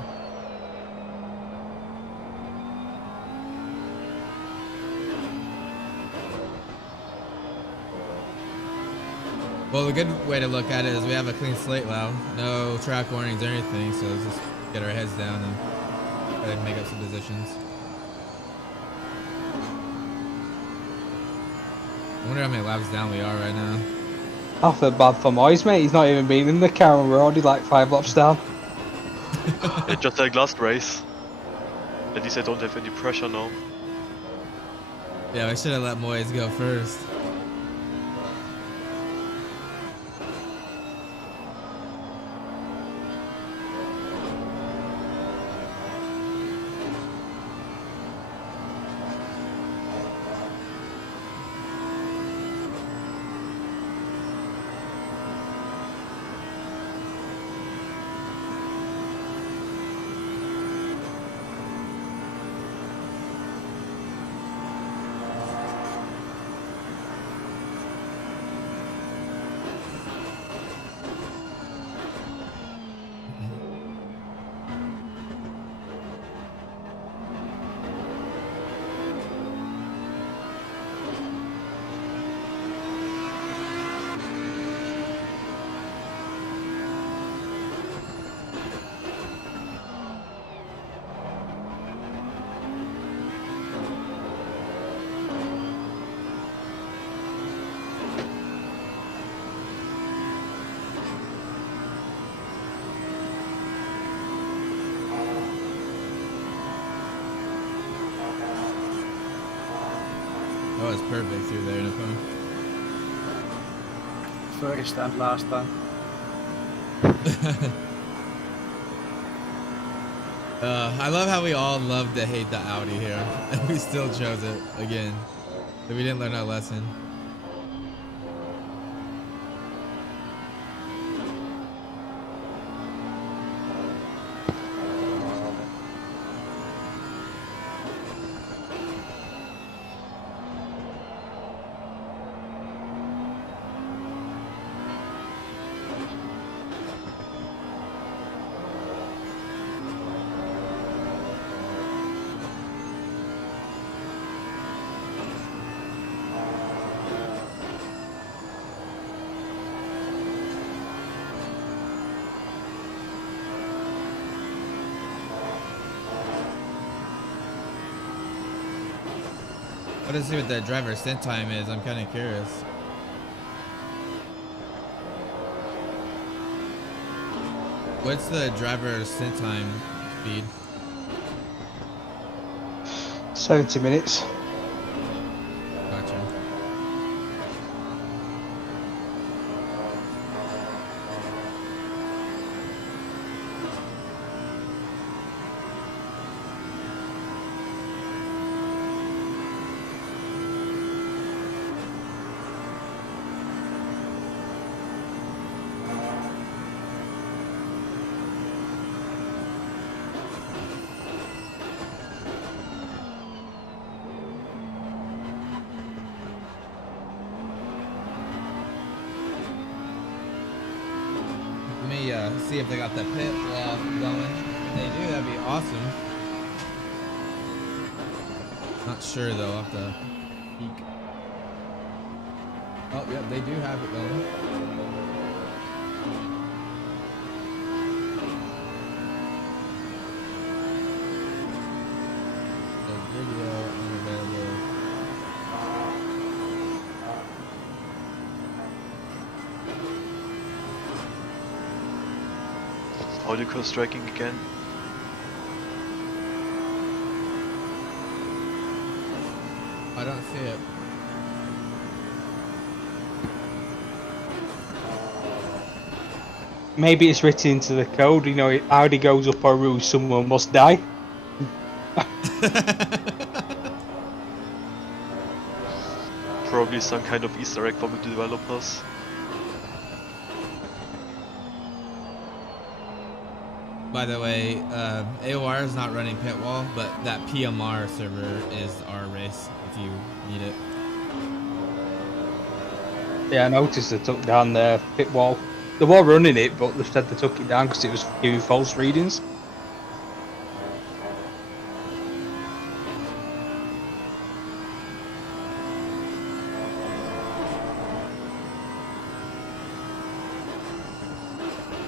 Well, a good way to look at it is we have a clean slate now. No track warnings or anything, so let's just get our heads down and try to make up some positions. I wonder how many laps down we are right now. I feel bad for Moyes, mate. He's not even been in the car and we're already like 5 laps down. Yeah, just like last race. At least I don't have any pressure now. Yeah, I should have let Moyes go first. Oh, it's perfect through there, Nippo. First and last time. I love how we all love to hate the Audi here, and we still chose it again. But we didn't learn our lesson. What is it with the driver stint time is? I'm kind of curious. What's the driver stint time speed? 70 minutes. Gotcha. See if they got that pit wall going. If they do, that'd be awesome. Not sure though, I'll have to peek. Oh, yeah, they do have it going. The video unavailable. Audio striking again. I don't see it. Maybe it's written into the code, you know, it Audi goes up our roof, someone must die. Probably some kind of Easter egg from the developers. By the way, AOR is not running pit wall, but that PMR server is our race if you need it. Yeah, I noticed they took down their pit wall. They were running it, but they said they took it down because it was giving false readings.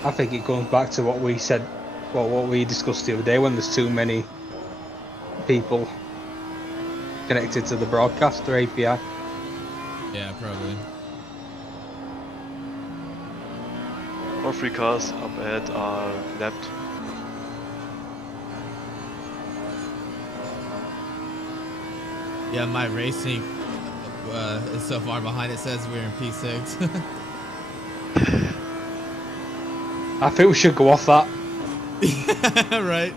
I think it comes back to what we said, well, what we discussed the other day, when there's too many people connected to the broadcaster API. Yeah, probably. All 3 cars up ahead are lapped. Yeah, my racing is so far behind. It says we're in P6. I think we should go off that. Right.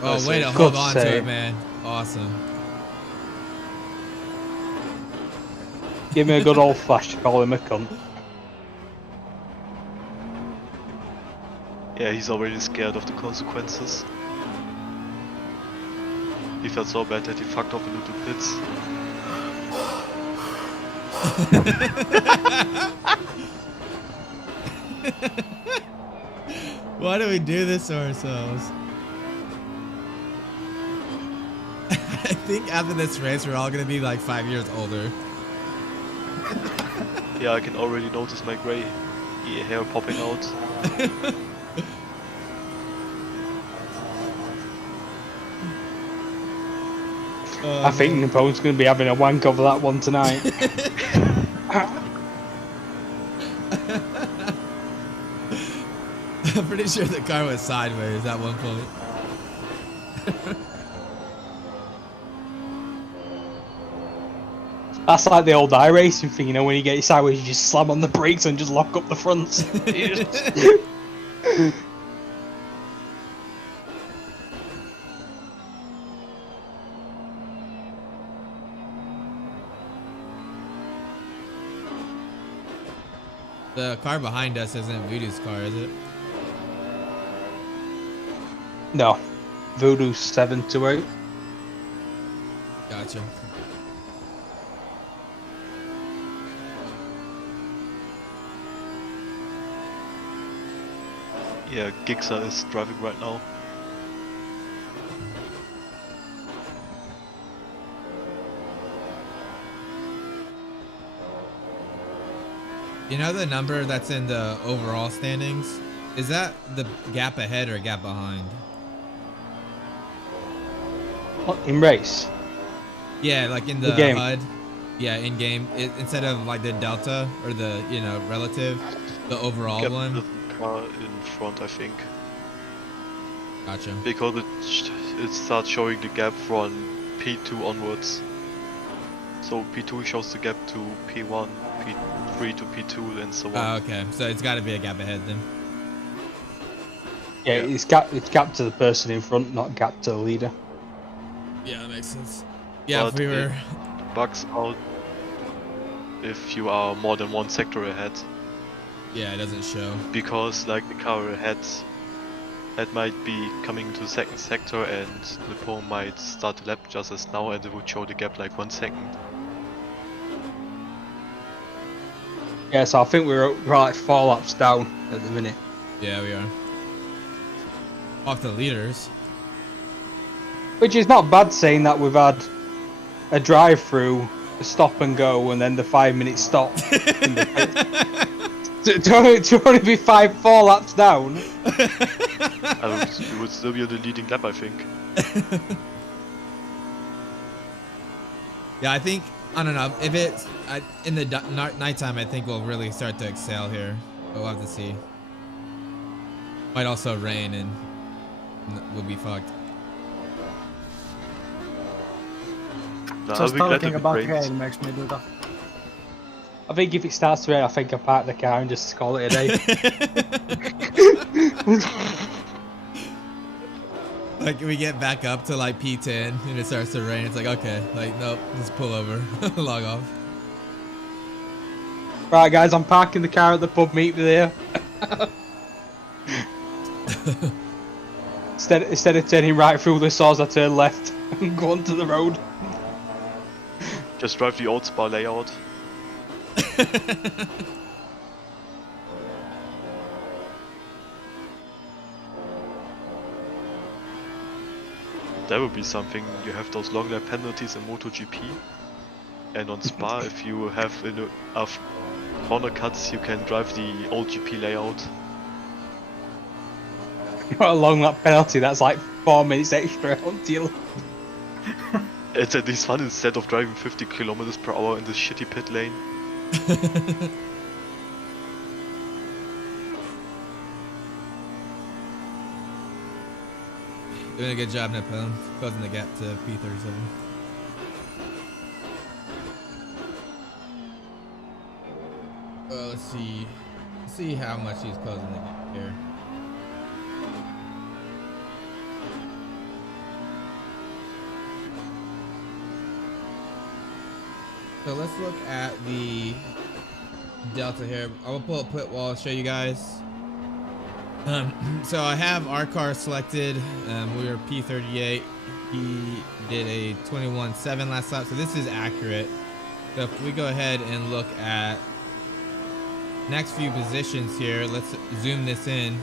Oh, Nice way to save. hold Good on to save. it, man. Awesome. Give me a good old flash to call him a cunt. Yeah, he's already scared of the consequences. He felt so bad that he fucked off into the pits. Why do we do this to ourselves? I think after this race, we're all gonna be like 5 years older. Yeah, I can already notice my grey hair popping out. I think Napoleon's going to be having a wank over that one tonight. I'm pretty sure the car was sideways at one point. That's like the old iRacing thing, you know, when you get sideways, you just slam on the brakes and just lock up the fronts. The car behind us isn't Voodoo's car, is it? No. Voodoo 728. Gotcha. Yeah, Gixa is driving right now. You know the number that's in the overall standings? Is that the gap ahead or gap behind? What, in race? Yeah, like in the game. HUD. Yeah, in game. Instead of like the delta or the, you know, relative, the overall Kept one. the car in front, I think. Gotcha. Because it starts showing the gap from P2 onwards. So P2 shows the gap to P1, P3 to P2 and so on. Oh, okay. So it's got to be a gap ahead then. Yeah, it's gap to the person in front, not gap to the leader. Yeah, that makes sense. Yeah, if But we were... it bugs out if you are more than one sector ahead. Yeah, it doesn't show. Because like the car ahead, that might be coming to the second sector and the pole might start the lap just as now and it would show the gap like 1 second. Yeah, so I think we're like 4 laps down at the minute. Yeah, we are. Off the leaders. Which is not bad, saying that we've had a drive-through, a stop and go, and then the 5-minute stop. to only be 4 laps down. It would still be on the leading lap, I think. Yeah, I think, I don't know, if it's in the nighttime, I think we'll really start to excel here. But we'll have to see. Might also rain and we'll be fucked. No, Just I'll be glad talking if it about rains. rain makes me do that. I think if it starts to rain, I think I park the car and just call it a day. Like we get back up to like P10 and it starts to rain. It's like, okay, like, nope, just pull over, log off. Right, guys, I'm parking the car at the pub. Meet me there. Instead of turning right through the saws, I turn left and go onto the road. Just drive the old spa layout. That would be something. You have those long lap penalties in MotoGP, and on Spa, if you have enough corner cuts, you can drive the old GP layout. Got a long lap penalty. That's like 4 minutes extra on deal. It's at least fun instead of driving 50 kilometers per hour in this shitty pit lane. Doing a good job, Nepal, closing the gap to P37. Well, let's see how much he's closing the gap here. So let's look at the delta here. I will pull up pit wall, show you guys. So I have our car selected. We were P38. He did a 21.7 last lap, so this is accurate. So if we go ahead and look at next few positions here, let's zoom this in.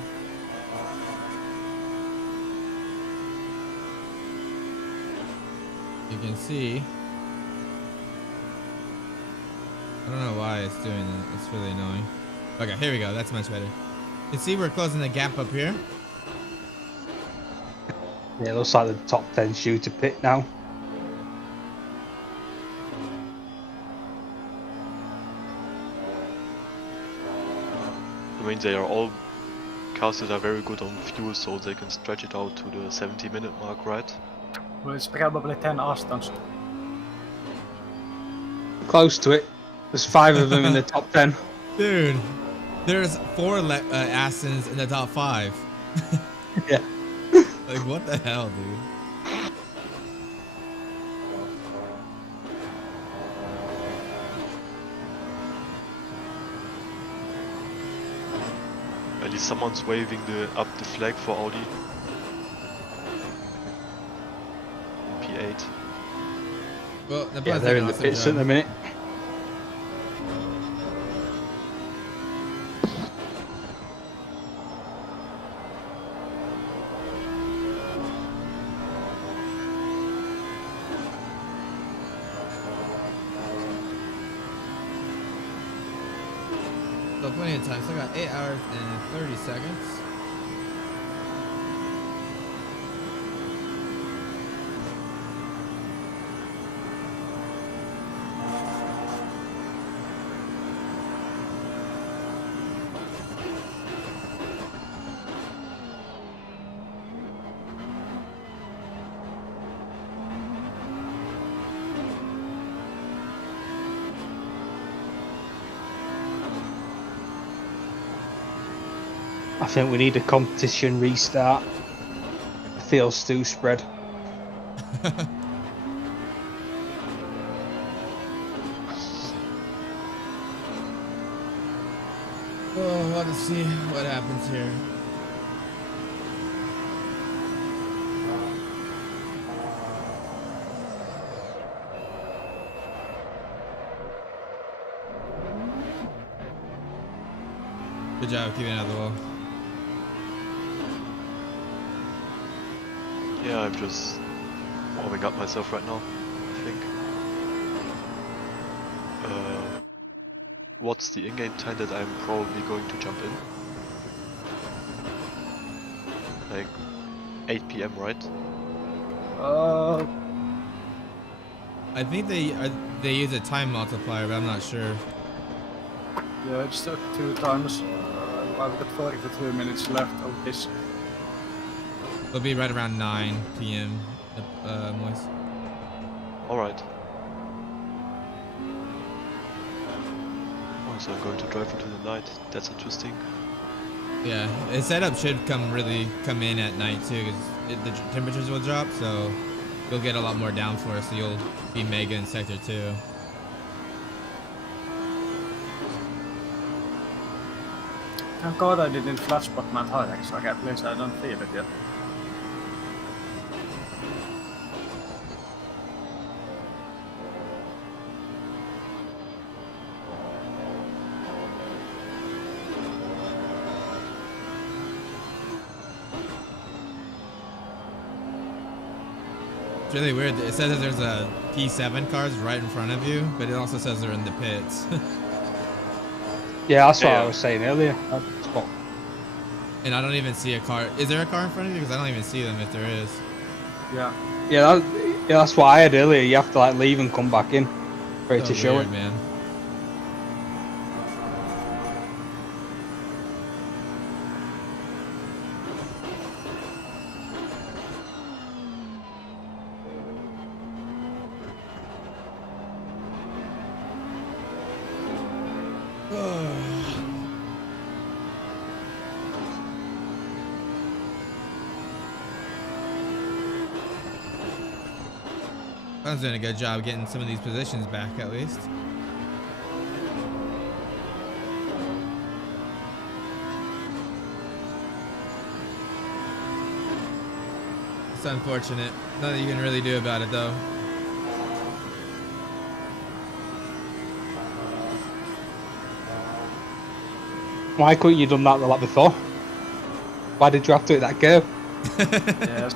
You can see. I don't know why it's doing that. It's really annoying. Okay, here we go. That's much better. You can see we're closing the gap up here. Yeah, it looks like the top 10 shooter pit now. I mean, they are all cars that are very good on fuel, so they can stretch it out to the 70-minute mark, right? Well, it's probably 10 Astons. Close to it. There's 5 of them in the top 10. Dude, there's 4 Astons in the top 5. Yeah. Like, what the hell, dude? At least someone's waving up the flag for Audi. P8. Well, the Yeah, they're in the pits at the minute. So plenty of time. So I got 8 hours and 30 seconds. I think we need a competition restart. It feels too spread. Oh, let's see what happens here. Good job keeping it out of the wall. Yeah, I'm just warming up myself right now, I think. What's the in-game time that I'm probably going to jump in? Like 8 PM, right? I think they use a time multiplier, but I'm not sure. Yeah, it's took 2 times. I've got 42 minutes left of this. It'll be right around 9 PM, Moise. Alright. Oh, so I'm going to drive into the night. That's interesting. Yeah, the setup should come in at night too, because the temperatures will drop, so you'll get a lot more downforce, so you'll be mega in sector 2. Thank God I didn't flat spot my tires, so at least I don't feel it yet. It's really weird. It says that there's a P7 cars right in front of you, but it also says they're in the pits. Yeah, that's what Yeah. I was saying earlier. And I don't even see a car. Is there a car in front of you? Because I don't even see them if there is. Yeah. Yeah, that's what I had earlier. You have to like leave and come back in for it So to show weird, it. man. I was doing a good job getting some of these positions back at least. It's unfortunate. Nothing you can really do about it though. Why couldn't you done that the lap before? Why did you have to hit that curve? Yes.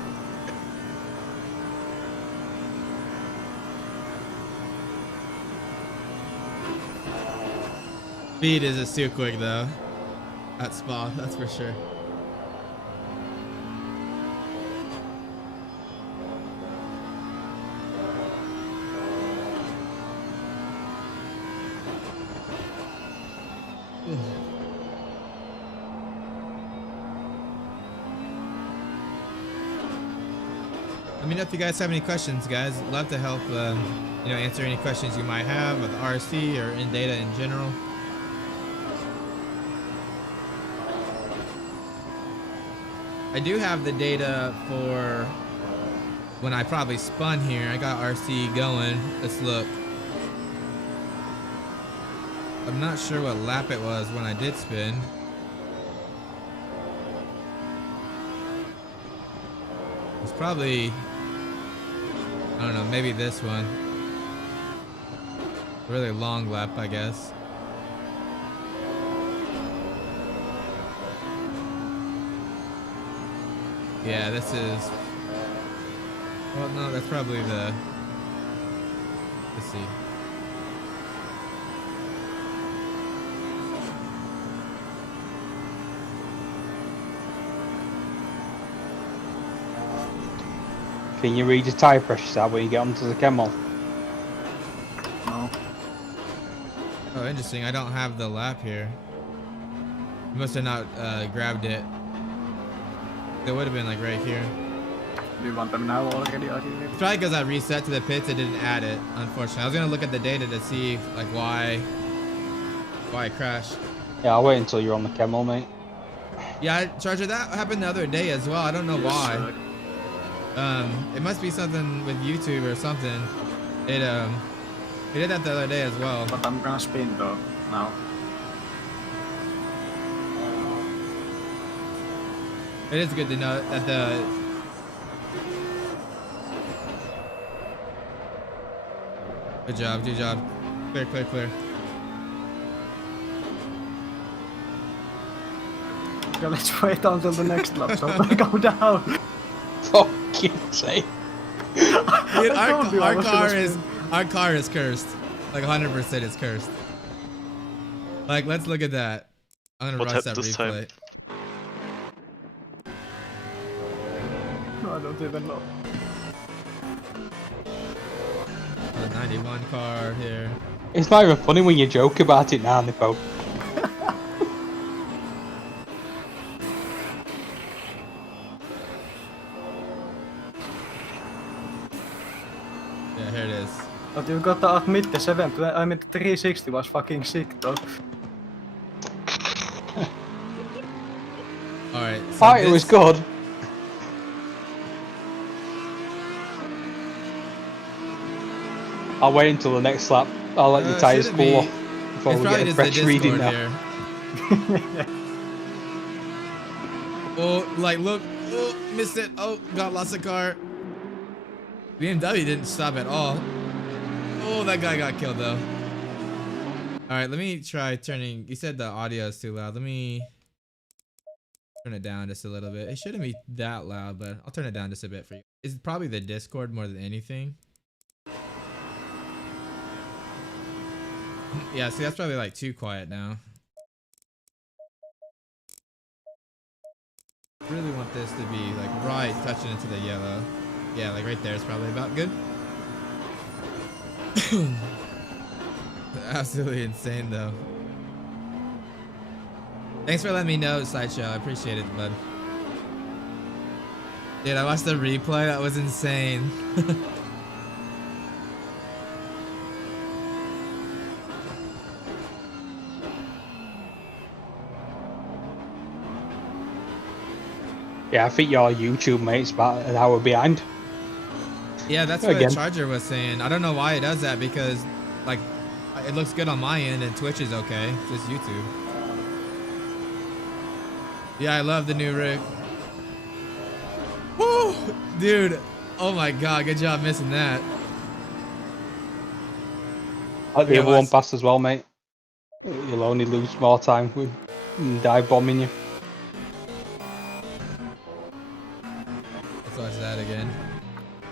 Speed is just too quick though. At Spa, that's for sure. Let me know if you guys have any questions, guys. Love to help, answer any questions you might have with RC or in data in general. I do have the data for when I probably spun here. I got RC going. Let's look. I'm not sure what lap it was when I did spin. It's probably, I don't know, maybe this one. Really long lap, I guess. Yeah, this is, well, no, that's probably the, let's see. Can you read your tyre pressure tab when you get onto the Camel? No. Oh, interesting. I don't have the lap here. You must have not grabbed it. It would have been like right here. Do you want them now already? It's probably because I reset to the pits, it didn't add it, unfortunately. I was gonna look at the data to see like why it crashed. Yeah, I'll wait until you're on the Camel, mate. Yeah, Charger, that happened the other day as well. I don't know why. It must be something with YouTube or something. It did that the other day as well. But I'm gonna spin though now. It is good to know that the good job. Clear. Okay, let's wait until the next lap so I go down. Fucking sake. Dude, told you I was gonna our car is cursed. Like 100% it's cursed. Like, let's look at that. I'm gonna What rush that happened this time? replay. No, I don't even know. The 91 car here. It's not even funny when you joke about it now, Nico. Yeah, here it is. But you gotta admit the 360 was fucking sick though. Alright. So It was good. I'll wait until the next lap. I'll let your tyres shouldn't cool be- off before It's we probably get a just the fresh reading Discord now. here. Oh, like, look. Oh, missed it. Oh, got lost a car. BMW didn't stop at all. Oh, that guy got killed, though. Alright, let me try turning. You said the audio is too loud. Let me turn it down just a little bit. It shouldn't be that loud, but I'll turn it down just a bit for you. is probably the Discord more than anything. Yeah, see, that's probably like too quiet now. Really want this to be like right touching into the yellow. Yeah, like right there is probably about good. Absolutely insane though. Thanks for letting me know, Sideshow. I appreciate it, bud. Dude, I watched the replay. That was insane. Yeah, I think your YouTube mate's about an hour behind. Yeah, that's what the Charger was saying. I don't know why it does that because, like, it looks good on my end and Twitch is okay. It's just YouTube. Yeah, I love the new rig. Woo! Dude, oh my god, good job missing that. I like the other one pass as well, mate. You'll only lose more time with dive bombing you. Let's watch that again.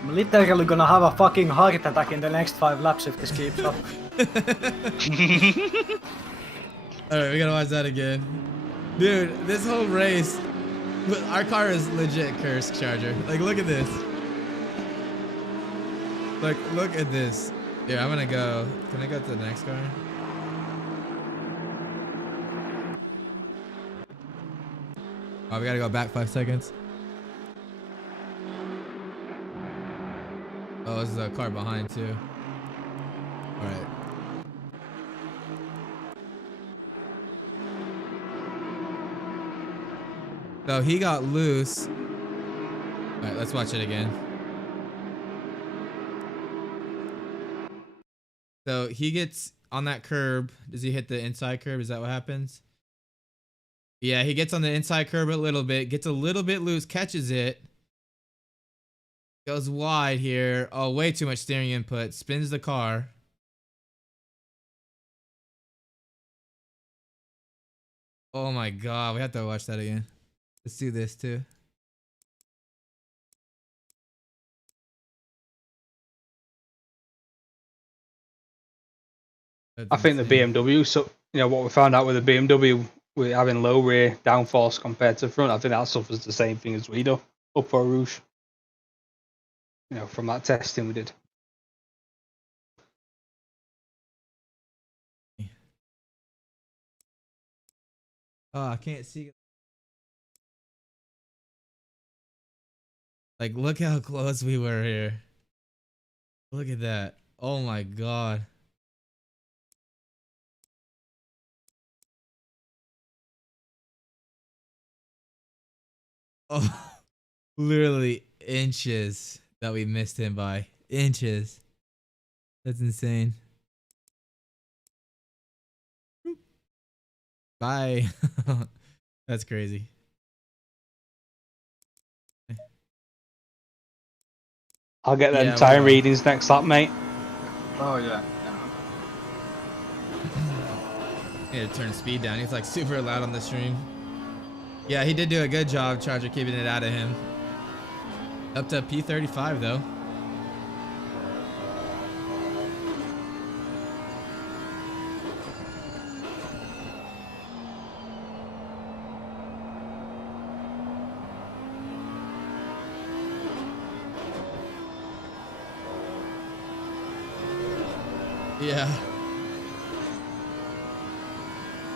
I'm literally gonna have a fucking heart attack in the next 5 laps if this keeps up. Alright, we gotta watch that again. Dude, this whole race, our car is legit cursed, Charger. Like, look at this. Like, look at this. Yeah, I'm gonna go. Can I go to the next car? Oh, we gotta go back 5 seconds. Oh, this is a car behind too. Alright. So he got loose. Alright, let's watch it again. So he gets on that curb. Does he hit the inside curb? Is that what happens? Yeah, he gets on the inside curb a little bit, gets a little bit loose, catches it. Goes wide here. Oh, way too much steering input. Spins the car. Oh my god, we have to watch that again. Let's do this too. I think the BMW, so you know what we found out with the BMW, we're having low rear downforce compared to front. I think that suffers the same thing as we do up for Rouge. You know, from that testing we did. Oh, I can't see. Like, look how close we were here. Look at that. Oh my god. Oh, literally inches that we missed him by. Inches. That's insane. Bye. That's crazy. I'll get them time readings next lap, mate. Oh yeah. Need to turn speed down. He's like super loud on the stream. Yeah, he did do a good job, Charger, keeping it out of him. Up to P35 though. Yeah.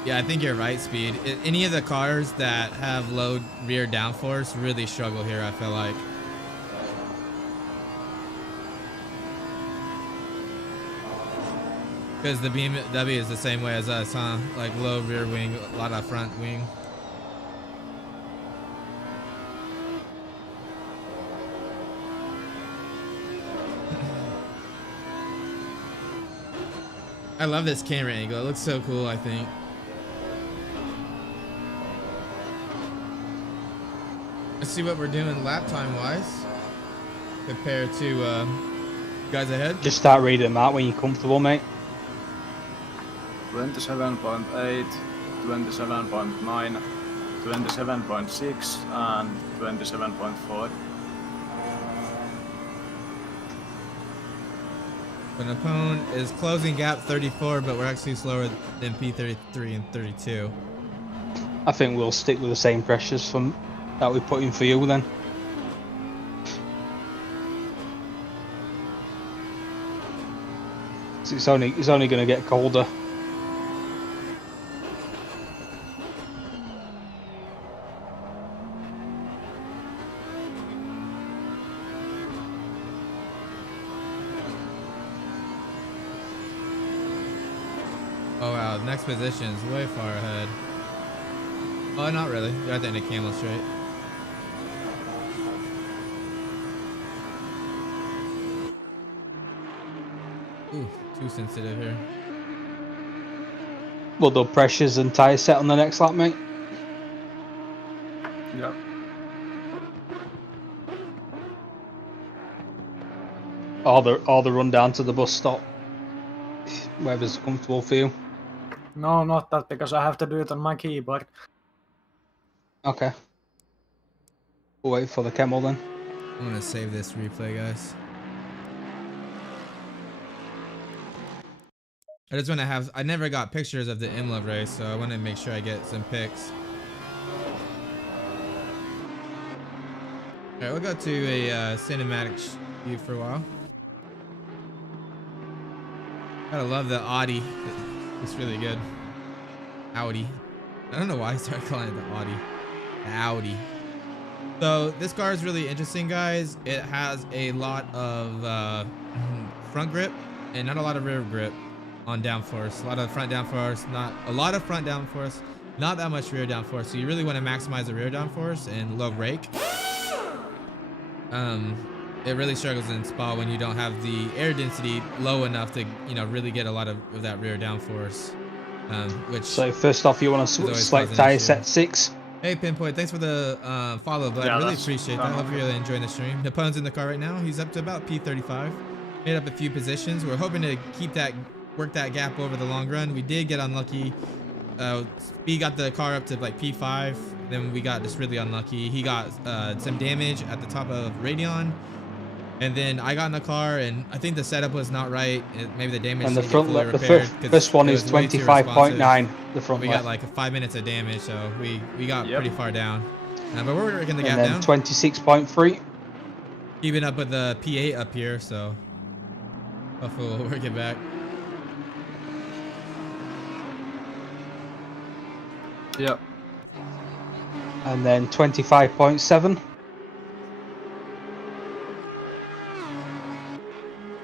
Yeah, I think you're right, Speed. Any of the cars that have low rear downforce really struggle here, I feel like. Because the BMW is the same way as us, huh? Like low rear wing, a lot of front wing. I love this camera angle. It looks so cool, I think. Let's see what we're doing lap time wise compared to guys ahead. Just start reading them out when you're comfortable, mate. 27.8, 27.9, 27.6 and 27.4. But Napone is closing gap 34, but we're actually slower than P33 and 32. I think we'll stick with the same pressures from that we put in for you then. It's only going to get colder. Oh wow, the next position is way far ahead. Oh, not really. You're at the end of Camel Straight. Ooh, too sensitive here. Will the pressures and tyre set on the next lap, mate? Yeah. Or the run down to the bus stop, wherever's comfortable for you. No, not that, because I have to do it on my keyboard. Okay. We'll wait for the camel then. I'm gonna save this replay, guys. I just want to have. I never got pictures of the Imlov race, so I want to make sure I get some pics. All right, we'll go to a cinematic view for a while. Gotta love the Audi. It's really good. Audi. I don't know why I started calling it the Audi. The Audi. So this car is really interesting, guys. It has a lot of front grip and not a lot of rear grip on downforce. A lot of front downforce, not a lot of front downforce, not that much rear downforce. So you really want to maximize the rear downforce and low rake. It really struggles in Spa when you don't have the air density low enough to, you know, really get a lot of that rear downforce. Which So first off, you want to select tyre set 6. Hey Pinpoint, thanks for the follow, but Yeah, I really that's appreciate that. I hope you're really enjoying the stream. Napone's in the car right now. He's up to about P35. Made up a few positions. We're hoping to keep that, work that gap over the long run. We did get unlucky. We got the car up to like P5. Then we got just really unlucky. He got some damage at the top of Radeon. And then I got in the car, and I think the setup was not right. Maybe the damage. And the didn't front get fully left, repaired, the first one is 25.9. The front we left. got like 5 minutes of damage, so we got pretty far down. But we're working the gap and then down. 26.3. Keeping up with the P8 up here, so hopefully we'll work it back. Yep. And then 25.7.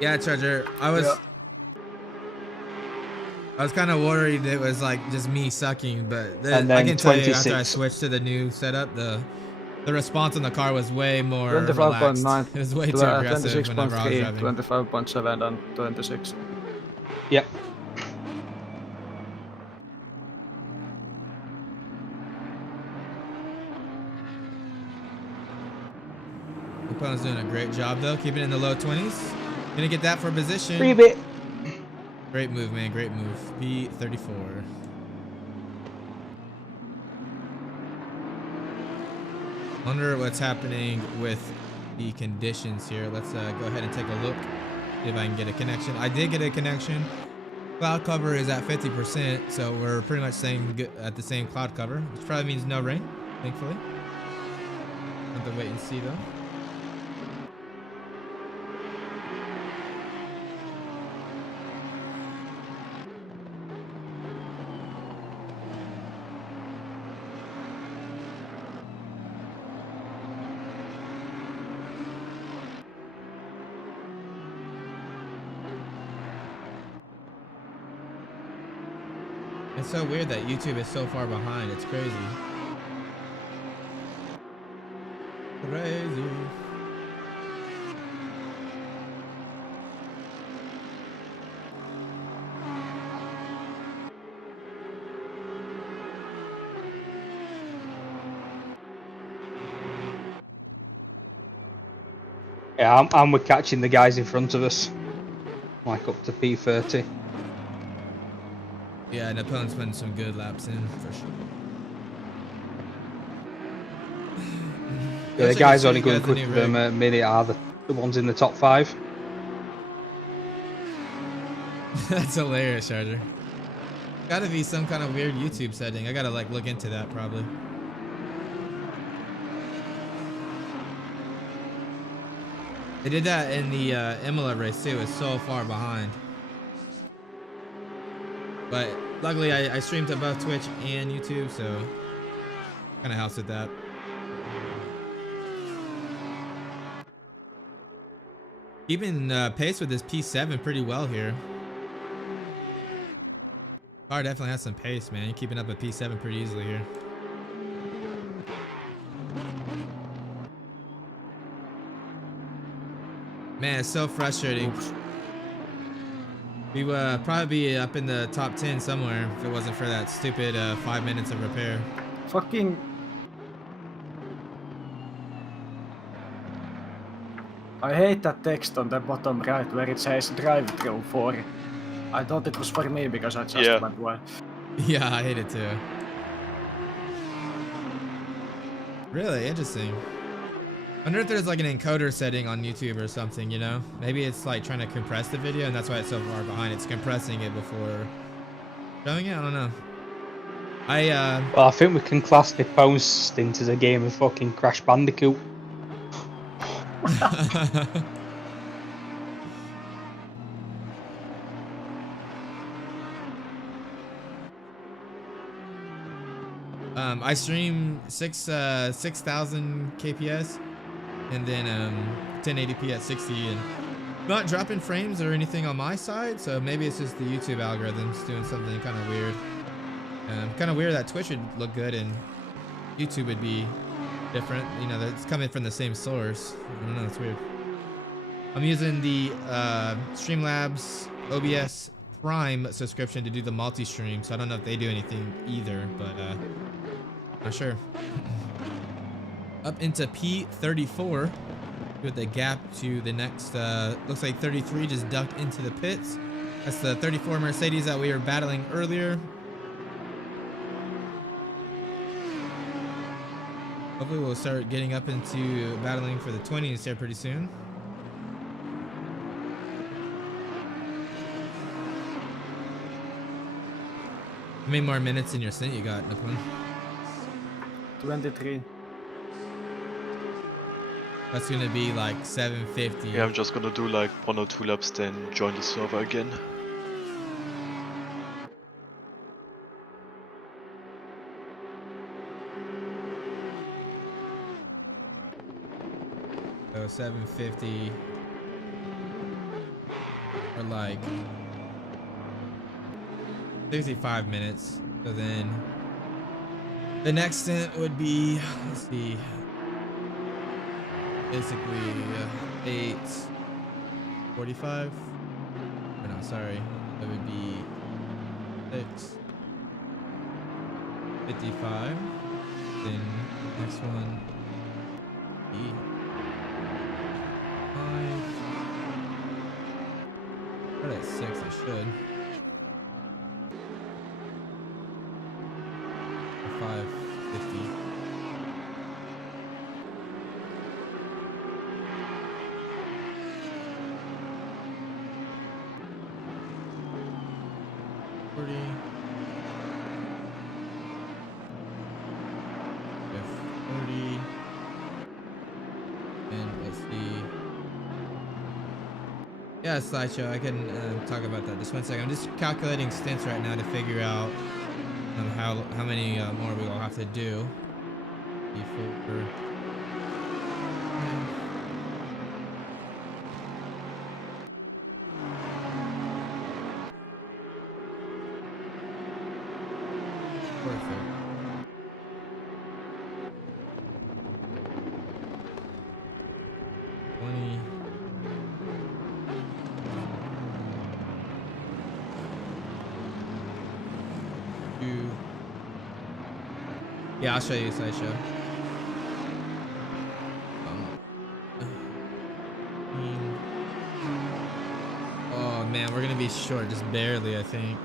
Yeah, Treasure. I was kind of worried it was like just me sucking, but And then I can tell 26. you after I switched to the new setup, the response on the car was way more 25.9. relaxed. It was way too aggressive whenever I was 26.3, driving. 25.7 and 26. Yep. Opponent's doing a great job though, keeping it in the low 20s. Gonna get that for position. Free bit. Great move, man. Great move. P34. Wonder what's happening with the conditions here. Let's go ahead and take a look. See if I can get a connection. I did get a connection. Cloud cover is at 50%, so we're pretty much staying at the same cloud cover, which probably means no rain, thankfully. Have to wait and see though. It's so weird that YouTube is so far behind. It's crazy. Crazy. Yeah, and we're catching the guys in front of us. Like up to P30. Yeah, Napoleon's putting some good laps in for sure. Yeah, the guys only going quicker than a minute are the ones in the top 5. That's hilarious, Charger. Gotta be some kind of weird YouTube setting. I gotta like look into that probably. They did that in the Imola race too. It was so far behind. But luckily I streamed to both Twitch and YouTube, so kind of helps with that. Keeping pace with this P7 pretty well here. Car definitely has some pace, man. You're keeping up with P7 pretty easily here. Man, it's so frustrating. We would probably be up in the top 10 somewhere if it wasn't for that stupid 5 minutes of repair. Fucking... I hate that text on the bottom right where it says drive through for. I thought it was for me because I just went well. Yeah, I hate it too. Really interesting. I wonder if there's like an encoder setting on YouTube or something, you know? Maybe it's like trying to compress the video and that's why it's so far behind. It's compressing it before showing it. I don't know. Well, I think we can class the post stint as a game of fucking Crash Bandicoot. I stream 6,000 kps and then 1080p at 60 and not dropping frames or anything on my side, so maybe it's just the YouTube algorithms doing something kind of weird. Kind of weird that Twitch would look good and YouTube would be different. You know, it's coming from the same source. I don't know, it's weird. I'm using the Streamlabs OBS Prime subscription to do the multi-stream, so I don't know if they do anything either, but not sure. Up into P34 with a gap to the next, looks like 33 just ducked into the pits. That's the 34 Mercedes that we were battling earlier. Hopefully we'll start getting up into battling for the 20s here pretty soon. How many more minutes in your stint you got, Napoleon? 23. That's gonna be like 750. Yeah, I'm just gonna do like 1 or 2 laps, then join the server again. So 750 or like 65 minutes. So then the next stint would be, let's see, basically 8:45. Or no, sorry, that would be 6:55. Then next one be 5. Right at 6, I should. 5:50. And let's see. Yeah, slideshow. I can talk about that just 1 second. I'm just calculating stints right now to figure out how many more we will have to do before. Perfect. Yeah, I'll show you a slideshow. Oh man, we're gonna be short, just barely, I think.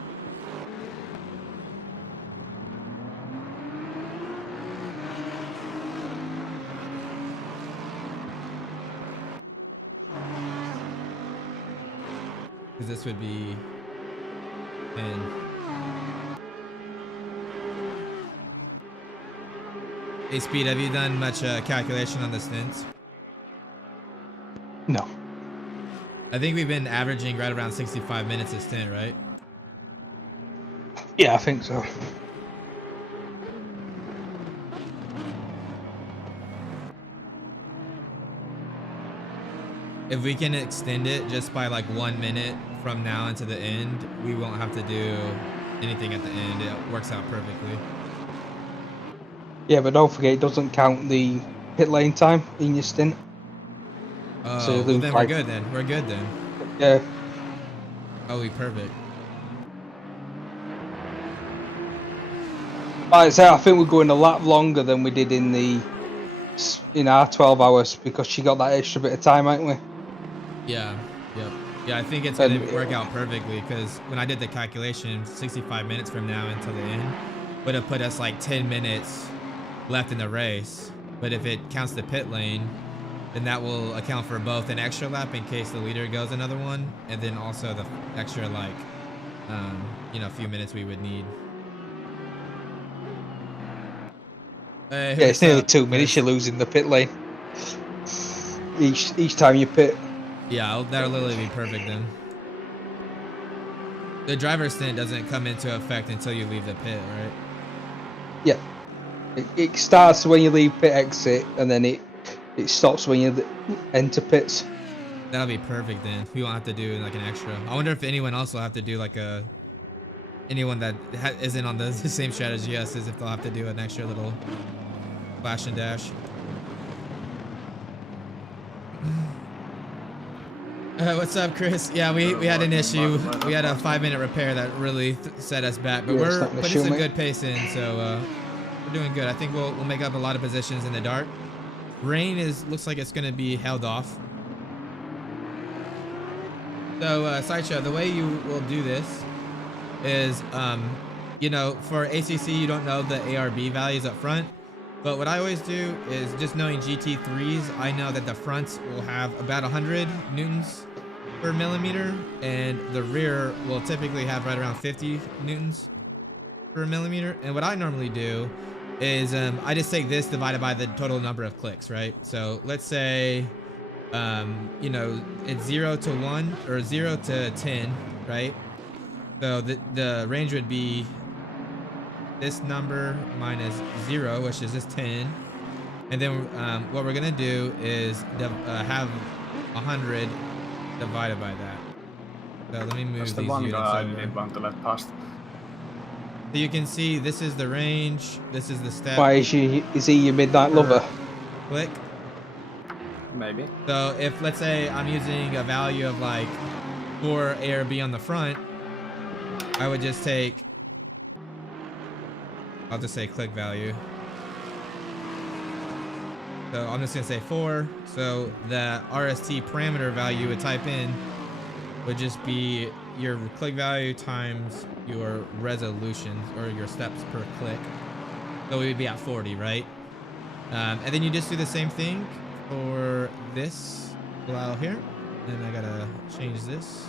Because this would be 10. Hey, Speed, have you done much calculation on the stints? No. I think we've been averaging right around 65 minutes a stint, right? Yeah, I think so. If we can extend it just by like 1 minute from now into the end, we won't have to do anything at the end. It works out perfectly. Yeah, but don't forget, it doesn't count the pit lane time in your stint. Oh, you well lose then like- we're good then. We're good then. Yeah. Oh, we perfect. Like I say, I think we're going a lot longer than we did in our 12 hours because she got that extra bit of time, ain't we? Yeah, yep. Yeah, I think it's going to work out perfectly because when I did the calculation, 65 minutes from now until the end would have put us like 10 minutes left in the race. But if it counts the pit lane, then that will account for both an extra lap in case the leader goes another one, and then also the extra like, few minutes we would need. Yeah, it's nearly 2 minutes you're losing the pit lane. Each time you pit. Yeah, that'll literally be perfect then. The driver's stint doesn't come into effect until you leave the pit, right? Yeah. It starts when you leave pit exit, and then it stops when you enter pits. That'll be perfect then. We won't have to do like an extra. I wonder if anyone else will have to do like anyone that isn't on the same strategy as us, if they'll have to do an extra little flash and dash. What's up, Chris? Yeah, we had an issue. We had a 5-minute repair that really set us back, but we're putting some good pace in, so we're doing good. I think we'll make up a lot of positions in the dark. Rain looks like it's gonna be held off. So Sideshow, the way you will do this is, for ACC you don't know the ARB values up front, but what I always do is, just knowing GT3s, I know that the fronts will have about 100 newtons per millimeter, and the rear will typically have right around 50 newtons per millimeter. And what I normally do is I just take this divided by the total number of clicks, right? So let's say it's 0 to 1 or 0 to 10, right? So the range would be this number minus 0, which is just 10, and then what we're gonna do is have 100 divided by that. So let me move That's the these one units guy I over. didn't want to let past. So you can see this is the range, this is the step. Why is he your midnight lover? Click. Maybe. So if, let's say, I'm using a value of like 4 ARB on the front, I would just take, I'll just say click value. So I'm just gonna say 4. So the RST parameter value you would type in would just be your click value times your resolution, or your steps per click. So we would be at 40, right? And then you just do the same thing for this allow here. And I gotta change this.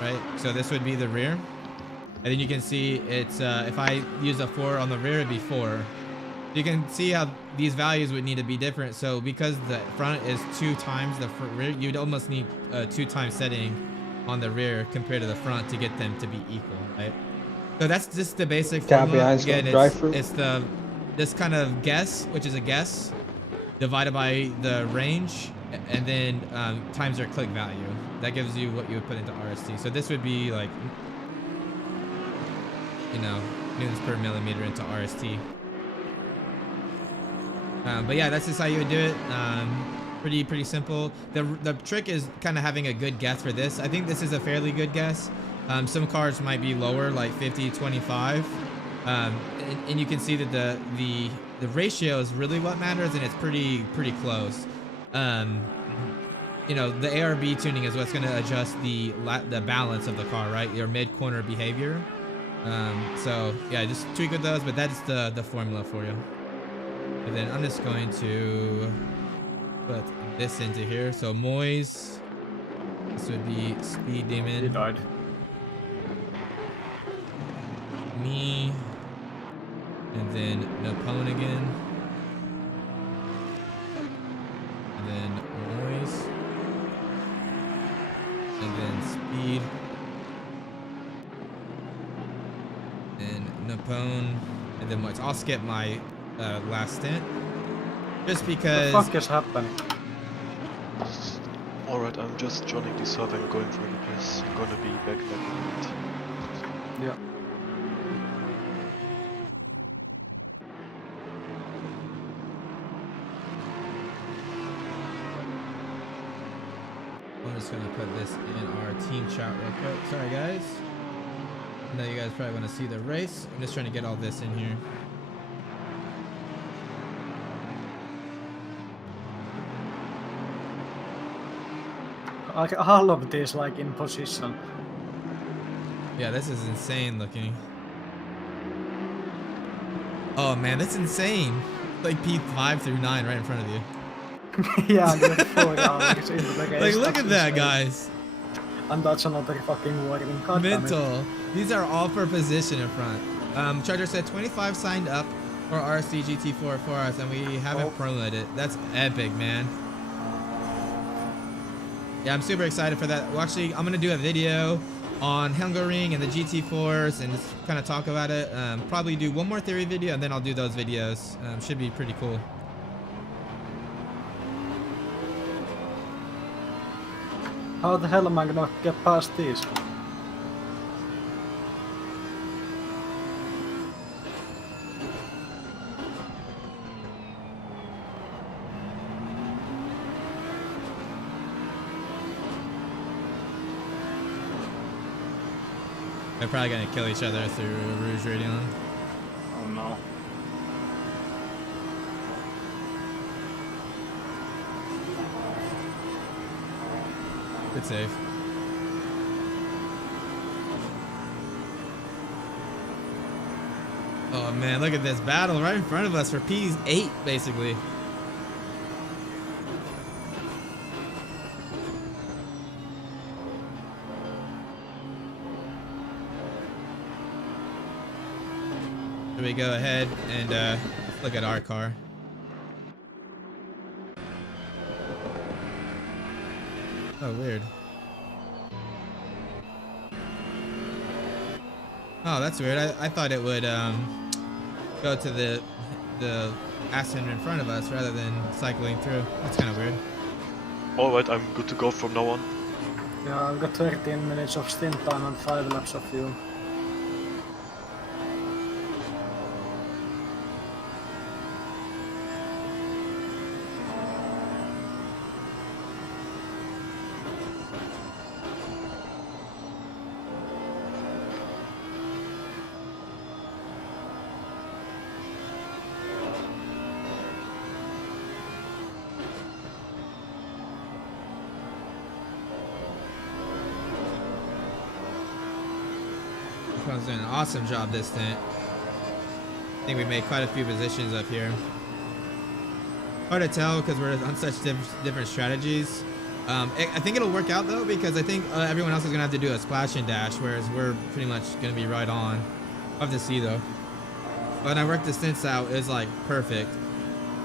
Right, so this would be the rear, and then you can see it's if I use a 4 on the rear, it'd be 4. You can see how these values would need to be different. So because the front is 2 times the rear, you'd almost need a 2 times setting on the rear compared to the front to get them to be equal, right? So that's just the basic formula. Again, it's this kind of guess, which is a guess divided by the range, and then times your click value. That gives you what you would put into RST. So this would be like, newtons per millimeter into RST. But yeah, that's just how you would do it. Pretty simple. The trick is kind of having a good guess for this. I think this is a fairly good guess. Some cars might be lower, like 50, 25. And you can see that the ratio is really what matters, and it's pretty close. The ARB tuning is what's going to adjust the balance of the car, right? Your mid-corner behavior. So yeah, just tweak with those, but that's the formula for you. And then I'm just going to put this into here. So Moise, this would be Speed He Demon. died. Me, and then Napone again, and then Moise, and then Speed, and Napone, and then Moise. I'll skip my last stint, just because. What the fuck is happening? Alright, I'm just joining the server. I'm going for the piss. I'm gonna be back in a minute. Yeah. I'm just gonna put this in our team chat real quick. Sorry guys. I know you guys probably want to see the race. I'm just trying to get all this in here. All of these like in position. Yeah, this is insane looking. Oh man, that's insane. Like P5 through 9 right in front of you. Yeah, and you're 4 hours into the race. Like look That's at that, insane. guys. And that's another fucking warning. God damn it. Mental. These are all for position in front. Charger said 25 signed up for RC GT4 for us, and we haven't promoted it. That's epic, man. Yeah, I'm super excited for that. Well, actually, I'm gonna do a video on Hungaroring and the GT4s and just kind of talk about it. Probably do one more theory video, and then I'll do those videos. Should be pretty cool. How the hell am I gonna get past these? They're probably gonna kill each other through Rouge Radion. Oh no. Good save. Oh man, look at this battle right in front of us for P8, basically. Should we go ahead and look at our car? Oh, weird. Oh, that's weird. I thought it would go to the Aston in front of us rather than cycling through. That's kind of weird. Alright, I'm good to go from now on. Yeah, I've got 13 minutes of stint time and 5 laps of fuel. One's doing an awesome job this stint. I think we made quite a few positions up here. Hard to tell because we're on such different strategies. I think it'll work out though because I think everyone else is gonna have to do a splash and dash, whereas we're pretty much gonna be right on. I'll have to see though. When I worked the stints out, it was like perfect.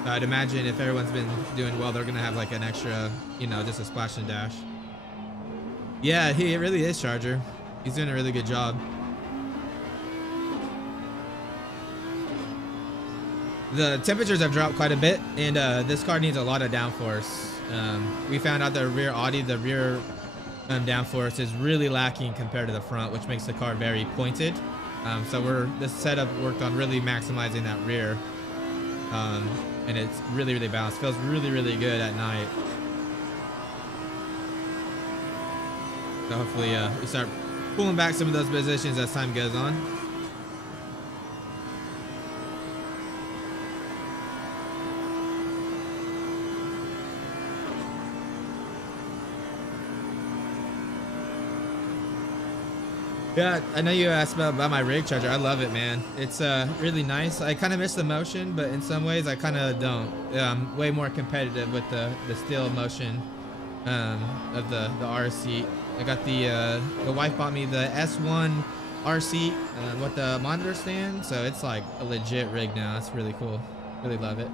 I'd imagine if everyone's been doing well, they're gonna have like an extra, you know, just a splash and dash. Yeah, he really is, Charger. He's doing a really good job. The temperatures have dropped quite a bit, and this car needs a lot of downforce. We found out the rear downforce is really lacking compared to the front, which makes the car very pointed. So this setup worked on really maximizing that rear, and it's really balanced. Feels really good at night. So hopefully we start pulling back some of those positions as time goes on. Yeah, I know you asked about my rig charger. I love it, man. It's really nice. I kind of miss the motion, but in some ways I kind of don't. I'm way more competitive with the steel motion of the R seat. I got the wife bought me the S1 R seat with the monitor stand, so it's like a legit rig now. It's really cool. Really love it.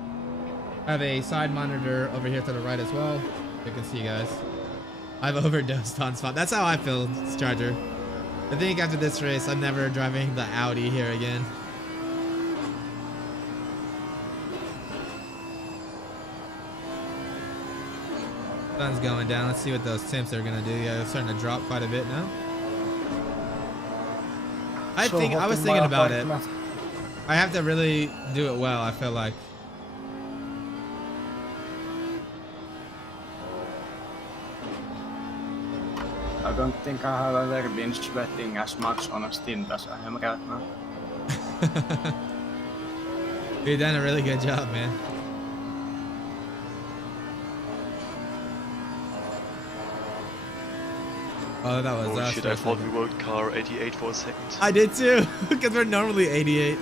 I have a side monitor over here to the right as well. You can see, guys. I've overdosed on spot. That's how I feel, Charger. I think after this race, I'm never driving the Audi here again. Sun's going down. Let's see what those temps are gonna do. Yeah, it's starting to drop quite a bit now. I was thinking about it. I have to really do it well, I feel like. I don't think I have ever been sweating as much on a stint as I am right now. You've done a really good job, man. Oh, that was us. Shit, I thought we were car 88 for a second. I did too, because we're normally 88.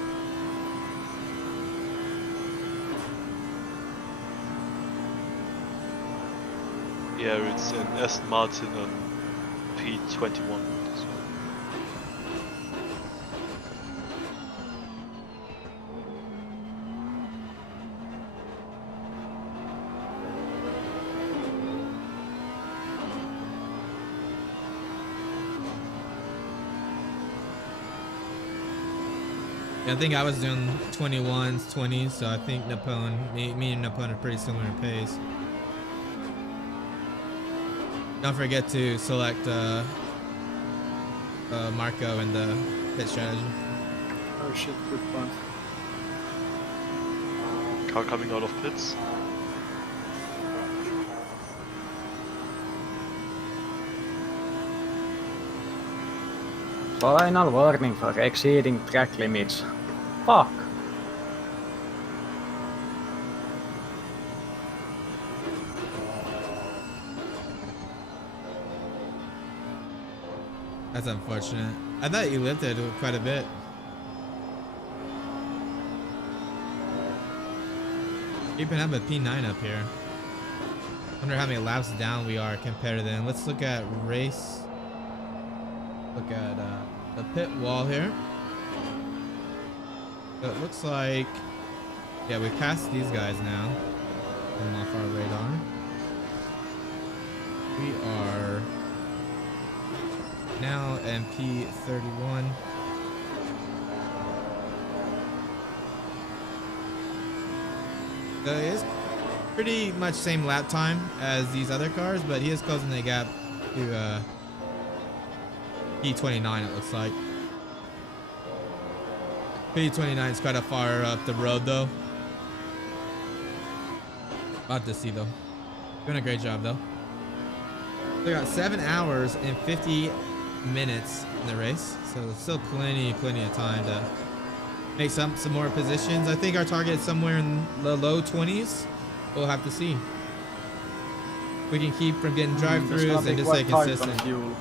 Yeah, it's an Aston Martin on P21. I think I was doing 21s, 20s, so I think me and Napone are pretty similar in pace. Don't forget to select Marco in the pit strategy. Oh shit, good point. Car coming out of pits. Final warning for exceeding track limits. Fuck! That's unfortunate. I thought you lifted quite a bit. Keeping up with P9 up here. Wonder how many laps down we are compared to them. Let's look at race. Look at the pit wall here. So it looks like, yeah, we passed these guys now. Come off our radar. We are now MP31. So it is pretty much same lap time as these other cars, but he is closing the gap to P29, it looks like. P29 is quite a far up the road though. About to see though. Doing a great job though. We got 7 hours and 50 minutes in the race, so there's still plenty of time to make some more positions. I think our target is somewhere in the low 20s. We'll have to see. We can keep from getting drive-throughs and just stay consistent. Fuel,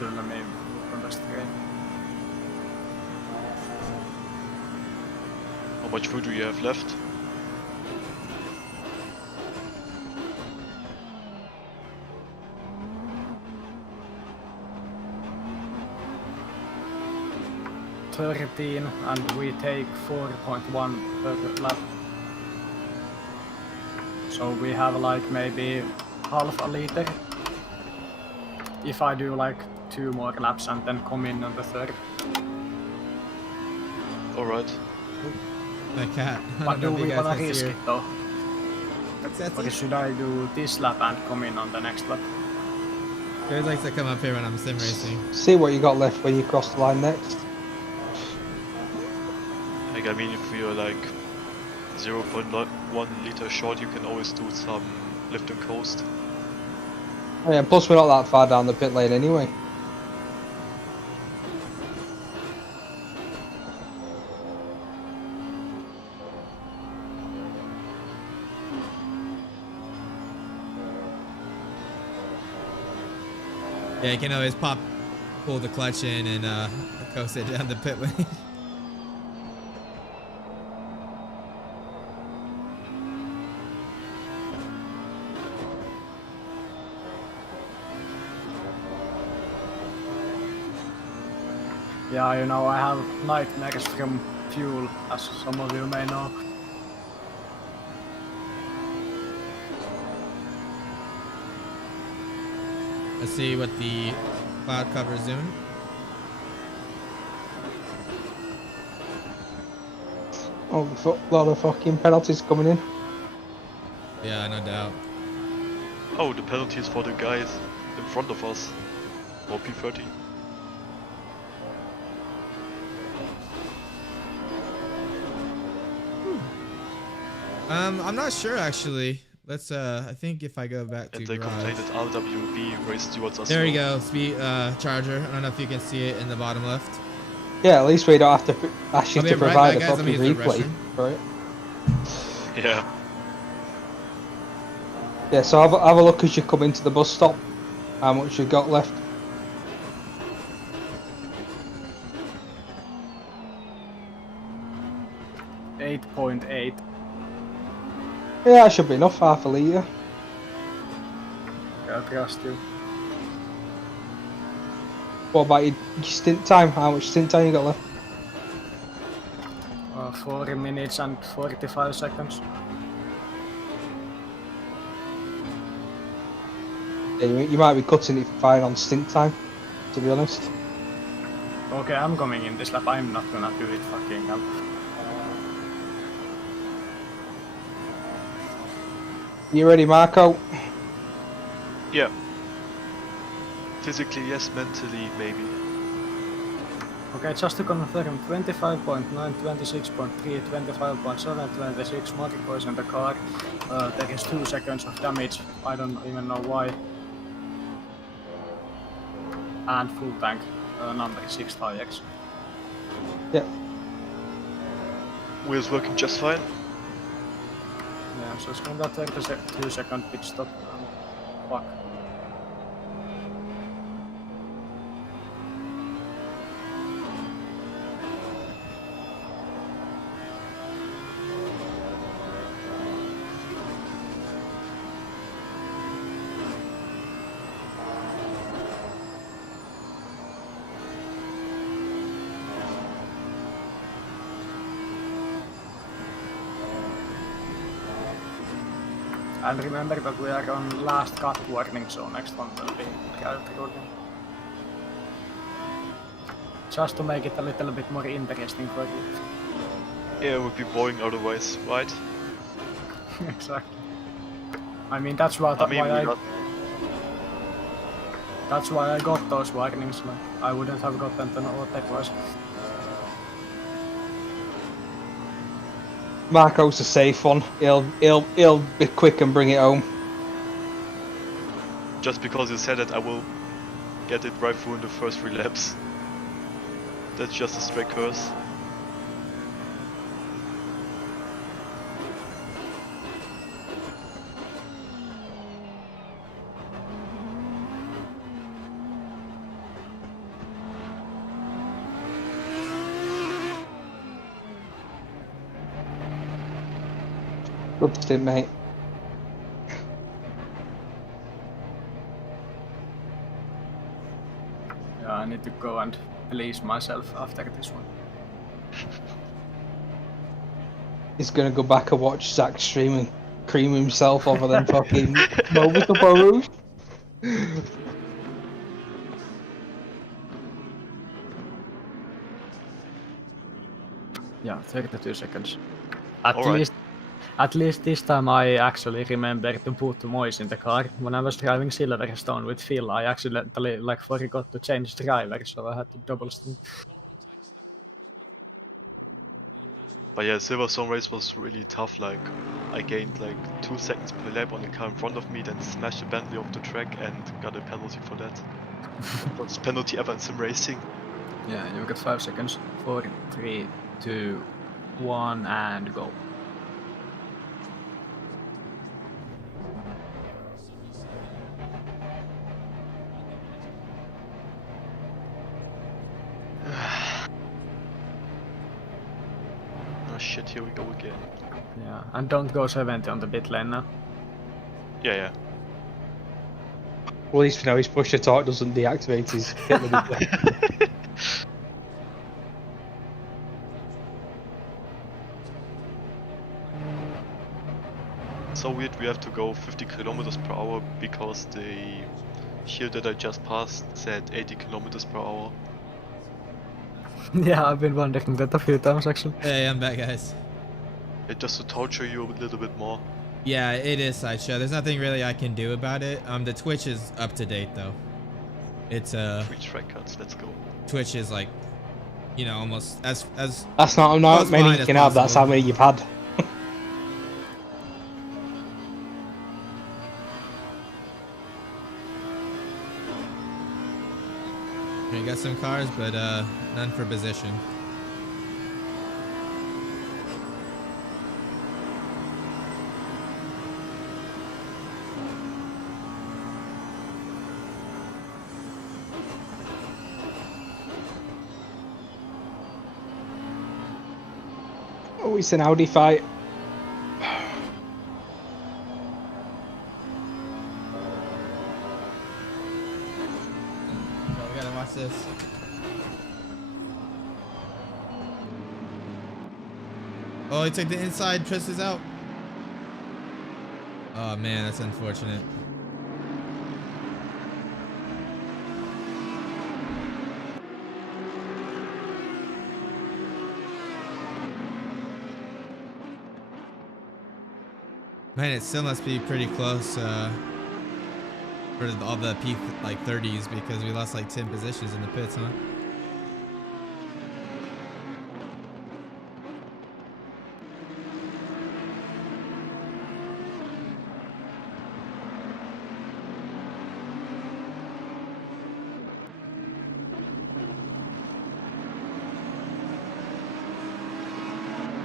maybe on the straight. How much food do you have left? And we take 4.1 per lap. So we have like maybe half a liter. If I do like 2 more laps and then come in on the third. Alright. My cat. But do we wanna risk it though? That's Or should I do this lap and come in on the next lap? He always likes to come up here when I'm sim racing. See what you got left when you cross the line next. Like, I mean, if you're like 0.1 liter short, you can always do some lift and coast. Oh yeah, plus we're not that far down the pit lane anyway. Yeah, you can always pop pull the clutch in and coast it down the pit lane. Yeah, you know, I have nightmares from fuel, as some of you may know. Let's see what the cloud cover is doing. Oh, a lot of fucking penalties coming in. Yeah, no doubt. Oh, the penalties for the guys in front of us. Or P30. I'm not sure actually. Let's I think if I go back to And they garage. complained that RWB race stewards are There you slow. go, speed charger. I don't know if you can see it in the bottom left. Yeah, at least we don't have to ask you I'll be to right provide back, a guys. Let me fucking use the replay restroom. for it. Yeah. Yeah, so have a look as you come into the bus stop. How much you got left? .8. Yeah, that should be enough, half a litre. Okay, I trust you. What about your stint time? How much stint time you got left? 40 minutes and 45 seconds. Yeah, you might be cutting it fine on stint time, to be honest. Okay, I'm coming in this lap. I'm not gonna do it fucking hell. You ready, Marco? Yeah. Physically, yes. Mentally, maybe. Okay, just to confirm, 25.9, 26.3, 25.7, 26 Marco in the car. There is 2 seconds of damage. I don't even know why. And full tank, number 6 tires. Yeah. Wheels working just fine. Yeah, so it's gonna 32-second pit stop. Fuck. And remember that we are on last cut warning, so next one will be drive recording. Just to make it a little bit more interesting for you. Yeah, it would be boring otherwise, right? Exactly. I mean, that's what I mean, that's why I got those warnings. Like, I wouldn't have gotten them otherwise. Marco's a safe one. He'll be quick and bring it home. just because you said it, I will get it right through in the first 3 laps. That's just a straight curse. Good stint, mate. Yeah, I need to go and please myself after this one. He's gonna go back and watch Zach stream and cream himself over them fucking moments up our roof. Yeah, 32 seconds. At least this time I actually remember to put Moise in the car. When I was driving Silverstone with Phil, I accidentally forgot to change driver, so I had to double stint. But yeah, Silverstone race was really tough. Like, I gained like 2 seconds per lap on the car in front of me, then smashed the Bentley off the track and got a penalty for that. First penalty ever in sim racing. Yeah, you got 5 seconds. 4, 3, 2, 1, and go. shit, here we go again. Yeah, and don't go 70 on the pit lane now. Yeah, yeah. Well, at least we know his push to torque doesn't deactivate his pit limit. So weird, we have to go 50 kilometers per hour because the here that I just passed said 80 kilometers per hour. Yeah, I've been wondering that a few times actually. Hey, I'm back, guys. Just to torture you a little bit more. Yeah, it is Sideshow. There's nothing really I can do about it. The Twitch is up to date though. It's Twitch records, let's go. Twitch is like, you know, almost as That's not close many behind you as can have. That's how possible. many you've had. We got some cars, but none for position. Oh, it's an Audi fight. Oh, we gotta watch this. Oh, he took the inside. Triss is out. Oh man, that's unfortunate. Man, it still must be pretty close for all the P like 30s because we lost like 10 positions in the pits, huh?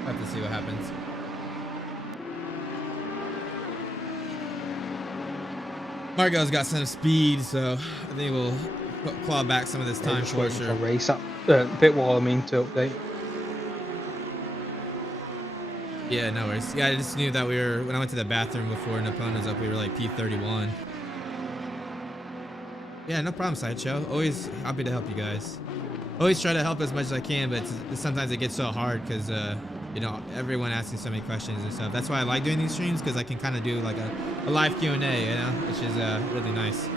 We'll have to see what happens. Margot's got some speed, so I think we'll claw back some of this time Just for waiting sure. for a race up. Pit wall, I mean, to update. Yeah, no worries. Yeah, I just knew that we were, when I went to the bathroom before Napone was up, we were like P31. Yeah, no problem, Sideshow. Always happy to help you guys. Always try to help as much as I can, but sometimes it gets so hard because, you know, everyone asking so many questions and stuff. That's why I like doing these streams, because I can kind of do like a live Q&A, you know, which is really nice.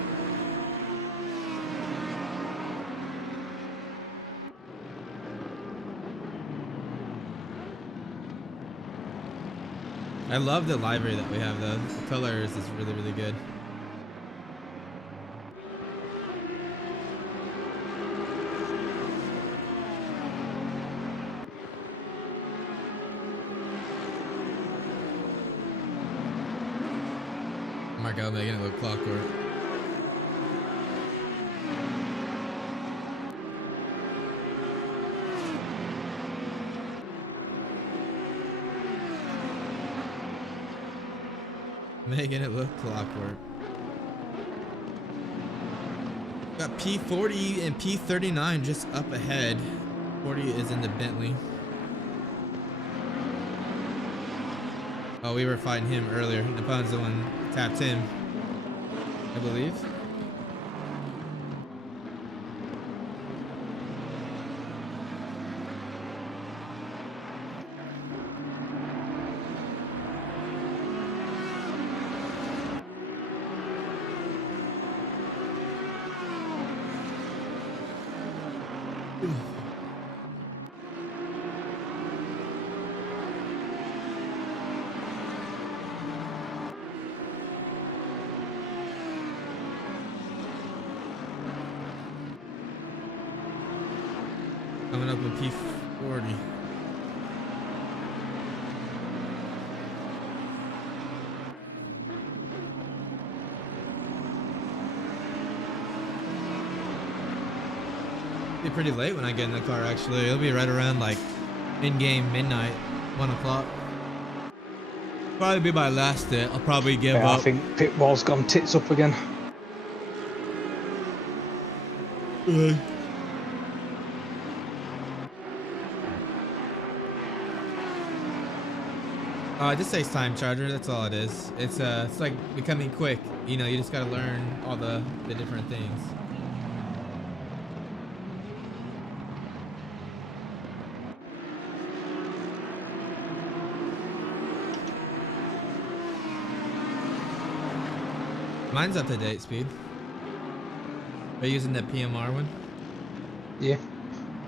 I love the library that we have, though. The colors is really, really good. Marco making it look clockwork. Making it look clockwork. Got P40 and P39 just up ahead. 40 is in the Bentley. Oh, we were fighting him earlier. Napone's the one who tapped him, I believe. Coming up with P40. Be pretty late when I get in the car, actually. It'll be right around like in-game midnight, 1 o'clock. Probably be my last day. I'll probably give Yeah, up. I think pit wall's gone tits up again. It just takes time, Charger. That's all it is. It's like becoming quick. You know, you just gotta learn all the different things. Mine's up to date, Speed. Are you using the PMR one? Yeah.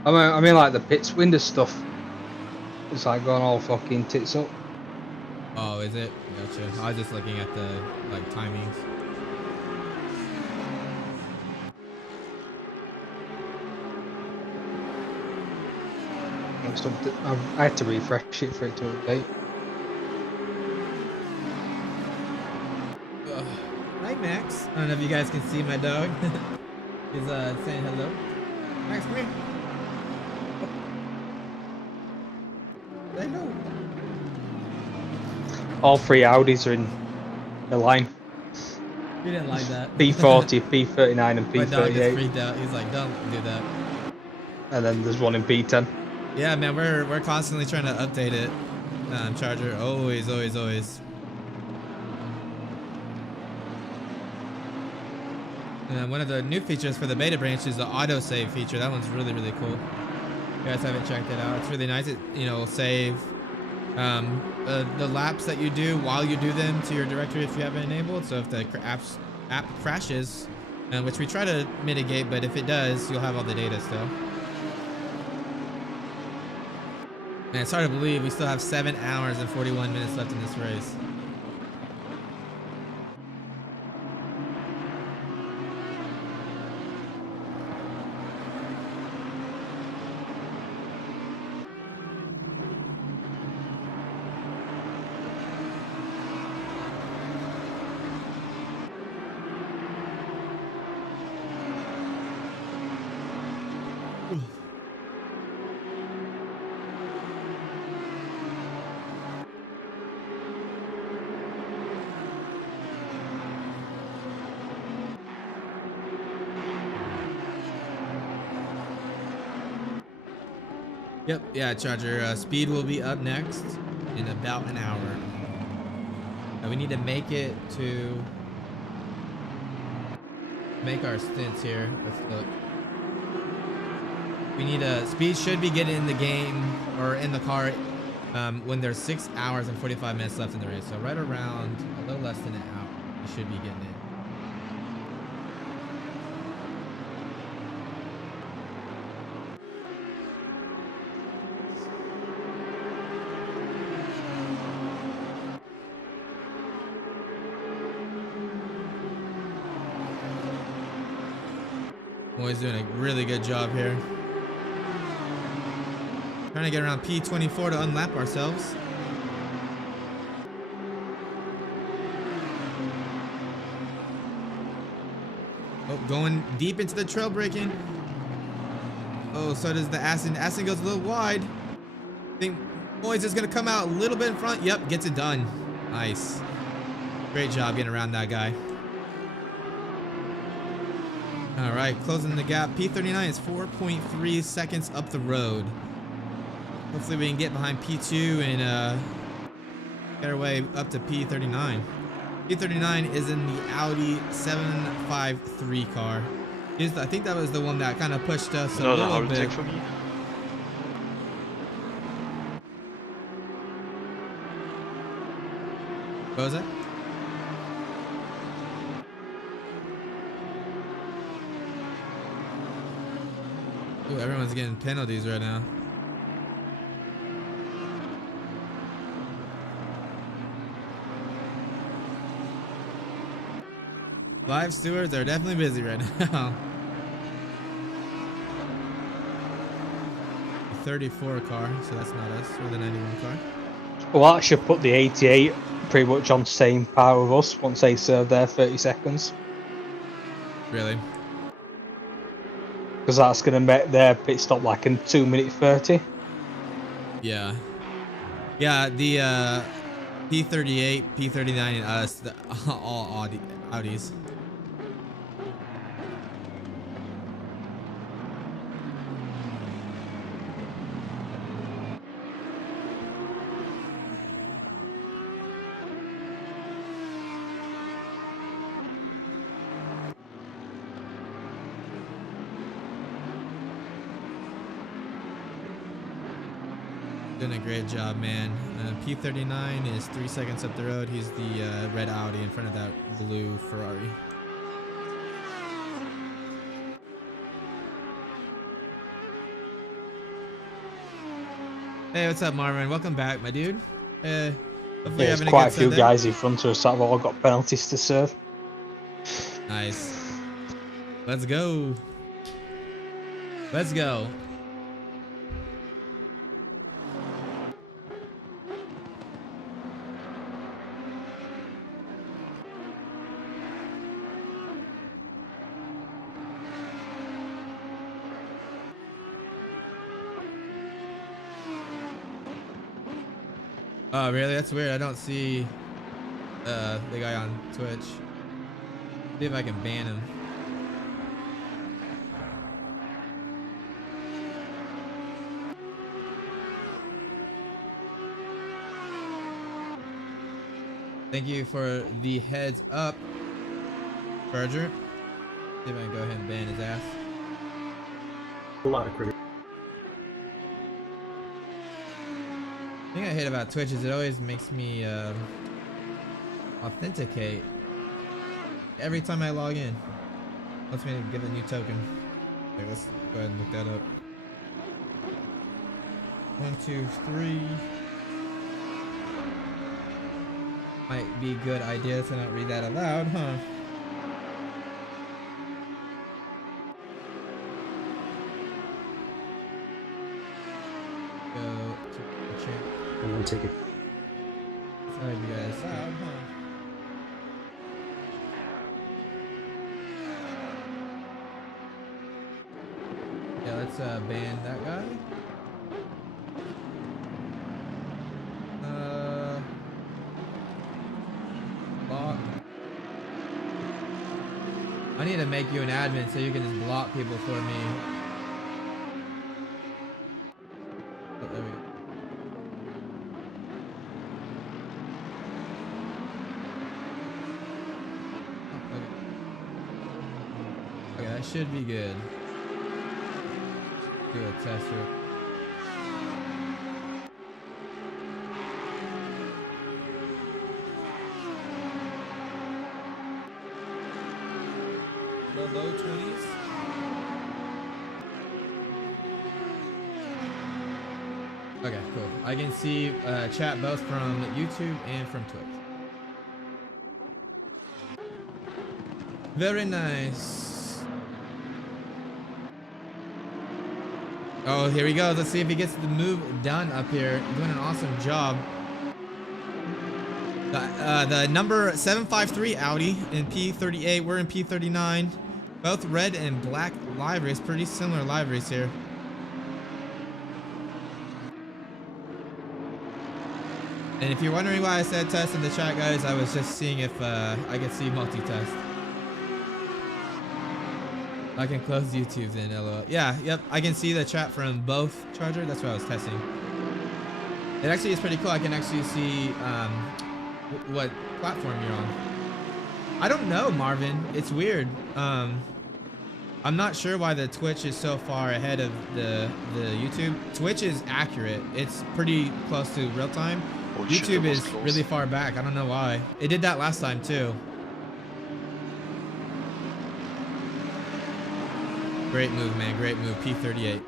I mean, like the pits window stuff. It's like going all fucking tits up. Oh, is it? Gotcha. I was just looking at the like timings. I had to refresh it for it to update. Hi, Max. I don't know if you guys can see my dog. He's saying hello. Max, come here. Hello. All three Audis are in the line. You didn't like that. P40, P39 and My dog just P38. freaked out. He's like, don't do that. And then there's one in P10. Yeah, man, we're constantly trying to update it. Charger, always. One of the new features for the beta branch is the autosave feature. That one's really cool. If you guys haven't checked it out, it's really nice. It will save the laps that you do while you do them to your directory if you have it enabled. So if the app crashes, which we try to mitigate, but if it does, you'll have all the data still. Man, it's hard to believe we still have 7 hours and 41 minutes left in this race. Yep, yeah, Charger. Speed will be up next in about an hour. We need to make it to make our stints here. Let's look. We need Speed should be getting in the game or in the car when there's 6 hours and 45 minutes left in the race. So right around a little less than an hour, we should be getting in. Boy's doing a really good job here. Trying to get around P24 to unlap ourselves. Oh, going deep into the trail braking. Oh, so does the Aston. Aston goes a little wide. I think Boy's is going to come out a little bit in front. Yep, gets it done. Nice. Great job getting around that guy. All right, closing the gap. P39 is 4.3 seconds up the road. Hopefully we can get behind P2 and get our way up to P39. P39 is in the Audi 753 car. I think that was the one that kind of pushed us a little bit. Take for me. What was that? Ooh, everyone's getting penalties right now. Live stewards are definitely busy right now. The 34 car, so that's not us, or the 91 car. Well, that should put the 88 pretty much on the same par with us once they serve their 30 seconds. Really? Because that's going to make their pit stop like in 2 minute 30. Yeah. Yeah, the P38, P39, and us, all Audis. Doing a great job, man. P39 is 3 seconds up the road. He's the red Audi in front of that blue Ferrari. Hey, what's up, Marvin? Welcome back, my dude. Hopefully There's quite a few guys in front of us that have all got penalties to serve. Nice. Let's go. Let's go. Oh, really? That's weird. I don't see the guy on Twitch. See if I can ban him. Thank you for the heads up, Charger. See if I can go ahead and ban his ass. A lot of critics. The thing I hate about Twitch is it always makes me authenticate every time I log in. Lets me give a new token. Okay, let's go ahead and look that up. 1, 2, 3. Might be a good idea to not read that aloud, huh? Go to the chat. And then take it. Sorry, you guys. Loud, huh? Yeah, let's ban that guy. Block. I need to make you an admin so you can just block people for me. Oh, there we go. Okay, that should be good. Do a test here. The low 20s. Okay, cool. I can see chat both from YouTube and from Twitch. Very nice. Oh, here he goes. Let's see if he gets the move done up here. Doing an awesome job. The number 753 Audi in P38. We're in P39. Both red and black liveries. Pretty similar liveries here. And if you're wondering why I said test in the chat, guys, I was just seeing if I could see multitest. I can close YouTube then, LOL. Yeah, yep, I can see the chat from both Charger. That's what I was testing. It actually is pretty cool. I can actually see what platform you're on. I don't know, Marvin. It's weird. I'm not sure why the Twitch is so far ahead of the YouTube. Twitch is accurate. It's pretty close to real time. Oh, YouTube is really far back. I don't know why. It did that last time too. Great move, man. Great move. P38.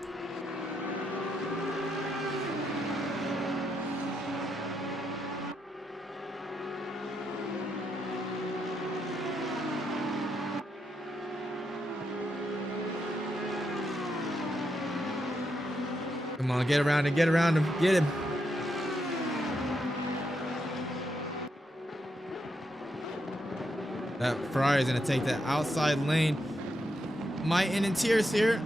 Come on, get around him. Get around him. Get him. That Ferrari is going to take that outside lane. My in and tears here.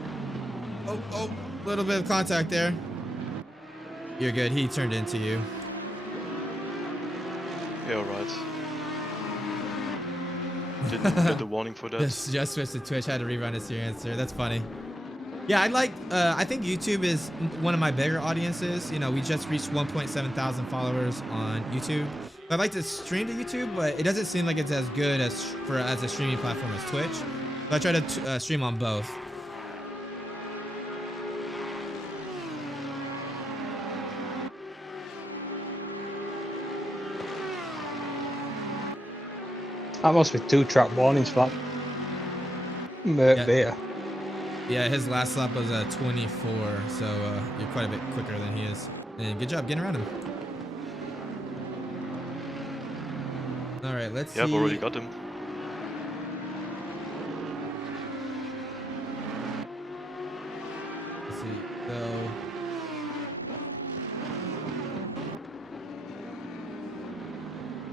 Oh, little bit of contact there. You're good. He turned into you. Yeah, alright. Didn't get the warning for that. Just switched to Twitch. Had to rerun his answer. That's funny. Yeah, I think YouTube is one of my bigger audiences. You know, we just reached 1.7 thousand followers on YouTube. I'd like to stream to YouTube, but it doesn't seem like it's as good as a streaming platform as Twitch. So I try to stream on both. That must be 2 track warnings for that. Beer. Yeah, his last lap was 24, so you're quite a bit quicker than he is. And good job getting around him. All right, let's see. Yeah, I've already got him. Let's see.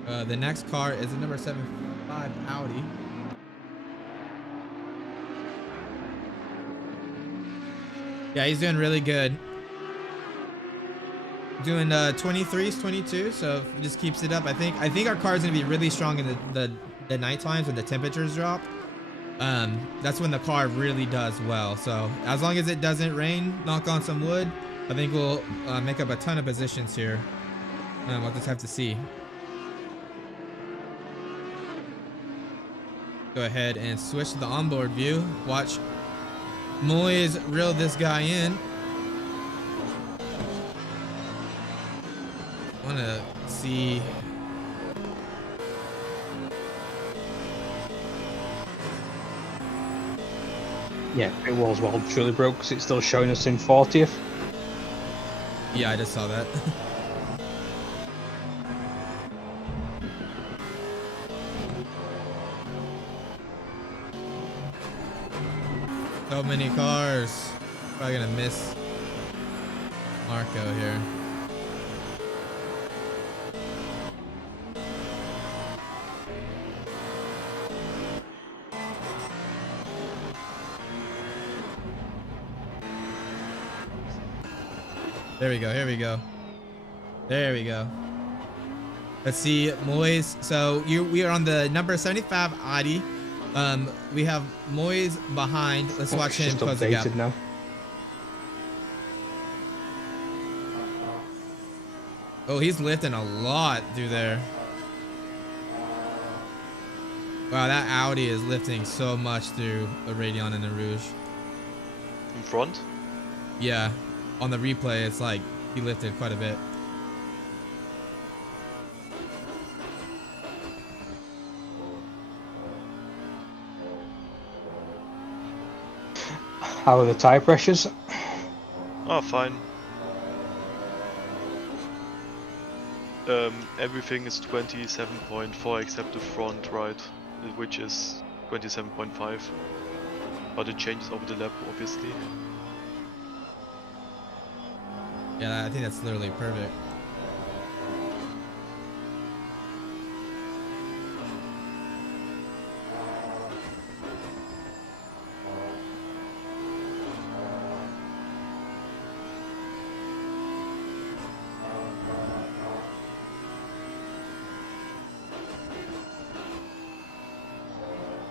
So the next car is the number 75 Audi. Yeah, he's doing really good. Doing 23s, 22. So if he just keeps it up, I think our car is gonna be really strong in the night times when the temperatures drop. That's when the car really does well. So as long as it doesn't rain, knock on some wood, I think we'll make up a ton of positions here. We'll just have to see. Go ahead and switch to the onboard view. Watch Moyes reel this guy in. Want to see. Yeah, it was well truly broke because it's still showing us in 40th. Yeah, I just saw that. So many cars. Probably gonna miss Marco here. There we go. Here we go. There we go. Let's see, Moyes. So we are on the number 75 Audi. We have Moyes behind. Let's watch him close the gap. Now. Oh, he's lifting a lot through there. Wow, that Audi is lifting so much through the Radeon and the Rouge. In front? Yeah, on the replay, it's like he lifted quite a bit. How are the tire pressures? Oh, fine. Everything is 27.4 except the front right, which is 27.5. But it changes over the lap, obviously. Yeah, I think that's literally perfect.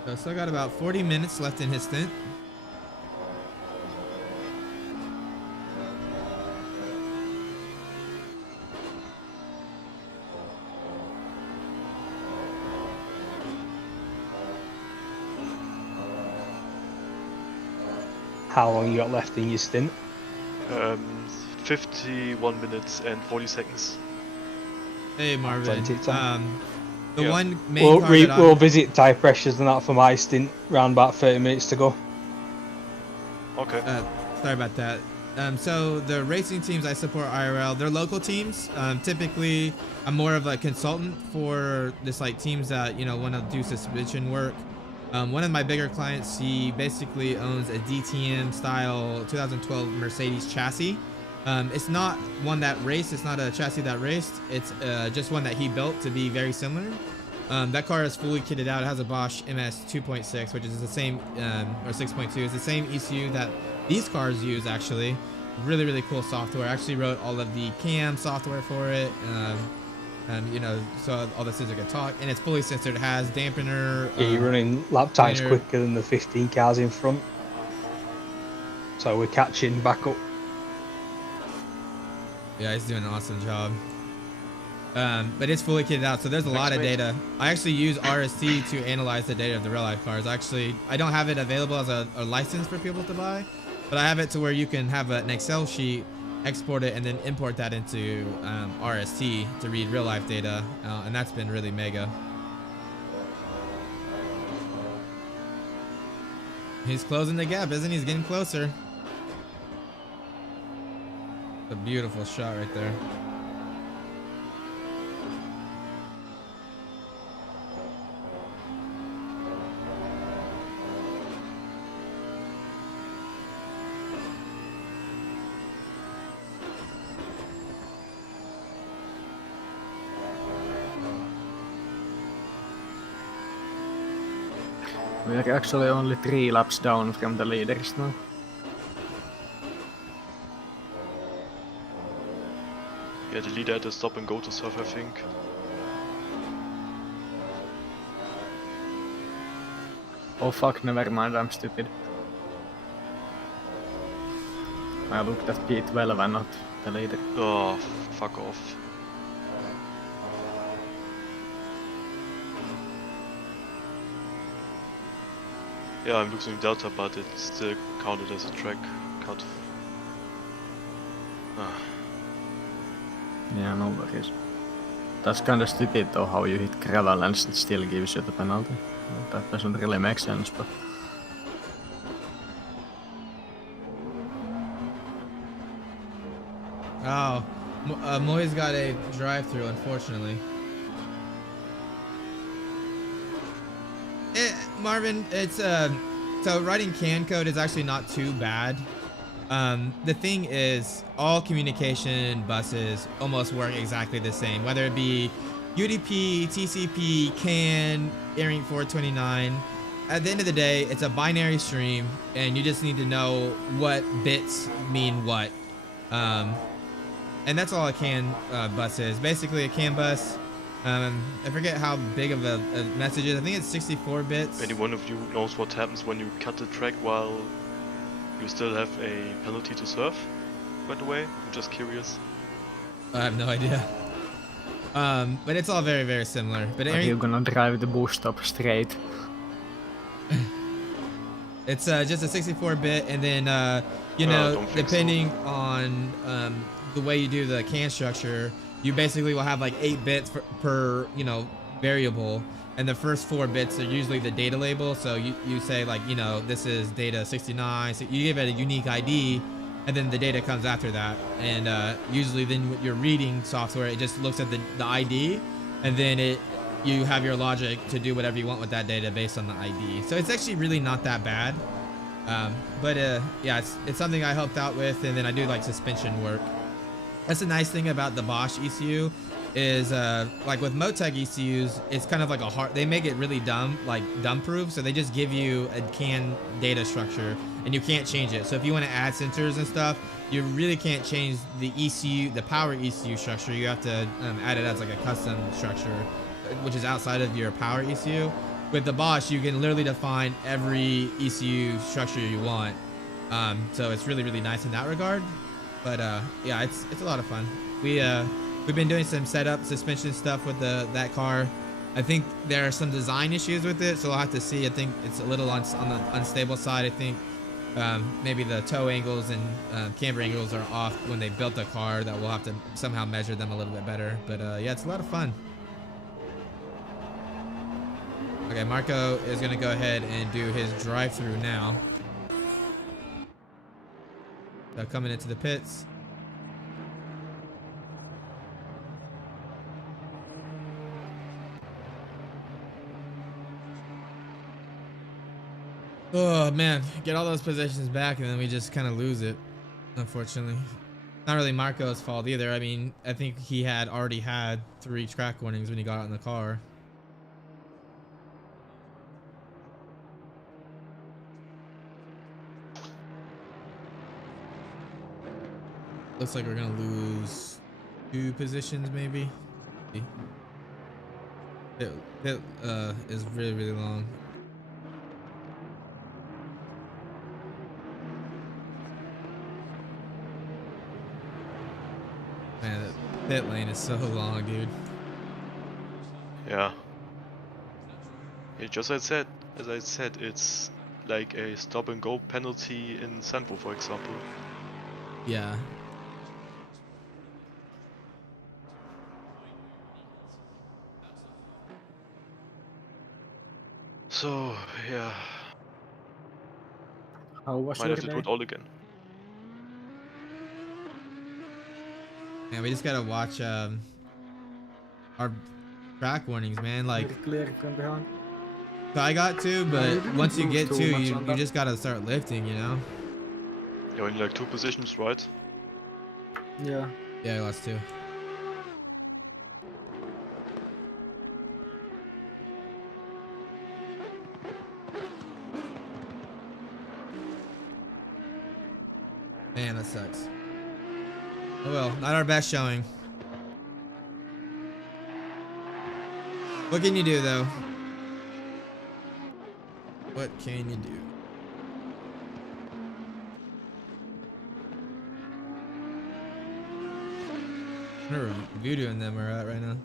So still got about 40 minutes left in his stint. How long you got left in your stint? 51 minutes and 40 seconds. Hey Marvin. Plenty of time. The Yeah. one main car that We'll visit tire pressures and that for my stint. Around about 30 minutes to go. Okay. Sorry about that. So the racing teams I support IRL, they're local teams. Typically, I'm more of a consultant for this like teams that want to do suspension work. One of my bigger clients, he basically owns a DTM style 2012 Mercedes chassis. It's not one that raced. It's not a chassis that raced. It's just one that he built to be very similar. That car is fully kitted out. It has a Bosch MS 2.6, which is the same, or 6.2. It's the same ECU that these cars use, actually. Really, really cool software. I actually wrote all of the cam software for it. So all the sensors can talk, and it's fully censored. It has dampener. Yeah, you're running lap times cleaner. quicker than the 15 cars in front. So we're catching back up. Yeah, he's doing an awesome job. But it's fully kitted out, so there's a lot of data. I actually use RST to analyze the data of the real life cars. I don't have it available as a license for people to buy, but I have it to where you can have an Excel sheet, export it, and then import that into RST to read real life data, and that's been really mega. He's closing the gap, isn't he? He's getting closer. A beautiful shot right there. We are actually only 3 laps down from the leaders now. Yeah, the leader had to stop and go to surf, I think. Oh fuck, never mind, I'm stupid. I looked at P12 and not the leader. Oh, fuck off. Yeah, I'm losing delta, but it's still counted as a track cut. Ah. Yeah, no worries. That's kinda stupid though, how you hit gravel and it still gives you the penalty. That doesn't really make sense, but... Oh, Moy's got a drive-through, unfortunately. Marvin, it's so writing CAN code is actually not too bad. The thing is, all communication buses almost work exactly the same, whether it be UDP, TCP, CAN, Earring 429. At the end of the day, it's a binary stream, and you just need to know what bits mean what. And that's all a CAN bus is. Basically, a CAN bus. I forget how big of a message is. I think it's 64 bits. Any one of you knows what happens when you cut the track while you still have a penalty to serve, by the way? I'm just curious. I have no idea. But it's all very, very similar. But are you gonna drive the bus stop straight? It's just a 64-bit, and then you know, depending on the way you do the CAN structure, you basically will have like 8 bits per you know, variable, and the first 4 bits are usually the data label. So you say like, you know, this is data 69, so you give it a unique ID, and then the data comes after that. And usually then with your reading software, it just looks at the ID, and then you have your logic to do whatever you want with that data based on the ID. So it's actually really not that bad. But yeah, it's something I helped out with, and then I do like suspension work. That's the nice thing about the Bosch ECU is like with Motec ECUs, it's kind of like a hard, they make it really dumb, like dumb proof. So they just give you a CAN data structure and you can't change it. So if you want to add sensors and stuff, you really can't change the ECU, the power ECU structure. You have to add it as like a custom structure, which is outside of your power ECU. With the Bosch, you can literally define every ECU structure you want. So it's really, really nice in that regard. But yeah, it's a lot of fun. We've been doing some setup suspension stuff with that car. I think there are some design issues with it, so I'll have to see. I think it's a little on the unstable side. I think maybe the toe angles and camber angles are off when they built the car. That we'll have to somehow measure them a little bit better. But yeah, it's a lot of fun. Okay, Marco is gonna go ahead and do his drive-through now. So coming into the pits. Oh man, get all those positions back and then we just kind of lose it, unfortunately. Not really Marco's fault either. I mean, I think he had already had 3 track warnings when he got out in the car. Looks like we're gonna lose 2 positions maybe. It is really, really long. Man, that pit lane is so long, dude. Yeah. Just as I said, it's like a stop and go penalty in Sanfo, for example. Yeah. So, yeah. How was Might your have to do day? it all again. Yeah, we just gotta watch our track warnings, man. Like, Very clear from behind. so I got to, you but didn't once you move get too to, much you on that. just gotta start lifting, you know? You're in like 2 positions, right? Yeah. Yeah, I lost 2. Man, that sucks. Oh well, not our best showing. What can you do, though? What can you do? I wonder where Voodoo and them are at right now.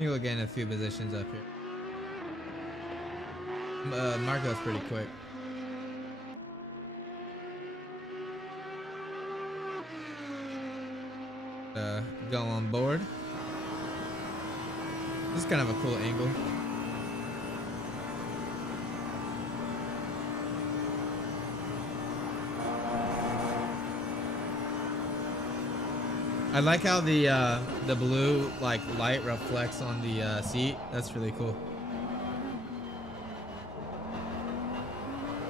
You'll gain a few positions up here. Marco's pretty quick. Go on board. This is kind of a cool angle. I like how the blue like light reflects on the seat. That's really cool.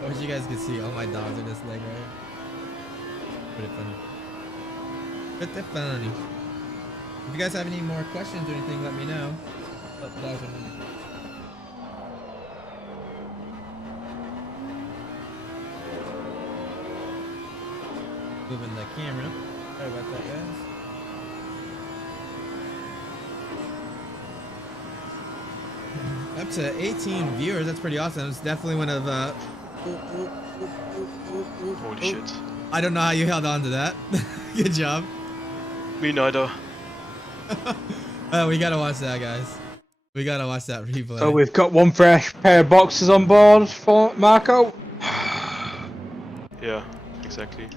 I wish you guys could see all my dogs are just like right. Pretty funny. Pretty funny. If you guys have any more questions or anything, let me know. Oh, dogs are moving. Moving the camera. Sorry about that, guys. Up to 18 viewers. That's pretty awesome. It's definitely one of Holy shit. I don't know how you held on to that. Good job. Me neither. We gotta watch that, guys. We gotta watch that replay. So we've got one fresh pair of boxes on board for Marco. Yeah, exactly.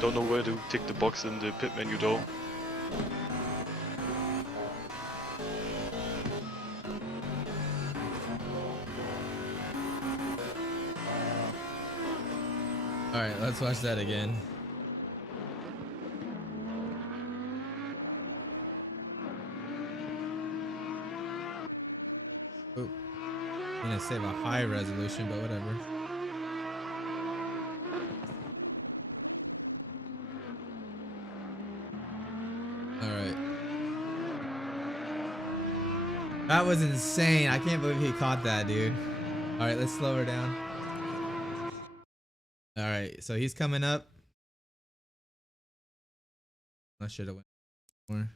Don't know where to tick the box in the pit menu though. Alright, let's watch that again. Oh, I'm gonna save a high resolution, but whatever. Alright. That was insane. I can't believe he caught that, dude. Alright, let's slow her down. Alright, so he's coming up. I should have went more.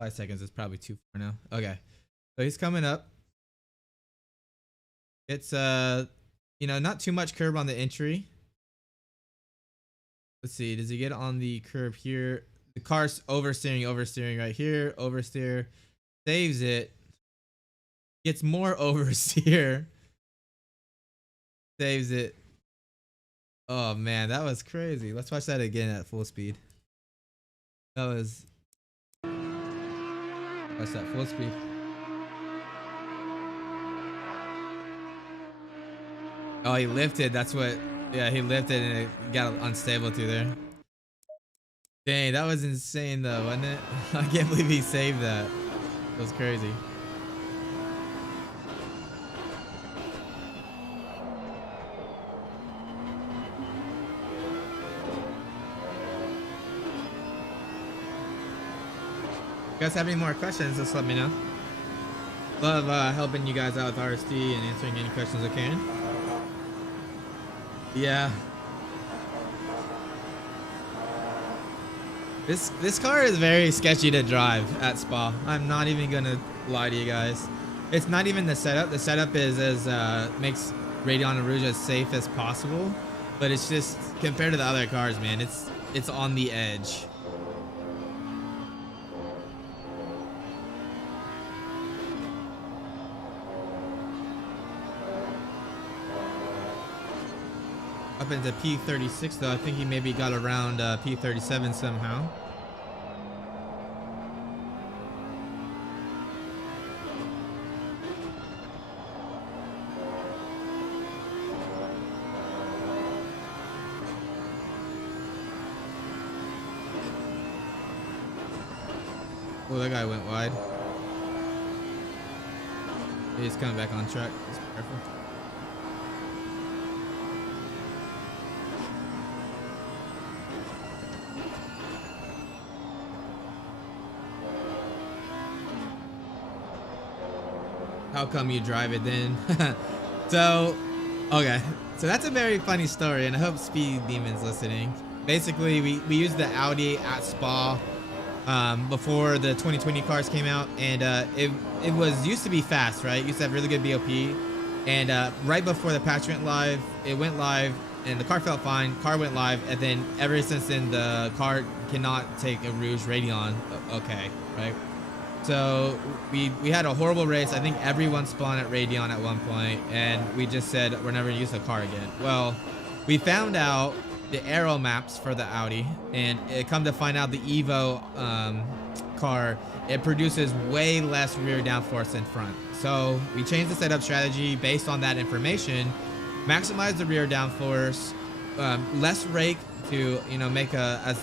5 seconds is probably too far now. Okay. So he's coming up. It's you know, not too much curb on the entry. Let's see, does he get on the curb here? The car's oversteering right here, oversteer, saves it, gets more oversteer, saves it. Oh man, that was crazy. Let's watch that again at full speed. That was, watch that full speed. Oh, he lifted, that's what, yeah, he lifted and it got unstable through there. Dang, that was insane though, wasn't it? I can't believe he saved that. That was crazy. If you guys have any more questions, just let me know. Love helping you guys out with RSD and answering any questions I can. Yeah. This car is very sketchy to drive at Spa. I'm not even gonna lie to you guys. It's not even the setup. The setup is as makes Radeon and Rouge as safe as possible, but it's just compared to the other cars, man. It's on the edge. Up into P36 though, I think he maybe got around P37 somehow. Oh, that guy went wide. He's coming back on track. Just be careful. How come you drive it then? So, okay. So that's a very funny story, and I hope Speed Demon's listening. Basically, we used the Audi at Spa before the 2020 cars came out, and it was used to be fast, right? It used to have really good BOP, and right before the patch went live, it went live, and the car felt fine. Car went live, and then ever since then, the car cannot take a Rouge Radeon. Okay, right? So we had a horrible race. I think everyone spawned at Radeon at one point, and we just said we're never gonna use the car again. Well, we found out the aero maps for the Audi, and it come to find out the Evo car, it produces way less rear downforce than front. So we changed the setup strategy based on that information, maximize the rear downforce, less rake to make as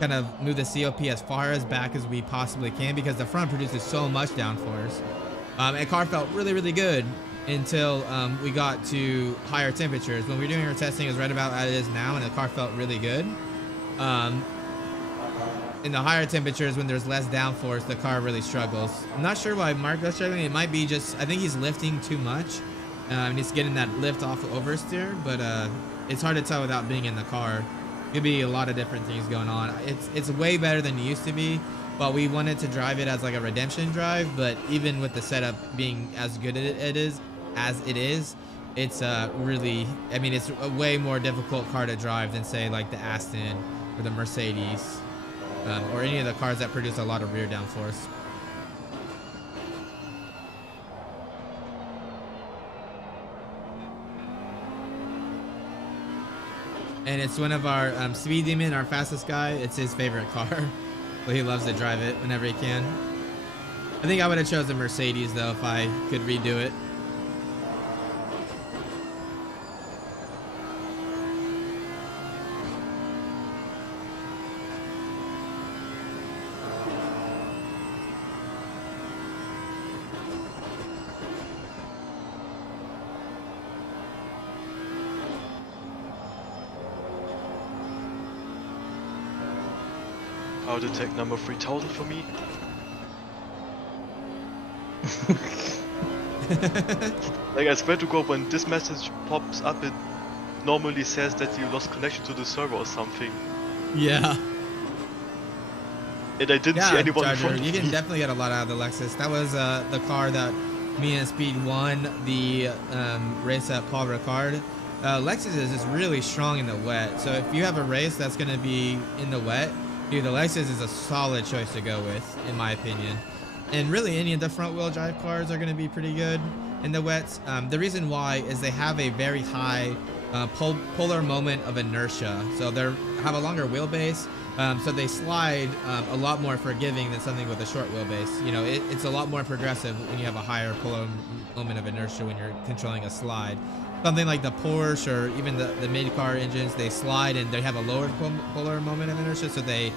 kind of move the COP as far as back as we possibly can, because the front produces so much downforce. And car felt really good until we got to higher temperatures. When we were doing our testing, it was right about as it is now, and the car felt really good. In the higher temperatures, when there's less downforce, the car really struggles. I'm not sure why Marco's struggling. It might be just, I think he's lifting too much. He's getting that lift off of oversteer, but it's hard to tell without being in the car. Could be a lot of different things going on. It's way better than it used to be, but we wanted to drive it as like a redemption drive. But even with the setup being as good as it is, it's really, I mean, it's a way more difficult car to drive than say like the Aston or the Mercedes or any of the cars that produce a lot of rear downforce. And it's one of our Speed Demon, our fastest guy. It's his favorite car. But he loves to drive it whenever he can. I think I would have chosen Mercedes though if I could redo it. How to take number 3000 for me? Like, I swear to God, when this message pops up, it normally says that you lost connection to the server or something. Yeah. And I didn't see anyone in front of me. You can definitely get a lot out of the Lexus. That was the car that me and Speed won the race at Paul Ricard. Lexus is just really strong in the wet. So if you have a race that's going to be in the wet, dude, the Lexus is a solid choice to go with, in my opinion. And really, any of the front-wheel drive cars are going to be pretty good in the wets. The reason why is they have a very high polar moment of inertia. So they have a longer wheelbase, so they slide a lot more forgiving than something with a short wheelbase. You know, it's a lot more progressive when you have a higher polar moment of inertia when you're controlling a slide. Something like the Porsche or even the mid-car engines, they slide and they have a lower polar moment of inertia, so the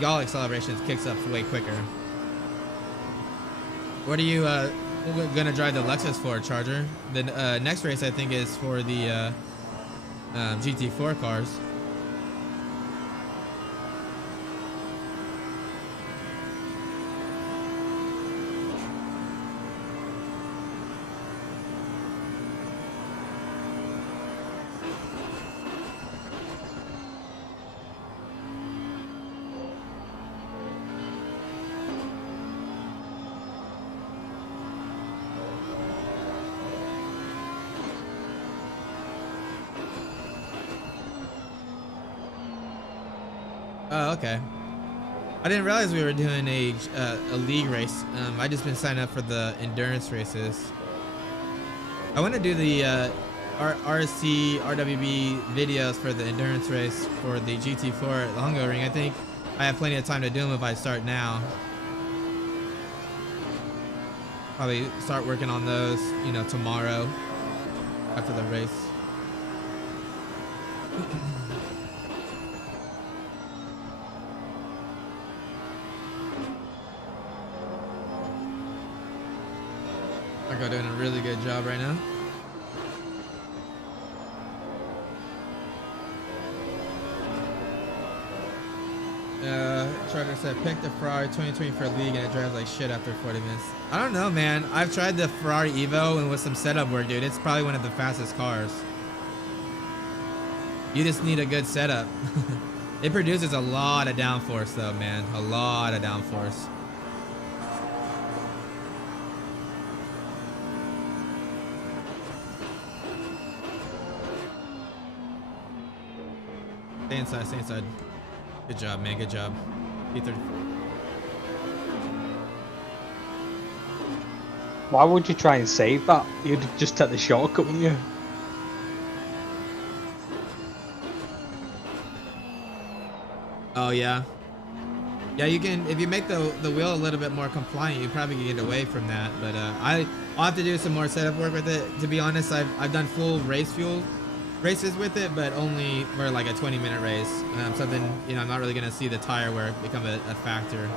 yaw acceleration kicks up way quicker. What are you gonna drive the Lexus for, Charger? The next race I think is for the GT4 cars. Oh, okay. I didn't realize we were doing a league race. I just been signing up for the endurance races. I want to do the RSC RWB videos for the endurance race for the GT4 at the Hungaroring. I think I have plenty of time to do them if I start now. Probably start working on those, you know, tomorrow after the race. Marco doing a really good job right now. Charter said pick the Ferrari 2024 league and it drives like shit after 40 minutes. I don't know, man. I've tried the Ferrari Evo and with some setup work, dude, it's probably one of the fastest cars. You just need a good setup. It produces a lot of downforce though, man. A lot of downforce. Stay inside, stay inside. Good job, man. Good job. P34. Why would you try and save that? You'd just take the shortcut, wouldn't you? Oh yeah. Yeah, you can, if you make the wheel a little bit more compliant, you probably can get away from that. But I'll have to do some more setup work with it. To be honest, I've done full race fuel races with it, but only for like a 20-minute race. Something, you know, I'm not really gonna see the tire wear become a factor.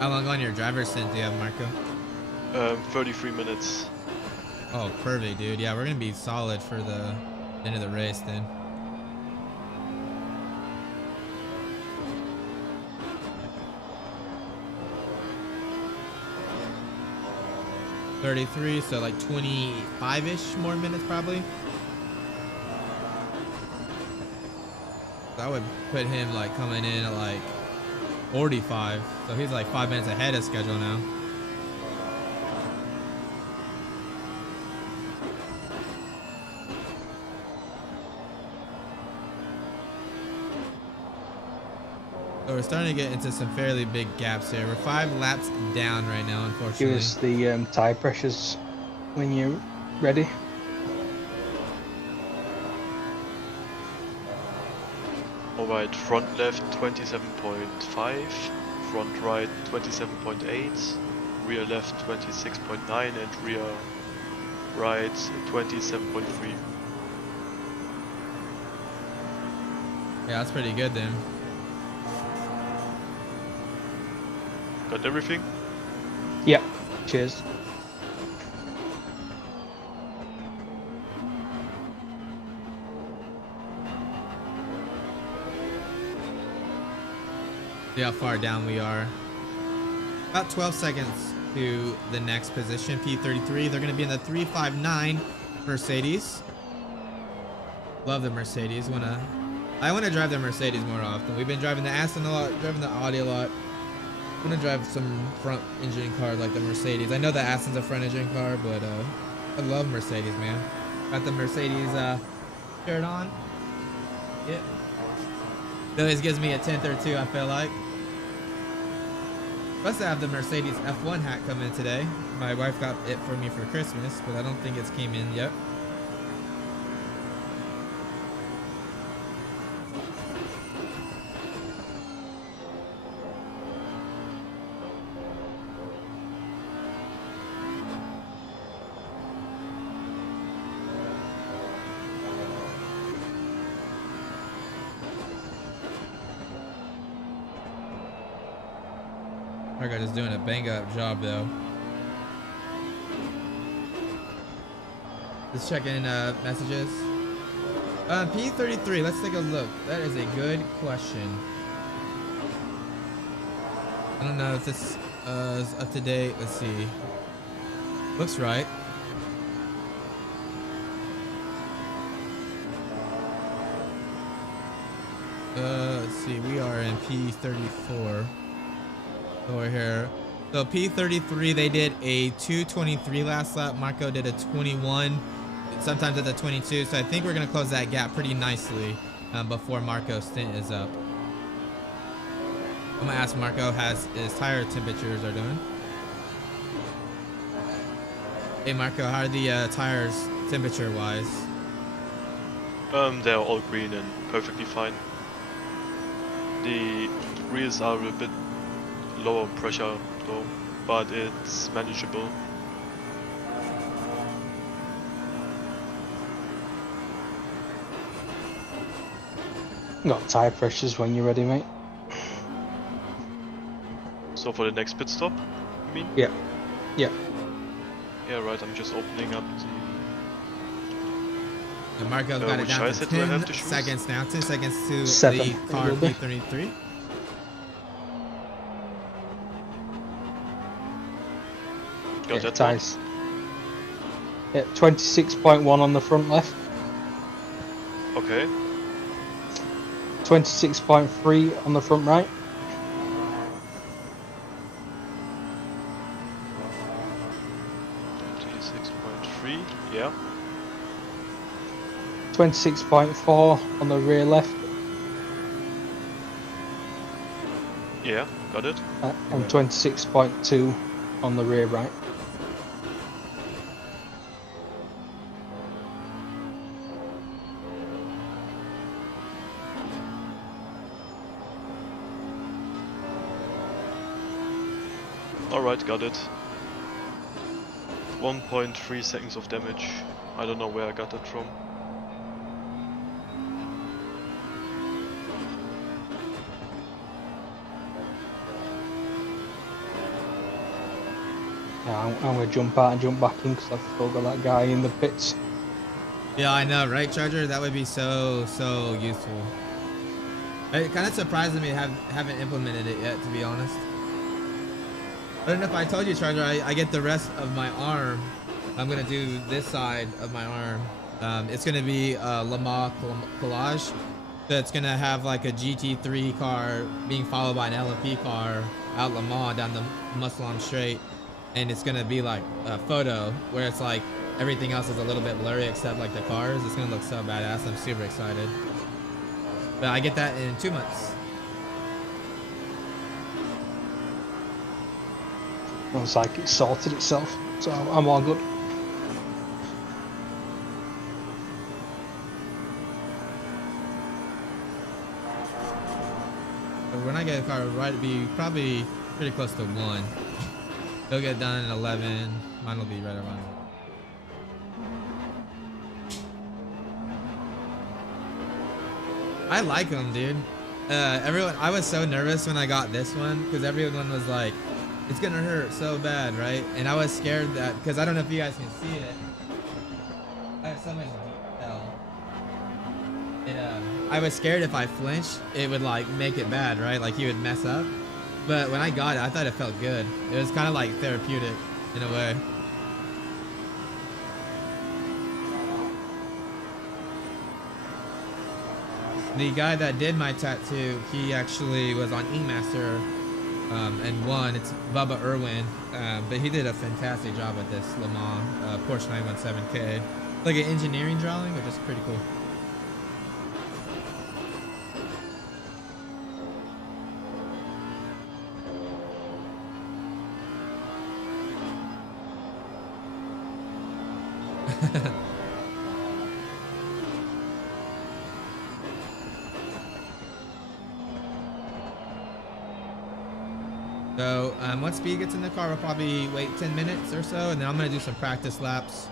How long on your driver's stint do you have, Marco? 33 minutes. Oh, perfect, dude. Yeah, we're gonna be solid for the end of the race then. $33, so like 25-ish more minutes probably. That would put him like coming in at like 45, so he's like 5 minutes ahead of schedule now. So we're starting to get into some fairly big gaps here. We're 5 laps down right now, unfortunately. Give us the tire pressures when you're ready. Alright, front left 27.5, front right 27.8, rear left 26.9 and rear right 27.3. Yeah, that's pretty good then. Got everything? Yep. Cheers. See how far down we are. About 12 seconds to the next position, P33. They're going to be in the 359 Mercedes. Love the Mercedes. I want to drive the Mercedes more often. We've been driving the Aston a lot, driving the Audi a lot. I'm going to drive some front engine car like the Mercedes. I know the Aston's a front engine car, but I love Mercedes, man. Got the Mercedes shirt on. Yeah. It always gives me a 10th or 2, I feel like. Supposed to have the Mercedes F1 hat come in today. My wife got it for me for Christmas, but I don't think it's came in yet. Our guy is doing a bang-up job, though. Just checking messages. P33, let's take a look. That is a good question. I don't know if this is up to date. Let's see. Looks right. Let's see. We are in P34 over here. So P33, they did a 2:23 last lap. Marco did a 21. Sometimes at the 22. So I think we're gonna close that gap pretty nicely before Marco's stint is up. I'm gonna ask Marco his tire temperatures are doing. Hey Marco, how are the tires temperature wise? They're all green and perfectly fine. The rears are a bit lower pressure though, but it's manageable. Got tire pressures when you're ready, mate. So for the next pit stop, you mean? Yeah. Yeah. Yeah, right, I'm just opening up the... And Marco's got it which down to chassis do I have 10 to choose? seconds now. 10 seconds to 7, the car a little bit. P33. Got Yeah, that tires. Yeah, 26.1 on the front left. one? Okay. 26.3 on the front right. .3, yeah. 26.4 on the rear left. Yeah, got it. And 26.2 on the rear right. Alright, got it. 1.3 seconds of damage. I don't know where I got that from. Yeah, I'm going to jump out and jump back in because I've still got that guy in the pits. Yeah, I know, right, Charger? That would be so useful. It kind of surprises me haven't implemented it yet, to be honest. I don't know if I told you, Charger, I get the rest of my arm. I'm going to do this side of my arm. It's going to be a Le Mans collage. So it's going to have like a GT3 car being followed by an LMP car out Le Mans down the Muslim Straight. And it's going to be like a photo where it's like everything else is a little bit blurry except like the cars. It's going to look so badass. I'm super excited. But I get that in 2 months. Looks like it sorted itself, so I'm all good. But when I get a car right, it'll be probably pretty close to 1. They'll get done in 11. Mine will be right around. I like them, dude. Everyone, I was so nervous when I got this one because everyone was like, it's gonna hurt so bad, right? And I was scared that, because I don't know if you guys can see it. I have so much detail. I was scared if I flinched, it would like make it bad, right? Like he would mess up. But when I got it, I thought it felt good. It was kind of like therapeutic in a way. The guy that did my tattoo, he actually was on E-Master and won. It's Bubba Irwin, but he did a fantastic job at this Le Mans Porsche 917K. Like an engineering drawing, which is pretty cool. So once Speed gets in the car, we'll probably wait 10 minutes or so, and then I'm gonna do some practice laps.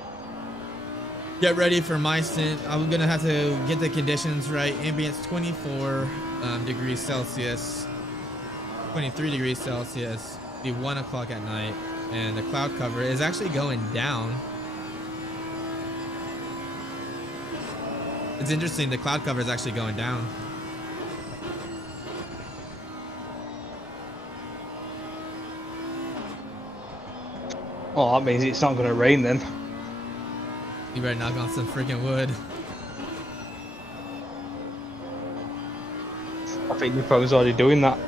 Get ready for my stint. I'm gonna have to get the conditions right. Ambience 24 degrees Celsius, 23 degrees Celsius. Be 1 o'clock at night, and the cloud cover is actually going down. It's interesting. The cloud cover is actually going down. Well, that means it's not going to rain then. You better knock on some freaking wood. I think your phone's already doing that.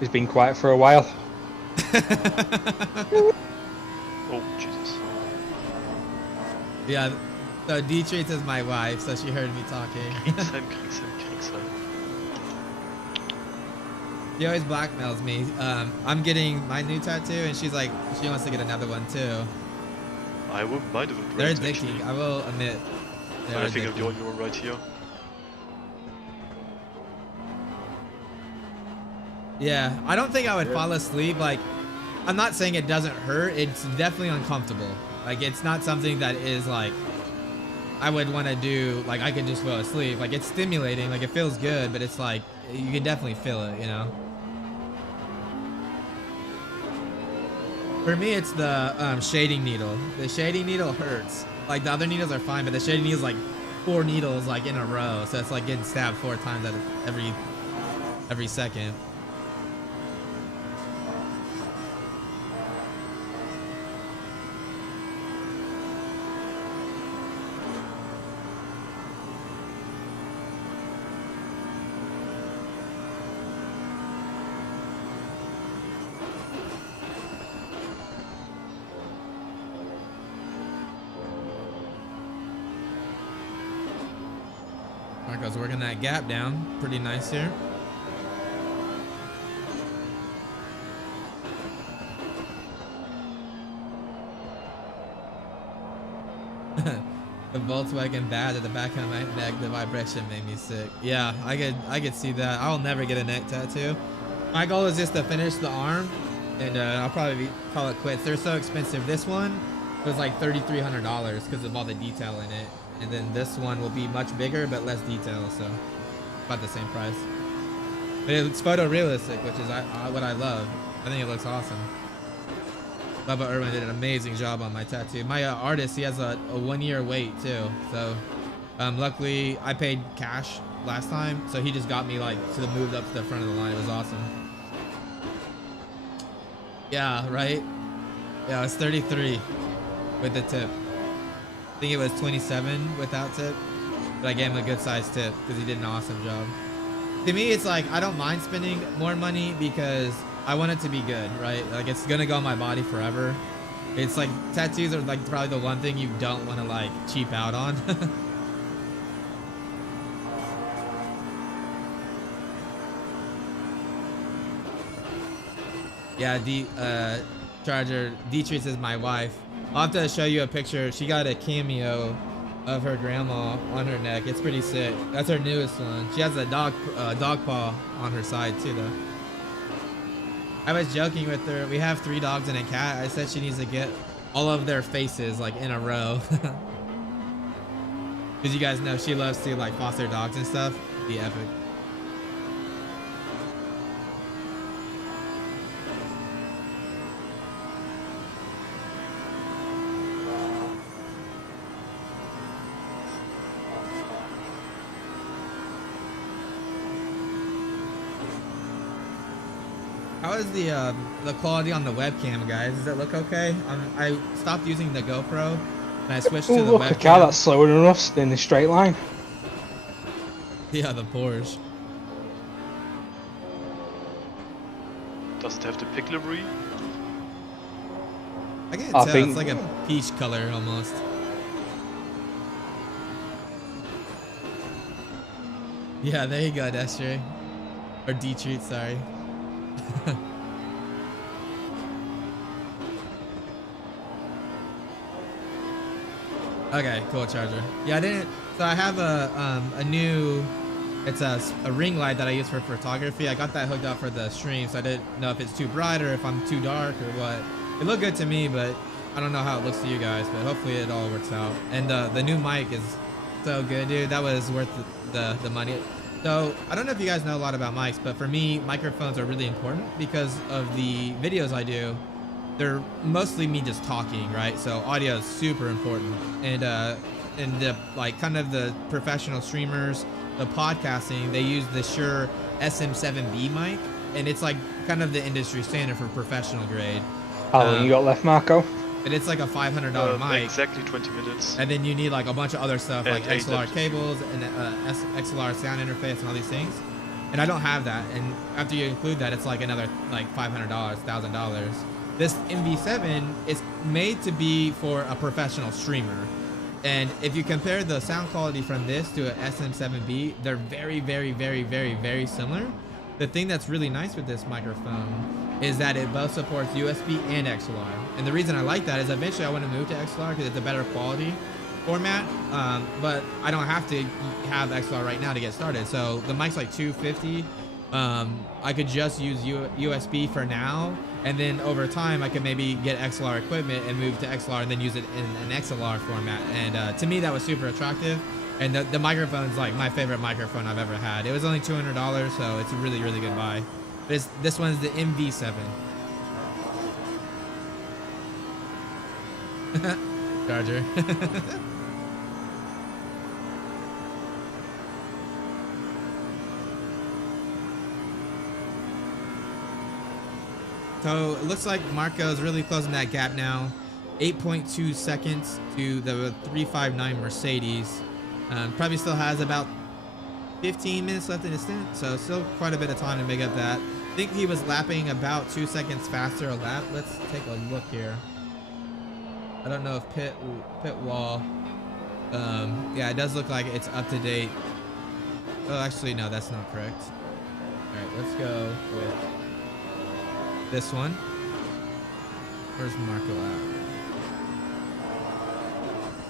He's been quiet for a while. Oh, Jesus. Yeah, so D-Treats is my wife, so she heard me talking. Kriegsheim, Kriegsheim, Kriegsheim. She always blackmails me. I'm getting my new tattoo, and she's like, she wants to get another one too. I wouldn't mind if it They're rains, addicting. actually. I will admit. But I think I'm the only one right here. Yeah, I don't think I would fall asleep. Like, I'm not saying it doesn't hurt. It's definitely uncomfortable. Like, it's not something that is like I would want to do. Like, I could just fall asleep. Like, it's stimulating. Like, it feels good, but it's like you can definitely feel it. You know. For me, it's the shading needle. The shading needle hurts. Like, the other needles are fine, but the shading needle is like 4 needles like in a row, so it's like getting stabbed 4 times at every second. Marco's working that gap down. Pretty nice here. The Volkswagen badge at the back of my neck, the vibration made me sick. Yeah, I could see that. I'll never get a neck tattoo. My goal is just to finish the arm, and I'll probably call it quits. They're so expensive. This one was like $3,300 because of all the detail in it. And then this one will be much bigger but less detail, so about the same price. But it's photorealistic, which is what I love. I think it looks awesome. Bubba Irwin did an amazing job on my tattoo. My artist, he has a 1-year wait too. So luckily I paid cash last time, so he just got me like moved up to the front of the line. It was awesome. Yeah, right? Yeah, it's 33 with the tip. I think it was 27 without tip, but I gave him a good size tip because he did an awesome job. To me, it's like I don't mind spending more money because I want it to be good, right? Like, it's gonna go on my body forever. It's like tattoos are like probably the one thing you don't want to like cheap out on. Yeah, Charger, D-Treats is my wife. I'll have to show you a picture. She got a cameo of her grandma on her neck. It's pretty sick. That's her newest one. She has a dog paw on her side too, though. I was joking with her. We have 3 dogs and a cat. I said she needs to get all of their faces like in a row. Because you guys know she loves to like foster dogs and stuff. It'd be epic. How is the quality on the webcam, guys? Does it look okay? I stopped using the GoPro and I switched to the look, webcam. a car that's slower than us in the straight line. Yeah, the Porsche. Does it have the pig livery? I can't tell. It's like a peach color almost. Yeah, there you go, Destry. Or D-Treat, sorry. Okay, cool, Charger. Yeah, I didn't. So I have a new. It's a ring light that I use for photography. I got that hooked up for the stream, so I didn't know if it's too bright or if I'm too dark or what. It looked good to me, but I don't know how it looks to you guys. But hopefully it all works out. And the new mic is so good, dude. That was worth the money. So I don't know if you guys know a lot about mics, but for me, microphones are really important because of the videos I do. They're mostly me just talking, right? So audio is super important. And the like kind of the professional streamers, the podcasting, they use the Shure SM7B mic, and it's like kind of the industry standard for professional grade. How long you got left, Marco? And it's like a $500 mic. Exactly 20 minutes. And then you need like a bunch of other stuff And like XLR cables and XLR sound interface and all these things. And I don't have that. And after you include that, it's like another like $500, $1,000. This MV7 is made to be for a professional streamer. And if you compare the sound quality from this to an SM7B, they're very, very, very, very, very similar. The thing that's really nice with this microphone is that it both supports USB and XLR. And the reason I like that is eventually I want to move to XLR because it's a better quality format. But I don't have to have XLR right now to get started. So the mic's like $250. I could just use USB for now. And then over time, I could maybe get XLR equipment and move to XLR and then use it in an XLR format. And to me, that was super attractive. And the microphone's like my favorite microphone I've ever had. It was only $200, so it's a really, really good buy. But this one's the MV7. Charger. So it looks like Marco's really closing that gap now. 8.2 seconds to the 359 Mercedes. Probably still has about 15 minutes left in his stint, so still quite a bit of time to make up that. I think he was lapping about 2 seconds faster a lap. Let's take a look here. I don't know if pit wall. Yeah, it does look like it's up to date. Oh, actually, no, that's not correct. All right, let's go with this one. Where's Marco at?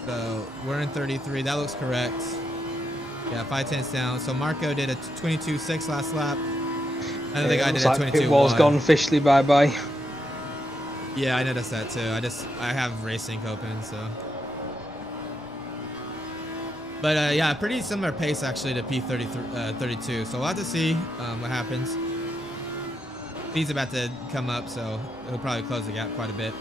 So we're in 33. That looks correct. Yeah, 5/10 down. So Marco did a 22.6 last lap. I don't think I did a 22.1. Pit wall's gone officially bye-bye. Yeah, I noticed that too. I have Racing open, so. But yeah, pretty similar pace actually to P32. So we'll have to see what happens. He's about to come up, so he'll probably close the gap quite a bit.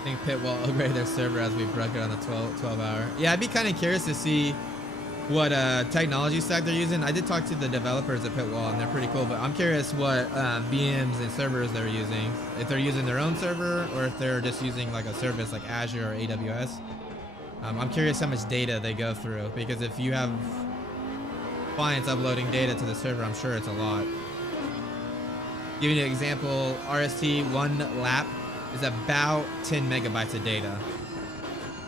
I think Pit will upgrade their server as we broke it on the 12 hour. Yeah, I'd be kind of curious to see what technology stack they're using. I did talk to the developers at Pitwall and they're pretty cool, but I'm curious what VMs and servers they're using. If they're using their own server or if they're just using like a service like Azure or AWS. I'm curious how much data they go through, because if you have clients uploading data to the server, I'm sure it's a lot. Giving you an example, RST one lap is about 10 megabytes of data.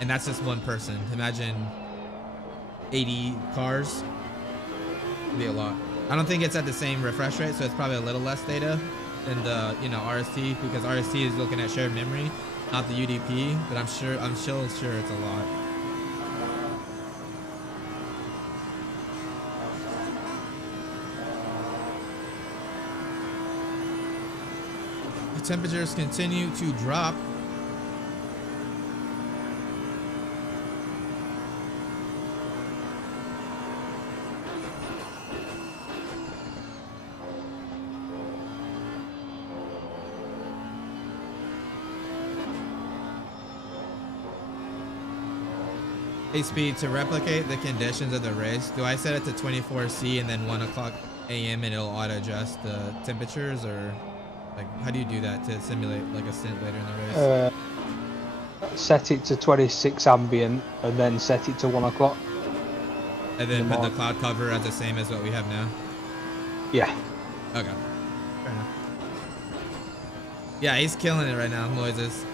And that's just one person. Imagine 80 cars. It'd be a lot. I don't think it's at the same refresh rate, so it's probably a little less data than the RST, because RST is looking at shared memory, not the UDP. But I'm still sure it's a lot. The temperatures continue to drop. Speed to replicate the conditions of the race. Do I set it to 24C and then 1 o'clock AM and it'll auto adjust the temperatures, or like how do you do that to simulate like a stint later in the race? Set it to 26 ambient and then set it to 1 o'clock. And then put the cloud cover as the same as what we have now? Yeah. Okay. Fair enough. Yeah, he's killing it right now, Moises.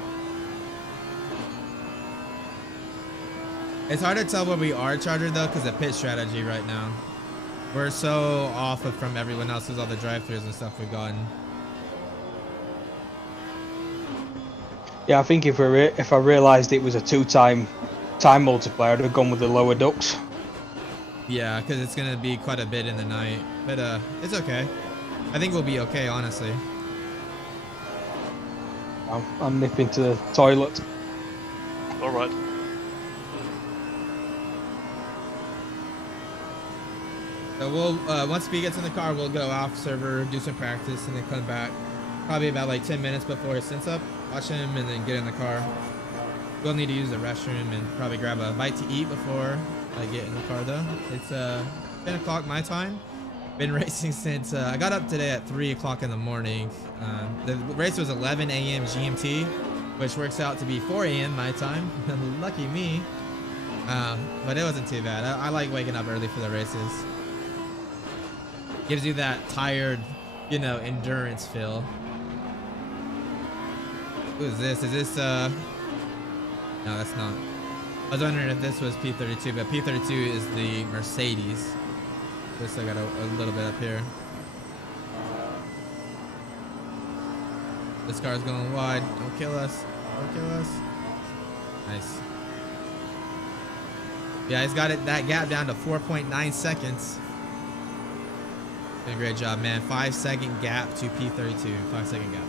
It's hard to tell where we are chartered though, because of pit strategy right now. We're so off from everyone else with all the drive-thrus and stuff we've gotten. Yeah, I think if I realised it was a 2-time time multiplier, I'd have gone with the lower ducts. Yeah, because it's gonna be quite a bit in the night, but it's okay. I think we'll be okay, honestly. I'm nipping to the toilet. All right. So we'll once Speed gets in the car, we'll go off server, do some practice, and then come back. Probably about like 10 minutes before he stints up. Watch him and then get in the car. We'll need to use the restroom and probably grab a bite to eat before I get in the car though. It's 10 o'clock my time. Been racing since I got up today at 3 o'clock in the morning. The race was 11 a.m. GMT, which works out to be 4 a.m. my time. Lucky me. But it wasn't too bad. I like waking up early for the races. Gives you that tired, you know, endurance feel. Who is this? Is this no, that's not. I was wondering if this was P32, but P32 is the Mercedes. Just I got a little bit up here. This car's going wide. Don't kill us. Don't kill us. Nice. Yeah, he's got it that gap down to 4.9 seconds. Doing a great job, man. 5-second gap to P32. 5-second gap.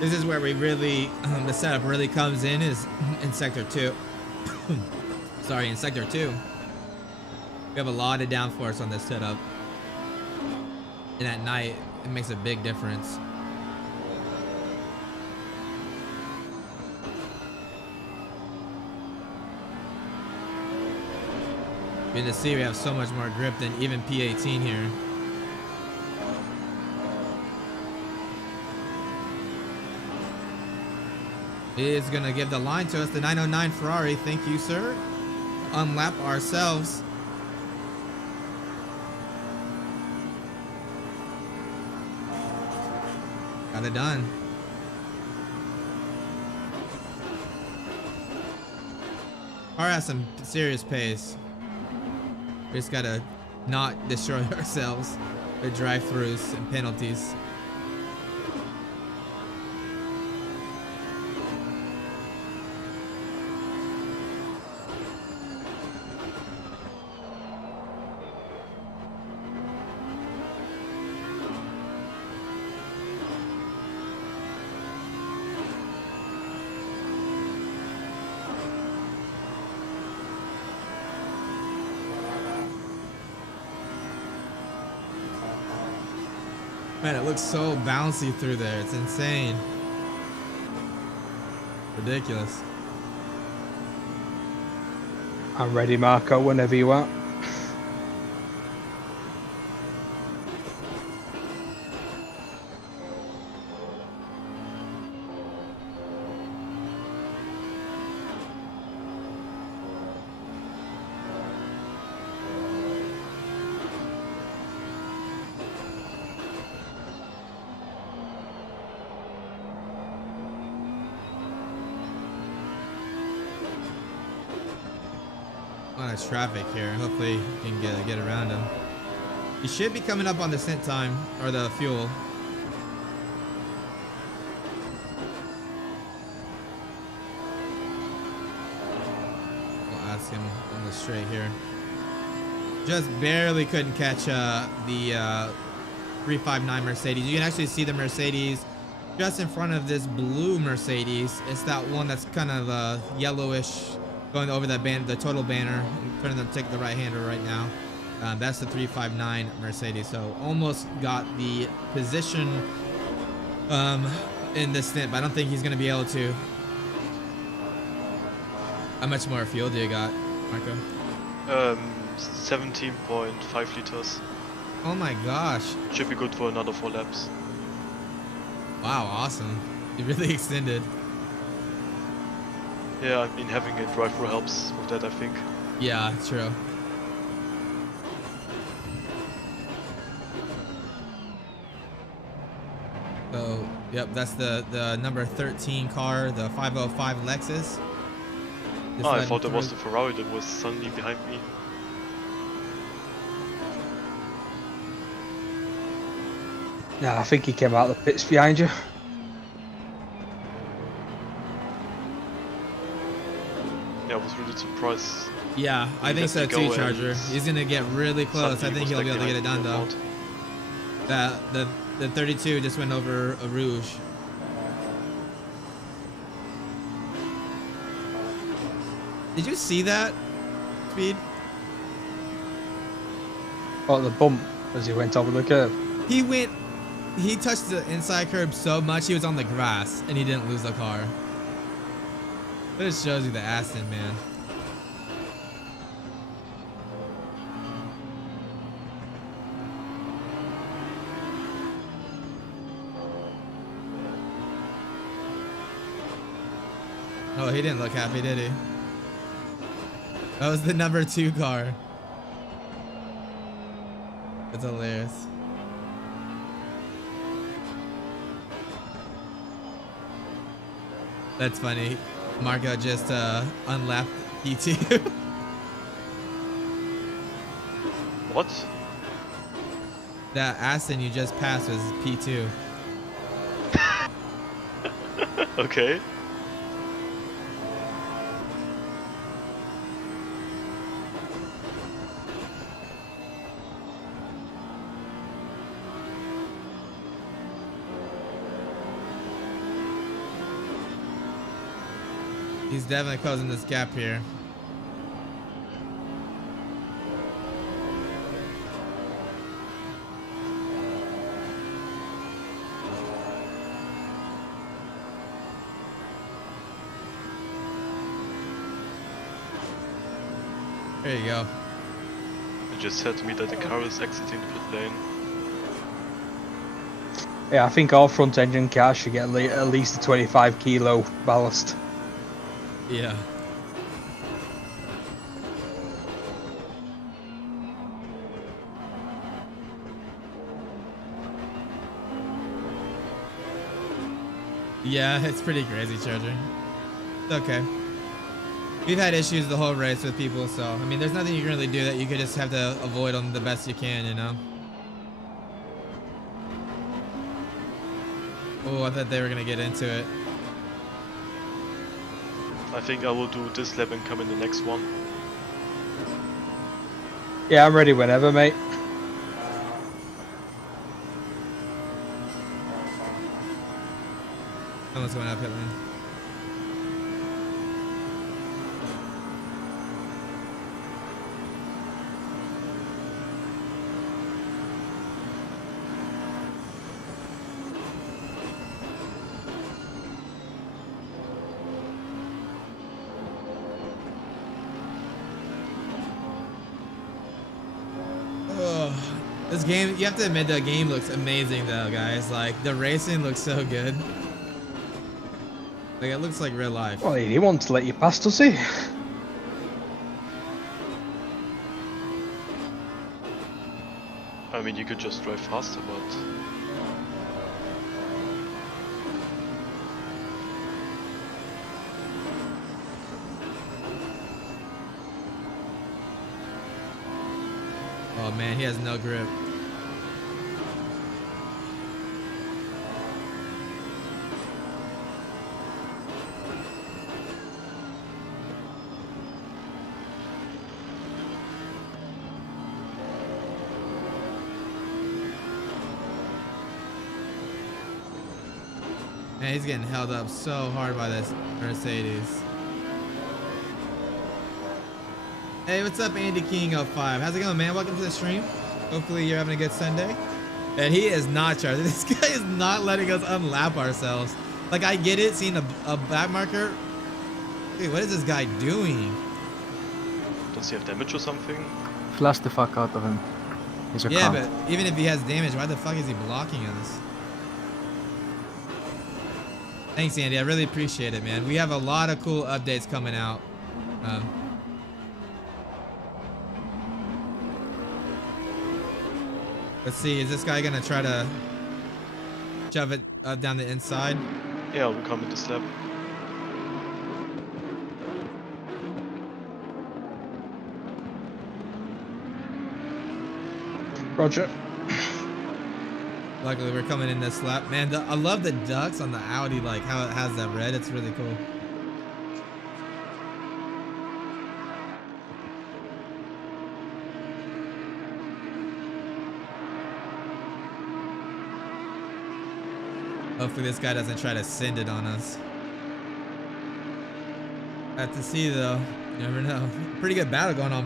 This is where we really, the setup really comes in, is in Sector 2. Sorry, in Sector 2. We have a lot of downforce on this setup. And at night, it makes a big difference. You can see we have so much more grip than even P18 here. Is gonna give the line to us, the 909 Ferrari. Thank you, sir. Unlap ourselves. Got it done. Car has some serious pace. We just gotta not destroy ourselves with drive-throughs and penalties. Man, it looks so bouncy through there. It's insane. Ridiculous. I'm ready, Marco, whenever you are. A lot of traffic here. Hopefully you can get around him. He should be coming up on the stint time or the fuel. We'll ask him on the straight here. Just barely couldn't catch the 359 Mercedes. You can actually see the Mercedes just in front of this blue Mercedes. It's that one that's kind of yellowish, going over that band, the total banner, and turning them, take the right hander right now. That's the 359 Mercedes. So almost got the position in this stint, but I don't think he's going to be able to. How much more fuel do you got, Marco? 17.5 liters. Oh my gosh. Should be good for another 4 laps. Wow, awesome. You really extended. Yeah, I mean, having a drive-through helps with that, I think. Yeah, true. So, yep, that's the number 13 car, the 505 Lexus. Just Oh, I letting thought it was through- the Ferrari that was suddenly behind me. Nah, I think he came out of the pits behind you. Yeah, I was really surprised. Yeah, I He think let so me too, go Charger. and He's gonna get really close. I suddenly think was he'll be back able to get it behind done me, I though. thought. The 32 just went over a Rouge. Did you see that, Speed? Oh, the bump as he went over the curb. He touched the inside curb so much he was on the grass and he didn't lose the car. But it shows you the Aston, man. Oh, he didn't look happy, did he? That was the number 2 car. That's hilarious. That's funny. Marco just unlapped P2. What? That Aston you just passed was P2. Okay. He's definitely closing this gap here. There you go. It just said to me that the car is exiting the pit lane. Yeah, I think all front engine cars should get at least a 25 kilo ballast. Yeah. Yeah, it's pretty crazy, Charger. It's okay. We've had issues the whole race with people, so I mean, there's nothing you can really do that you could just have to avoid them the best you can, you know? Oh, I thought they were gonna get into it. I think I will do this lap and come in the next one. Yeah, I'm ready whenever, mate. Someone's going up pit lane. This game, you have to admit the game looks amazing though, guys. Like, the racing looks so good. Like, it looks like real life. Well, he didn't want to let you pass, does he? I mean, you could just drive faster, but... Oh man, he has no grip. Man, he's getting held up so hard by this Mercedes. Hey, what's up, Andy King 05? How's it going, man? Welcome to the stream. Hopefully you're having a good Sunday. And he is not charging. This guy is not letting us unlap ourselves. Like, I get it, seeing a back marker. Wait, what is this guy doing? Does he have damage or something? Flash the fuck out of him. He's a Yeah, cunt. but even if he has damage, why the fuck is he blocking us? Thanks, Andy. I really appreciate it, man. We have a lot of cool updates coming out. Let's see. Is this guy gonna try to shove it down the inside? Yeah, I'll come in this lap. Roger. Luckily, we're coming in this lap. Man, I love the ducks on the Audi, like how it has that red. It's really cool. Hopefully this guy doesn't try to send it on us. Have to see though. You never know. Pretty good battle going on